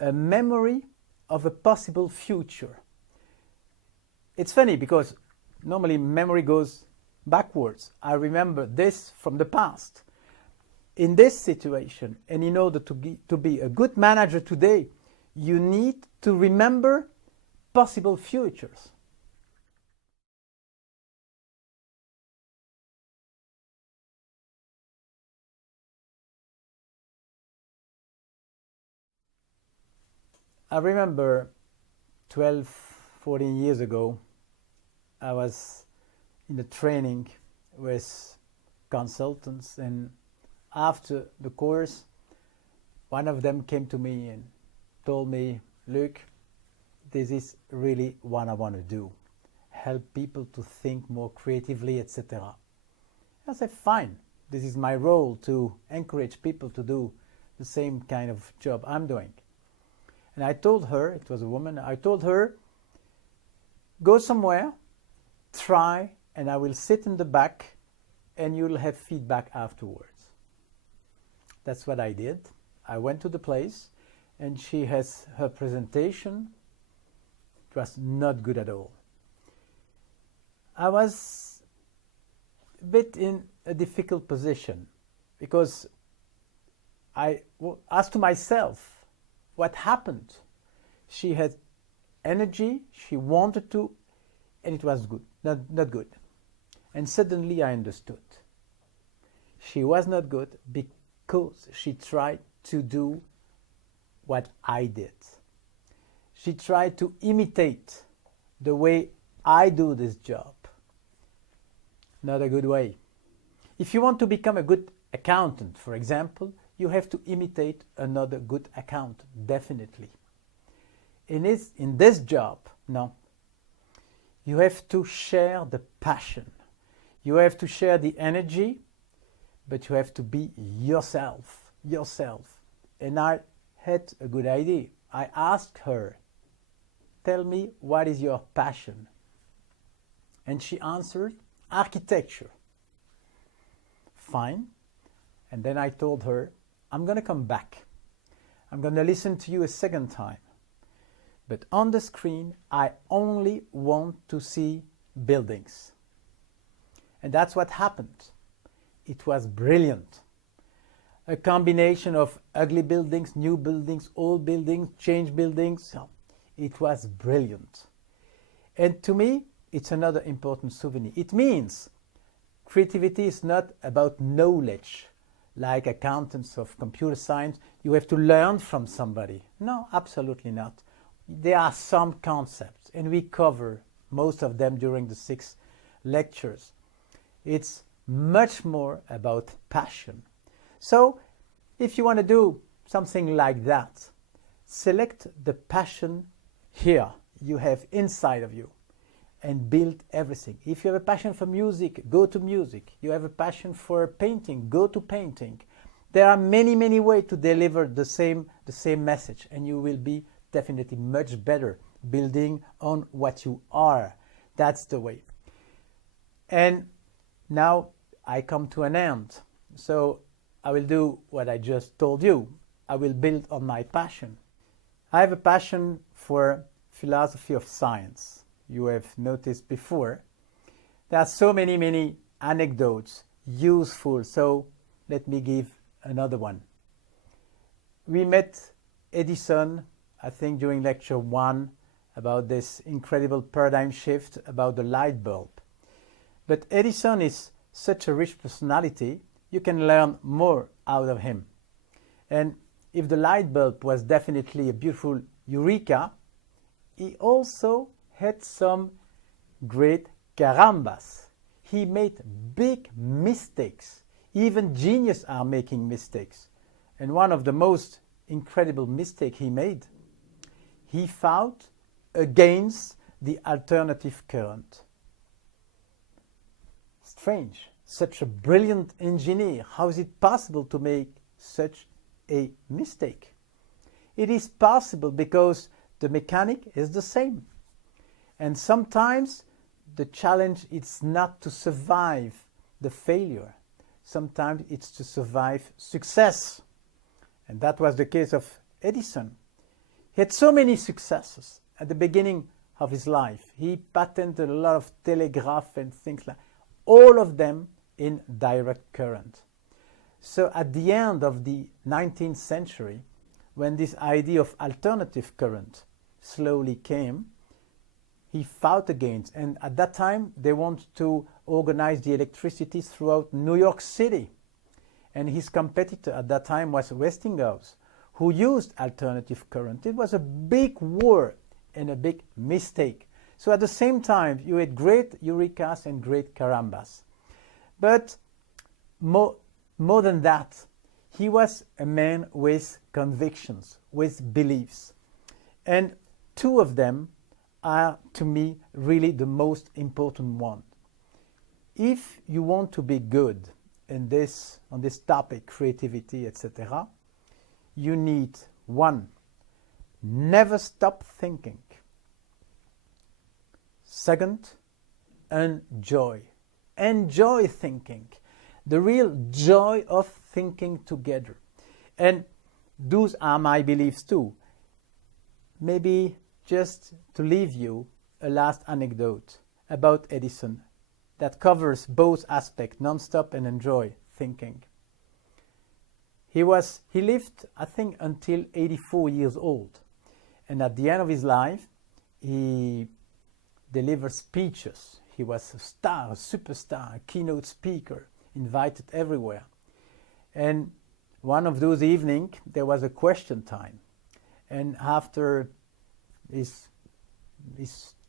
a memory of a possible future. It's funny because normally memory goes backwards. I remember this from the past. In this situation, and in order to be a good manager today, you need to remember possible futures. I remember 12, 14 years ago, I was in a training with consultants, and after the course, one of them came to me and told me, Luc, this is really what I want to do. Help people to think more creatively, etc. I said, fine, this is my role to encourage people to do the same kind of job I'm doing. And I told her, it was a woman, I told her, go somewhere, try, and I will sit in the back and you'll have feedback afterwards. That's what I did. I went to the place and she has her presentation. It was not good at all. I was a bit in a difficult position because I asked to myself, what happened? She had energy, she wanted to, and it was good, not good. And suddenly I understood. she was not good because she tried to do what I did. She tried to imitate the way I do this job. Not a good way. If you want to become a good accountant, for example, you have to imitate another good accountant, definitely. In this job, no. You have to share the passion. You have to share the energy, but you have to be yourself. And I had a good idea. I asked her, tell me, what is your passion? And she answered, architecture. Fine. And then I told her, I'm going to come back. I'm going to listen to you a second time. But on the screen, I only want to see buildings. And that's what happened. It was brilliant. A combination of ugly buildings, new buildings, old buildings, changed buildings. It was brilliant. And to me, it's another important souvenir. It means creativity is not about knowledge, like accountants of computer science. You have to learn from somebody. No, absolutely not. There are some concepts, and we cover most of them during the 6 lectures. It's much more about passion. So, if you want to do something like that, select the passion here you have inside of you and build everything. If you have a passion for music, go to music. You have a passion for painting, go to painting. There are many, many ways to deliver the same message, and you will be definitely much better building on what you are. That's the way. And now I come to an end. So I will do what I just told you. I will build on my passion. I have a passion for philosophy of science. You have noticed before. There are so many anecdotes, useful. So let me give another one. We met Edison, I think during lecture 1, about this incredible paradigm shift about the light bulb. But Edison is such a rich personality, you can learn more out of him. And if the light bulb was definitely a beautiful eureka, he also had some great carambas. He made big mistakes. Even geniuses are making mistakes. And one of the most incredible mistakes he made, he fought against the alternative current. Strange. Such a brilliant engineer. How is it possible to make such a mistake? It is possible because the mechanic is the same. And sometimes the challenge is not to survive the failure. Sometimes it's to survive success. And that was the case of Edison. He had so many successes at the beginning of his life. He patented a lot of telegraph and things like that. All of them in direct current. So at the end of the 19th century, when this idea of alternative current slowly came, he fought against. And at that time, they wanted to organize the electricity throughout New York City. And his competitor at that time was Westinghouse, who used alternative current. It was a big war and a big mistake. So at the same time, you had great eurekas and great carambas. But more than that, he was a man with convictions, with beliefs. And 2 of them are, to me, really the most important one. If you want to be good on this topic, creativity, etc., you need 1, never stop thinking. 2nd, enjoy. Enjoy thinking. The real joy of thinking together. And those are my beliefs too. Maybe just to leave you a last anecdote about Edison that covers both aspects, non-stop and enjoy thinking. He lived, I think, until 84 years old. And at the end of his life, he delivered speeches. He was a star, a superstar, a keynote speaker, invited everywhere. And one of those evenings, there was a question time. And after his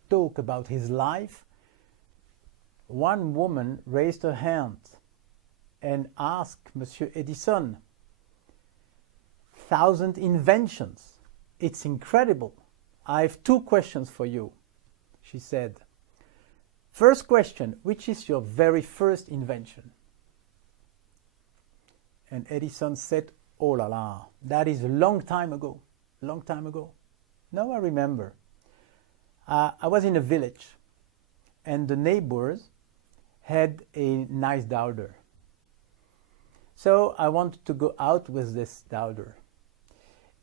talk about his life, one woman raised her hand and asked Monsieur Edison, 1,000 inventions. It's incredible. I have 2 questions for you, she said. First question, which is your very first invention? And Edison said, oh la la, that is a long time ago. Long time ago. Now I remember. I was in a village and the neighbors had a nice daughter. So I wanted to go out with this daughter.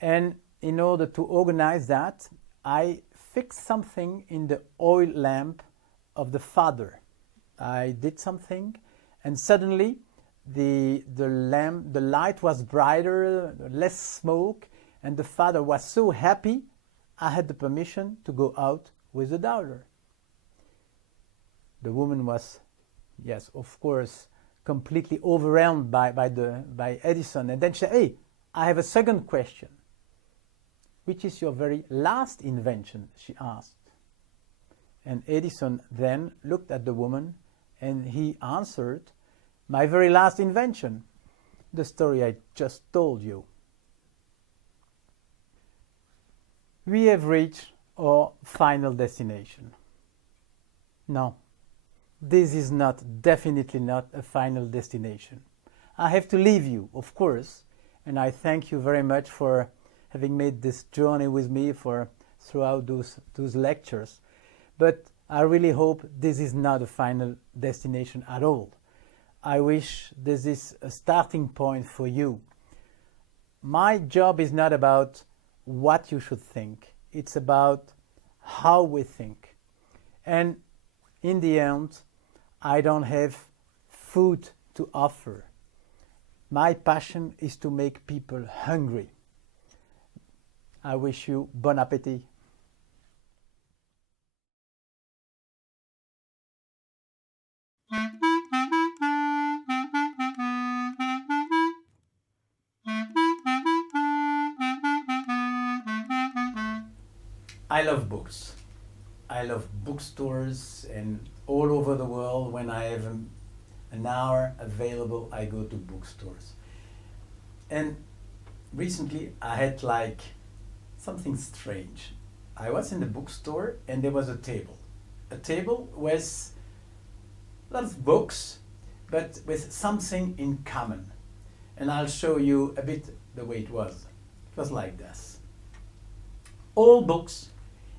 And in order to organize that, I fixed something in the oil lamp of the father. I did something and suddenly the light was brighter, less smoke, and the father was so happy I had the permission to go out with the daughter. The woman was, yes, of course, completely overwhelmed by Edison. And then she said, hey, I have a second question. Which is your very last invention? She asked. And Edison then looked at the woman and he answered, my very last invention, the story I just told you. We have reached our final destination. No, this is definitely not a final destination. I have to leave you, of course, and I thank you very much for having made this journey with me throughout those lectures. But I really hope this is not a final destination at all. I wish this is a starting point for you. My job is not about what you should think. It's about how we think. And in the end, I don't have food to offer. My passion is to make people hungry. I wish you bon appétit. I love books. I love bookstores, and all over the world when I have an hour available, I go to bookstores. And recently I had like something strange. I was in the bookstore and there was a table. A table with lots of books, but with something in common. And I'll show you a bit the way it was. It was like this. All books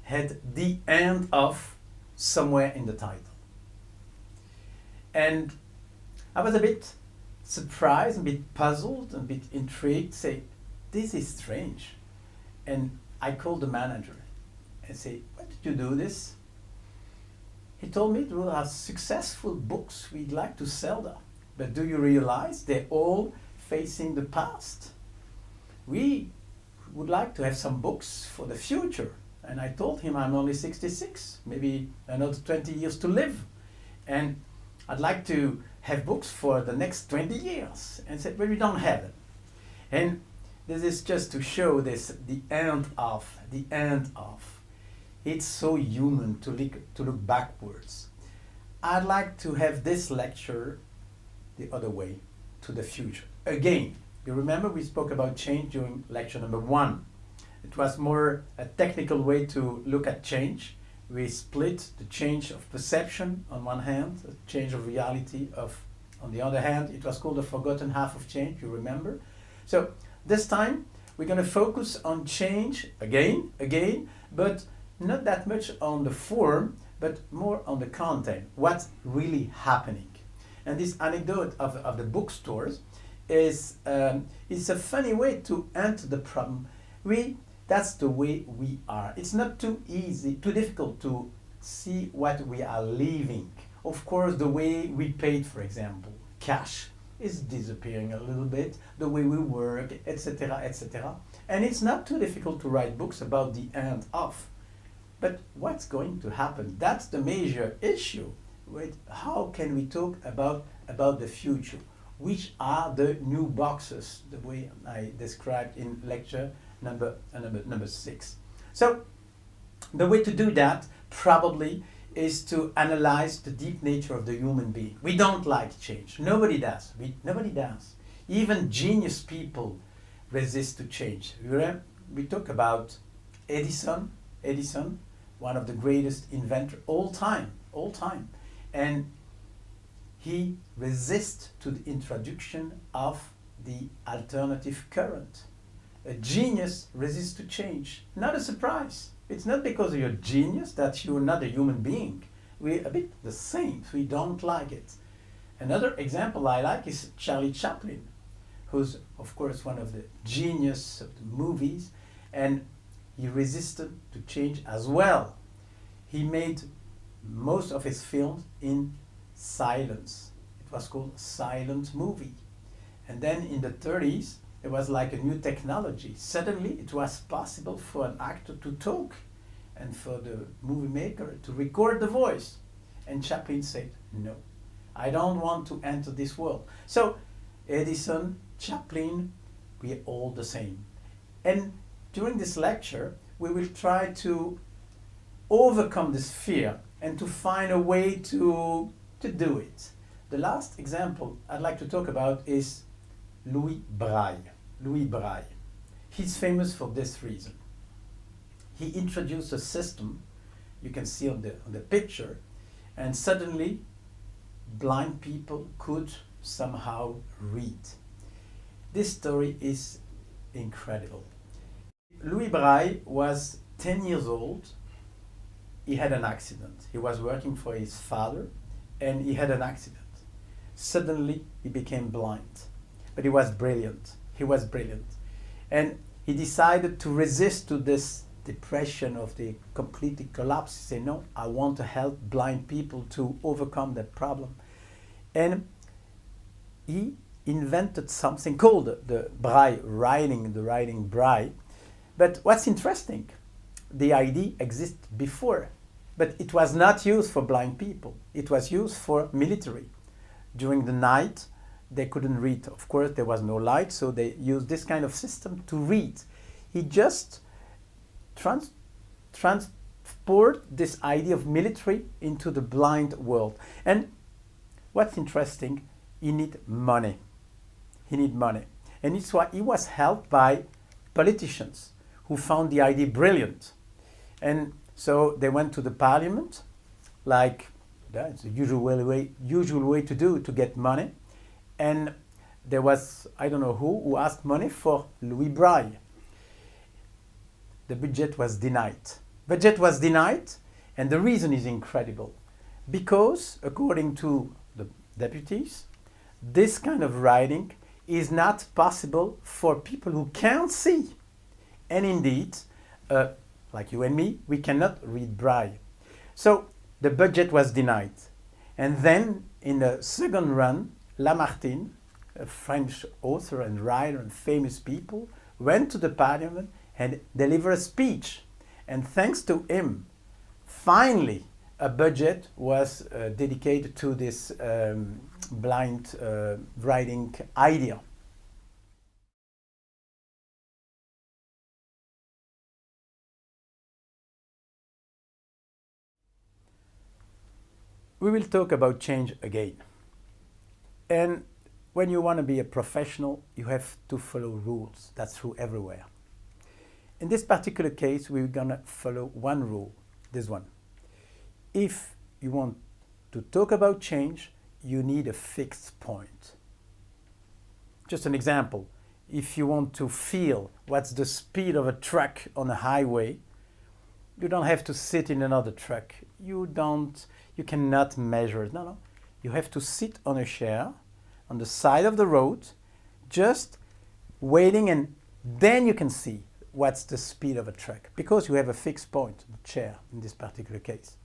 had the end of somewhere in the title. And I was a bit surprised, a bit puzzled, a bit intrigued, say, this is strange. And I called the manager and say, why did you do this? He told me there are successful books, we'd like to sell them. But do you realize they're all facing the past? We would like to have some books for the future. And I told him I'm only 66, maybe another 20 years to live. And I'd like to have books for the next 20 years. And said, well, we don't have it. And this is just to show this, the end of. It's so human to look backwards. I'd like to have this lecture the other way, to the future. Again, you remember we spoke about change during lecture number 1. It was more a technical way to look at change. We split the change of perception on one hand, the change of reality on the other hand. It was called the forgotten half of change, you remember? So this time we're going to focus on change again, but not that much on the form, but more on the content, what's really happening. And this anecdote of the bookstores is it's a funny way to enter the problem. That's the way we are. It's not too difficult to see what we are leaving. Of course, the way we paid, for example, cash is disappearing a little bit, the way we work, etc., etc. And it's not too difficult to write books about the end of. But what's going to happen? That's the major issue. Wait, how can we talk about the future? which are the new boxes, the way I described in lecture number 6. So the way to do that probably is to analyze the deep nature of the human being. We don't like change. Nobody does. Nobody does. Even genius people resist to change. We talk about Edison, one of the greatest inventors all time. And he resists to the introduction of the alternative current. A genius resists to change. Not a surprise. It's not because you're a genius that you're not a human being. We're a bit the same. We don't like it. Another example I like is Charlie Chaplin, who's of course one of the genius of the movies, and he resisted to change as well. He made most of his films in silence. It was called a silent movie. And then in the 30s, it was like a new technology. Suddenly it was possible for an actor to talk and for the movie maker to record the voice. And Chaplin said, no, I don't want to enter this world. So Edison, Chaplin, we're all the same. And during this lecture, we will try to overcome this fear and to find a way to do it. The last example I'd like to talk about is Louis Braille. Louis Braille. He's famous for this reason. He introduced a system, you can see on the picture, and suddenly blind people could somehow read. This story is incredible. Louis Braille was 10 years old. He had an accident. He was working for his father and he had an accident. Suddenly he became blind, but he was brilliant. And he decided to resist to this depression of the completely collapse. He said, no, I want to help blind people to overcome that problem. And he invented something called the Braille writing, the writing Braille. But what's interesting, the idea existed before, but it was not used for blind people. It was used for military. During the night, they couldn't read. Of course, there was no light, so they used this kind of system to read. He just transport this idea of military into the blind world. And what's interesting, he need money. And it's why he was helped by politicians who found the idea brilliant. And so they went to the parliament, like that's the usual way to get money. And there was, I don't know who asked money for Louis Braille. The budget was denied. And the reason is incredible. Because, according to the deputies, this kind of writing is not possible for people who can't see. And indeed, like you and me, we cannot read Braille. So the budget was denied. And then in the second run, Lamartine, a French author and writer and famous people, went to the parliament and delivered a speech. And thanks to him, finally, a budget was dedicated to this blind writing idea. We will talk about change again. And when you want to be a professional, you have to follow rules. That's true everywhere. In this particular case, we're going to follow one rule, this one. If you want to talk about change, you need a fixed point. Just an example. If you want to feel what's the speed of a truck on a highway, you don't have to sit in another truck. You cannot measure it. No. You have to sit on a chair on the side of the road, just waiting, and then you can see what's the speed of a truck, because you have a fixed point, the chair in this particular case.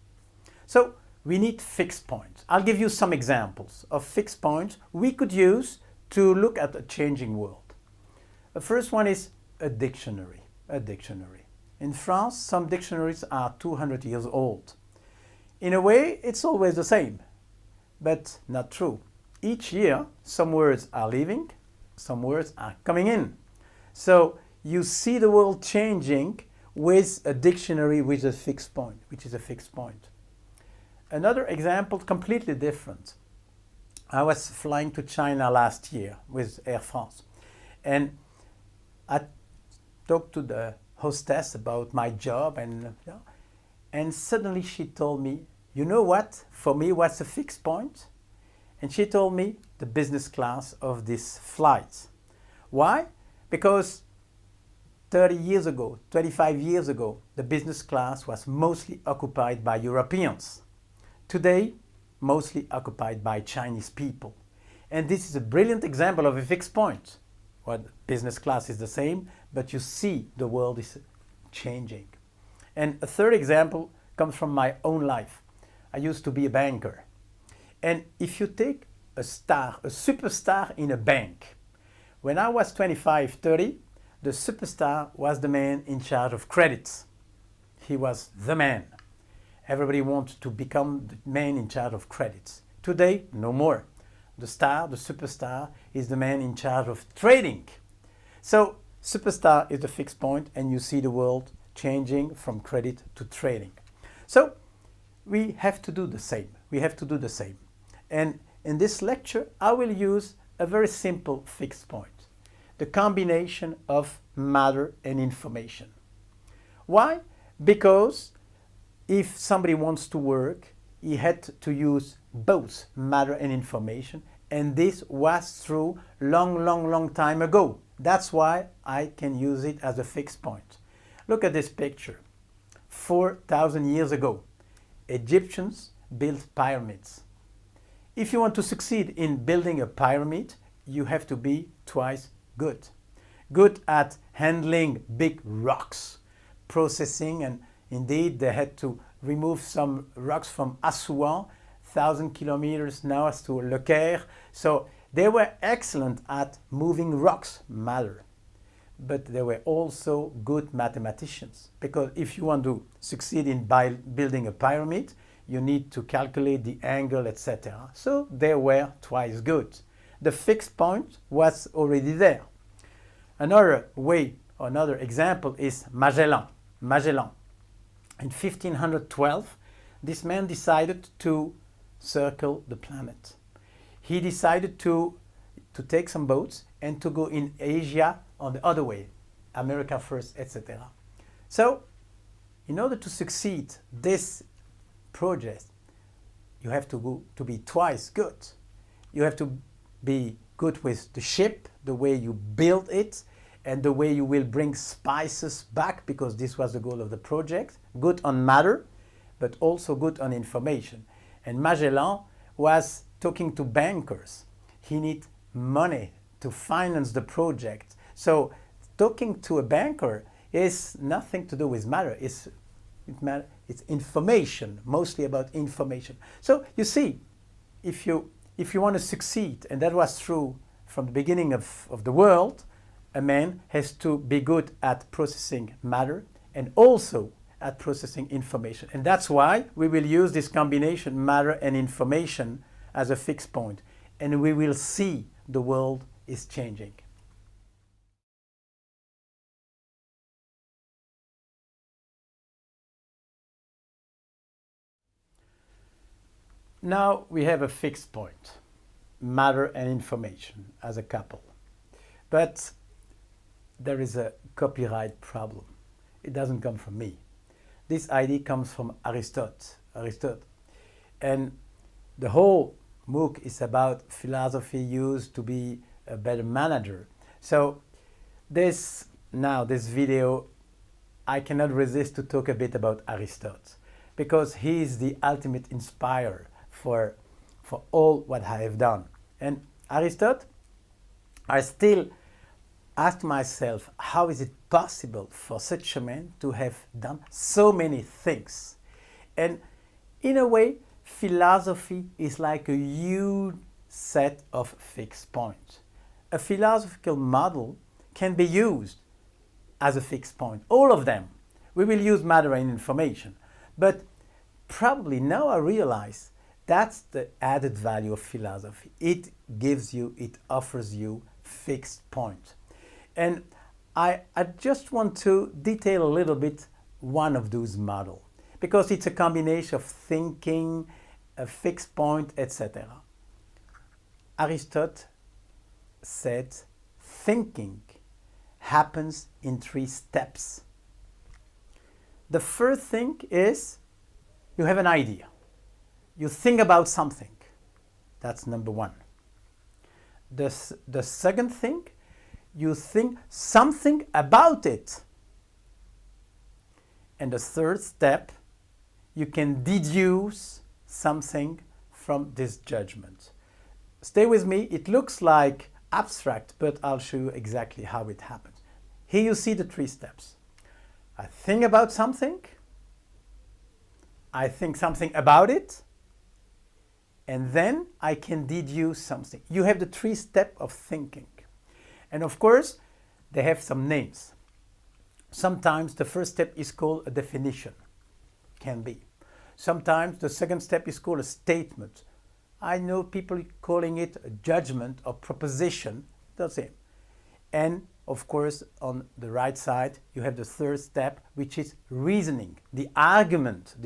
So we need fixed points. I'll give you some examples of fixed points we could use to look at a changing world. The first one is a dictionary. In France, some dictionaries are 200 years old. In a way, it's always the same, but not true. each year, some words are leaving, some words are coming in. So you see the world changing with a dictionary with a fixed point, which is a fixed point. Another example, completely different. I was flying to China last year with Air France, and I talked to the hostess about my job, and suddenly she told me, you know what, for me, what's a fixed point? And she told me the business class of this flight. Why? Because 30 years ago, 25 years ago, the business class was mostly occupied by Europeans. Today, mostly occupied by Chinese people. And this is a brilliant example of a fixed point. Well, business class is the same, but you see the world is changing. And a third example comes from my own life. I used to be a banker. And if you take a superstar in a bank, when I was 25, 30, the superstar was the man in charge of credits. He was the man. Everybody wanted to become the man in charge of credits. Today, no more. The superstar, is the man in charge of trading. So, superstar is the fixed point, and you see the world changing from credit to trading. So, we have to do the same. We have to do the same. And in this lecture, I will use a very simple fixed point. The combination of matter and information. Why? Because if somebody wants to work, he had to use both matter and information, and this was true long time ago. That's why I can use it as a fixed point. Look at this picture. 4,000 years ago, Egyptians built pyramids. If you want to succeed in building a pyramid, you have to be twice good. Good at handling big rocks, processing, and indeed they had to remove some rocks from Assuan, 1,000 kilometers now to Le Caire. So they were excellent at moving rocks, matter. But they were also good mathematicians, because if you want to succeed in building a pyramid, you need to calculate the angle, etc. So they were twice good. The fixed point was already there. Another way, another example is Magellan. Magellan. In 1512, this man decided to circle the planet. He decided to take some boats and to go in Asia on the other way, America first, etc. So, in order to succeed this project, you have to be twice good. You have to be good with the ship, the way you build it, and the way you will bring spices back, because this was the goal of the project. Good on matter, but also good on information. And Magellan was talking to bankers. He needed money to finance the project. So talking to a banker is nothing to do with matter. It's information, mostly about information. So you see, if you want to succeed, and that was true from the beginning of the world, a man has to be good at processing matter and also at processing information. And that's why we will use this combination, matter and information, as a fixed point. And we will see the world is changing. Now we have a fixed point, matter and information as a couple. But there is a copyright problem. It doesn't come from me. This idea comes from Aristotle. And the whole MOOC is about philosophy used to be a better manager. So this video, I cannot resist to talk a bit about Aristotle, because he is the ultimate inspirer for all what I have done. And Aristotle, I still ask myself, how is it possible for such a man to have done so many things? And in a way, philosophy is like a huge set of fixed points. A philosophical model can be used as a fixed point, all of them. We will use matter and information. But probably now I realize That's the added value of philosophy. It offers you fixed point. And I just want to detail a little bit one of those models, because it's a combination of thinking, a fixed point, etc. Aristotle said thinking happens in 3 steps. The first thing is you have an idea. You think about something. That's number 1. The second thing, you think something about it. And the third step, you can deduce something from this judgment. Stay with me. It looks like abstract, but I'll show you exactly how it happens. Here you see the 3 steps. I think about something. I think something about it. And then I can deduce something. You have the 3 steps of thinking. And of course, they have some names. Sometimes the first step is called a definition. Can be. Sometimes the second step is called a statement. I know people calling it a judgment or proposition. That's it. And of course, on the right side, you have the third step, which is reasoning. The argument.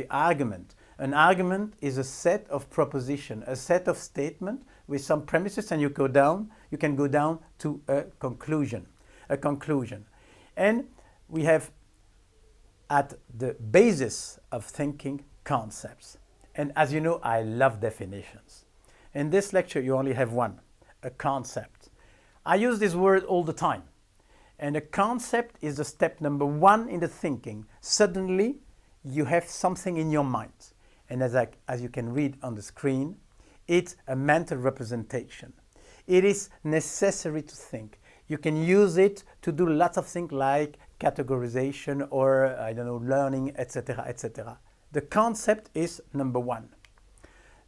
An argument is a set of proposition, a set of statement with some premises, and you can go down to a conclusion. And we have at the basis of thinking concepts. And as you know, I love definitions. In this lecture, you only have one, a concept. I use this word all the time. And a concept is the step number 1 in the thinking. Suddenly, you have something in your mind. And as you can read on the screen, it's a mental representation. It is necessary to think. You can use it to do lots of things like categorization or, learning, etc., etc. The concept is number 1.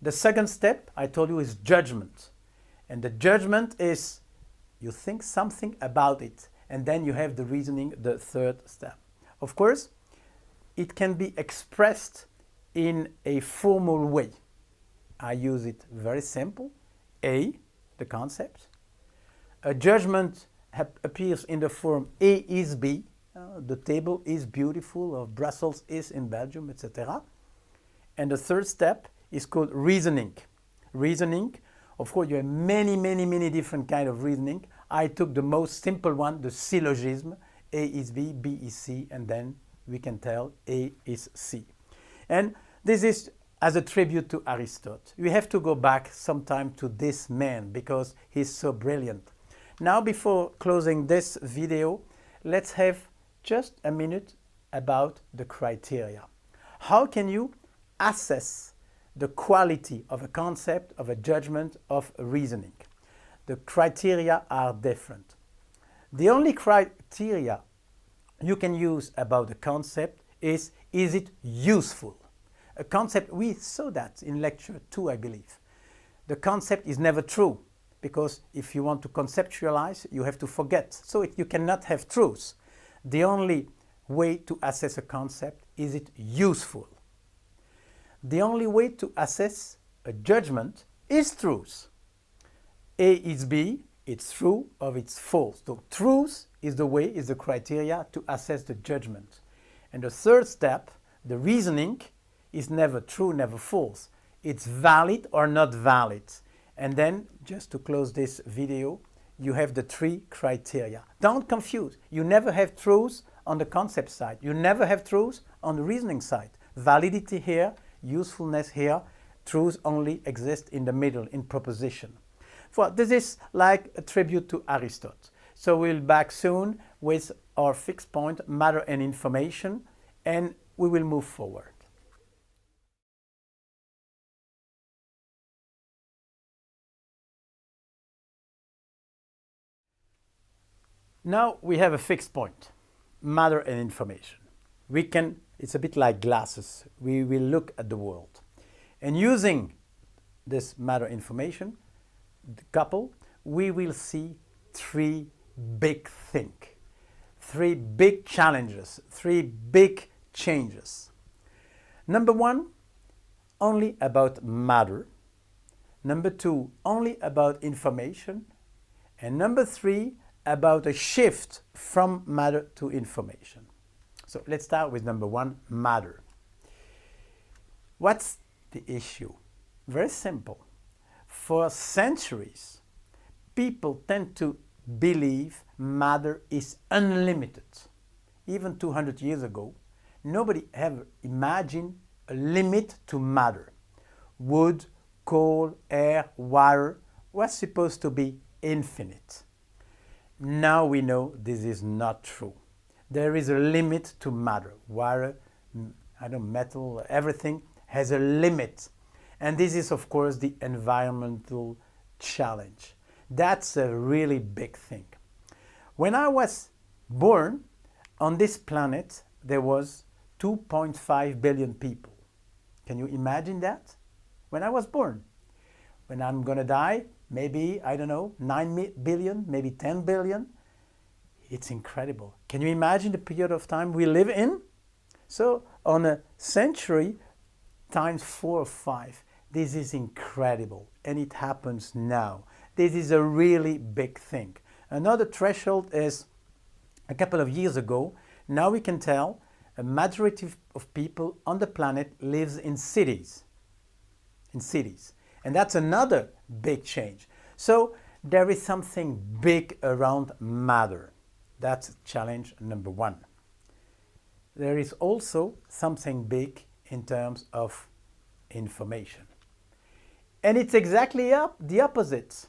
The second step, I told you, is judgment. And the judgment is you think something about it. And then you have the reasoning, the third step. Of course, it can be expressed in a formal way. I use it very simple. A, the concept. A judgment appears in the form A is B. The table is beautiful, or Brussels is in Belgium, etc. And the third step is called reasoning. Reasoning, of course, you have many different kinds of reasoning. I took the most simple one, the syllogism. A is B, B is C, and then we can tell A is C. And this is as a tribute to Aristotle. We have to go back sometime to this man because he's so brilliant. Now, before closing this video, let's have just a minute about the criteria. How can you assess the quality of a concept, of a judgment, of a reasoning? The criteria are different. The only criteria you can use about the concept is it useful? A concept, we saw that in lecture 2, I believe. The concept is never true, because if you want to conceptualize, you have to forget. So you cannot have truth. The only way to assess a concept, is it useful? The only way to assess a judgment is truth. A is B, it's true or it's false. So truth is the criteria to assess the judgment. And the third step, the reasoning, is never true, never false. It's valid or not valid. And then, just to close this video, you have the 3 criteria. Don't confuse. You never have truth on the concept side. You never have truth on the reasoning side. Validity here, usefulness here, truth only exists in the middle, in proposition. Well, this is like a tribute to Aristotle. So we'll be back soon with our fixed point, matter and information, and we will move forward. Now we have a fixed point, matter and information. It's a bit like glasses. We will look at the world. And using this matter information, the couple, we will see 3 big things, 3 big challenges, 3 big changes. Number 1, only about matter. Number 2, only about information. And number 3, about a shift from matter to information. So let's start with number 1, matter. What's the issue? Very simple. For centuries, people tend to believe matter is unlimited. Even 200 years ago, nobody ever imagined a limit to matter. Wood, coal, air, water was supposed to be infinite. Now we know this is not true. There is a limit to matter. Water, metal, everything has a limit. And this is, of course, the environmental challenge. That's a really big thing. When I was born, on this planet, there was 2.5 billion people. Can you imagine that? When I was born. When I'm going to die, maybe, 9 billion, maybe 10 billion. It's incredible. Can you imagine the period of time we live in? So on a century times 4 or 5, this is incredible. And it happens now. This is a really big thing. Another threshold is a couple of years ago. Now we can tell a majority of people on the planet lives in cities. And that's another big change. So there is something big around matter. That's challenge number 1. There is also something big in terms of information. And it's exactly the opposite.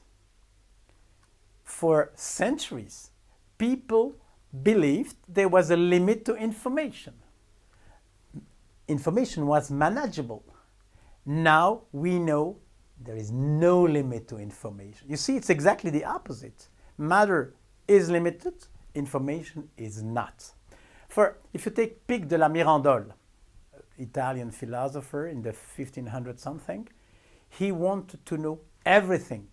For centuries, people believed there was a limit to information. Information was manageable. Now we know there is no limit to information. You see, it's exactly the opposite. Matter is limited, information is not. If you take Pic de la Mirandole, Italian philosopher in the 1500 something, he wanted to know everything.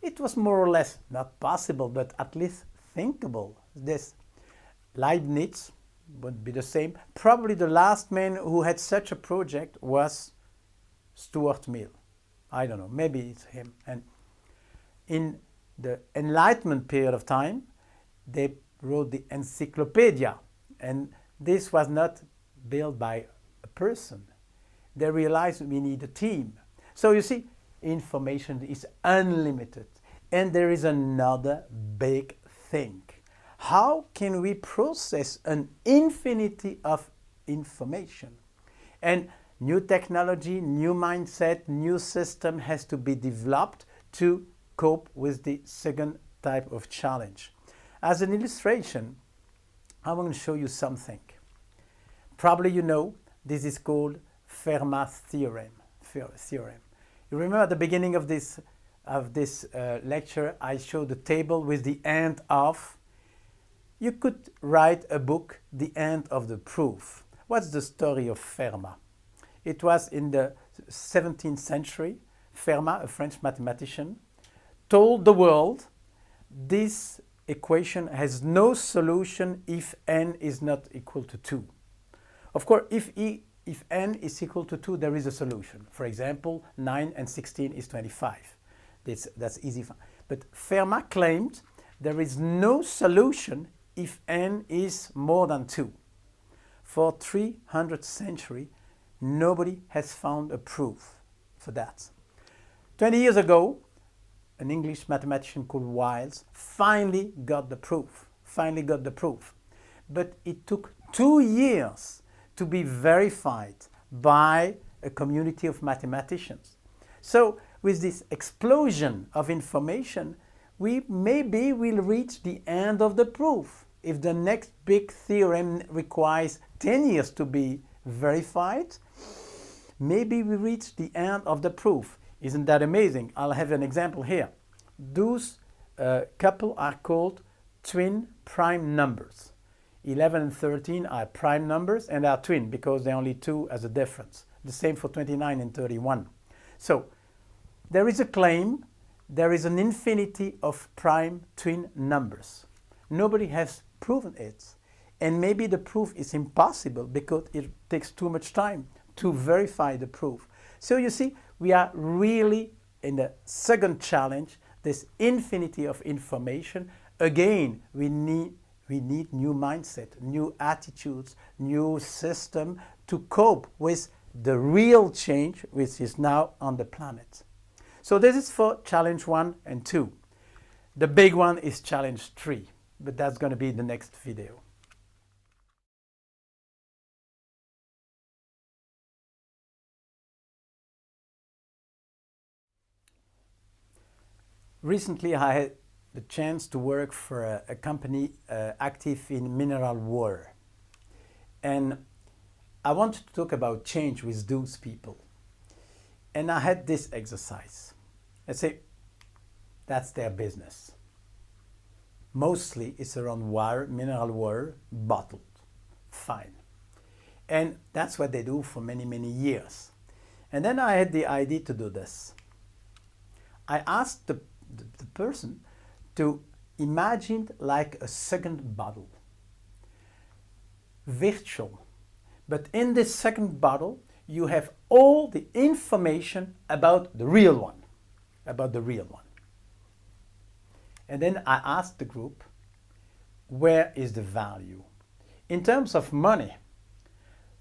It was more or less not possible, but at least thinkable. This Leibniz would be the same. Probably the last man who had such a project was Stuart Mill. I don't know, maybe it's him. And in the Enlightenment period of time, they wrote the Encyclopedia. And this was not built by a person. They realized we need a team. So you see, information is unlimited. And there is another big thing. How can we process an infinity of information? And new technology, new mindset, new system has to be developed to cope with the second type of challenge. As an illustration, I want to show you something. Probably you know this is called Fermat's theorem. You remember at the beginning of this lecture, I showed the table with the end of. You could write a book, The End of the Proof. What's the story of Fermat? It was in the 17th century. Fermat, a French mathematician, told the world this equation has no solution if n is not equal to 2. Of course, if n is equal to 2, there is a solution. For example, 9 and 16 is 25. That's easy. But Fermat claimed there is no solution if n is more than 2. For 300 centuries, nobody has found a proof for that. 20 years ago, an English mathematician called Wiles finally got the proof. But it took 2 years to be verified by a community of mathematicians. So with this explosion of information, we maybe will reach the end of the proof. If the next big theorem requires 10 years to be verified, maybe we reach the end of the proof. Isn't that amazing? I'll have an example here. Those couple are called twin prime numbers. 11 and 13 are prime numbers and are twin because they're only 2 as a difference. The same for 29 and 31. So there is a claim, there is an infinity of prime twin numbers. Nobody has proven it. And maybe the proof is impossible because it takes too much time to verify the proof. So you see, we are really in the second challenge, this infinity of information. Again, we need new mindset, new attitudes, new system to cope with the real change which is now on the planet. So this is for challenge 1 and 2. The big one is challenge 3, but that's going to be the next video. Recently, I had the chance to work for a company active in mineral water. And I wanted to talk about change with those people. And I had this exercise. I say, that's their business. Mostly it's around water, mineral water, bottled. Fine. And that's what they do for many, many years. And then I had the idea to do this. I asked the person to imagine like a second bottle, virtual. But in this second bottle, you have all the information about the real one, And then I asked the group, where is the value? In terms of money,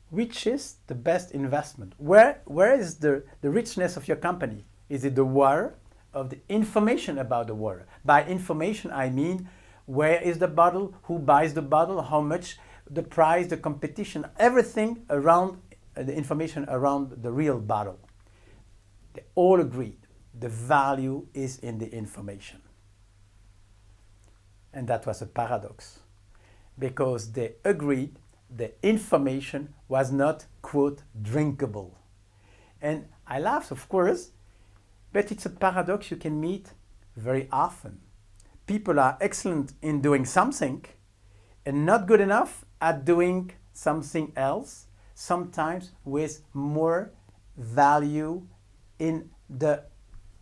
which is the best investment? Where is the richness of your company? Is it the water? Of the information about the water. By information, I mean where is the bottle, who buys the bottle, how much, the price, the competition, everything around the information around the real bottle. They all agreed the value is in the information. And that was a paradox, because they agreed the information was not, quote, drinkable. And I laughed, of course, but it's a paradox you can meet very often. People are excellent in doing something and not good enough at doing something else, sometimes with more value in the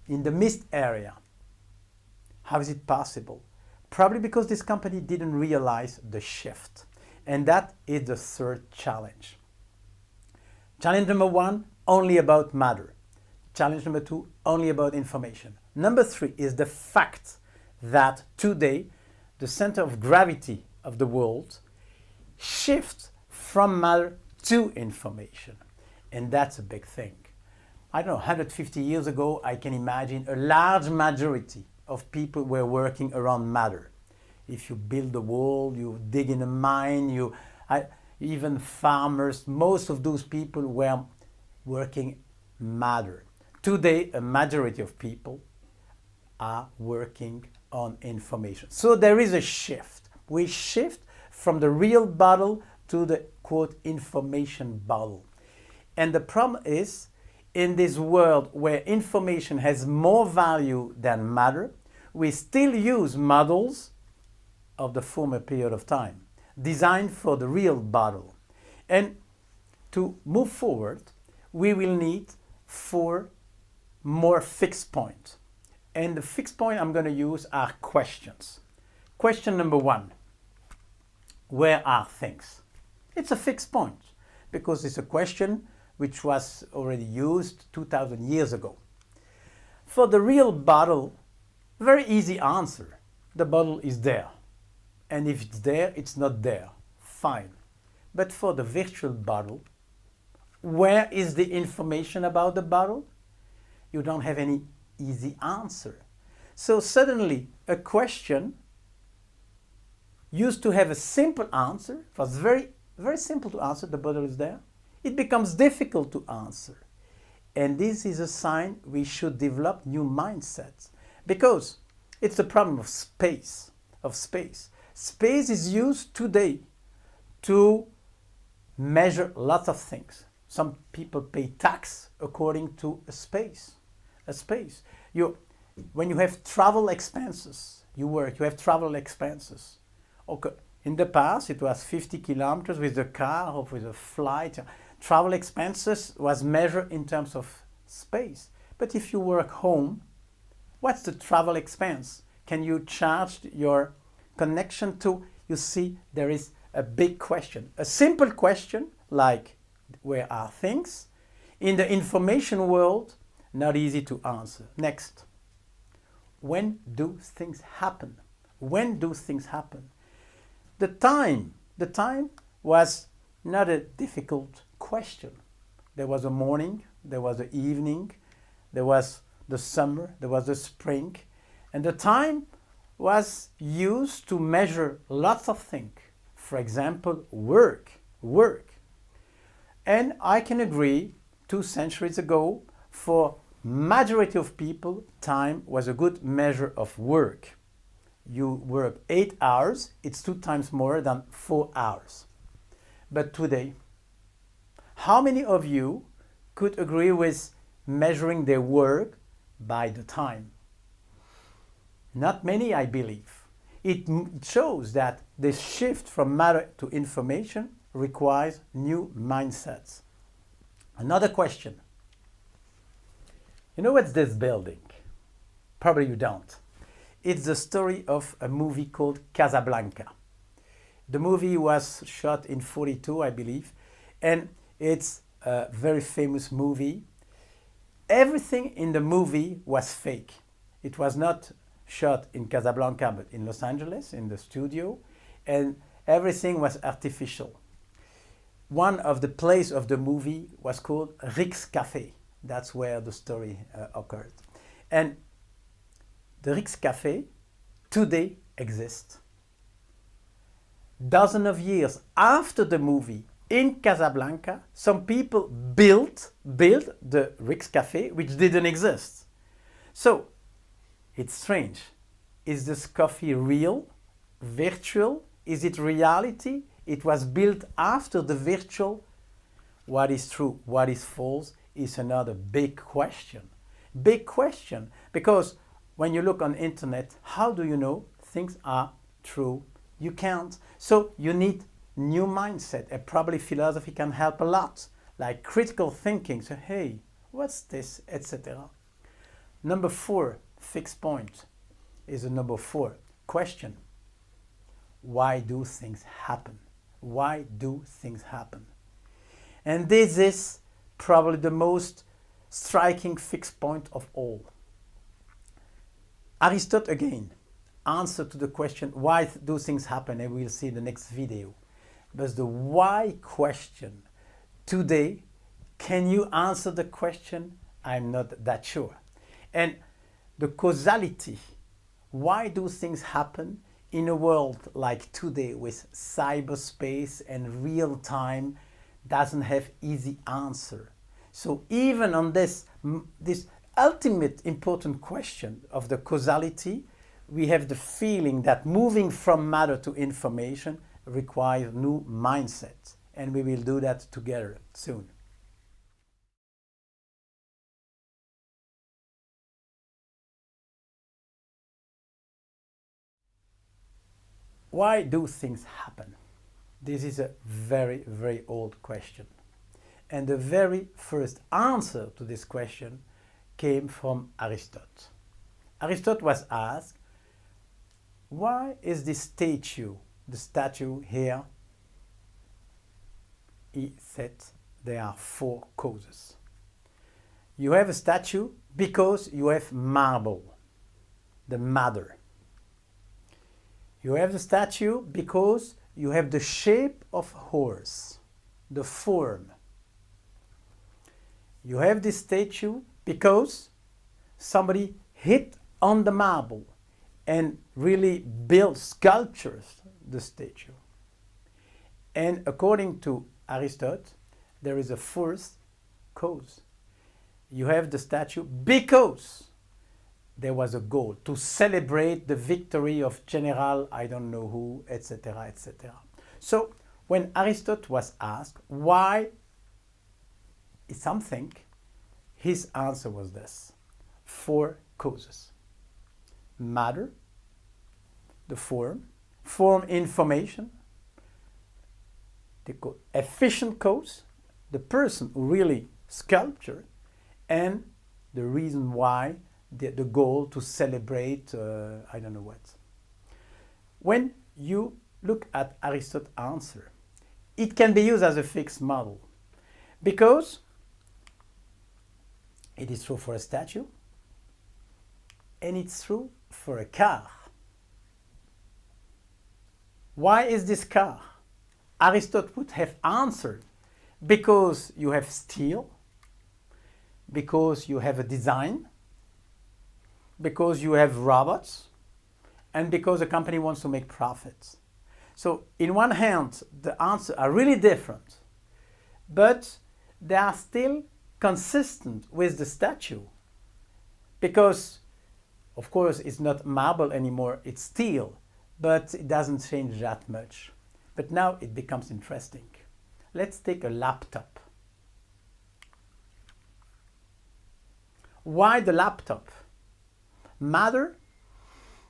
missed area. How is it possible? Probably because this company didn't realize the shift. And that is the third challenge. Challenge number 1, only about matter. Challenge number 2, only about information. Number 3 is the fact that today the center of gravity of the world shifts from matter to information. And that's a big thing. I don't know, 150 years ago, I can imagine a large majority of people were working around matter. If you build a wall, you dig in a mine, even farmers, most of those people were working matter. Today, a majority of people are working on information. So there is a shift. We shift from the real bottle to the, quote, information bottle. And the problem is, in this world where information has more value than matter, we still use models of the former period of time, designed for the real bottle. And to move forward, we will need 4 more fixed points. And the fixed point I'm going to use are questions. Question number 1, where are things? It's a fixed point because it's a question which was already used 2,000 years ago. For the real bottle, very easy answer. The bottle is there. And if it's there, it's not there. Fine. But for the virtual bottle, where is the information about the bottle? You don't have any easy answer. So suddenly a question used to have a simple answer, it was very, very simple to answer, the bottle is there. It becomes difficult to answer. And this is a sign we should develop new mindsets, because it's the problem of space. Space is used today to measure lots of things. Some people pay tax according to a space. When you have travel expenses, you have travel expenses. Okay. In the past, it was 50 kilometers with a car or with a flight. Travel expenses was measured in terms of space. But if you work home, what's the travel expense? Can you charge your connection to? You see, there is a big question. A simple question like, where are things? In the information world, not easy to answer. Next. When do things happen? When do things happen? The time was not a difficult question. There was a morning, there was an evening, there was the summer, there was the spring, and the time was used to measure lots of things. For example, work. And I can agree, 2 centuries ago, for majority of people, time was a good measure of work. You work 8 hours, it's 2 times more than 4 hours. But today, how many of you could agree with measuring their work by the time? Not many, I believe. It shows that the shift from matter to information requires new mindsets. Another question. You know what's this building? Probably you don't. It's the story of a movie called Casablanca. The movie was shot in 1942, I believe, and it's a very famous movie. Everything in the movie was fake. It was not shot in Casablanca, but in Los Angeles, in the studio, and everything was artificial. One of the places of the movie was called Rick's Cafe. That's where the story occurred. And the Rick's Cafe today exists. Dozens of years after the movie in Casablanca, some people built the Rick's Cafe, which didn't exist. So, it's strange. Is this coffee real? Virtual? Is it reality? It was built after the virtual. What is true? What is false? Is another big question. Big question, because when you look on internet, how do you know things are true? You can't. So you need new mindset, and probably philosophy can help a lot, like critical thinking. So hey, what's this, etc. Number 4, fixed point, is a number 4 question. Why do things happen? Why do things happen? And this is probably the most striking fixed point of all. Aristotle again answer to the question, why do things happen? And we'll see in the next video. But the why question today, can you answer the question? I'm not that sure. And the causality, why do things happen in a world like today with cyberspace and real time, doesn't have easy answer. So even on this ultimate important question of the causality, we have the feeling that moving from matter to information requires new mindset, and we will do that together soon. Why do things happen? This is a very, very old question. And the very first answer to this question came from Aristotle. Aristotle was asked, why is this statue, the statue here? He said there are 4 causes. You have a statue because you have marble, the matter. You have the statue because you have the shape of horse, the form. You have this statue because somebody hit on the marble and really built sculptures the statue. And according to Aristotle, there is a 4th cause. You have the statue because there was a goal to celebrate the victory of General I don't know who, etc., etc. So when Aristotle was asked why is something, his answer was this: 4 causes. Matter, the form information, the efficient cause, the person who really sculptured, and the reason why, the goal to celebrate I don't know what. When you look at Aristotle's answer, it can be used as a fixed model, because It is true for a statue, and it's true for a car. Why is this car? Aristotle would have answered, because you have steel, because you have a design, because you have robots, and because the company wants to make profits. So in one hand, the answers are really different, but they are still consistent with the statue, because of course it's not marble anymore, it's steel, but it doesn't change that much. But now it becomes interesting. Let's take a laptop. Why the laptop? Matter?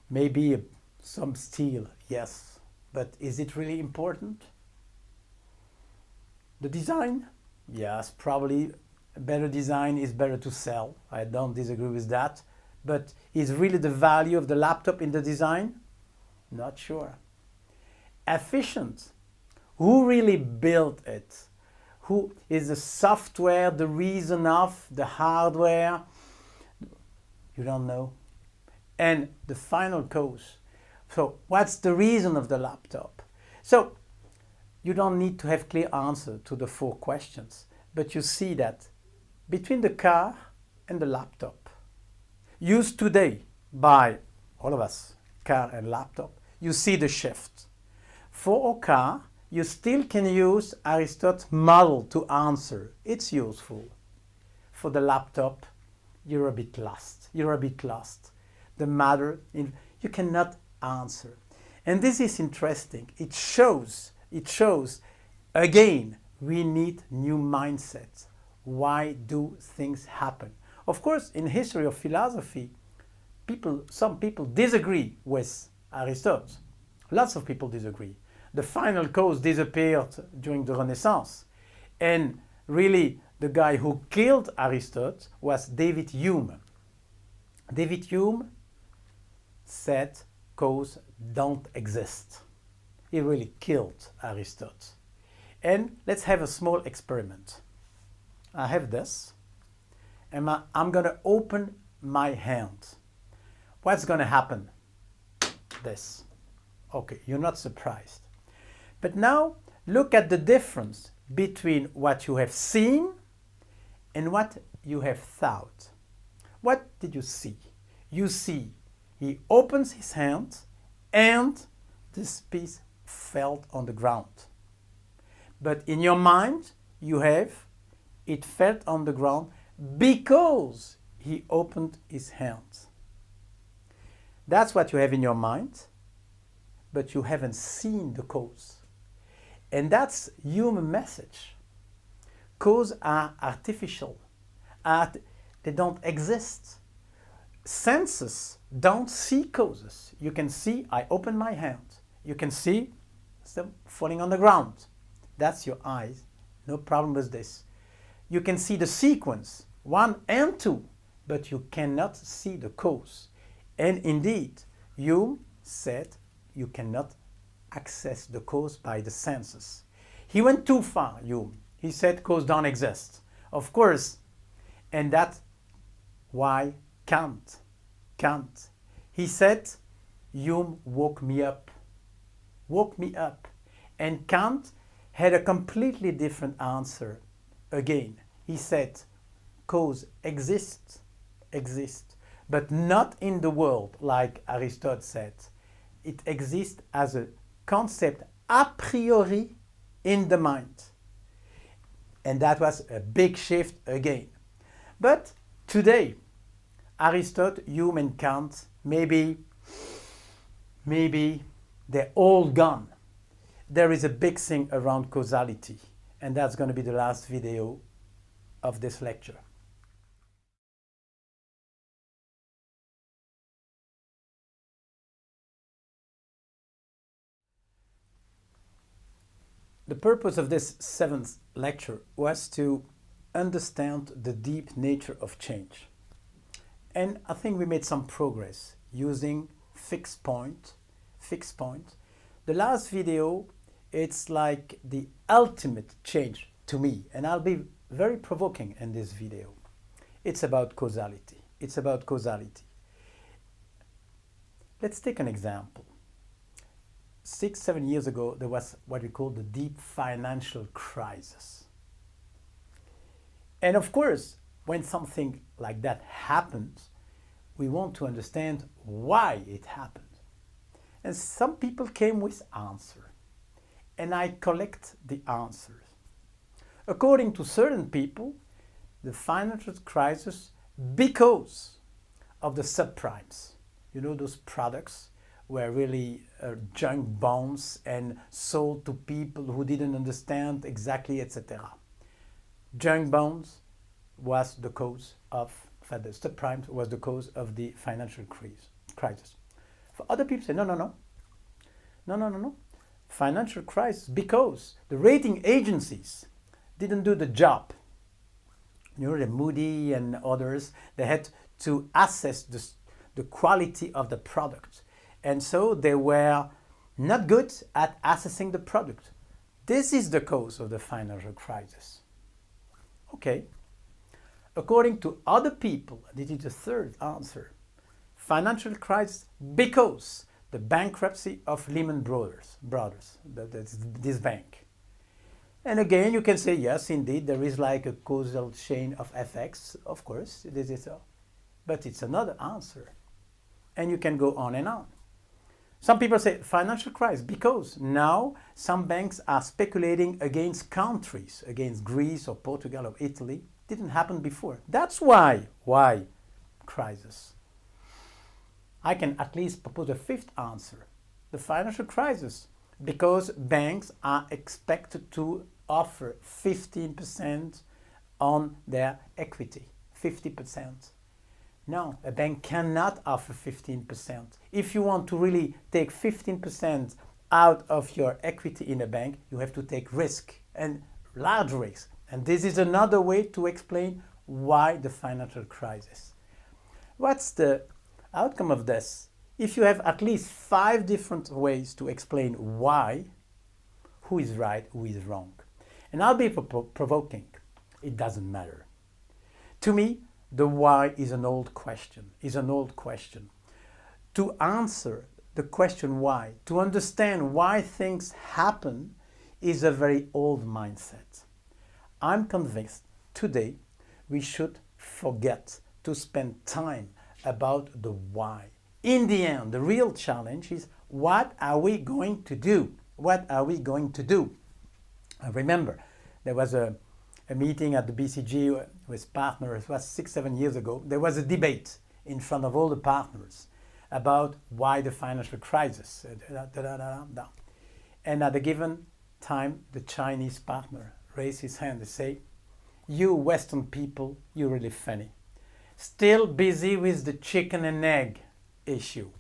Maybe some steel, yes, but is it really important? The design? Yes, probably a better design is better to sell. I don't disagree with that. But is really the value of the laptop in the design? Not sure. Efficient. Who really built it? Who is the software, the reason of, the hardware? You don't know. And the final cause. So what's the reason of the laptop? So you don't need to have clear answer to the 4 questions, but you see that between the car and the laptop, used today by all of us, car and laptop, you see the shift. For a car, you still can use Aristotle's model to answer. It's useful. For the laptop, you're a bit lost. You're a bit lost. The matter, you cannot answer. And this is interesting. It shows, again, we need new mindsets. Why do things happen? Of course, in history of philosophy, some people disagree with Aristotle. Lots of people disagree. The final cause disappeared during the Renaissance. And really, the guy who killed Aristotle was David Hume. David Hume said cause don't exist. He really killed Aristotle. And let's have a small experiment. I have this, and I'm going to open my hand. What's going to happen? This. Okay, you're not surprised. But now look at the difference between what you have seen and what you have thought. What did you see? You see he opens his hand and this piece fell on the ground. But in your mind, you have it fell on the ground because he opened his hand. That's what you have in your mind, but you haven't seen the cause. And that's human message. Causes are artificial. They don't exist. Senses don't see causes. You can see, I open my hand. You can see them falling on the ground. That's your eyes. No problem with this. You can see the sequence, 1 and 2, but you cannot see the cause. And indeed, Hume said you cannot access the cause by the senses. He went too far, Hume. He said cause don't exist. Of course, and that's why Kant. He said, Hume woke me up. And Kant had a completely different answer. Again, he said, cause exists, but not in the world like Aristotle said. It exists as a concept a priori in the mind. And that was a big shift again. But today, Aristotle, Hume and Kant, maybe they're all gone. There is a big thing around causality, and that's going to be the last video of this lecture. The purpose of this 7th lecture was to understand the deep nature of change. And I think we made some progress using fixed point. The last video, it's like the ultimate change to me, and I'll be very provoking in this video. It's about causality. It's about causality. Let's take an example. 6-7 years ago, there was what we call the deep financial crisis. And of course, when something like that happens, we want to understand why it happened. And some people came with answers. And I collect the answers. According to certain people, the financial crisis because of the subprimes. You know, those products were really junk bonds and sold to people who didn't understand exactly, etc. Junk bonds was the cause of, the subprimes was the cause of the financial crisis. For other people say, no. Financial crisis because the rating agencies didn't do the job. You know, the Moody and others, they had to assess the quality of the product. And so they were not good at assessing the product. This is the cause of the financial crisis. Okay. According to other people, this is the third answer, financial crisis because the bankruptcy of Lehman Brothers, this bank. And again, you can say, yes, indeed, there is like a causal chain of effects. Of course, this is so. But it's another answer. And you can go on and on. Some people say financial crisis because now some banks are speculating against countries, against Greece or Portugal or Italy. Didn't happen before. That's why. Why crisis? I can at least propose a fifth answer. The financial crisis, because banks are expected to offer 15% on their equity, 50%. No, a bank cannot offer 15%. If you want to really take 15% out of your equity in a bank, you have to take risk, and large risk. And this is another way to explain why the financial crisis. What's the outcome of this? If you have at least 5 different ways to explain why, who is right, who is wrong. And I'll be provoking. It doesn't matter. To me, the why is an old question, To answer the question why, to understand why things happen, is a very old mindset. I'm convinced today we should forget to spend time about the why. In the end, the real challenge is what are we going to do? What are we going to do? I remember there was a meeting at the BCG with partners. It was 6-7 years ago. There was a debate in front of all the partners about why the financial crisis. And at a given time, the Chinese partner raised his hand and say, "You Western people, you're really funny. Still busy with the chicken and egg issue.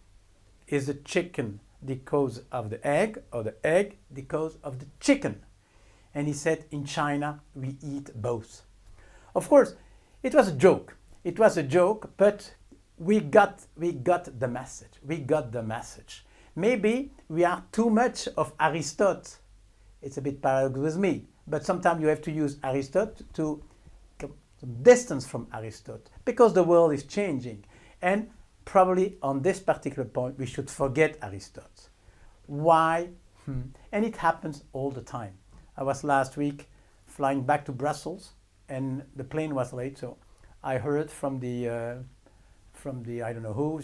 Is the chicken the cause of the egg or the egg the cause of the chicken?" And he said, in China, we eat both. Of course, it was a joke. It was a joke, but we got the message. We got the message. Maybe we are too much of Aristotle. It's a bit paradox with me, but sometimes you have to use Aristotle to distance from Aristotle because the world is changing. And probably on this particular point, we should forget Aristotle. Why? And it happens all the time. I was last week flying back to Brussels and the plane was late, so I heard from the I don't know who,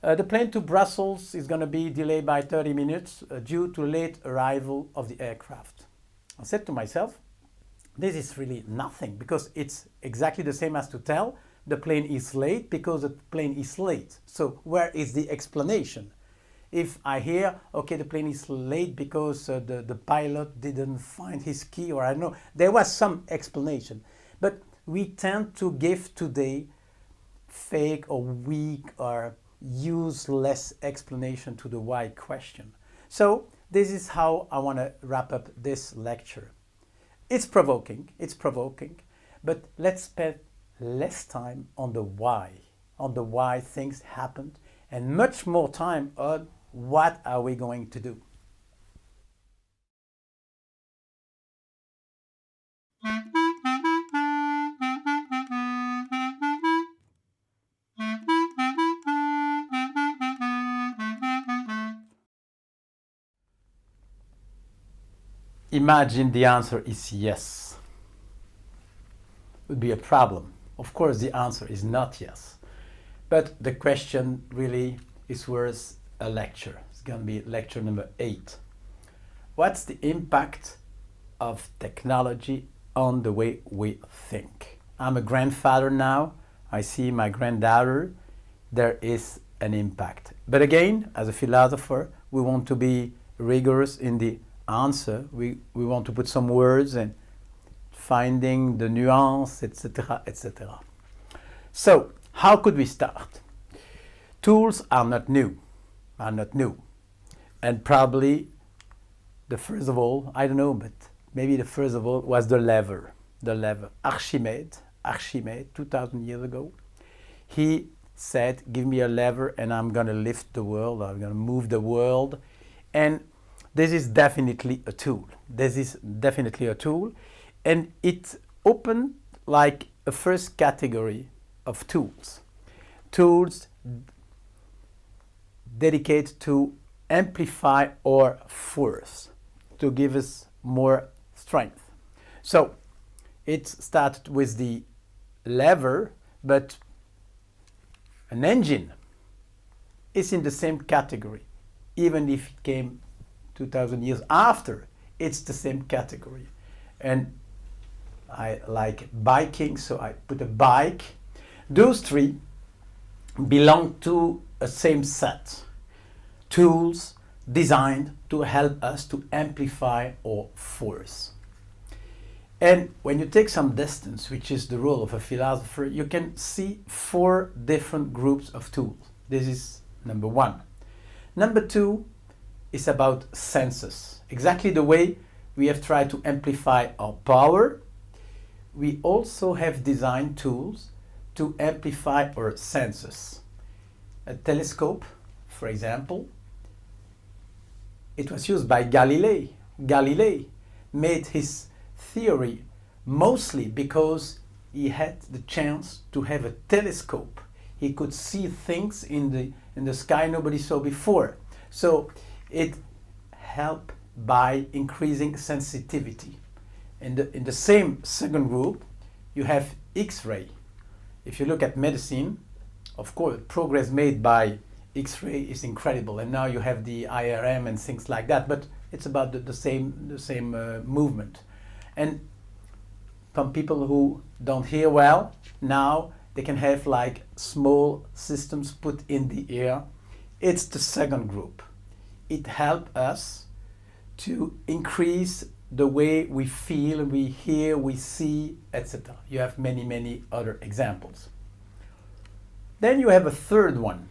the plane to Brussels is going to be delayed by 30 minutes due to late arrival of the aircraft. I said to myself, this is really nothing, because it's exactly the same as to tell the plane is late because the plane is late. So where is the explanation? If I hear, okay, the plane is late because the pilot didn't find his key, or I don't know, there was some explanation. But we tend to give today fake or weak or useless explanation to the why question. So this is how I want to wrap up this lecture. It's provoking, but let's spend less time on the why things happened, and much more time on what are we going to do. imagine the answer is yes. It would be a problem. Of course, the answer is not yes. But the question really is worth a lecture. It's going to be lecture number 8. What's the impact of technology on the way we think? I'm a grandfather now. I see my granddaughter. There is an impact. But again, as a philosopher, we want to be rigorous in the answer. We want to put some words and finding the nuance, etc., etc. So, how could we start? Tools are not new, and probably the first of all, I don't know, but maybe the first of all was the lever. Archimede, 2000 years ago, he said, give me a lever and I'm going to lift the world, I'm going to move the world. And this is definitely a tool. And it opened like a first category of tools. Tools dedicated to amplify our force, to give us more strength. So it started with the lever, but an engine is in the same category. Even if it came 2000 years after, it's the same category. And I like biking, so I put a bike. Those three belong to a same set. Tools designed to help us to amplify our force. And when you take some distance, which is the role of a philosopher, you can see 4 different groups of tools. This is number 1. Number 2 is about senses. Exactly the way we have tried to amplify our power, we also have designed tools to amplify our senses. A telescope, for example, it was used by Galilei. Galilei made his theory mostly because he had the chance to have a telescope. He could see things in the sky nobody saw before. So it helped by increasing sensitivity. In the same second group, you have X-ray. If you look at medicine, of course, progress made by X-ray is incredible, and now you have the IRM and things like that. But it's about the same movement. And some people who don't hear well, now they can have like small systems put in the ear. It's the second group. It helps us to increase the way we feel, we hear, we see, etc. You have many other examples. Then you have a third one,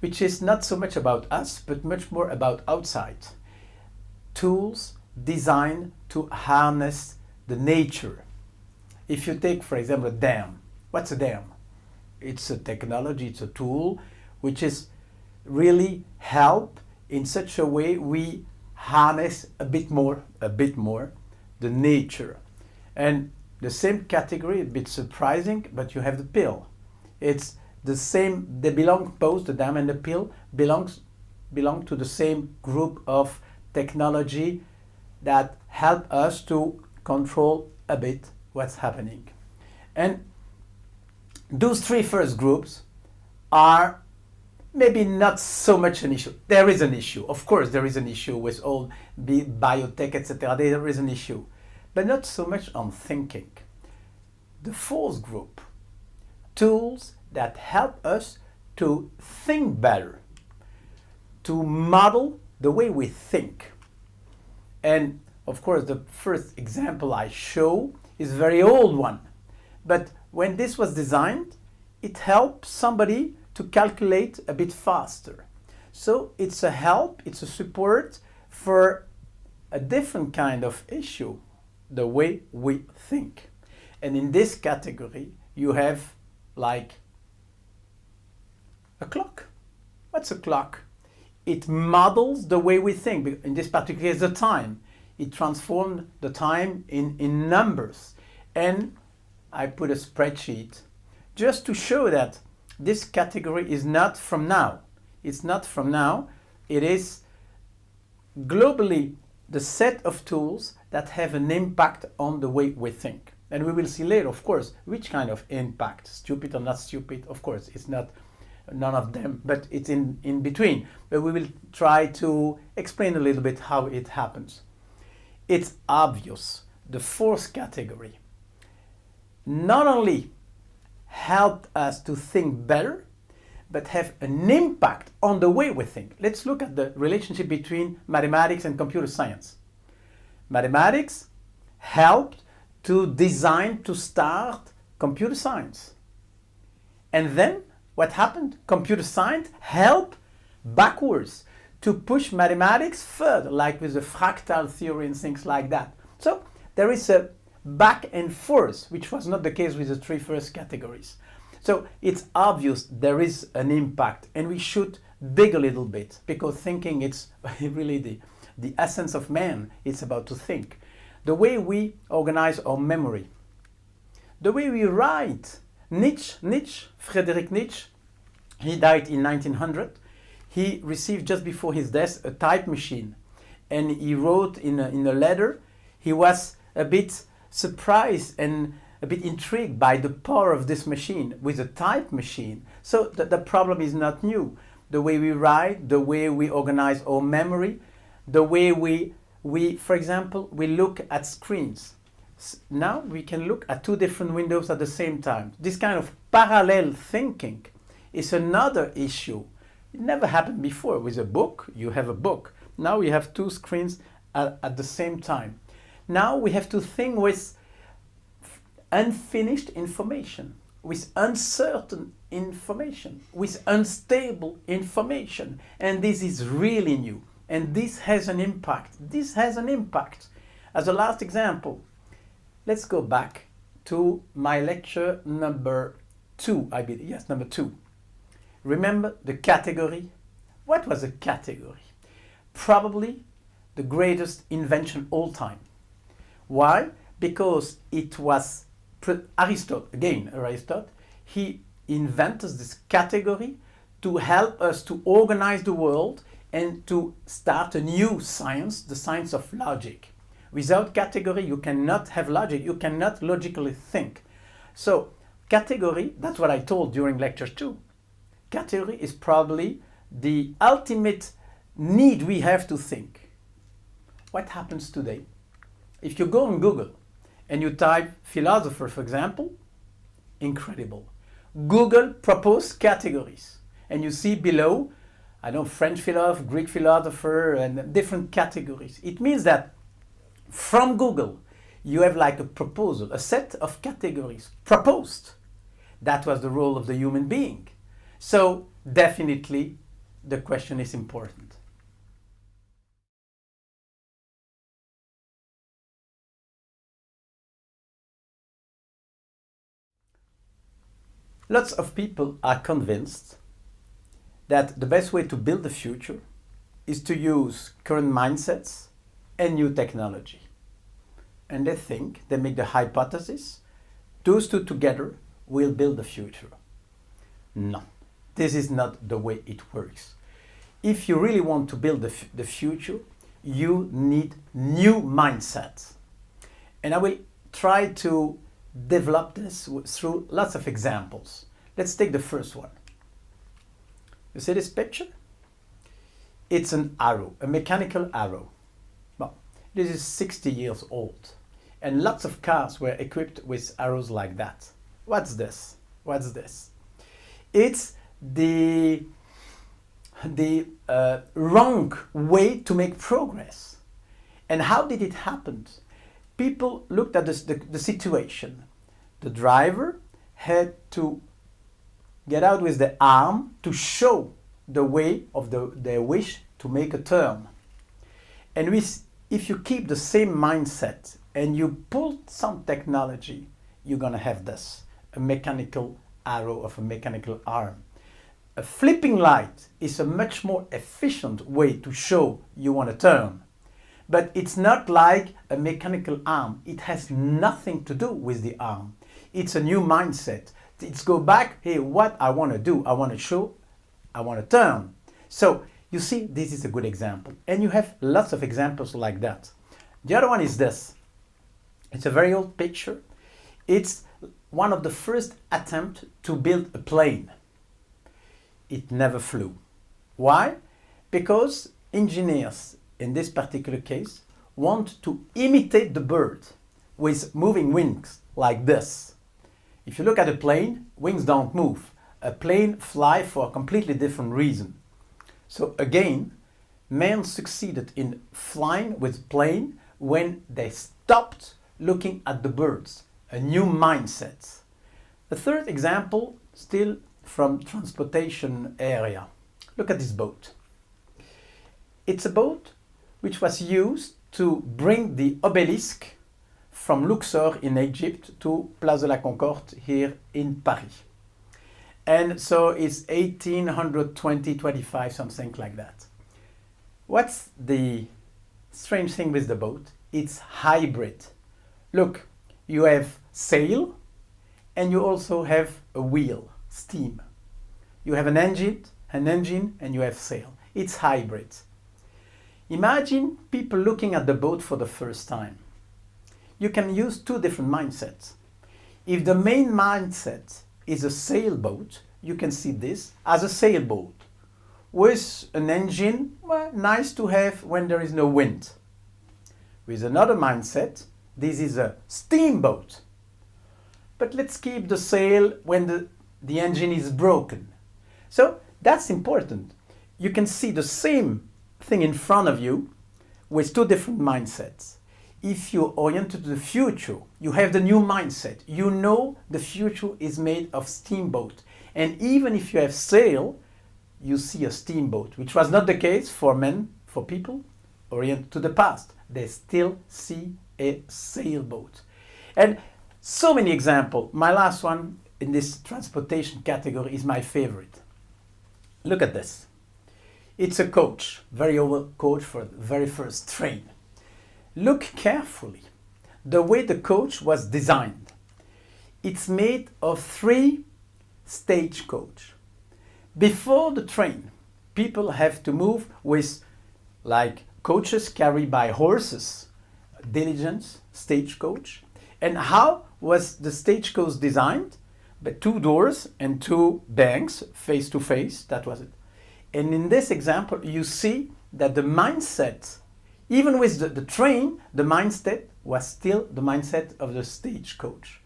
which is not so much about us, but much more about outside. Tools designed to harness the nature. If you take, for example, a dam. What's a dam? It's a technology, it's a tool, which is really help in such a way we harness a bit more the nature. And the same category, a bit surprising, but you have the pill. It's the same, they belong, both the dam and the pill belong to the same group of technology that help us to control a bit what's happening. And those 3 first groups are maybe not so much an issue. There is an issue. Of course, there is an issue with all biotech, etc. There is an issue, but not so much on thinking. The 4th group, tools that help us to think better, to model the way we think. And of course, the first example I show is a very old one. But when this was designed, it helped somebody to calculate a bit faster. So it's a help, it's a support for a different kind of issue, the way we think. And in this category, you have like a clock. What's a clock? It models the way we think. In this particular case, the time. It transformed the time in numbers. And I put a spreadsheet just to show that this category is not from now. It's not from now. It is globally the set of tools that have an impact on the way we think. And we will see later, of course, which kind of impact, stupid or not stupid, of course, it's not none of them, but it's in between. But we will try to explain a little bit how it happens. It's obvious. The fourth category not only helped us to think better, but have an impact on the way we think. Let's look at the relationship between mathematics and computer science. Mathematics helped to design, to start computer science. And then what happened? Computer science helped backwards to push mathematics further, like with the fractal theory and things like that. So there is a back and forth, which was not the case with the three first categories. So it's obvious there is an impact, and we should dig a little bit, because thinking it's really the essence of man. It's about to think. The way we organize our memory, the way we write. Friedrich Nietzsche, he died in 1900. He received just before his death a type machine, and he wrote in a letter. He was a bit surprised and a bit intrigued by the power of this machine with a type machine. So the problem is not new. The way we write, the way we organize our memory, the way we, for example, we look at screens. Now we can look at two different windows at the same time. This kind of parallel thinking is another issue. It never happened before. With a book, you have a book. Now we have two screens at the same time. Now we have to think with unfinished information, with uncertain information, with unstable information. And this is really new. And this has an impact. This has an impact. As a last example, let's go back to my lecture number 2, I believe. Yes, number 2. Remember the category? What was a category? Probably the greatest invention all time. Why? Because it was Aristotle, he invented this category to help us to organize the world and to start a new science, the science of logic. Without category, you cannot have logic. You cannot logically think. So category, that's what I told during lecture 2. Category is probably the ultimate need we have to think. What happens today? If you go on Google and you type philosopher, for example, incredible. Google proposed categories. And you see below, I know, French philosopher, Greek philosopher, and different categories. It means that from Google, you have like a proposal, a set of categories proposed. That was the role of the human being. So definitely the question is important. Lots of people are convinced that the best way to build the future is to use current mindsets and new technology. And they think, they make the hypothesis, those two together will build the future. No, this is not the way it works. If you really want to build the future, you need new mindsets. And I will try to develop this through lots of examples. Let's take the first one. You see this picture? It's an arrow, a mechanical arrow. Well, this is 60 years old, and lots of cars were equipped with arrows like that. What's this? What's this? It's the wrong way to make progress. And how did it happen? People looked at the situation. The driver had to get out with the arm to show the way of their wish to make a turn. And if you keep the same mindset and you pull some technology, you're going to have this, a mechanical arrow of a mechanical arm. A flipping light is a much more efficient way to show you want to turn. But it's not like a mechanical arm. It has nothing to do with the arm. It's a new mindset. It's go back, hey, what I want to do, I want to show, I want to turn. So You see, this is a good example. And you have lots of examples like that. The other one is this. It's a very old picture. It's one of the first attempts to build a plane. It never flew. Why? Because engineers, in this particular case, want to imitate the bird with moving wings like this. If you look at a plane, wings don't move. A plane flies for a completely different reason. So again, man succeeded in flying with plane when they stopped looking at the birds, a new mindset. The third example, still from transportation area. Look at this boat. It's a boat which was used to bring the obelisk from Luxor in Egypt to Place de la Concorde here in Paris. And so it's 1820, 25, something like that. What's the strange thing with the boat? It's hybrid. Look, you have sail and you also have a wheel, steam. You have an engine, and you have sail. It's hybrid. Imagine people looking at the boat for the first time. You can use two different mindsets. If the main mindset is a sailboat, you can see this as a sailboat with an engine, well, nice to have when there is no wind. With another mindset, this is a steamboat. But let's keep the sail when the engine is broken. So that's important. You can see the same thing in front of you with two different mindsets. If you're oriented to the future, you have the new mindset. You know the future is made of steamboat. And even if you have sail, you see a steamboat, which was not the case for men, for people oriented to the past. They still see a sailboat. And so many examples. My last one in this transportation category is my favorite. Look at this. It's a coach, very old coach for the very first train. Look carefully. The way the coach was designed. It's made of 3 stagecoach. Before the train, people have to move with like coaches carried by horses, diligence, stagecoach. And how was the stagecoach designed? But 2 doors and 2 banks face to face, that was it. And in this example, you see that the mindset, even with the train, the mindset was still the mindset of the stagecoach.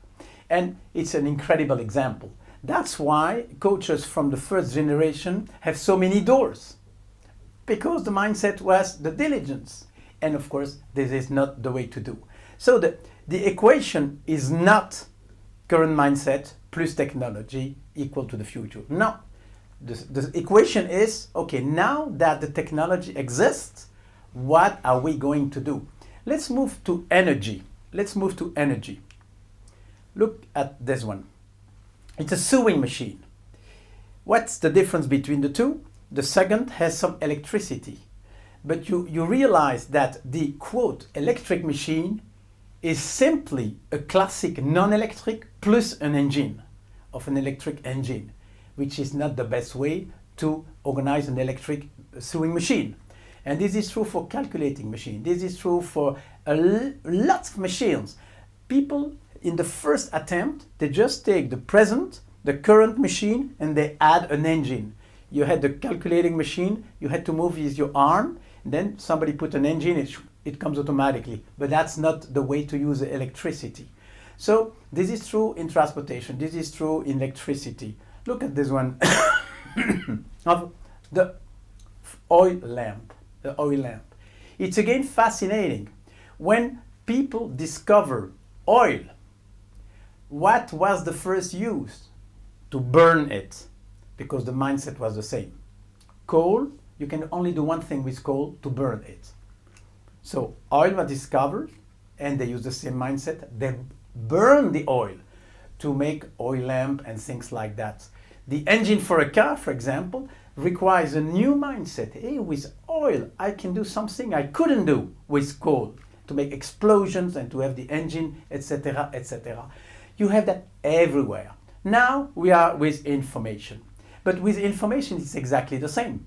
And it's an incredible example. That's why coaches from the first generation have so many doors. Because the mindset was the diligence. And of course, this is not the way to do. So the equation is not current mindset plus technology equal to the future. No. The equation is, okay, now that the technology exists, what are we going to do? Let's move to energy. Look at this one. It's a sewing machine. What's the difference between the two? The second has some electricity. But you realize that the, quote, electric machine is simply a classic non-electric plus an engine of an electric engine, which is not the best way to organize an electric sewing machine. And this is true for calculating machine. This is true for lots of machines. People in the first attempt, they just take the present, the current machine, and they add an engine. You had the calculating machine, you had to move with your arm, and then somebody put an engine, it comes automatically. But that's not the way to use electricity. So this is true in transportation. This is true in electricity. Look at this one of the oil lamp. It's again fascinating. When people discover oil, what was the first use? To burn it, because the mindset was the same. Coal, you can only do one thing with coal, to burn it. So oil was discovered, and they use the same mindset. They burn the oil to make oil lamp and things like that. The engine for a car, for example, requires a new mindset. Hey, with oil, I can do something I couldn't do with coal, to make explosions and to have the engine, etc., etc. You have that everywhere. Now we are with information. But with information, it's exactly the same.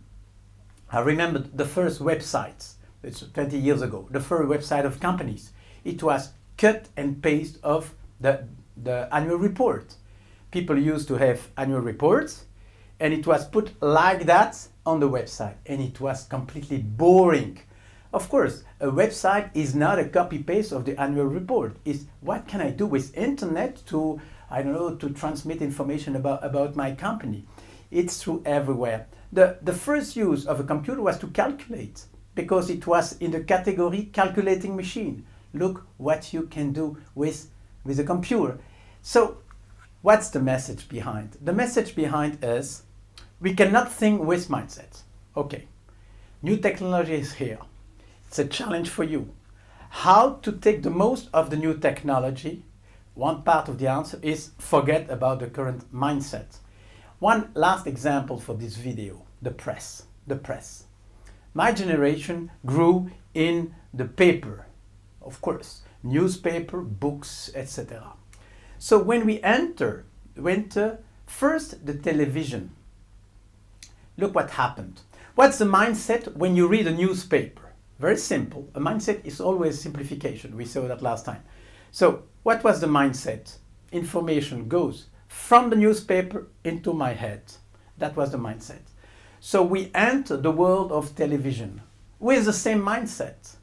I remember the first websites, it's 20 years ago, the first website of companies. It was cut and paste of the annual report. People used to have annual reports, and it was put like that on the website, and it was completely boring. Of course, a website is not a copy-paste of the annual report. It's what can I do with internet to, I don't know, to transmit information about my company. It's true everywhere. The first use of a computer was to calculate, because it was in the category calculating machine. Look what you can do with a computer. So what's the message behind? The message behind is we cannot think with mindset. Okay, new technology is here. It's a challenge for you. How to take the most of the new technology? One part of the answer is forget about the current mindset. One last example for this video, the press. The press. My generation grew in the paper, of course, newspaper, books, etc. So when we went first the television, look what happened. What's the mindset when you read a newspaper? Very simple. A mindset is always simplification. We saw that last time. So what was the mindset? Information goes from the newspaper into my head. That was the mindset. So we entered the world of television with the same mindset.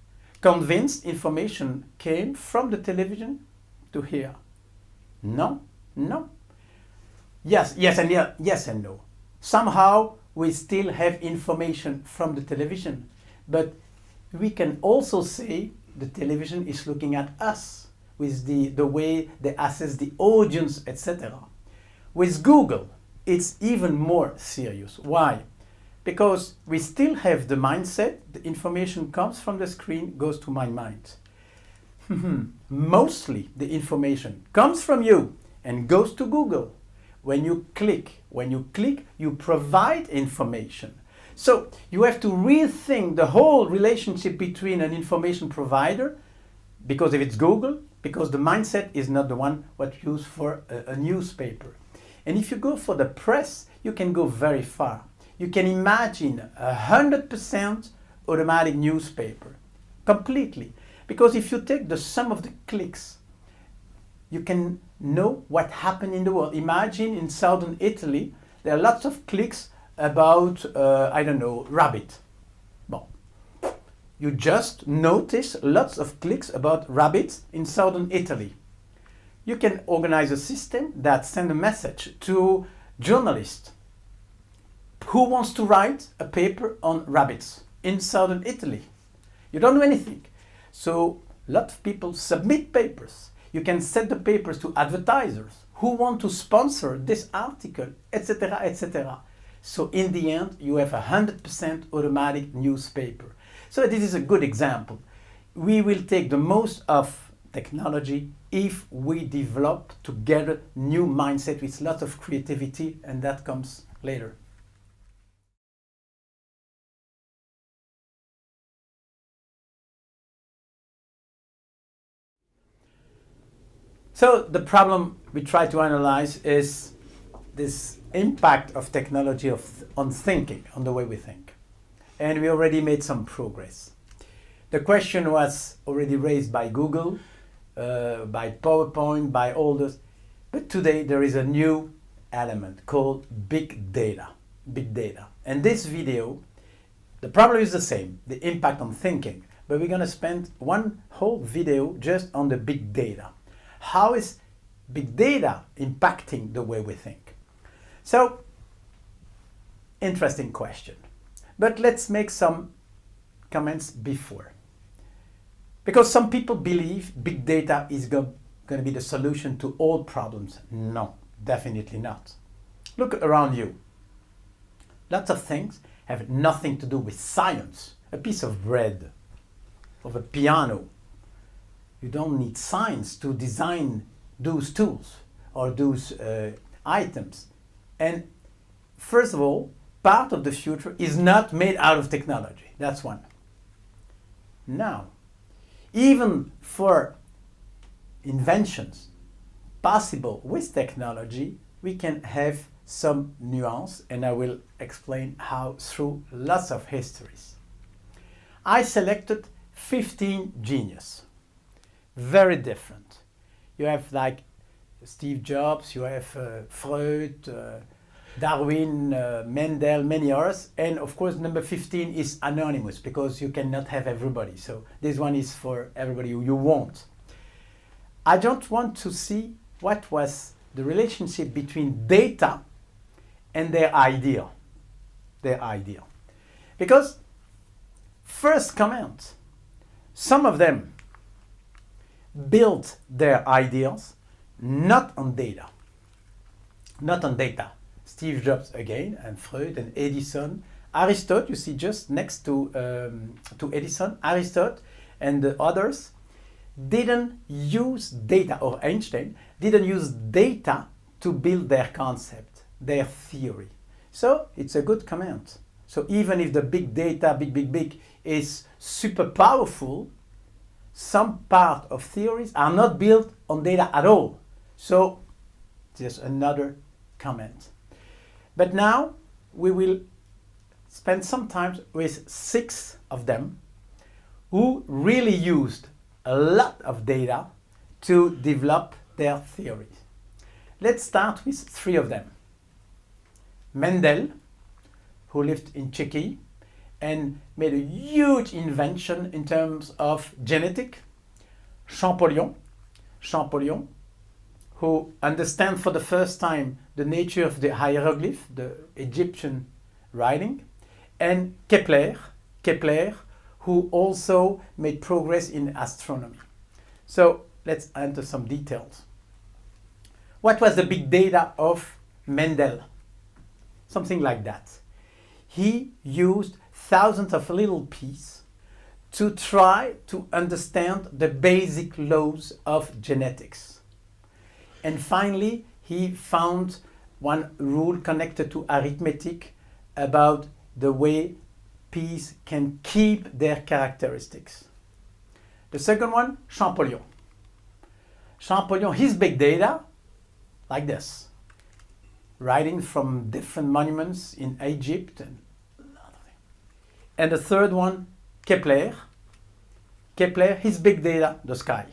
Convinced information came from the television to here. No, no. Yes and no. Somehow we still have information from the television, but we can also say the television is looking at us with the way they assess the audience, etc. With Google, it's even more serious. Why? Because we still have the mindset, the information comes from the screen, goes to my mind. Mostly the information comes from you and goes to Google. When you click, you provide information. So you have to rethink the whole relationship between an information provider, because if it's Google, because the mindset is not the one what used for a newspaper. And if you go for the press, you can go very far. You can imagine 100% automatic newspaper, completely. Because if you take the sum of the clicks, you can know what happened in the world. Imagine in southern Italy, there are lots of clicks about, I don't know, rabbit. Bon. You just notice lots of clicks about rabbits in southern Italy. You can organize a system that sends a message to journalists who wants to write a paper on rabbits in southern Italy. You don't do anything. So a lot of people submit papers. You can send the papers to advertisers who want to sponsor this article, etc., etc. So in the end, you have 100% automatic newspaper. So this is a good example. We will take the most of technology if we develop together new mindset with lots of creativity, and that comes later. So the problem we try to analyze is this impact of technology on thinking, on the way we think. And we already made some progress. The question was already raised by Google, by PowerPoint, by all those. But today there is a new element called big data. Big data. And this video, the problem is the same, the impact on thinking. But we're going to spend one whole video just on the big data. How is big data impacting the way we think? So, interesting question. But let's make some comments before. Because some people believe big data is going to be the solution to all problems. No, definitely not. Look around you. Lots of things have nothing to do with science. A piece of bread, of a piano. You don't need science to design those tools or those items. And first of all, part of the future is not made out of technology. That's one. Now, even for inventions possible with technology, we can have some nuance, and I will explain how through lots of histories. I selected 15 genius, very different. You have like Steve Jobs, you have Freud, Darwin, Mendel, many others, and of course number 15 is anonymous because you cannot have everybody. So this one is for everybody you want. I don't want to see what was the relationship between data and their idea. Because first comment, some of them built their ideas not on data. Steve Jobs again, and Freud and Edison. Aristotle, you see just next to Edison, Aristotle and the others didn't use data, or Einstein didn't use data to build their concept, their theory. So it's a good comment. So even if the big data, big is super powerful, some part of theories are not built on data at all. So just another comment. But now we will spend some time with 6 of them who really used a lot of data to develop their theories. Let's start with 3 of them. Mendel, who lived in Czechia and made a huge invention in terms of genetic. Champollion, who understand for the first time the nature of the hieroglyph, the Egyptian writing, and Kepler, who also made progress in astronomy. So let's enter some details. What was the big data of Mendel? Something like that. He used thousands of little pieces to try to understand the basic laws of genetics. And finally, he found one rule connected to arithmetic about the way peas can keep their characteristics. The second one, Champollion. His big data, like this, writing from different monuments in Egypt and other things. And the third one, Kepler, his big data, the sky.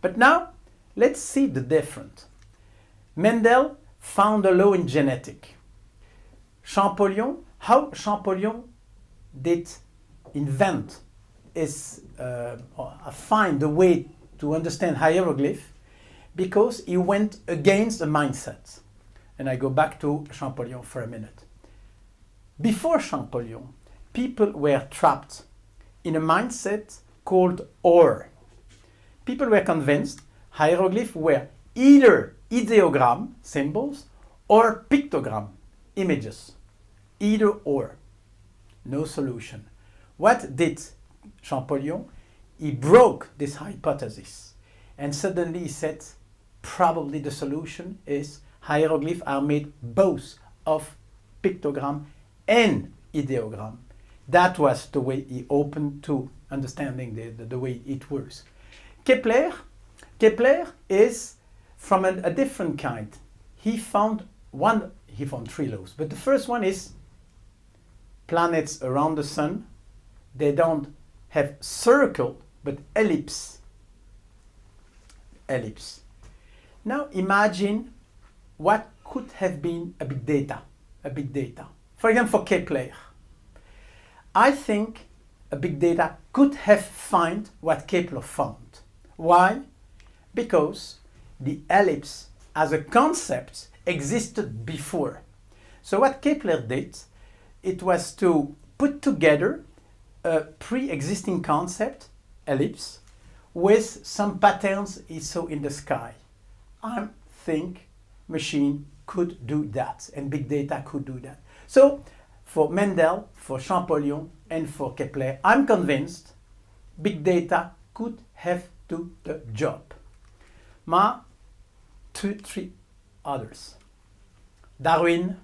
But now, let's see the difference. Mendel found a law in genetic. How Champollion did invent find a way to understand hieroglyph, because he went against the mindset. And I go back to Champollion for a minute. Before Champollion, people were trapped in a mindset called OR. People were convinced hieroglyphs were either ideogram, symbols, or pictogram, images. Either or. No solution. What did Champollion? He broke this hypothesis. And suddenly he said, probably the solution is hieroglyphs are made both of pictogram and ideogram. That was the way he opened to understanding the way it works. Kepler is from a different kind. He found 3 laws, but the first one is planets around the sun, they don't have circle, but ellipse. Now imagine what could have been a big data. For example, for Kepler, I think a big data could have found what Kepler found. Why? Because the ellipse as a concept existed before. So what Kepler did, it was to put together a pre-existing concept, ellipse, with some patterns he saw in the sky. I think machine could do that, and big data could do that. So for Mendel, for Champollion, and for Kepler, I'm convinced big data could have do the job. Three others. Darwin,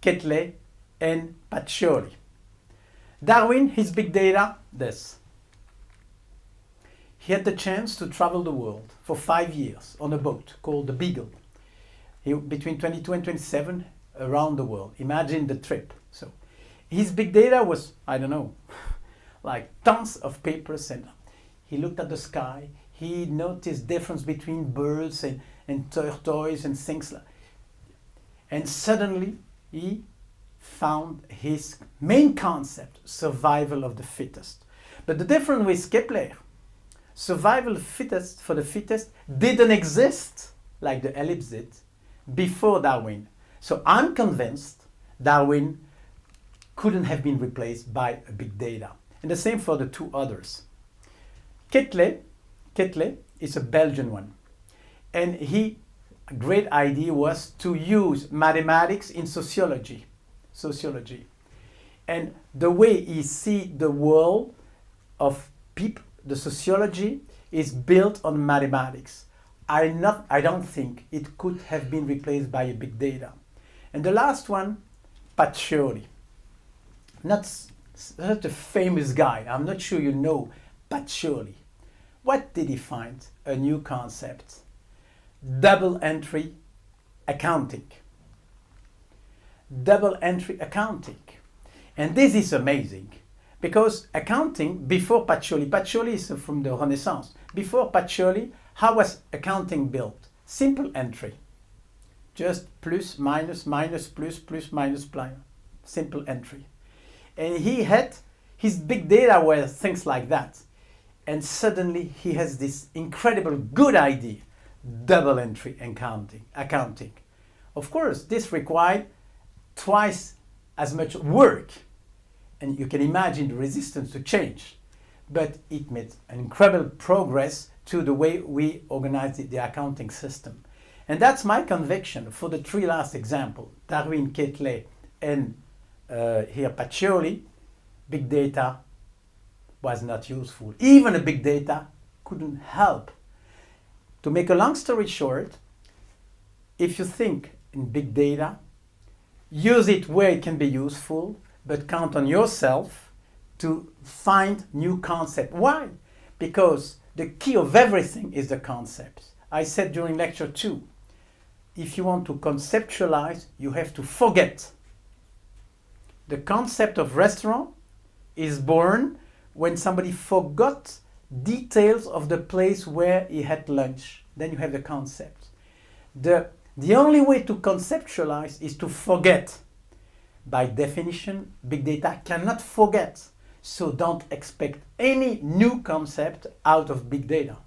Quetelet, and Pacioli. Darwin, his big data, this. He had the chance to travel the world for 5 years on a boat called the Beagle. between 22 and 27 around the world. Imagine the trip. So his big data was, I don't know, like tons of papers, and he looked at the sky. He noticed difference between birds and tortoise and things like. And suddenly he found his main concept, survival of the fittest. But the difference with Kepler, survival fittest for the fittest didn't exist like the ellipse did before Darwin. So I'm convinced Darwin couldn't have been replaced by a big data. And the same for the two others. Quetelet is a Belgian one. And a great idea was to use mathematics in sociology. And the way he see the world of people, the sociology is built on mathematics. I don't think it could have been replaced by a big data. And the last one, Pacioli. Not such a famous guy. I'm not sure you know Pacioli. What did he find? A new concept. Double entry accounting. Double entry accounting. And this is amazing because accounting before Pacioli is from the Renaissance. Before Pacioli, how was accounting built? Simple entry. Just plus, minus, minus, plus, minus, simple entry. And he had, his big data were things like that. And suddenly he has this incredible good idea, double entry accounting. Of course, this required twice as much work. And you can imagine the resistance to change. But it made an incredible progress to the way we organize the accounting system. And that's my conviction for the three last examples, Darwin, Quetelet, and here Pacioli. Big data was not useful. Even a big data couldn't help. To make a long story short, if you think in big data, use it where it can be useful, but count on yourself to find new concept. Why? Because the key of everything is the concept. I said during lecture 2, if you want to conceptualize, you have to forget. The concept of restaurant is born when somebody forgot details of the place where he had lunch. Then you have the concept. The only way to conceptualize is to forget. By definition, big data cannot forget. So don't expect any new concept out of big data.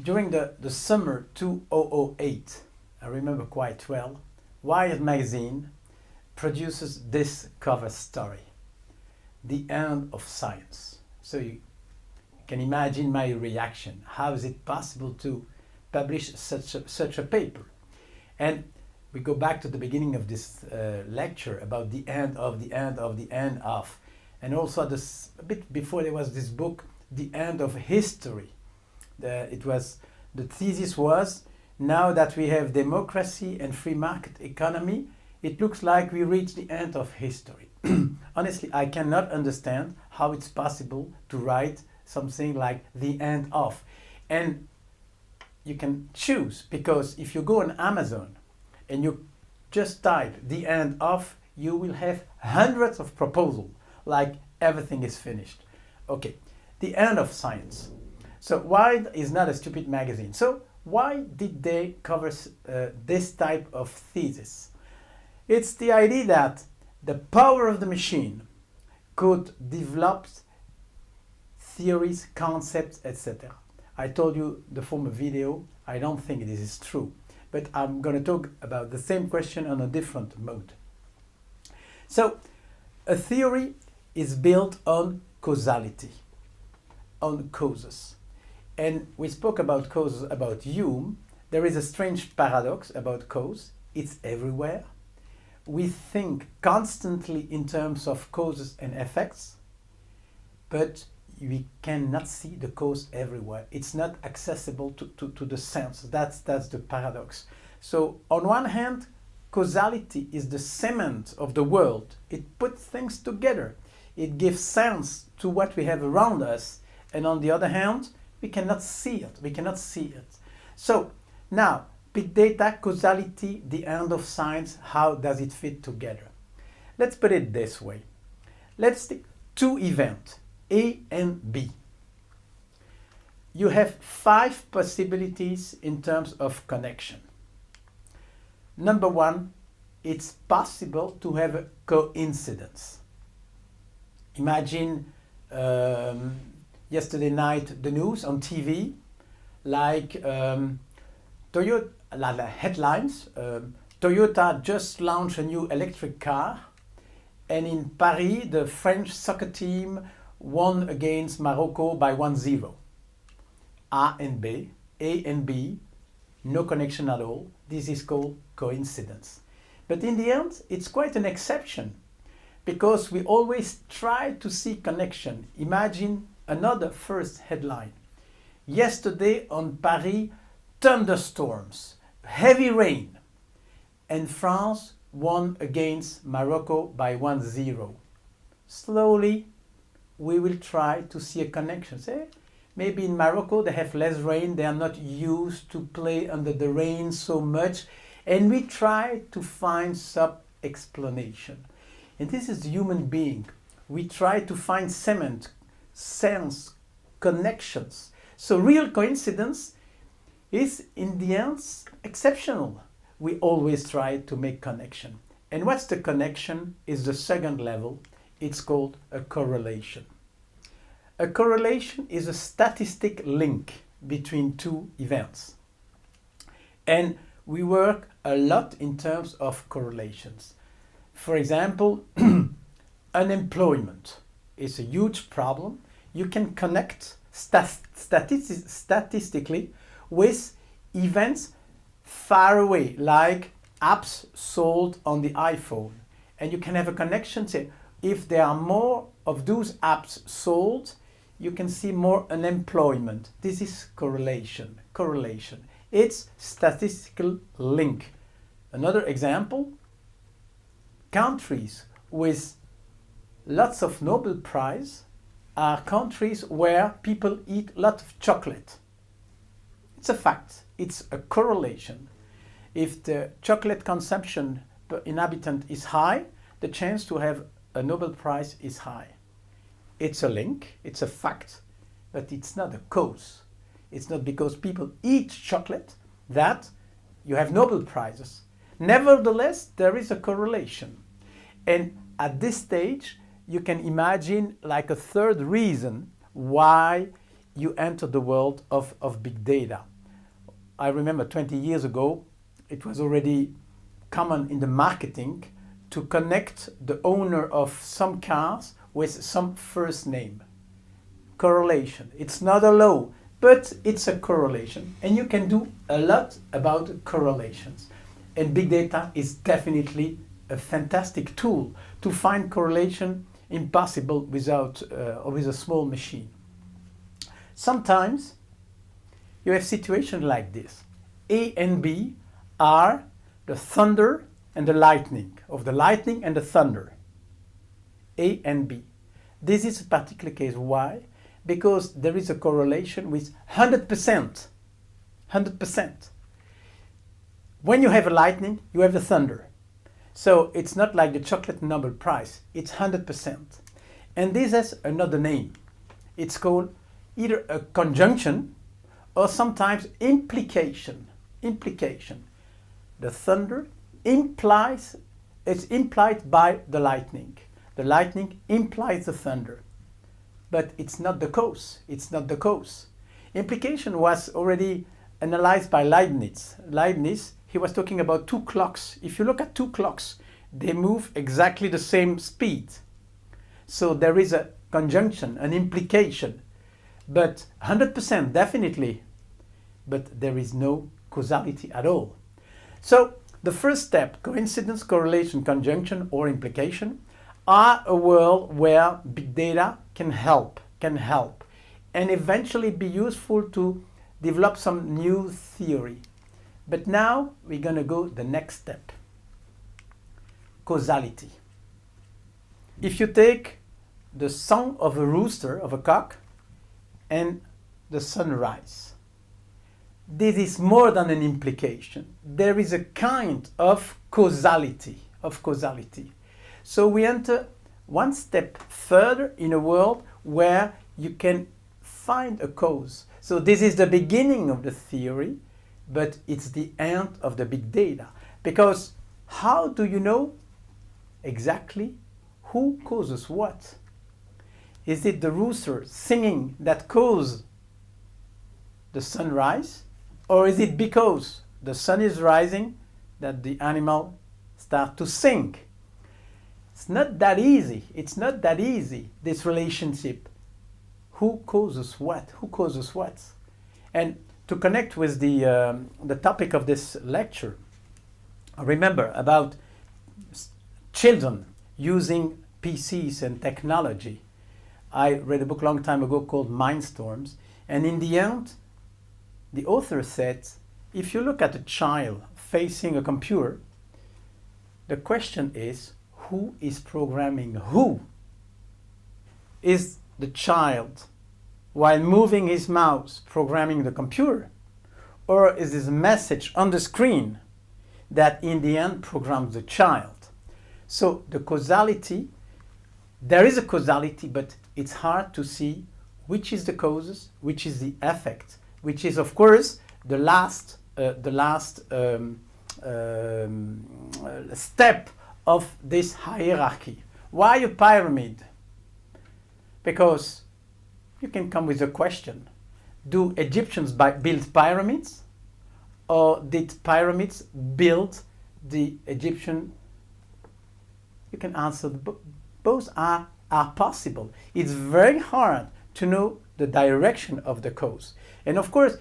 During the summer 2008, I remember quite well, Wired magazine produces this cover story, The End of Science. So you can imagine my reaction. How is it possible to publish such a paper? And we go back to the beginning of this lecture about the end of the end of the end of. And also this, a bit before there was this book, The End of History. The thesis was, now that we have democracy and free market economy, it looks like we reached the end of history. Honestly, I cannot understand how it's possible to write something like the end of. And you can choose, because if you go on Amazon and you just type the end of, you will have hundreds of proposals, like everything is finished. Okay, the end of science. So Wired is not a stupid magazine. So why did they cover this type of thesis? It's the idea that the power of the machine could develop theories, concepts, etc. I told you the former video, I don't think this is true, but I'm going to talk about the same question on a different mode. So a theory is built on causality, on causes. And we spoke about causes about Hume. There is a strange paradox about cause. It's everywhere. We think constantly in terms of causes and effects, but we cannot see the cause everywhere. It's not accessible to the sense. That's the paradox. So on one hand, causality is the cement of the world. It puts things together. it gives sense to what we have around us, and on the other hand, we cannot see it. We cannot see it. So now, big data, causality, the end of science, how does it fit together? Let's put it this way. Let's take two events, A and B. You have 5 possibilities in terms of connection. Number 1, it's possible to have a coincidence. Imagine yesterday night the news on TV, like Toyota, headlines, Toyota just launched a new electric car, and in Paris the French soccer team won against Morocco by 1-0. A and B, no connection at all. This is called coincidence. But in the end, it's quite an exception, because we always try to see connection. Imagine another first headline. Yesterday on Paris, thunderstorms, heavy rain, and France won against Morocco by 1-0. Slowly, we will try to see a connection. Say, maybe in Morocco they have less rain, they are not used to play under the rain so much, and we try to find some explanation. And this is the human being. We try to find sense, connections. So real coincidence is in the end exceptional. We always try to make connection. And what's the connection is the second level. It's called a correlation. A correlation is a statistic link between two events. And we work a lot in terms of correlations. For example, unemployment is a huge problem. You can connect statistically with events far away, like apps sold on the iPhone. And you can have a connection, say, if there are more of those apps sold, you can see more unemployment. This is correlation. It's statistical link. Another example, countries with lots of Nobel Prize are countries where people eat a lot of chocolate. It's a fact. It's a correlation. If the chocolate consumption per inhabitant is high, the chance to have a Nobel Prize is high. It's a link, it's a fact, but it's not a cause. It's not because people eat chocolate that you have Nobel Prizes. Nevertheless, there is a correlation. And at this stage, you can imagine like a third reason why you enter the world of big data. I remember 20 years ago, it was already common in the marketing to connect the owner of some cars with some first name. Correlation. It's not a law, but it's a correlation. And you can do a lot about correlations. And big data is definitely a fantastic tool to find correlation impossible without with a small machine. Sometimes you have situations like this. A and B are the thunder and the lightning, of the lightning and the thunder. A and B. This is a particular case. Why? Because there is a correlation with 100%. 100%. When you have a lightning, you have the thunder. So it's not like the chocolate Nobel Prize. It's 100%. And this has another name. It's called either a conjunction or sometimes implication. Implication. The thunder implies, it's implied by the lightning. The lightning implies the thunder. But it's not the cause. It's not the cause. Implication was already analyzed by Leibniz. Leibniz, he was talking about two clocks. If you look at two clocks, they move exactly the same speed. So there is a conjunction, an implication. But 100% definitely, but there is no causality at all. So the first step, coincidence, correlation, conjunction, or implication, are a world where big data can help, and eventually be useful to develop some new theory. But now we're going to go the next step. Causality. If you take the song of a rooster, of a cock, and the sunrise. This is more than an implication. There is a kind of causality, So we enter one step further in a world where you can find a cause. So this is the beginning of the theory, but it's the end of the big data. Because how do you know exactly who causes what? Is it the rooster singing that causes the sunrise? Or is it because the sun is rising that the animal starts to sing? It's not that easy. It's not that easy, this relationship. Who causes what? Who causes what? And to connect with the topic of this lecture, remember about children using PCs and technology. I read a book a long time ago called Mindstorms, and in the end, the author said, if you look at a child facing a computer, the question is, who is programming who? Is the child, while moving his mouse, programming the computer? Or is this message on the screen that in the end programs the child? So the causality, there is a causality, but it's hard to see which is the causes, which is the effect, which is, of course, the last step of this hierarchy. Why a pyramid? Because you can come with a question. Do Egyptians build pyramids? Or did pyramids build the Egyptian? You can answer, both are possible. It's very hard to know the direction of the cause. And of course,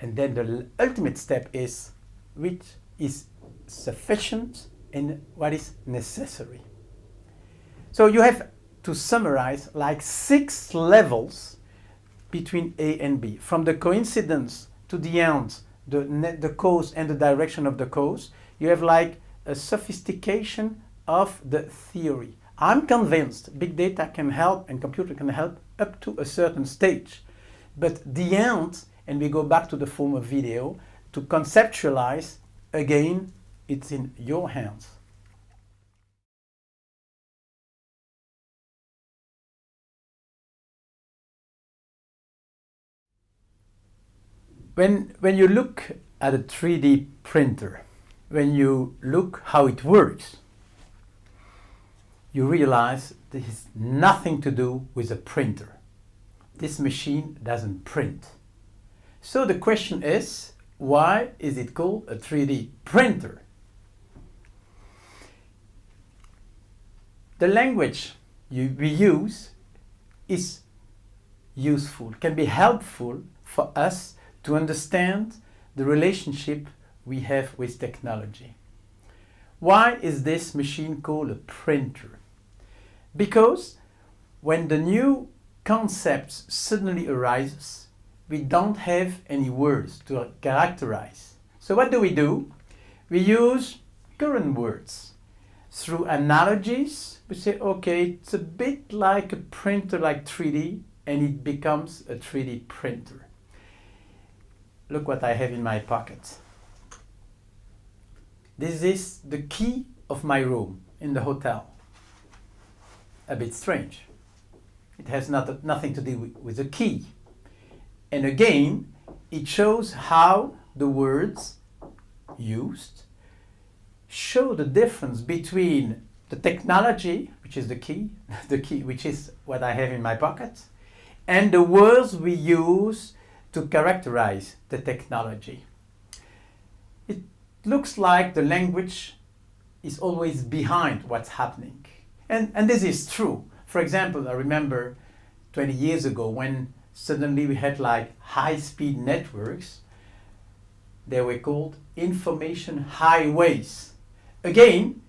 and then the ultimate step is which is sufficient and what is necessary. So you have to summarize like 6 levels between A and B. From the coincidence to the end, the cause and the direction of the cause, you have like a sophistication of the theory. I'm convinced big data can help and computer can help up to a certain stage. But the end, and we go back to the former video, to conceptualize, again, it's in your hands. When you look at a 3D printer, when you look how it works, you realize this has nothing to do with a printer. This machine doesn't print. So the question is, why is it called a 3D printer? The language we use is useful, can be helpful for us to understand the relationship we have with technology. Why is this machine called a printer? Because when the new concepts suddenly arises, we don't have any words to characterize. So what do? We use current words. Through analogies, we say, okay, it's a bit like a printer, like 3D, and it becomes a 3D printer. Look what I have in my pocket. This is the key of my room in the hotel. A bit strange. It has nothing to do with the key. And again, it shows how the words used show the difference between the technology, which is the key which is what I have in my pocket, and the words we use to characterize the technology. It looks like the language is always behind what's happening. And this is true. For example, I remember 20 years ago when suddenly we had like high-speed networks. They were called information highways. Again,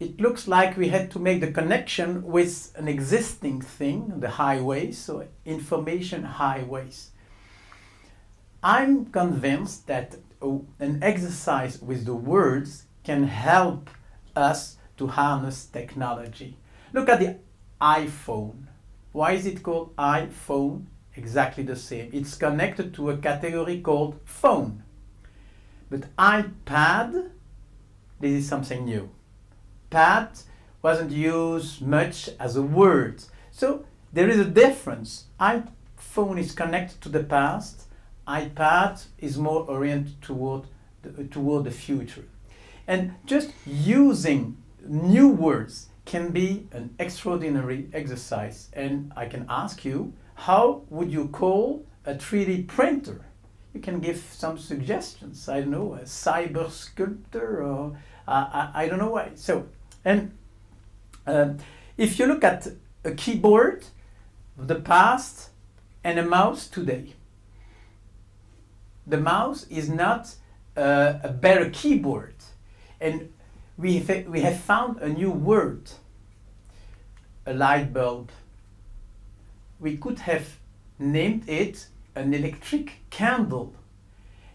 it looks like we had to make the connection with an existing thing, the highways, so information highways. I'm convinced that an exercise with the words can help us to harness technology. Look at the iPhone. Why is it called iPhone? Exactly the same. It's connected to a category called phone. But iPad, this is something new. Pad wasn't used much as a word. So there is a difference. iPhone is connected to the past. iPad is more oriented toward the future. And just using new words can be an extraordinary exercise. And I can ask you, how would you call a 3D printer? You can give some suggestions. I don't know, a cyber sculptor, or I don't know why. So, and if you look at a keyboard of the past and a mouse today, the mouse is not a better keyboard. And we have found a new word, a light bulb. We could have named it an electric candle.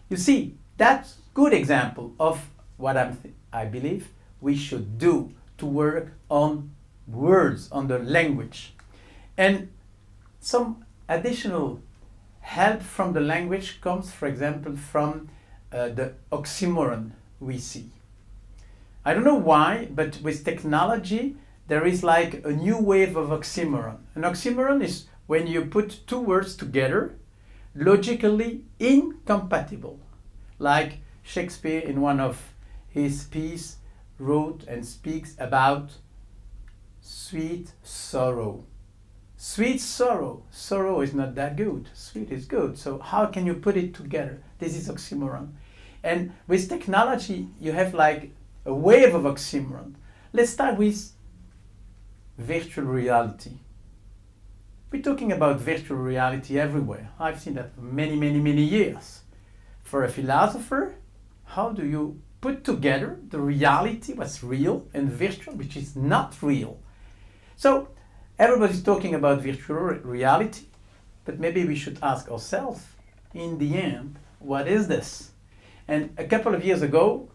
You see, that's a good example of what I believe we should do to work on words, on the language. And some additional help from the language comes, for example, from the oxymoron we see. I don't know why, but with technology, there is like a new wave of oxymoron. An oxymoron is when you put two words together, logically incompatible. Like Shakespeare in one of his pieces wrote and speaks about sweet sorrow. Sweet sorrow. Sorrow is not that good. Sweet is good. So how can you put it together? This is oxymoron. And with technology, you have like a wave of oxymoron. Let's start with virtual reality. We're talking about virtual reality everywhere. I've seen that for many, many, many years. For a philosopher, how do you put together the reality, what's real, and virtual, which is not real? So everybody's talking about virtual reality, but maybe we should ask ourselves, in the end, what is this? And a couple of years ago,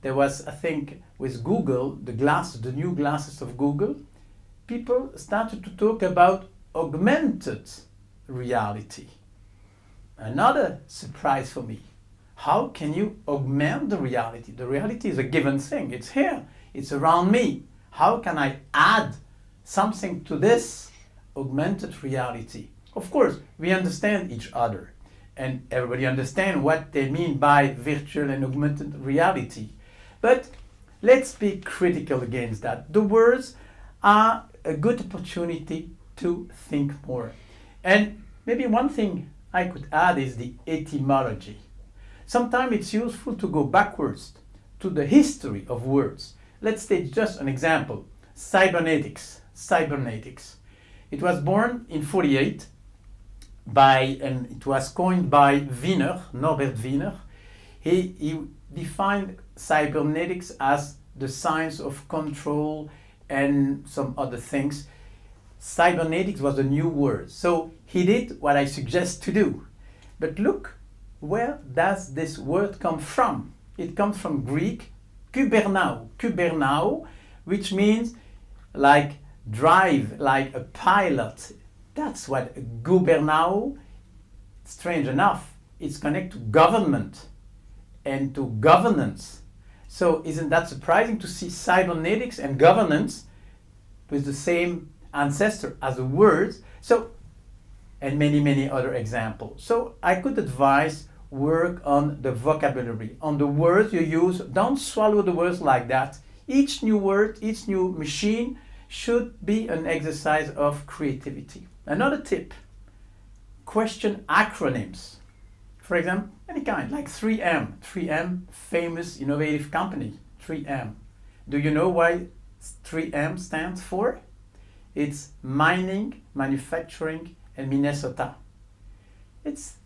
there was, I think, with Google, the new glasses of Google, people started to talk about augmented reality. Another surprise for me. How can you augment the reality? The reality is a given thing. It's here. It's around me. How can I add something to this augmented reality? Of course, we understand each other, and everybody understands what they mean by virtual and augmented reality. But let's be critical against that. The words are a good opportunity to think more. And maybe one thing I could add is the etymology. Sometimes it's useful to go backwards to the history of words. Let's take just an example. Cybernetics. Cybernetics. It was born in 1948 and it was coined by Wiener, Norbert Wiener. He defined cybernetics as the science of control and some other things. Cybernetics was a new word. So he did what I suggest to do. But look, where does this word come from? It comes from Greek, kubernao. Kubernao, which means like drive, like a pilot. That's what gubernao, strange enough, it's connected to government and to governance. So isn't that surprising to see cybernetics and governance with the same ancestor as a word? So, and many, many other examples. So I could advise work on the vocabulary, on the words you use. Don't swallow the words like that. Each new word, each new machine should be an exercise of creativity. Another tip, question acronyms. For example, any kind, like 3M. 3M, famous innovative company, 3M. Do you know why 3M stands for? It's mining, manufacturing, and Minnesota. It's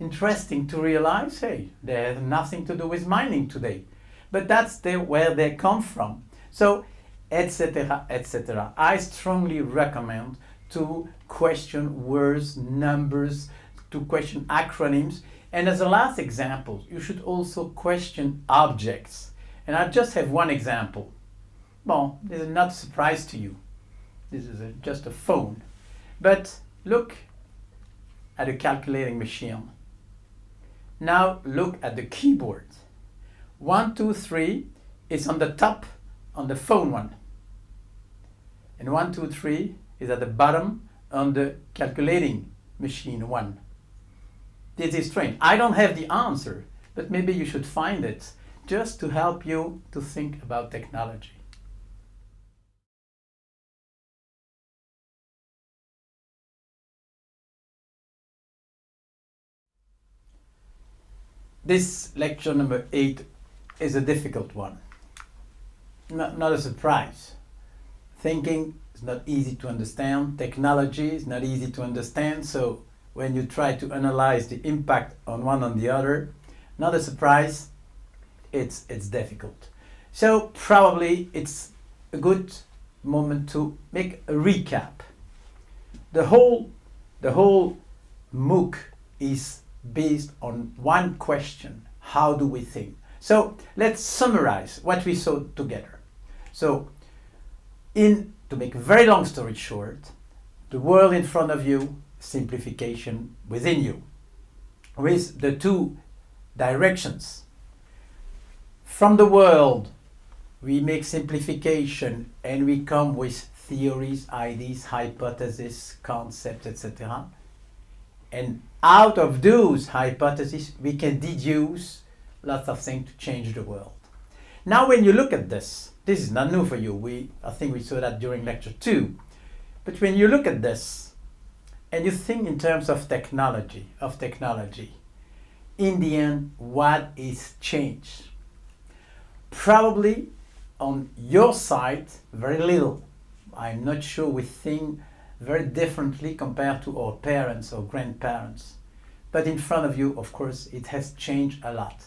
interesting to realize, hey, they have nothing to do with mining today. But that's where they come from. So, etc., etc. I strongly recommend to question words, numbers, to question acronyms. And as a last example, you should also question objects. And I just have one example. Well, this is not a surprise to you. This is just a phone. But look at a calculating machine. Now look at the keyboard. 1, 2, 3 is on the top on the phone one. And 1, 2, 3 is at the bottom on the calculating machine one. This is strange. I don't have the answer, but maybe you should find it just to help you to think about technology. This lecture number 8 is a difficult one. Not a surprise. Thinking is not easy to understand. Technology is not easy to understand. So when you try to analyze the impact on one on the other, not a surprise, it's difficult. So probably it's a good moment to make a recap. The whole MOOC is based on one question: how do we think? So let's summarize what we saw together. So to make a very long story short, the world in front of you, simplification within you, with the two directions. From the world, we make simplification and we come with theories, ideas, hypotheses, concepts, etc. And out of those hypotheses, we can deduce lots of things to change the world. Now, when you look at this is not new for you. I think we saw that during lecture 2. But when you look at this and you think in terms of technology, in the end, what is changed? Probably on your side, very little. I'm not sure we think very differently compared to our parents or grandparents. But in front of you, of course, it has changed a lot.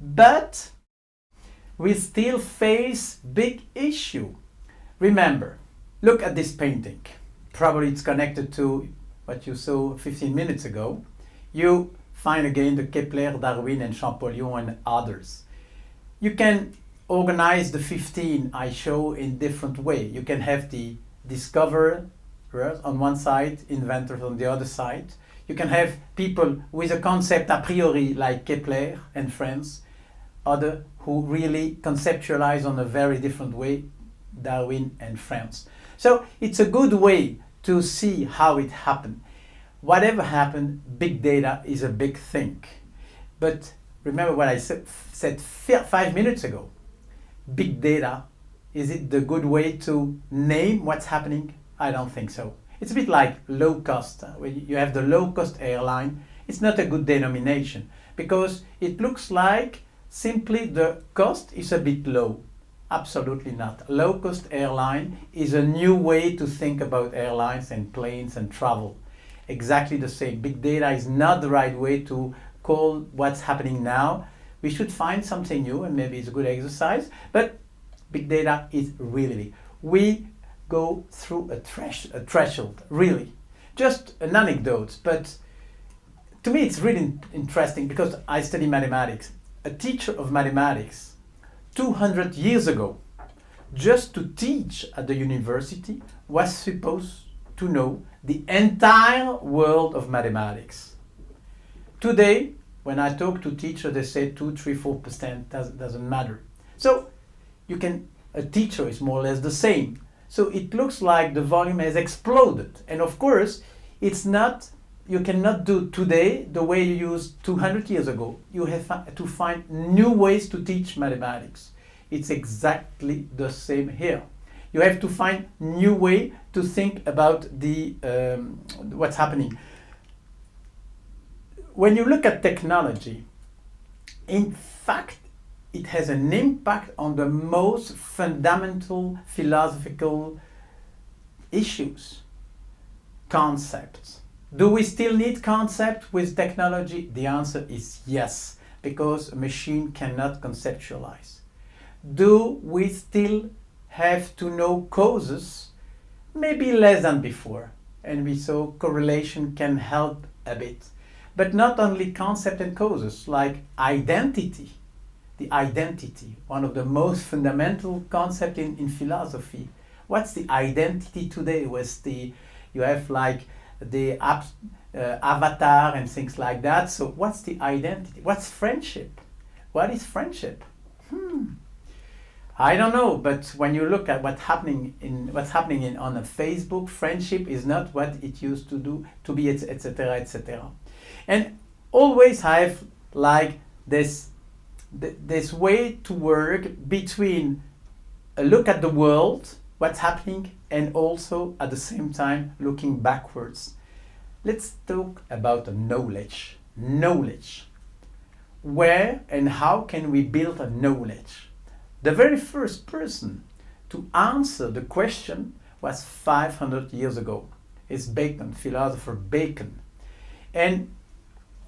But we still face big issue. Remember, look at this painting. Probably it's connected to what you saw 15 minutes ago. You find again the Kepler, Darwin, and Champollion and others. You can organize the 15 I show in different way. You can have the discoverer on one side, inventors on the other side. You can have people with a concept a priori like Kepler and France, other who really conceptualize on a very different way, Darwin and France. So it's a good way to see how it happened. Whatever happened, big data is a big thing. But remember what I said 5 minutes ago. Big data, is it the good way to name what's happening? I don't think so. It's a bit like low cost. When you have the low cost airline, it's not a good denomination because it looks like simply the cost is a bit low. Absolutely not. Low cost airline is a new way to think about airlines and planes and travel. Exactly the same. Big data is not the right way to call what's happening now. We should find something new and maybe it's a good exercise, but big data is really, we go through a threshold, really. Just an anecdote, but to me it's really interesting because I study mathematics. A teacher of mathematics 200 years ago, just to teach at the university, was supposed to know the entire world of mathematics. Today, when I talk to teachers, they say 2, 3, 4%, doesn't matter. So a teacher is more or less the same. So it looks like the volume has exploded. And of course, you cannot do today the way you used 200 years ago. You have to find new ways to teach mathematics. It's exactly the same here. You have to find new way to think about what's happening. When you look at technology, in fact, it has an impact on the most fundamental philosophical issues, concepts. Do we still need concept with technology? The answer is yes, because a machine cannot conceptualize. Do we still have to know causes? Maybe less than before. And we saw correlation can help a bit. But not only concept and causes, like identity. the identity, one of the most fundamental concepts in philosophy. What's the identity today? You have like the avatar and things like that. So what's the identity? What's friendship? What is friendship? I don't know, but when you look at what's happening on a Facebook, friendship is not what it used to be, etc., etc. And always have like this way to work between a look at the world, what's happening, and also at the same time looking backwards. Let's talk about knowledge. Knowledge. Where and how can we build a knowledge? The very first person to answer the question was 500 years ago. It's Bacon, philosopher Bacon. And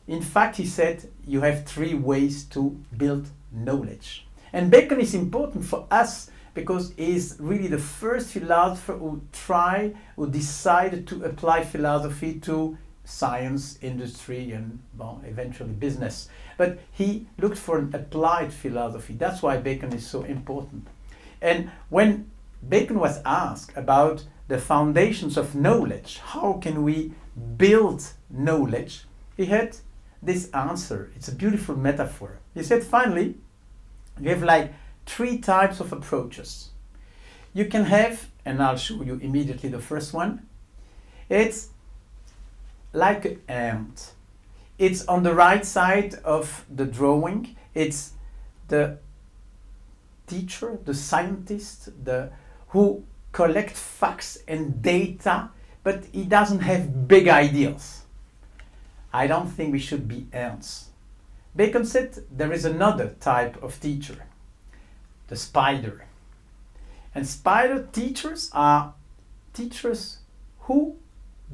in fact, he said you have 3 ways to build knowledge. And Bacon is important for us because he's really the first philosopher who decided to apply philosophy to science, industry, and eventually business. But he looked for an applied philosophy. That's why Bacon is so important. And when Bacon was asked about the foundations of knowledge, how can we build knowledge, he had this answer. It's a beautiful metaphor. He said, finally, you have like 3 types of approaches. You can have, and I'll show you immediately the first one, it's like an ant. It's on the right side of the drawing. It's the teacher, the scientist, who collects facts and data, but he doesn't have big ideas. I don't think we should be ants. Bacon said there is another type of teacher, the spider. And spider teachers are teachers who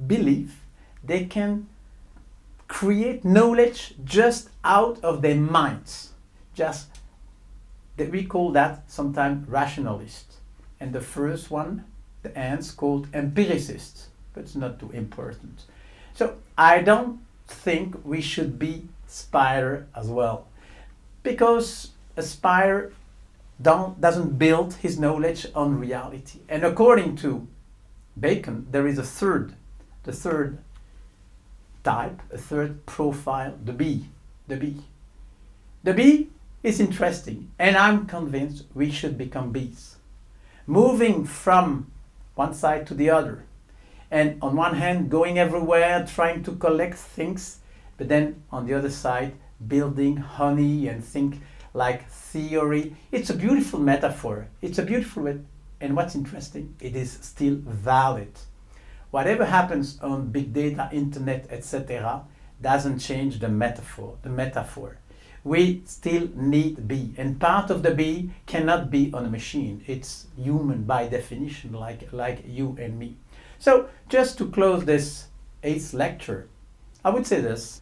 believe they can create knowledge just out of their minds. We call that sometimes rationalist. And the first one, the ants, called empiricists, but it's not too important. So I don't think we should be spider as well, because a spider doesn't build his knowledge on reality. And according to Bacon, there is the third type, a third profile, the bee. The bee is interesting, and I'm convinced we should become bees, moving from one side to the other, and on one hand going everywhere trying to collect things, but then on the other side building honey and think like theory. It's a beautiful metaphor. And what's interesting, it is still valid. Whatever happens on big data, internet, etc., doesn't change the metaphor. We still need bee, and part of the bee cannot be on a machine. It's human by definition, like you and me. So just to close this 8th lecture, I would say this: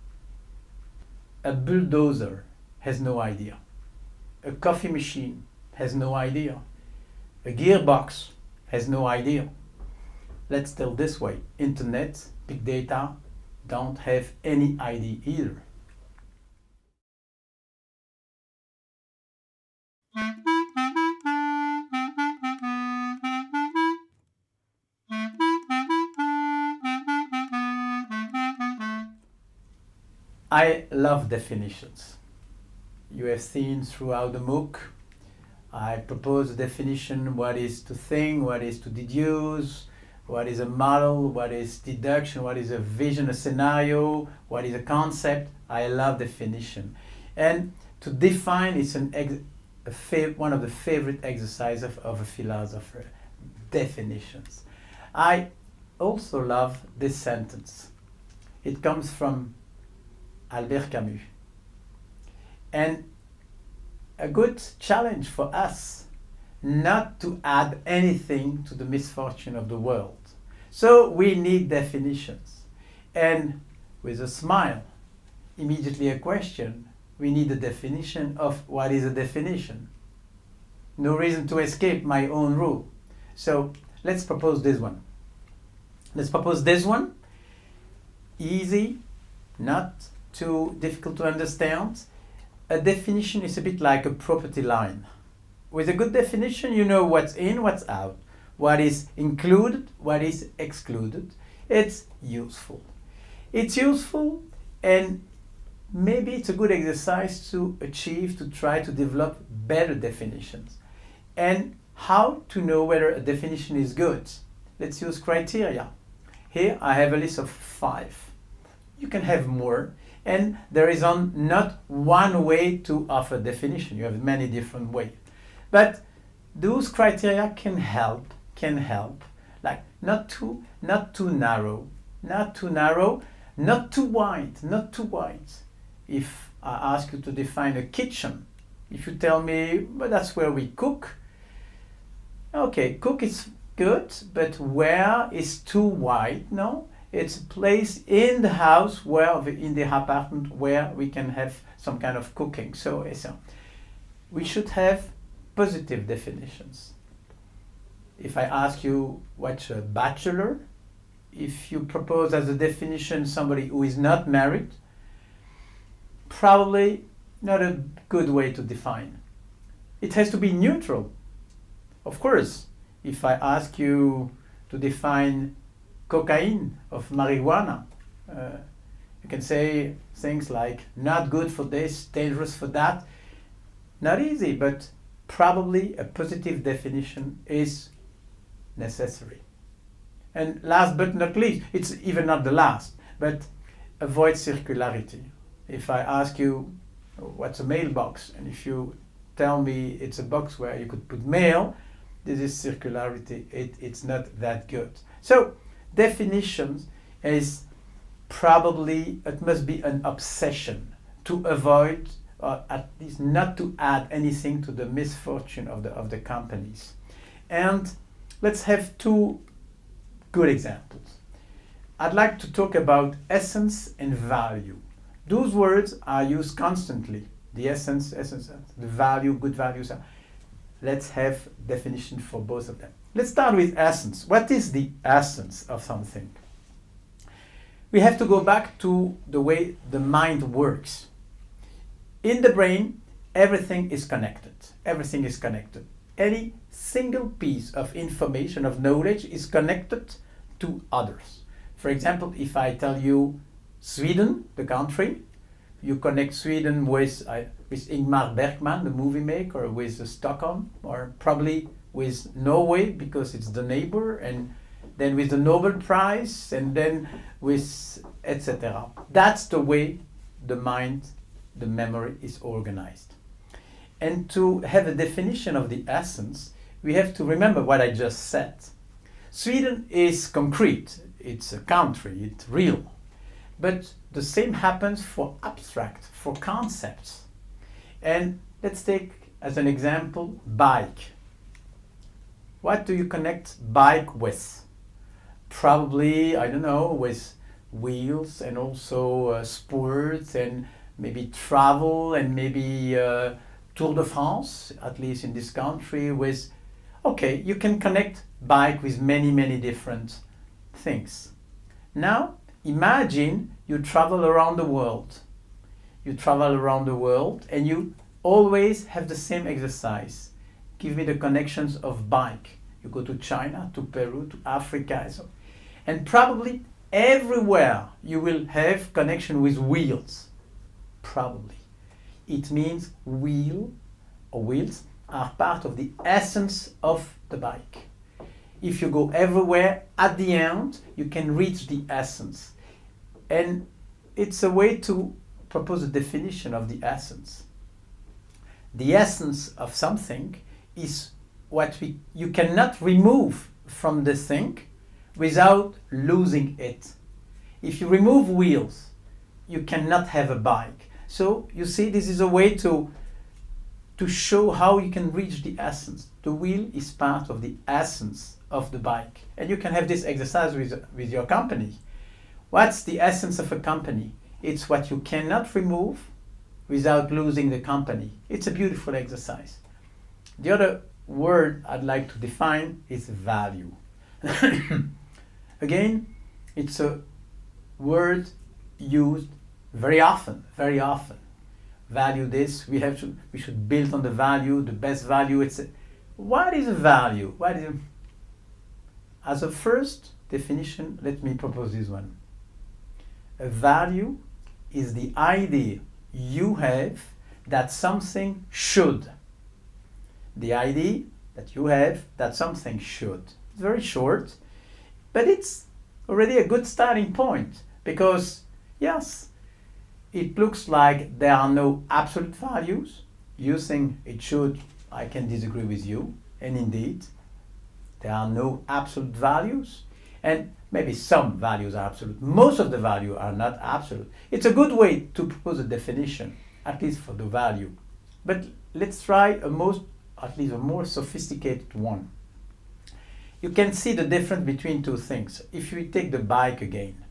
a bulldozer has no idea. A coffee machine has no idea. A gearbox has no idea. Let's tell this way: internet, big data don't have any idea either. I love definitions. You have seen throughout the MOOC, I propose a definition: what is to think, what is to deduce, what is a model, what is deduction, what is a vision, a scenario, what is a concept. I love definition. And to define is one of the favorite exercises of a philosopher, definitions. I also love this sentence. It comes from Albert Camus. And a good challenge for us, not to add anything to the misfortune of the world. So we need definitions. And with a smile, immediately a question: we need a definition of what is a definition. No reason to escape my own rule. So let's propose this one. Easy, not too difficult to understand. a definition is a bit like a property line. With a good definition, you know what's in, what's out, what is included, what is excluded. It's useful. It's useful, and maybe it's a good exercise to try to develop better definitions. And how to know whether a definition is good? Let's use criteria. Here I have a list of 5. You can have more, and there is not one way to offer definition. You have many different ways. But those criteria can help, like not too narrow, not too wide. If I ask you to define a kitchen, if you tell me, but that's where we cook, okay, cook is good, but where is too wide? No, it's a place in the house, in the apartment, where we can have some kind of cooking. So we should have positive definitions. If I ask you what's a bachelor, if you propose as a definition somebody who is not married, probably not a good way to define. It has to be neutral. Of course, if I ask you to define cocaine of marijuana, you can say things like not good for this, dangerous for that. Not easy, but probably a positive definition is necessary. And last but not least, it's even not the last, but avoid circularity. If I ask you what's a mailbox, and if you tell me it's a box where you could put mail, this is circularity. It's not that good. So definitions is probably, it must be an obsession to avoid, or at least not to add anything to the misfortune of the companies. And let's have 2 good examples. I'd like to talk about essence and value. Those words are used constantly. The essence, the value, good values. Let's have definition for both of them. Let's start with essence. What is the essence of something? We have to go back to the way the mind works. In the brain, everything is connected. Everything is connected. Any single piece of information, of knowledge, is connected to others. For example, if I tell you Sweden, the country, you connect Sweden with Ingmar Bergman, the movie maker, with Stockholm, or probably with Norway because it's the neighbor, and then with the Nobel Prize, and then with etc. That's the way the mind, the memory is organized. And to have a definition of the essence, we have to remember what I just said. Sweden is concrete, it's a country, it's real. But the same happens for abstract, for concepts. And let's take as an example, bike. What do you connect bike with? Probably, I don't know, with wheels, and also sports, and maybe travel, and maybe Tour de France, at least in this country, with, okay, you can connect bike with many different things. Now, imagine you travel around the world. You travel around the world and you always have the same exercise. Give me the connections of bike. You go to China, to Peru, to Africa, and probably everywhere you will have connection with wheels. Probably. It means wheels are part of the essence of the bike. If you go everywhere, at the end, you can reach the essence. And it's a way to propose a definition of the essence. The essence of something is what you cannot remove from the thing without losing it. If you remove wheels, you cannot have a bike. So you see, this is a way to show how you can reach the essence. The wheel is part of the essence of the bike. And you can have this exercise with your company. What's the essence of a company? It's what you cannot remove without losing the company. It's a beautiful exercise. The other word I'd like to define is value. Again, it's a word used very often. value this, we should build on the value, the best value. What is a value? As a first definition, let me propose this one. A value is the idea you have that something should. The idea that you have that something should. It's very short, but it's already a good starting point, because yes, it looks like there are no absolute values. You think it should, I can disagree with you, and indeed there are no absolute values, and maybe some values are absolute. Most of the values are not absolute. It's a good way to propose a definition, at least for the value. But let's try at least a more sophisticated one. You can see the difference between two things. If we take the bike again,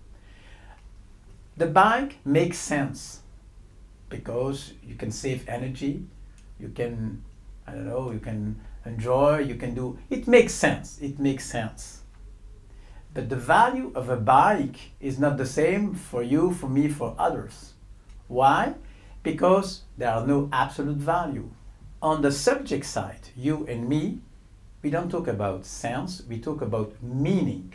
the bike makes sense because you can save energy, you can, you can enjoy, you can do, it makes sense, But the value of a bike is not the same for you, for me, for others. Why? Because there are no absolute value. On the subject side, you and me, we don't talk about sense, we talk about meaning.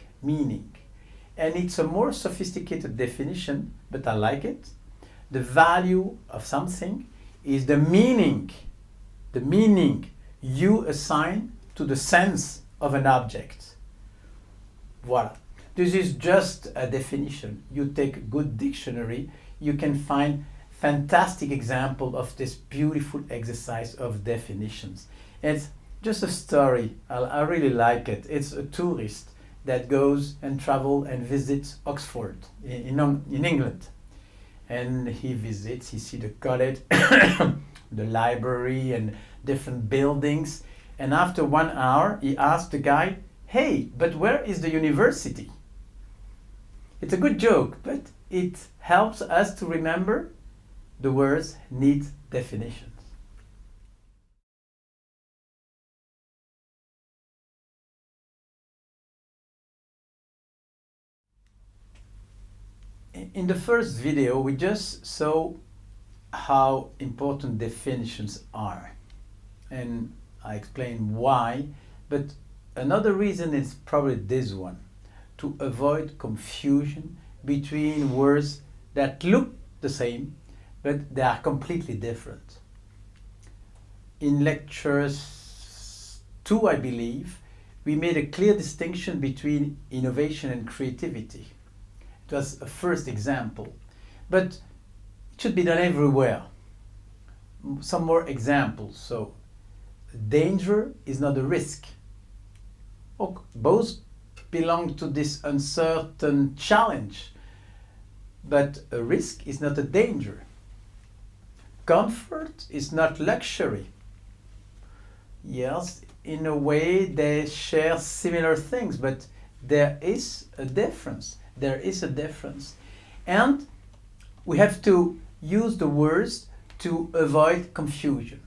And it's a more sophisticated definition, but I like it. The value of something is the meaning you assign to the sense of an object. Voila. This is just a definition. You take a good dictionary, you can find fantastic example of this beautiful exercise of definitions. It's just a story. I really like it. It's a tourist that goes and travel and visits Oxford in England. And he visits, he sees the college, the library and different buildings. And after 1 hour, he asks the guy, "Hey, but where is the university?" It's a good joke, but it helps us to remember the words need definitions. In the first video, we just saw how important definitions are. And I explained why, but another reason is probably this one, to avoid confusion between words that look the same, but they are completely different. In lectures 2, I believe, we made a clear distinction between innovation and creativity. It was a first example, but it should be done everywhere. Some more examples. So, danger is not a risk. Both belong to this uncertain challenge, but a risk is not a danger. Comfort is not luxury. Yes, in a way they share similar things, but there is a difference. And we have to use the words to avoid confusion.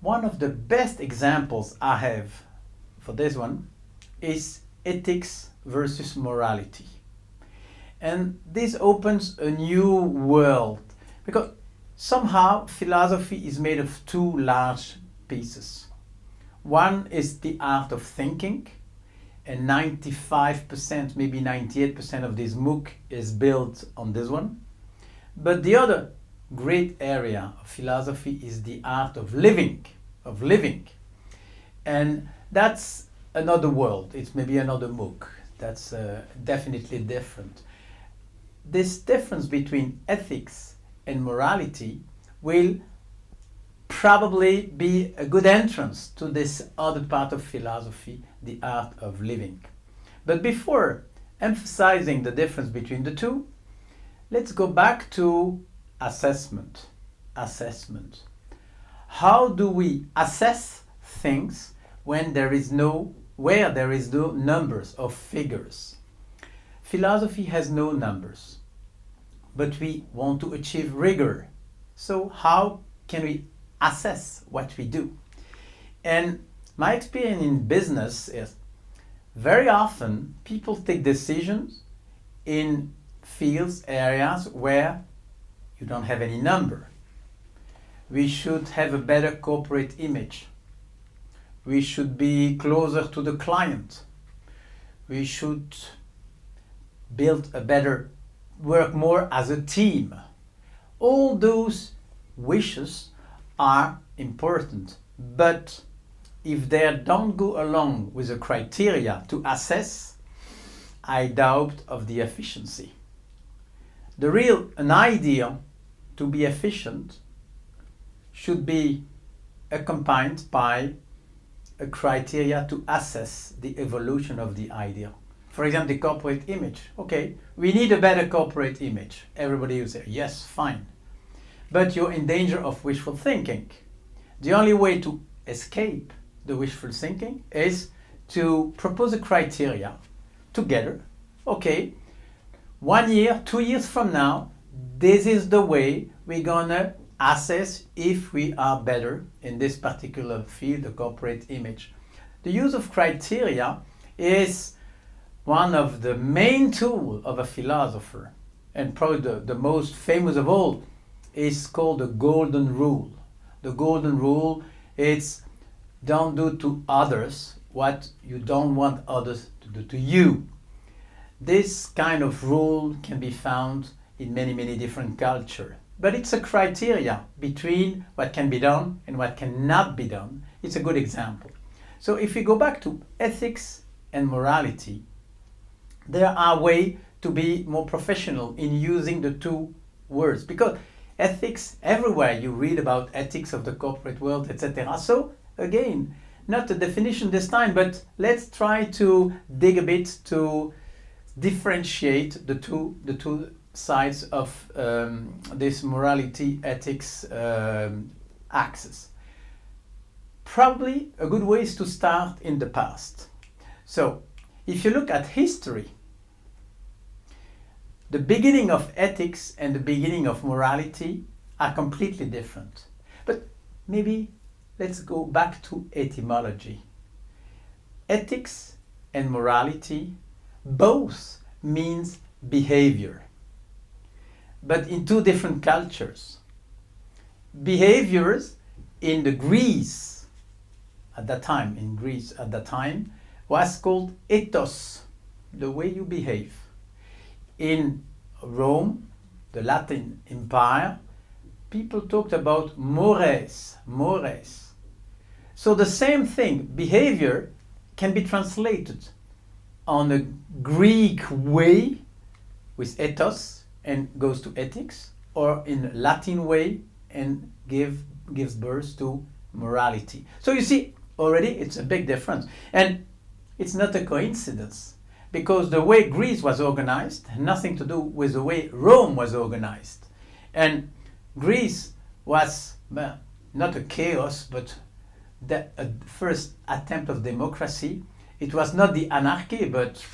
One of the best examples I have for this one is ethics versus morality. And this opens a new world, because somehow philosophy is made of two large pieces. One is the art of thinking, and 95%, maybe 98% of this MOOC is built on this one. But the other great area of philosophy is the art of living. And that's another world. It's maybe another MOOC. That's definitely different. This difference between ethics and morality will probably be a good entrance to this other part of philosophy, the art of living. But before emphasizing the difference between the two, let's go back to assessment. How do we assess things when there is no numbers or figures? Philosophy has no numbers, but we want to achieve rigor. So how can we assess what we do? And my experience in business is very often people take decisions in fields, areas where you don't have any number. we should have a better corporate image. We should be closer to the client. We should build a better, work more as a team. All those wishes are important, but if they don't go along with the criteria to assess, I doubt of the efficiency. An idea to be efficient should be accompanied by a criteria to assess the evolution of the idea. For example, the corporate image. Okay, we need a better corporate image. Everybody will say, yes, fine. But you're in danger of wishful thinking. The only way to escape the wishful thinking is to propose a criteria together. Okay, 1 year, 2 years from now, this is the way we're gonna assess if we are better in this particular field, the corporate image. The use of criteria is one of the main tools of a philosopher, and probably the most famous of all is called the golden rule. The golden rule is don't do to others what you don't want others to do to you. This kind of rule can be found in many, many different cultures. But it's a criteria between what can be done and what cannot be done. It's a good example. So if we go back to ethics and morality, there are ways to be more professional in using the two words, because ethics, everywhere you read about ethics of the corporate world, etc. So again, not a definition this time, but let's try to dig a bit to differentiate the two sides of this morality ethics axis. Probably a good way is to start in the past. So if you look at history, the beginning of ethics and the beginning of morality are completely different. But maybe let's go back to etymology. Ethics and morality both means behavior, but in two different cultures. Behaviors in Greece at that time was called ethos, the way you behave. In Rome, the Latin Empire, people talked about mores. So the same thing, behavior, can be translated on a Greek way with ethos and goes to ethics, or in Latin way and gives birth to morality. So you see, already it's a big difference. And it's not a coincidence, because the way Greece was organized had nothing to do with the way Rome was organized. And Greece was not a chaos, but the first attempt of democracy. It was not the anarchy, but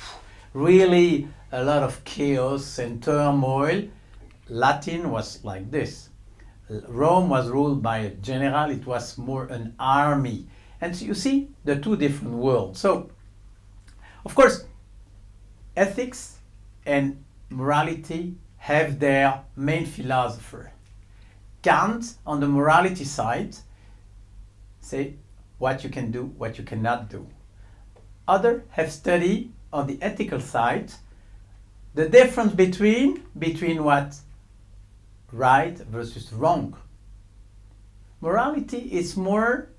really a lot of chaos and turmoil. Latin was like this. Rome was ruled by a general, it was more an army. And so you see the two different worlds. So, of course, ethics and morality have their main philosopher. Kant, on the morality side, say what you can do, what you cannot do. Others have studied on the ethical side the difference between what right versus wrong. Morality is more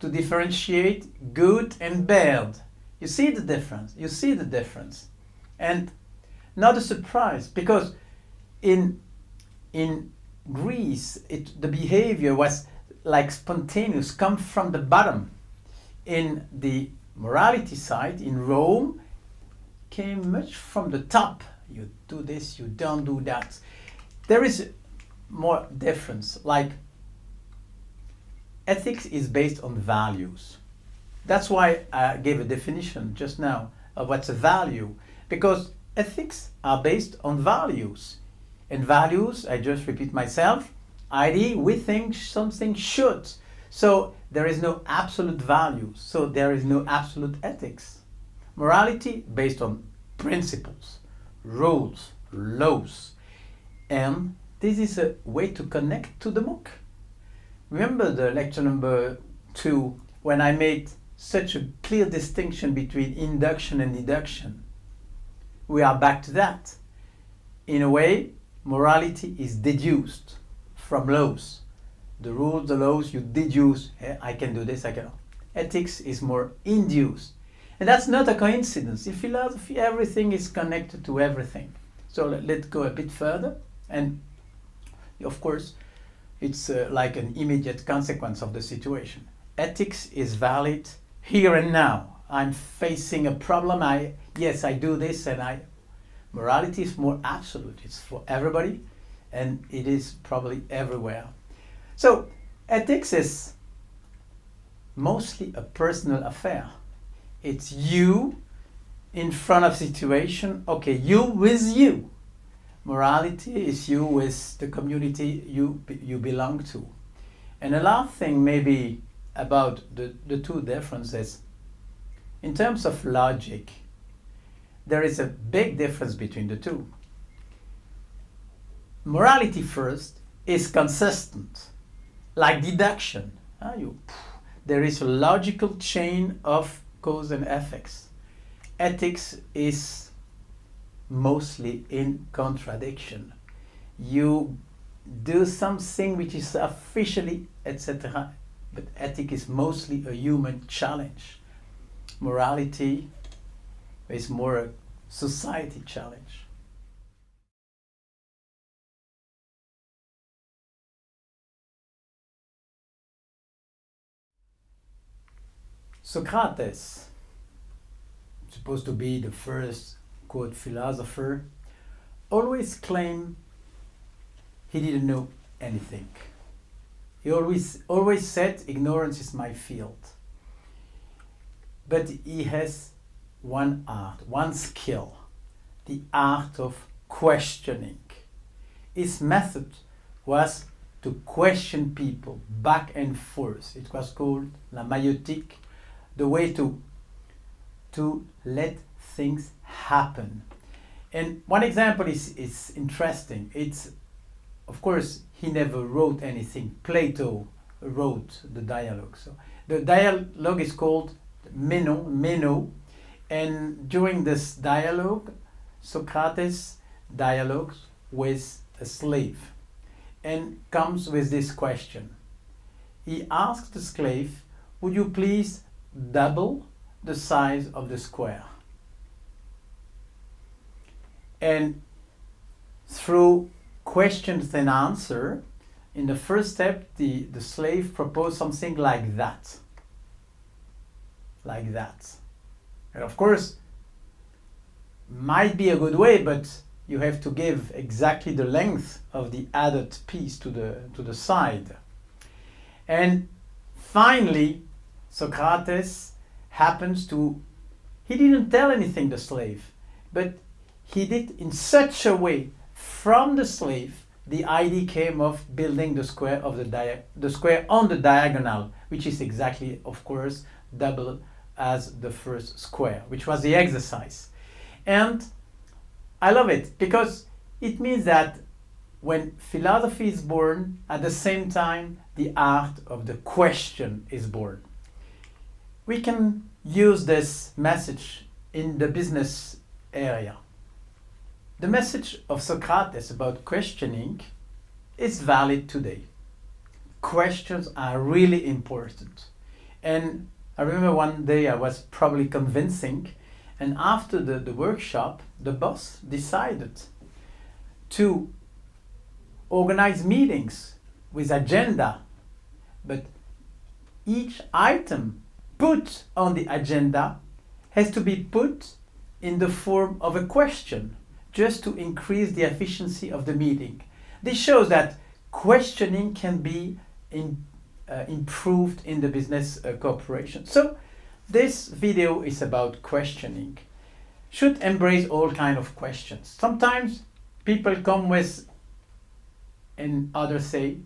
to differentiate good and bad. You see the difference. And not a surprise, because in Greece, the behavior was like spontaneous, come from the bottom. In the morality side, in Rome, came much from the top. You do this, you don't do that. There is more difference, like ethics is based on values. That's why I gave a definition just now of what's a value, because ethics are based on values. And values, I just repeat myself, i.e. we think something should. So there is no absolute values, so there is no absolute ethics. Morality based on principles, rules, laws. And this is a way to connect to the MOOC. Remember the lecture number 2 when I made such a clear distinction between induction and deduction? We are back to that. In a way, morality is deduced from laws. The rules, the laws, you deduce, I can do this, I cannot. Ethics is more induced. And that's not a coincidence. In philosophy, everything is connected to everything. So let's go a bit further. And of course, it's like an immediate consequence of the situation. Ethics is valid here and now. I'm facing a problem. Yes, I do this, and morality is more absolute. It's for everybody, and it is probably everywhere. So ethics is mostly a personal affair. It's you in front of situation. Okay, you with you. Morality is you with the community you belong to. And the last thing maybe about the two differences, in terms of logic, there is a big difference between the two. Morality first is consistent, like deduction. There is a logical chain of cause and effects. Ethics is mostly in contradiction. You do something which is officially, etc. But ethics is mostly a human challenge. Morality is more a society challenge. Socrates, supposed to be the first, quote, philosopher, always claimed he didn't know anything. He always said, ignorance is my field. But he has one art, one skill, the art of questioning. His method was to question people back and forth. It was called la maïeutique, the way to let things happen. And one example is interesting. It's, of course, he never wrote anything. Plato wrote the dialogue. So the dialogue is called Meno, and during this dialogue, Socrates dialogues with a slave and comes with this question. He asks the slave, would you please double the size of the square? And through questions and answer, in the first step, the slave proposed something like that. Like that. And of course, might be a good way, but you have to give exactly the length of the added piece to the side. And finally, Socrates he didn't tell anything, the slave, but he did in such a way from the slave, the idea came of building the square of the square on the diagonal, which is exactly, of course, double as the first square, which was the exercise. And I love it because it means that when philosophy is born, at the same time, the art of the question is born. We can use this message in the business area. The message of Socrates about questioning is valid today. Questions are really important. And I remember one day I was probably convincing, and after the workshop, the boss decided to organize meetings with agenda, but each item put on the agenda has to be put in the form of a question, just to increase the efficiency of the meeting. This shows that questioning can be improved in the business cooperation. So this video is about questioning. Should embrace all kinds of questions. Sometimes people come with and others say,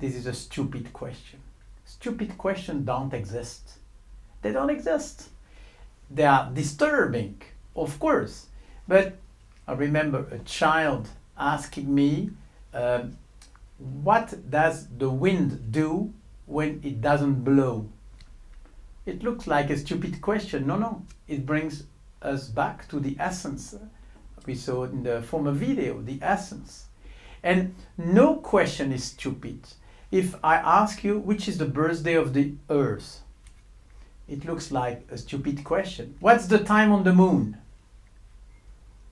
this is a stupid question. Stupid questions don't exist. They don't exist. They are disturbing, of course, but I remember a child asking me, what does the wind do when it doesn't blow? It looks like a stupid question. No. It brings us back to the essence. We saw it in the former video, the essence. And no question is stupid. If I ask you, which is the birthday of the Earth? It looks like a stupid question. What's the time on the moon?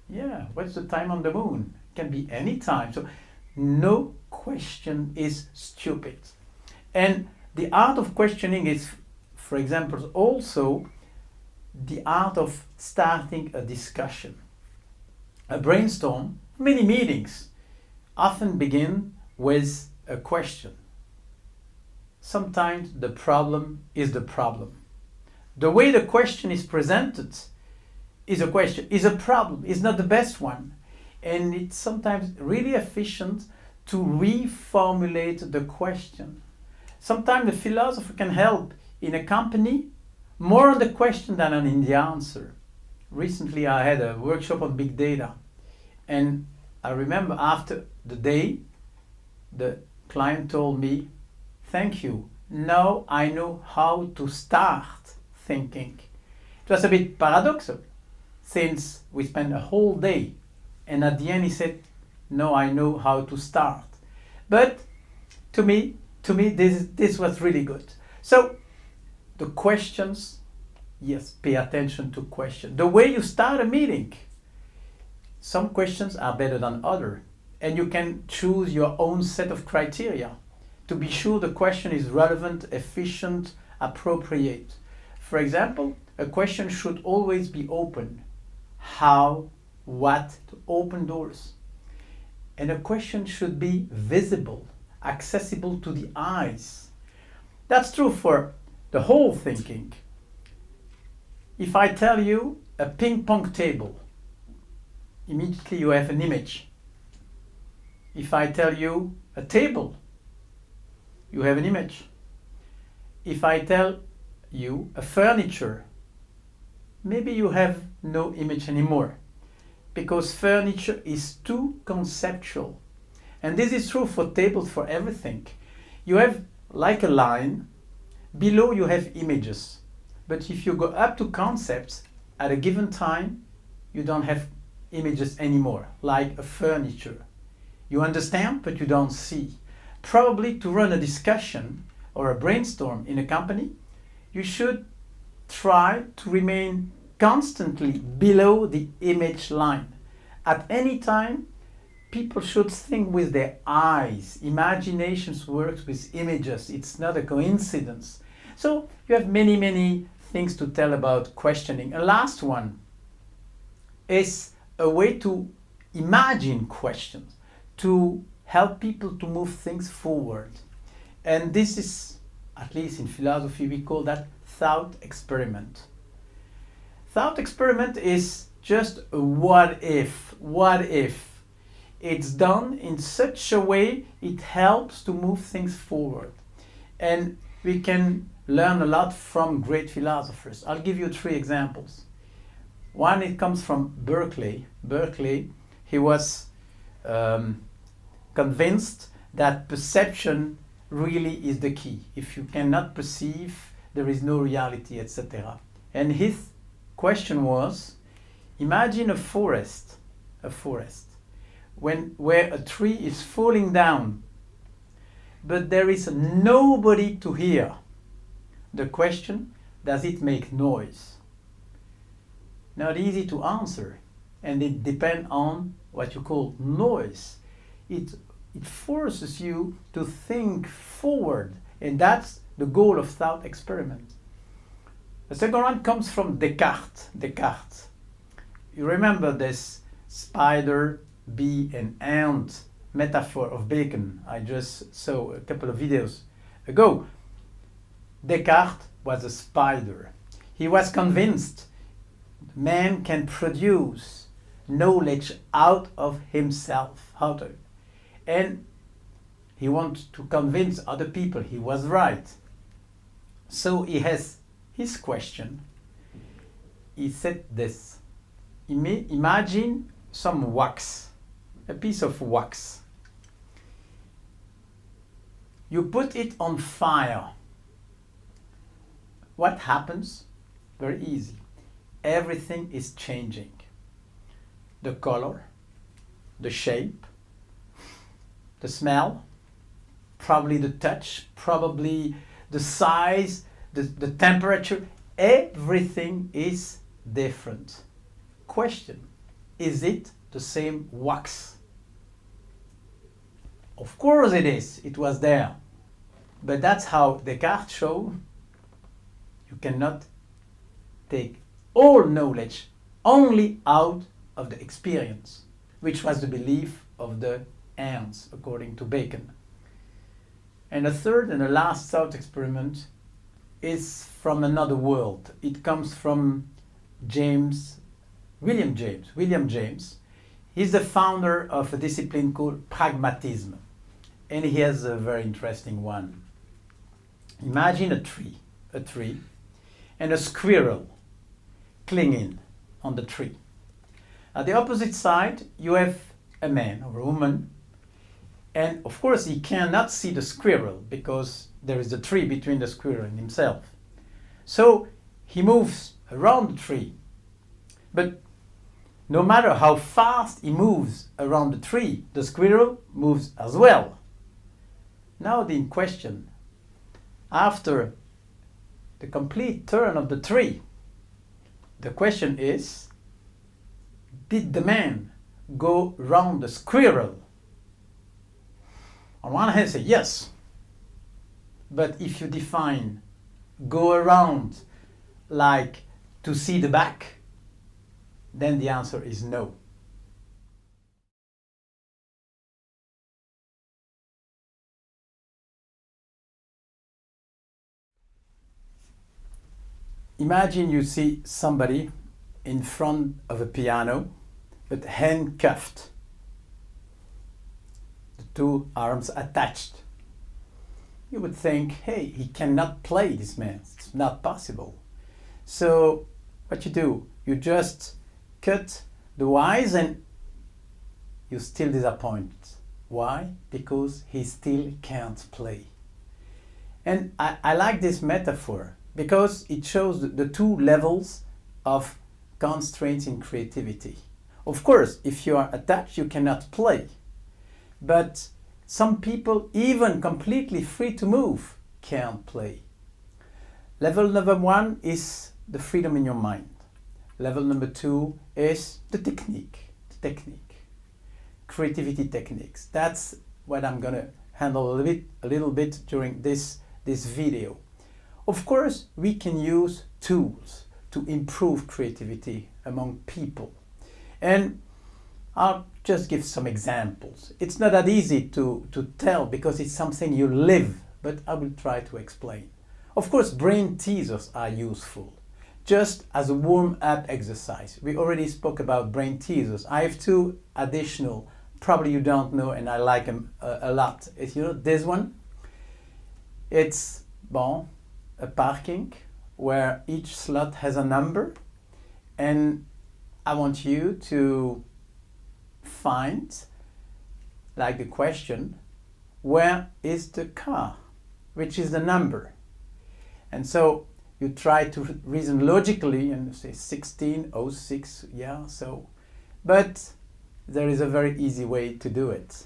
Yeah, what's the time on the moon? It can be any time. So no question is stupid. And the art of questioning is, for example, also the art of starting a discussion. A brainstorm, many meetings, often begin with a question. Sometimes the problem is the problem. The way the question is presented is a question, is a problem, is not the best one. And it's sometimes really efficient to reformulate the question. Sometimes the philosopher can help in a company more on the question than in the answer. Recently I had a workshop on big data, and I remember after the day the client told me, "Thank you, now I know how to start thinking." It was a bit paradoxical since we spent a whole day, and at the end he said, "No, I know how to start." But to me this was really good. So the questions, yes, pay attention to questions. The way you start a meeting, some questions are better than others, and you can choose your own set of criteria to be sure the question is relevant, efficient, appropriate. For example, a question should always be open. How, what, to open doors. And a question should be visible, accessible to the eyes. That's true for the whole thinking. If I tell you a ping pong table, immediately you have an image. If I tell you a table, you have an image. If I tell you a furniture, maybe you have no image anymore, because furniture is too conceptual. And this is true for tables, for everything. You have like a line, below you have images. But if you go up to concepts, at a given time, you don't have images anymore, like a furniture. You understand, but you don't see. Probably to run a discussion or a brainstorm in a company, you should try to remain constantly below the image line. At any time, people should think with their eyes. Imagination works with images. It's not a coincidence. So you have many things to tell about questioning. A last one is a way to imagine questions, to help people to move things forward. And this is, at least in philosophy, we call that thought experiment. Thought experiment is just a what if. It's done in such a way it helps to move things forward. And we can learn a lot from great philosophers. I'll give you 3 examples. One, it comes from Berkeley. Berkeley, he was convinced that perception really is the key. If you cannot perceive, there is no reality, etc. And his question was, imagine a forest where a tree is falling down, but there is nobody to hear. The question, does it make noise? Not easy to answer, and it depends on what you call noise. It forces you to think forward, and that's the goal of thought experiment. The second one comes from Descartes. You remember this spider, bee and ant metaphor of Bacon I just saw a couple of videos ago. Descartes was a spider. He was convinced man can produce knowledge out of himself. And he wanted to convince other people he was right. So he has his question. He said this: imagine some wax, a piece of wax. You put it on fire. What happens? Very easy. Everything is changing. The color, the shape, the smell, probably the touch, probably the size, the temperature. Everything is different. Question, is it the same wax? Of course it is. It was there. But that's how Descartes showed you cannot take all knowledge only out of the experience, which was the belief of the ants, according to Bacon. And the third and the last thought experiment is from another world. It comes from William James. William James, he's the founder of a discipline called pragmatism. And he has a very interesting one. Imagine a tree, and a squirrel clinging on the tree. At the opposite side, you have a man or a woman, and of course he cannot see the squirrel because there is a tree between the squirrel and himself. So he moves around the tree. But no matter how fast he moves around the tree, the squirrel moves as well. Now the question, after the complete turn of the tree, the question is, did the man go round the squirrel? On one hand, say yes. But if you define go around like to see the back, then the answer is no. Imagine you see somebody in front of a piano, but handcuffed, the two arms attached. You would think, hey, he cannot play, this man. It's not possible. So what you do, you just cut the wires and you're still disappointed. Why? Because he still can't play. And I like this metaphor because it shows the two levels of constraints in creativity. Of course, if you are attached, you cannot play. But some people, even completely free to move, can't play. Level number one is the freedom in your mind. Level number two is the technique. Creativity techniques. That's what I'm going to handle a little bit during this video. Of course, we can use tools to improve creativity among people. And I'll just give some examples. It's not that easy to tell because it's something you live, but I will try to explain. Of course, brain teasers are useful, just as a warm-up exercise. We already spoke about brain teasers. I have two additional, probably you don't know, and I like them a lot. You know, this one, it's, a parking where each slot has a number, and I want you to find, like the question, where is the car, which is the number. And so you try to reason logically and say 1606, yeah, so. But there is a very easy way to do it.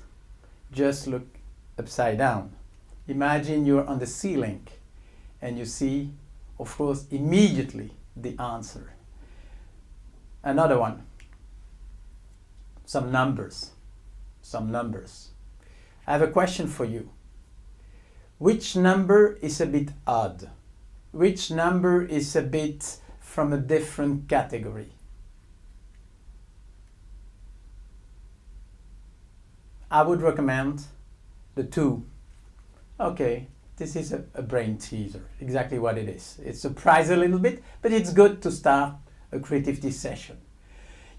Just look upside down. Imagine you're on the ceiling and you see, of course, immediately the answer. Another one. Some numbers. I have a question for you. Which number is a bit odd? Which number is a bit from a different category? I would recommend the 2. Okay, this is a brain teaser, exactly what it is. It surprises a little bit, but it's good to start a creativity session.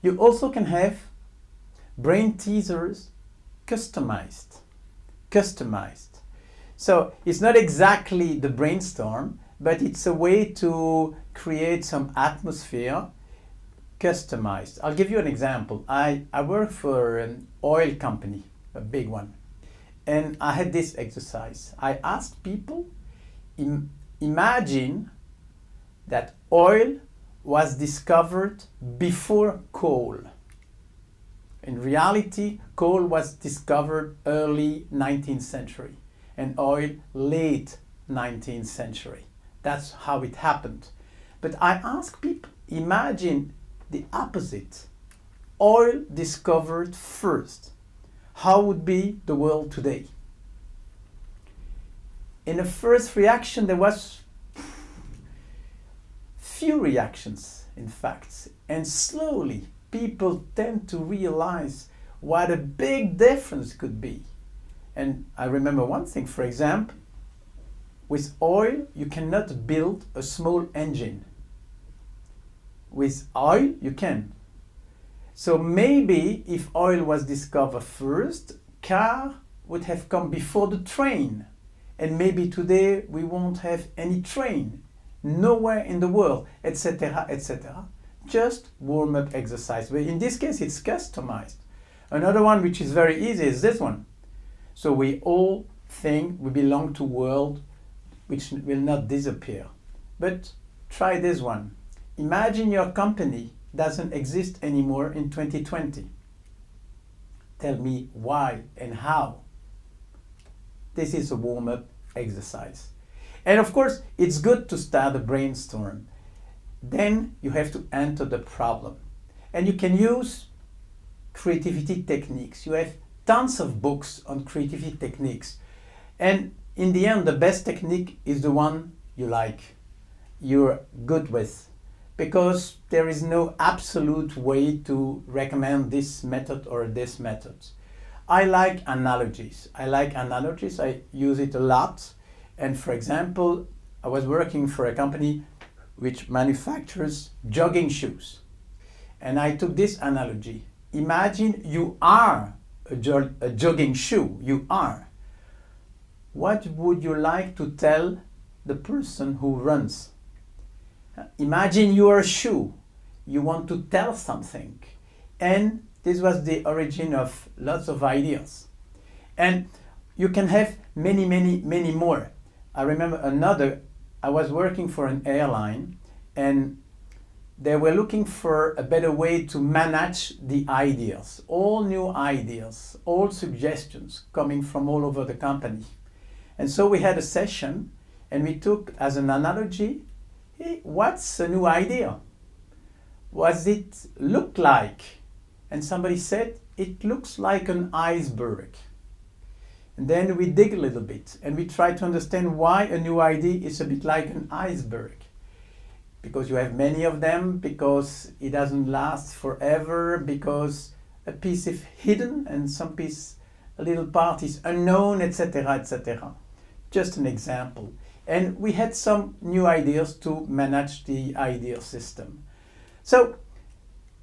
You also can have brain teasers customized. So it's not exactly the brainstorm, but it's a way to create some atmosphere customized. I'll give you an example. I work for an oil company, a big one. and I had this exercise. I asked people, imagine that oil was discovered before coal. In reality, coal was discovered early 19th century and oil late 19th century. That's how it happened. But I ask people, imagine the opposite. Oil discovered first. How would be the world today? In the first reaction, there was few reactions, in fact, and slowly people tend to realize what a big difference could be. And I remember one thing, for example, with oil, you cannot build a small engine. With oil, you can. So maybe if oil was discovered first, car would have come before the train. And maybe today we won't have any train, nowhere in the world, etc., etc. Just warm-up exercise. But in this case, it's customized. Another one which is very easy is this one. So we all think we belong to a world which will not disappear. But try this one. Imagine your company doesn't exist anymore in 2020. Tell me why and how. This is a warm-up exercise. And of course, it's good to start a brainstorm. Then you have to enter the problem. And you can use creativity techniques. You have tons of books on creativity techniques. And in the end, the best technique is the one you like, you're good with. Because there is no absolute way to recommend this method or this method. I like analogies. I use it a lot. And for example, I was working for a company which manufactures jogging shoes. And I took this analogy. Imagine you are a jogging shoe. You are. What would you like to tell the person who runs? Imagine you are a shoe. You want to tell something. And this was the origin of lots of ideas. And you can have many, many, many more. I remember I was working for an airline and they were looking for a better way to manage the ideas, all new ideas, all suggestions coming from all over the company. And so we had a session and we took as an analogy, hey, what's a new idea? What it look like? And somebody said, it looks like an iceberg. And then we dig a little bit and we try to understand why a new idea is a bit like an iceberg. Because you have many of them, because it doesn't last forever, because a piece is hidden and some piece, a little part is unknown, etc., etc. Just an example. And we had some new ideas to manage the idea system. So,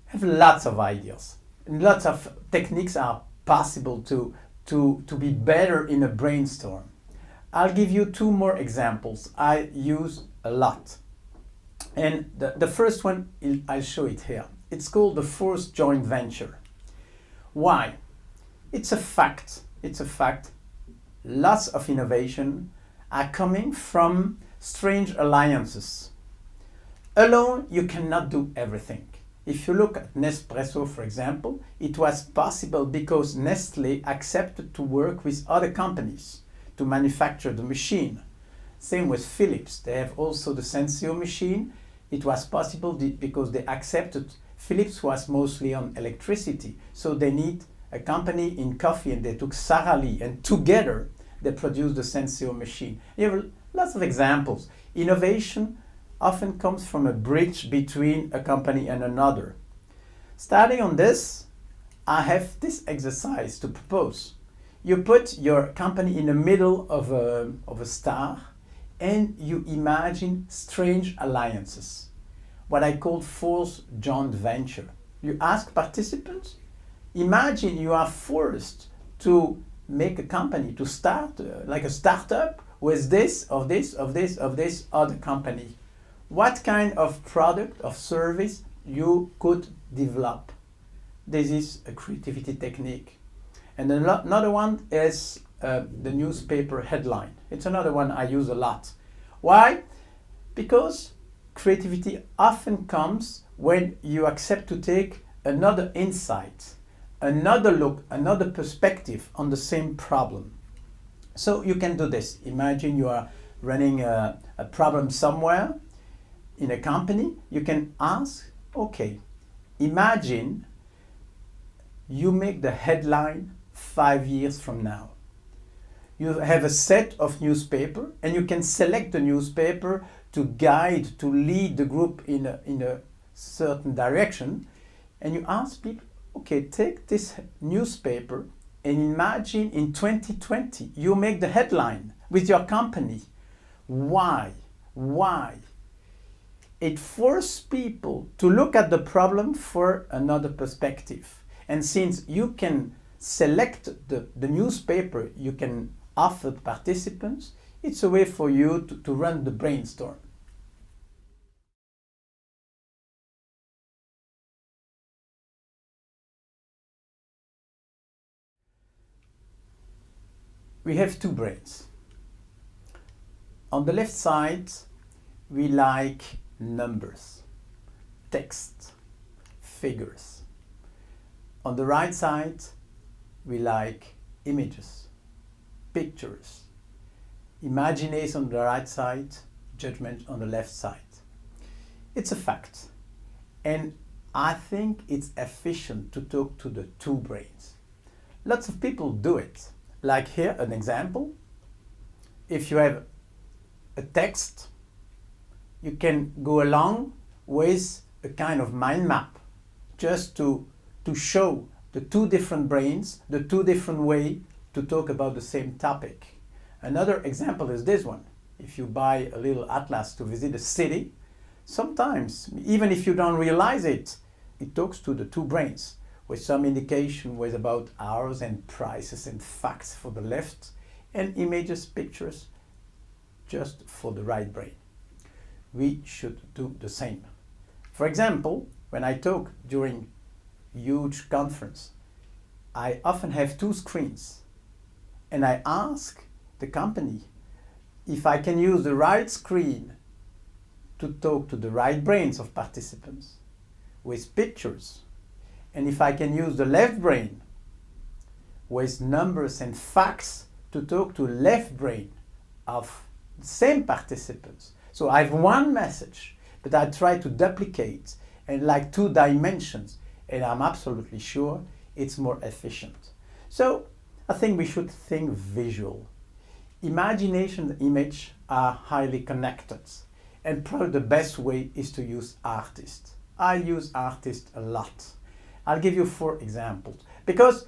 I have lots of ideas. And lots of techniques are possible to be better in a brainstorm. I'll give you two more examples I use a lot. And the first one, I'll show it here. It's called the forced joint venture. Why? It's a fact. It's a fact. Lots of innovation are coming from strange alliances. Alone, you cannot do everything. If you look at Nespresso, for example, it was possible because Nestlé accepted to work with other companies to manufacture the machine. Same with Philips. They have also the Senseo machine. It was possible because they accepted. Philips was mostly on electricity, so they need a company in coffee, and they took Sara Lee, and together they produced the Senseo machine. You have lots of examples. Innovation often comes from a bridge between a company and another. Starting on this, I have this exercise to propose. You put your company in the middle of a star and you imagine strange alliances, what I call forced joint venture. You ask participants, imagine you are forced to make a company, to start like a startup with this other company. What kind of product or service you could develop? This is a creativity technique. And another one is the newspaper headline. It's another one I use a lot. Why? Because creativity often comes when you accept to take another insight, another look, another perspective on the same problem. So you can do this. Imagine you are running a problem somewhere in a company. You can ask, okay, imagine you make the headline 5 years from now. You have a set of newspaper and you can select the newspaper to guide, to lead the group in a certain direction. And you ask people, okay, take this newspaper and imagine in 2020 you make the headline with your company. Why? Why? It forces people to look at the problem for another perspective. And since you can select the newspaper you can offer the participants, it's a way for you to run the brainstorm. We have two brains. On the left side, we like numbers, text, figures. On the right side, we like images, pictures, imagination on the right side, judgment on the left side. It's a fact. And I think it's efficient to talk to the two brains. Lots of people do it. Like here, an example. If you have a text, you can go along with a kind of mind map just to show the two different brains, the two different ways to talk about the same topic. Another example is this one. If you buy a little atlas to visit a city, sometimes, even if you don't realize it, it talks to the two brains, with some indication was about hours and prices and facts for the left, and images, pictures, just for the right brain. We should do the same. For example, when I talk during huge conference, I often have two screens, and I ask the company if I can use the right screen to talk to the right brains of participants with pictures, and if I can use the left brain with numbers and facts to talk to left brain of the same participants. So I have one message, but I try to duplicate and like two dimensions, and I'm absolutely sure it's more efficient. So I think we should think visual. Imagination and image are highly connected, and probably the best way is to use artists. I use artists a lot. I'll give you 4 examples because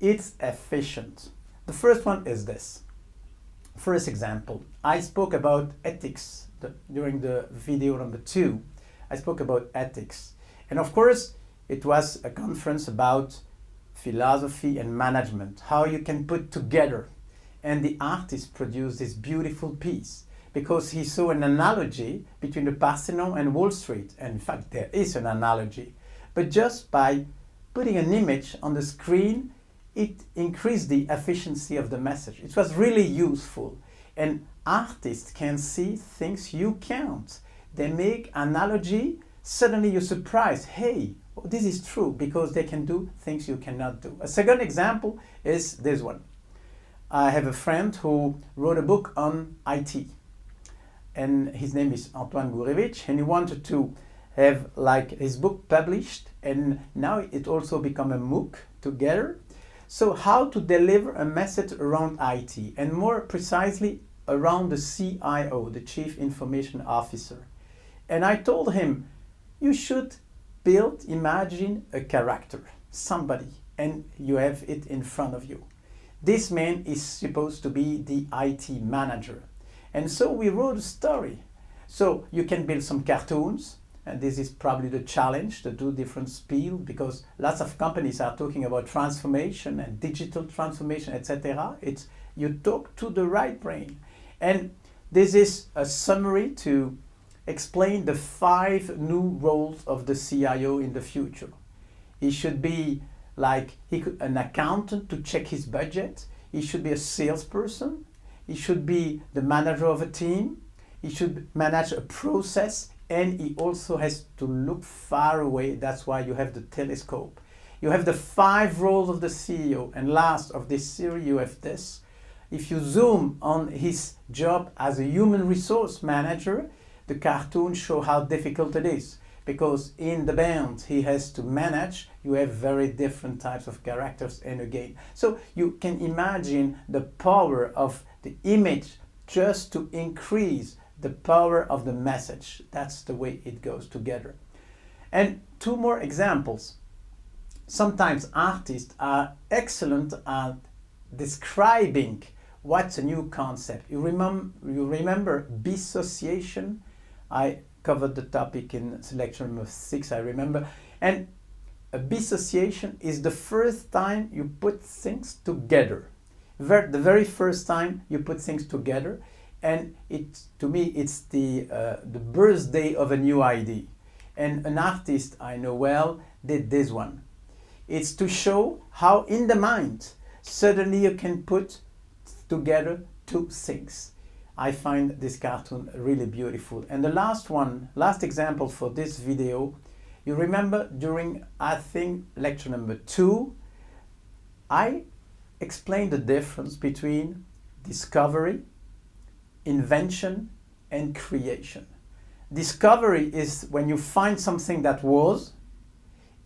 it's efficient. The first one is this. First example, I spoke about ethics during the video number 2. I spoke about ethics. And of course, it was a conference about philosophy and management, how you can put together. And the artist produced this beautiful piece because he saw an analogy between the Parthenon and Wall Street. And in fact, there is an analogy. But just by putting an image on the screen, it increased the efficiency of the message. It was really useful. And artists can see things you can't. They make analogy, suddenly you're surprised. Hey, this is true, because they can do things you cannot do. A second example is this one. I have a friend who wrote a book on IT. And his name is Antoine Gourevitch, and he wanted to have like his book published, and now it also become a MOOC together. So how to deliver a message around IT, and more precisely around the CIO, the Chief Information Officer. And I told him, you should imagine a character, somebody, and you have it in front of you. This man is supposed to be the IT manager. And so we wrote a story. So you can build some cartoons, and this is probably the challenge to do different speed, because lots of companies are talking about transformation and digital transformation, etc. It's you talk to the right brain. And this is a summary to explain the 5 new roles of the CIO in the future. He should be like an accountant to check his budget. he should be a salesperson, he should be the manager of a team, he should manage a process, and he also has to look far away. That's why you have the telescope. You have the 5 roles of the CEO, and last of this series you have this. If you zoom on his job as a human resource manager, the cartoon shows how difficult it is, because in the band he has to manage, you have very different types of characters, and again. So you can imagine the power of the image just to increase the power of the message. That's the way it goes together. And 2 more examples. Sometimes artists are excellent at describing what's a new concept. You remember dissociation? I covered the topic in lecture number 6, I remember. And a dissociation is the first time you put things together. The very first time you put things together. And to me, it's the birthday of a new idea. And an artist I know well did this one. It's to show how in the mind, suddenly you can put together 2 things. I find this cartoon really beautiful. And the last example for this video, you remember during, I think, lecture number 2, I explained the difference between discovery, invention, and creation. Discovery is when you find something that was.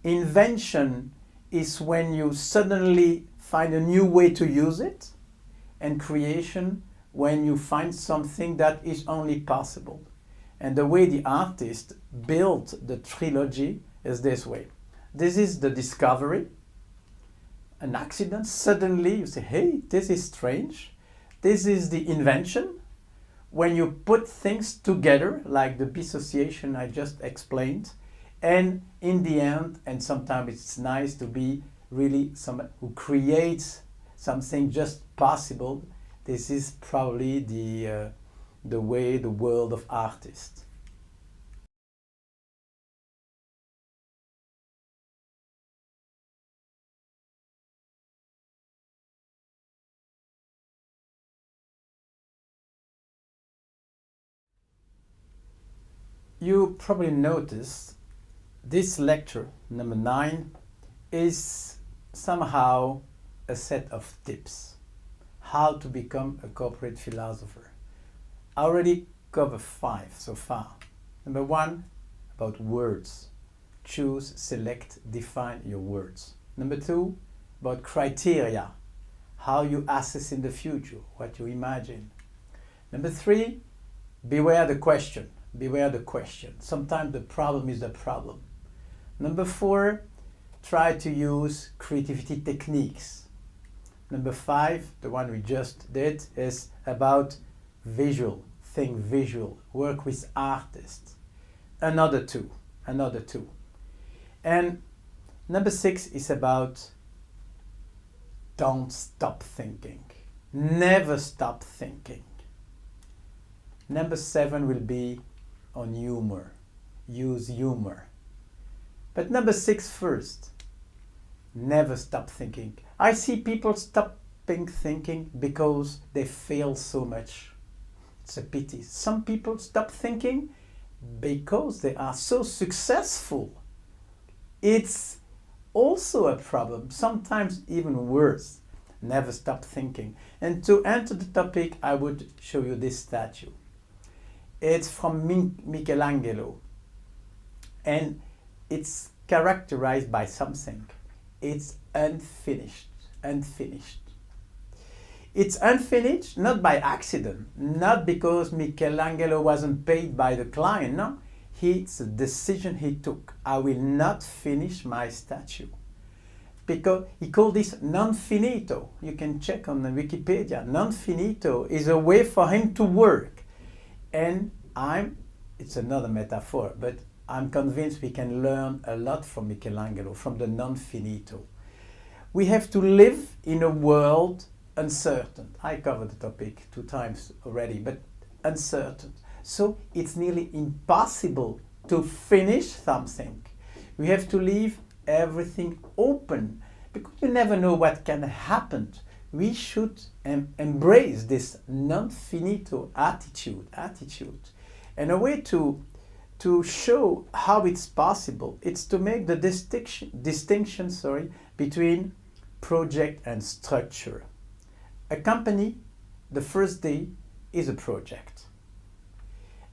Invention is when you suddenly find a new way to use it. And creation, when you find something that is only possible. And the way the artist built the trilogy is this way. This is the discovery, an accident. Suddenly you say, hey, this is strange. This is the invention, when you put things together, like the dissociation I just explained. And in the end, and sometimes it's nice to be really someone who creates something just possible. This is probably the way, the world of artists. You probably noticed this lecture, number 9, is somehow a set of tips. How to become a corporate philosopher. I already covered 5 so far. Number 1, about words. Choose, select, define your words. Number 2, about criteria. How you assess in the future, what you imagine. Number 3, beware the question. Beware the question. Sometimes the problem is the problem. Number 4, try to use creativity techniques. Number 5, the one we just did, is about visual. Think visual. Work with artists. Another two. And number 6 is about don't stop thinking. Never stop thinking. Number 7 will be on humor. Use humor. But number 6 first. Never stop thinking. I see people stopping thinking because they fail so much. It's a pity. Some people stop thinking because they are so successful. It's also a problem, sometimes even worse. Never stop thinking. And to enter the topic, I would show you this statue. It's from Michelangelo, and it's characterized by something. It's unfinished. It's unfinished not by accident, not because Michelangelo wasn't paid by the client, no. It's a decision he took. I will not finish my statue. Because he called this non finito. You can check on the Wikipedia. Non finito is a way for him to work. And it's another metaphor, but I'm convinced we can learn a lot from Michelangelo, from the non finito. We have to live in a world uncertain. I covered the topic 2 times already, but uncertain. So it's nearly impossible to finish something. We have to leave everything open, because you never know what can happen we should embrace this non-finito attitude. And a way to show how it's possible, it's to make the distinction between project and structure. A company, the first day is a project.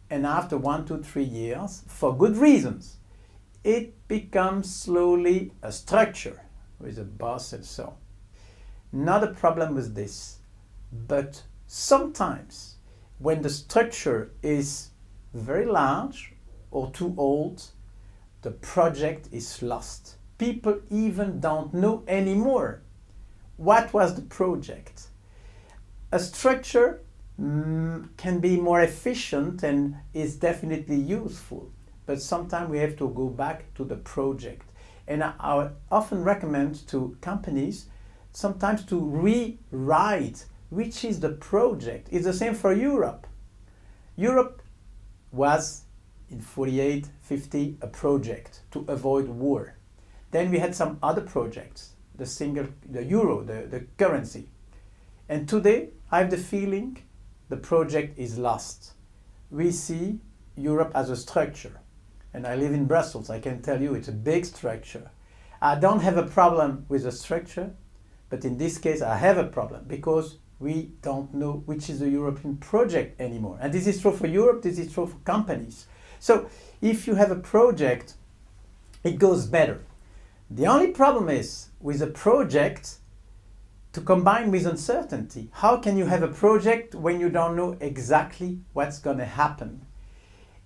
And after 1, 2, 3 years, for good reasons, it becomes slowly a structure with a boss and so on. Not a problem with this, but sometimes when the structure is very large or too old, the project is lost. People even don't know anymore what was the project. A structure can be more efficient and is definitely useful, but sometimes we have to go back to the project. And I often recommend to companies sometimes to rewrite which is the project. It's the same for Europe. Europe was in 48, 50 a project to avoid war. Then we had some other projects, the euro, the currency. And today I have the feeling the project is lost. We see Europe as a structure. And I live in Brussels, I can tell you it's a big structure. I don't have a problem with the structure, but in this case I have a problem because we don't know which is the European project anymore. And this is true for Europe, this is true for companies. So if you have a project, it goes better. The only problem is with a project to combine with uncertainty. How can you have a project when you don't know exactly what's going to happen?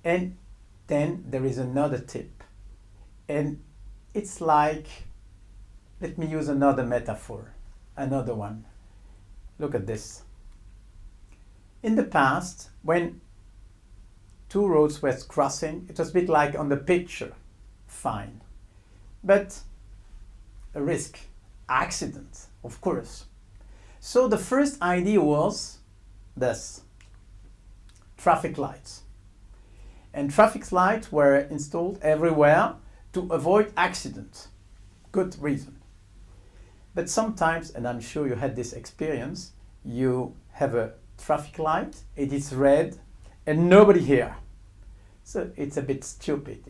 And then there is another tip. And it's like, let me use another metaphor, another one. Look at this. In the past, when two roads were crossing, it was a bit like on the picture, fine. But a risk, accident, of course. So the first idea was this, traffic lights. And traffic lights were installed everywhere to avoid accidents. Good reason. But sometimes, and I'm sure you had this experience, you have a traffic light, it is red, and nobody here. So it's a bit stupid.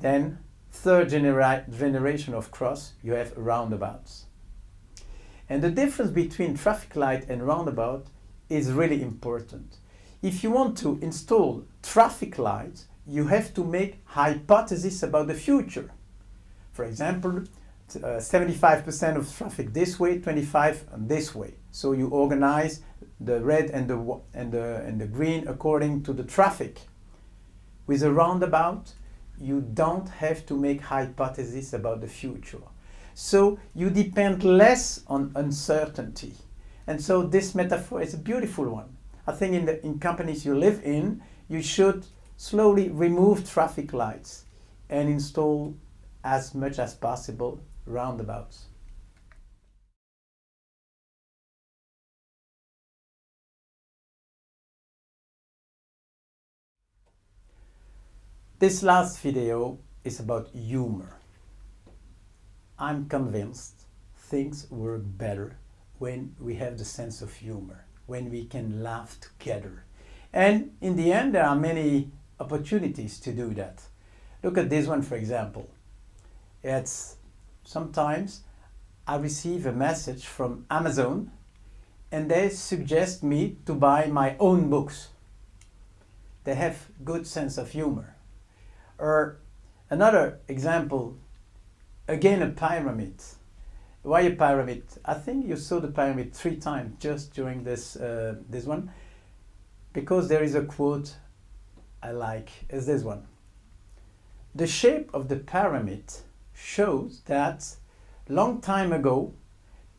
Then, third generation of cross, you have roundabouts. And the difference between traffic light and roundabout is really important. If you want to install traffic lights, you have to make hypotheses about the future. For example, 75% of traffic this way, 25% this way. So you organize the red and the green according to the traffic. With a roundabout, you don't have to make hypotheses about the future. So you depend less on uncertainty. And so this metaphor is a beautiful one. I think in companies you live in, you should slowly remove traffic lights and install as much as possible roundabouts. This last video is about humor. I'm convinced things work better when we have the sense of humor, when we can laugh together. And in the end, there are many opportunities to do that. Look at this one, for example. It's sometimes I receive a message from Amazon and they suggest me to buy my own books. They have good sense of humor. Or another example, again a pyramid. Why a pyramid? I think you saw the pyramid 3 times just during this one, because there is a quote I like, is this one. The shape of the pyramid shows that long time ago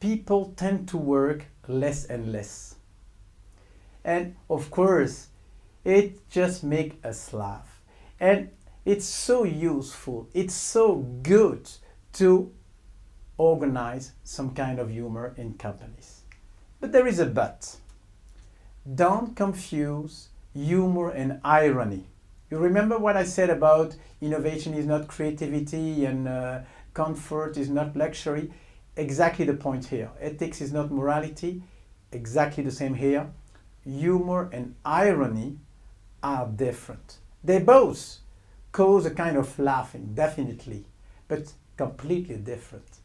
people tend to work less and less. And of course it just makes us laugh. And it's so useful, it's so good to organize some kind of humor in companies. But there is a but. Don't confuse humor and irony. You remember what I said about innovation is not creativity and comfort is not luxury? exactly the point here. Ethics is not morality. Exactly the same here. Humor and irony are different. They both cause a kind of laughing, definitely, but completely different.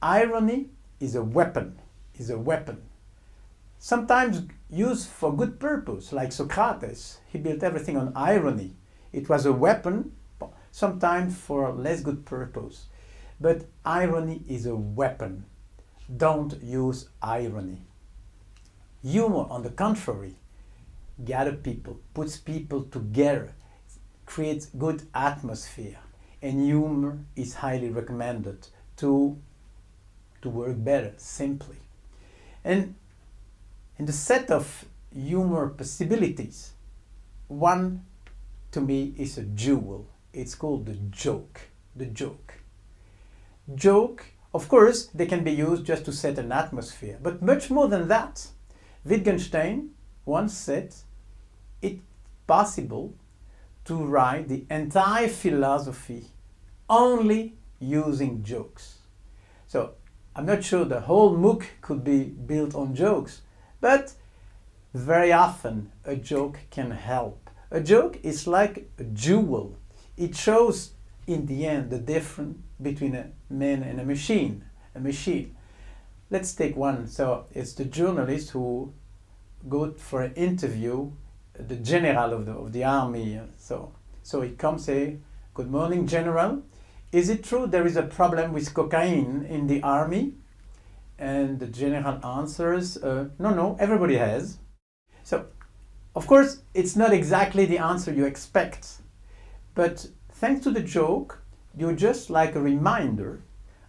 Irony is a weapon, Sometimes used for good purpose, like Socrates. He built everything on irony. It was a weapon, sometimes for less good purpose. But irony is a weapon. Don't use irony. Humor, on the contrary, gathers people, puts people together, creates good atmosphere, and humor is highly recommended to work better, simply. And in the set of humor possibilities, one to me is a jewel. It's called the joke. The joke. Joke, of course, they can be used just to set an atmosphere, but much more than that. Wittgenstein once said it's possible to write the entire philosophy only using jokes. So I'm not sure the whole MOOC could be built on jokes, but very often a joke can help. A joke is like a jewel. It shows in the end the difference between a man and a machine. Let's take one. So it's the journalist who go for an interview, the general of the army. So he comes, say, "Good morning, General. Is it true there is a problem with cocaine in the army?" And the general answers, no, everybody has. So, of course, it's not exactly the answer you expect. But thanks to the joke, you're just like a reminder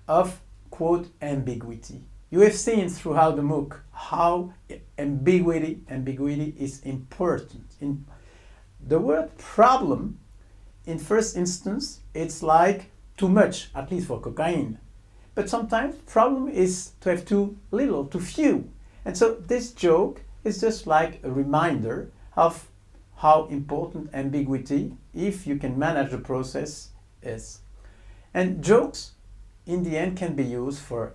of, quote, ambiguity. You have seen throughout the MOOC how ambiguity is important. In the word problem, in first instance, it's like too much, at least for cocaine. But sometimes problem is to have too little, too few. And so this joke is just like a reminder of how important ambiguity, if you can manage the process, is. And jokes, in the end, can be used for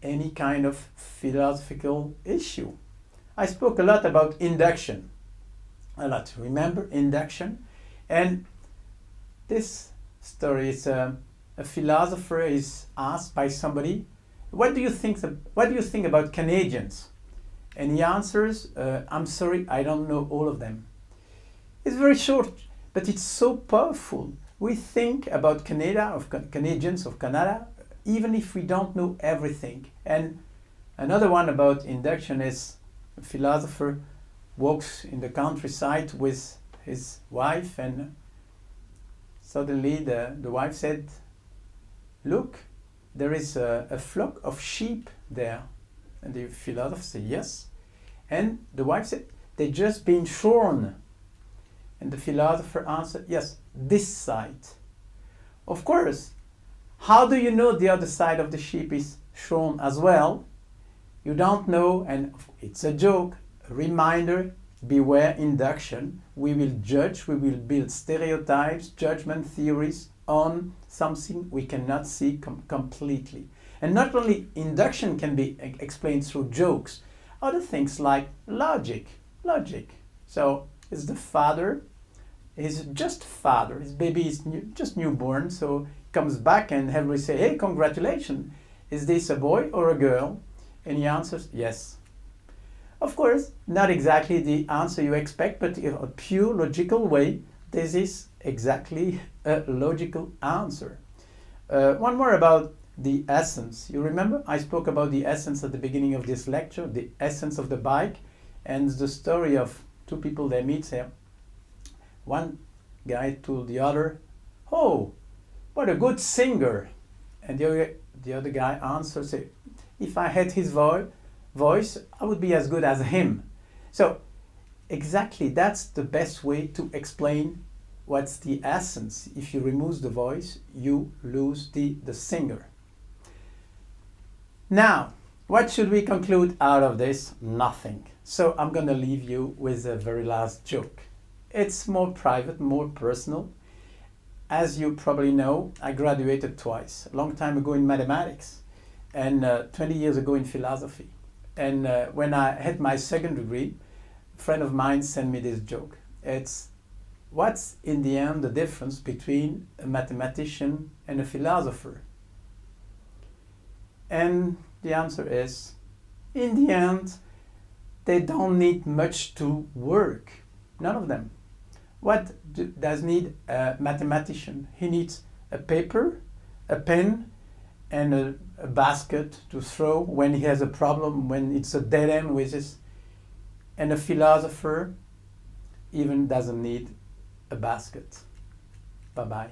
any kind of philosophical issue. I spoke a lot about induction. Remember induction? And this story is a philosopher is asked by somebody, what do you think about Canadians? And he answers, I'm sorry, I don't know all of them. It's very short, but it's so powerful. We think about Canadians of Canada, even if we don't know everything. And another one about induction is a philosopher walks in the countryside with his wife, and suddenly the wife said, "Look, there is a flock of sheep there." And the philosopher said, "Yes." And the wife said, "They're just being shorn." And the philosopher answered, "Yes, this side." Of course, how do you know the other side of the sheep is shorn as well? You don't know, and it's a joke, a reminder, beware induction. We will judge, we will build stereotypes, judgment theories on something we cannot see completely. And not only induction can be explained through jokes, other things like logic. So it's the father, he's just father, his baby is just newborn, so comes back and everybody say, "Hey, congratulations, is this a boy or a girl?" And he answers, "Yes." Of course, not exactly the answer you expect, but in a pure logical way, this is exactly a logical answer. One more about the essence. You remember I spoke about the essence at the beginning of this lecture, the essence of the bike, and the story of two people they meet here. One guy told the other, "Oh, what a good singer." And the other guy answers, "If I had his voice, I would be as good as him." So exactly, that's the best way to explain what's the essence. If you remove the voice, you lose the singer. Now, what should we conclude out of this? Nothing. So I'm going to leave you with a very last joke. It's more private, more personal. As you probably know, I graduated twice, a long time ago in mathematics. and 20 years ago in philosophy. And when I had my second degree, a friend of mine sent me this joke. It's, what's in the end the difference between a mathematician and a philosopher? And the answer is, in the end, they don't need much to work. None of them. What does need a mathematician? He needs a paper, a pen, and a basket to throw when he has a problem, when it's a dead end with this. And a philosopher even doesn't need a basket. Bye-bye.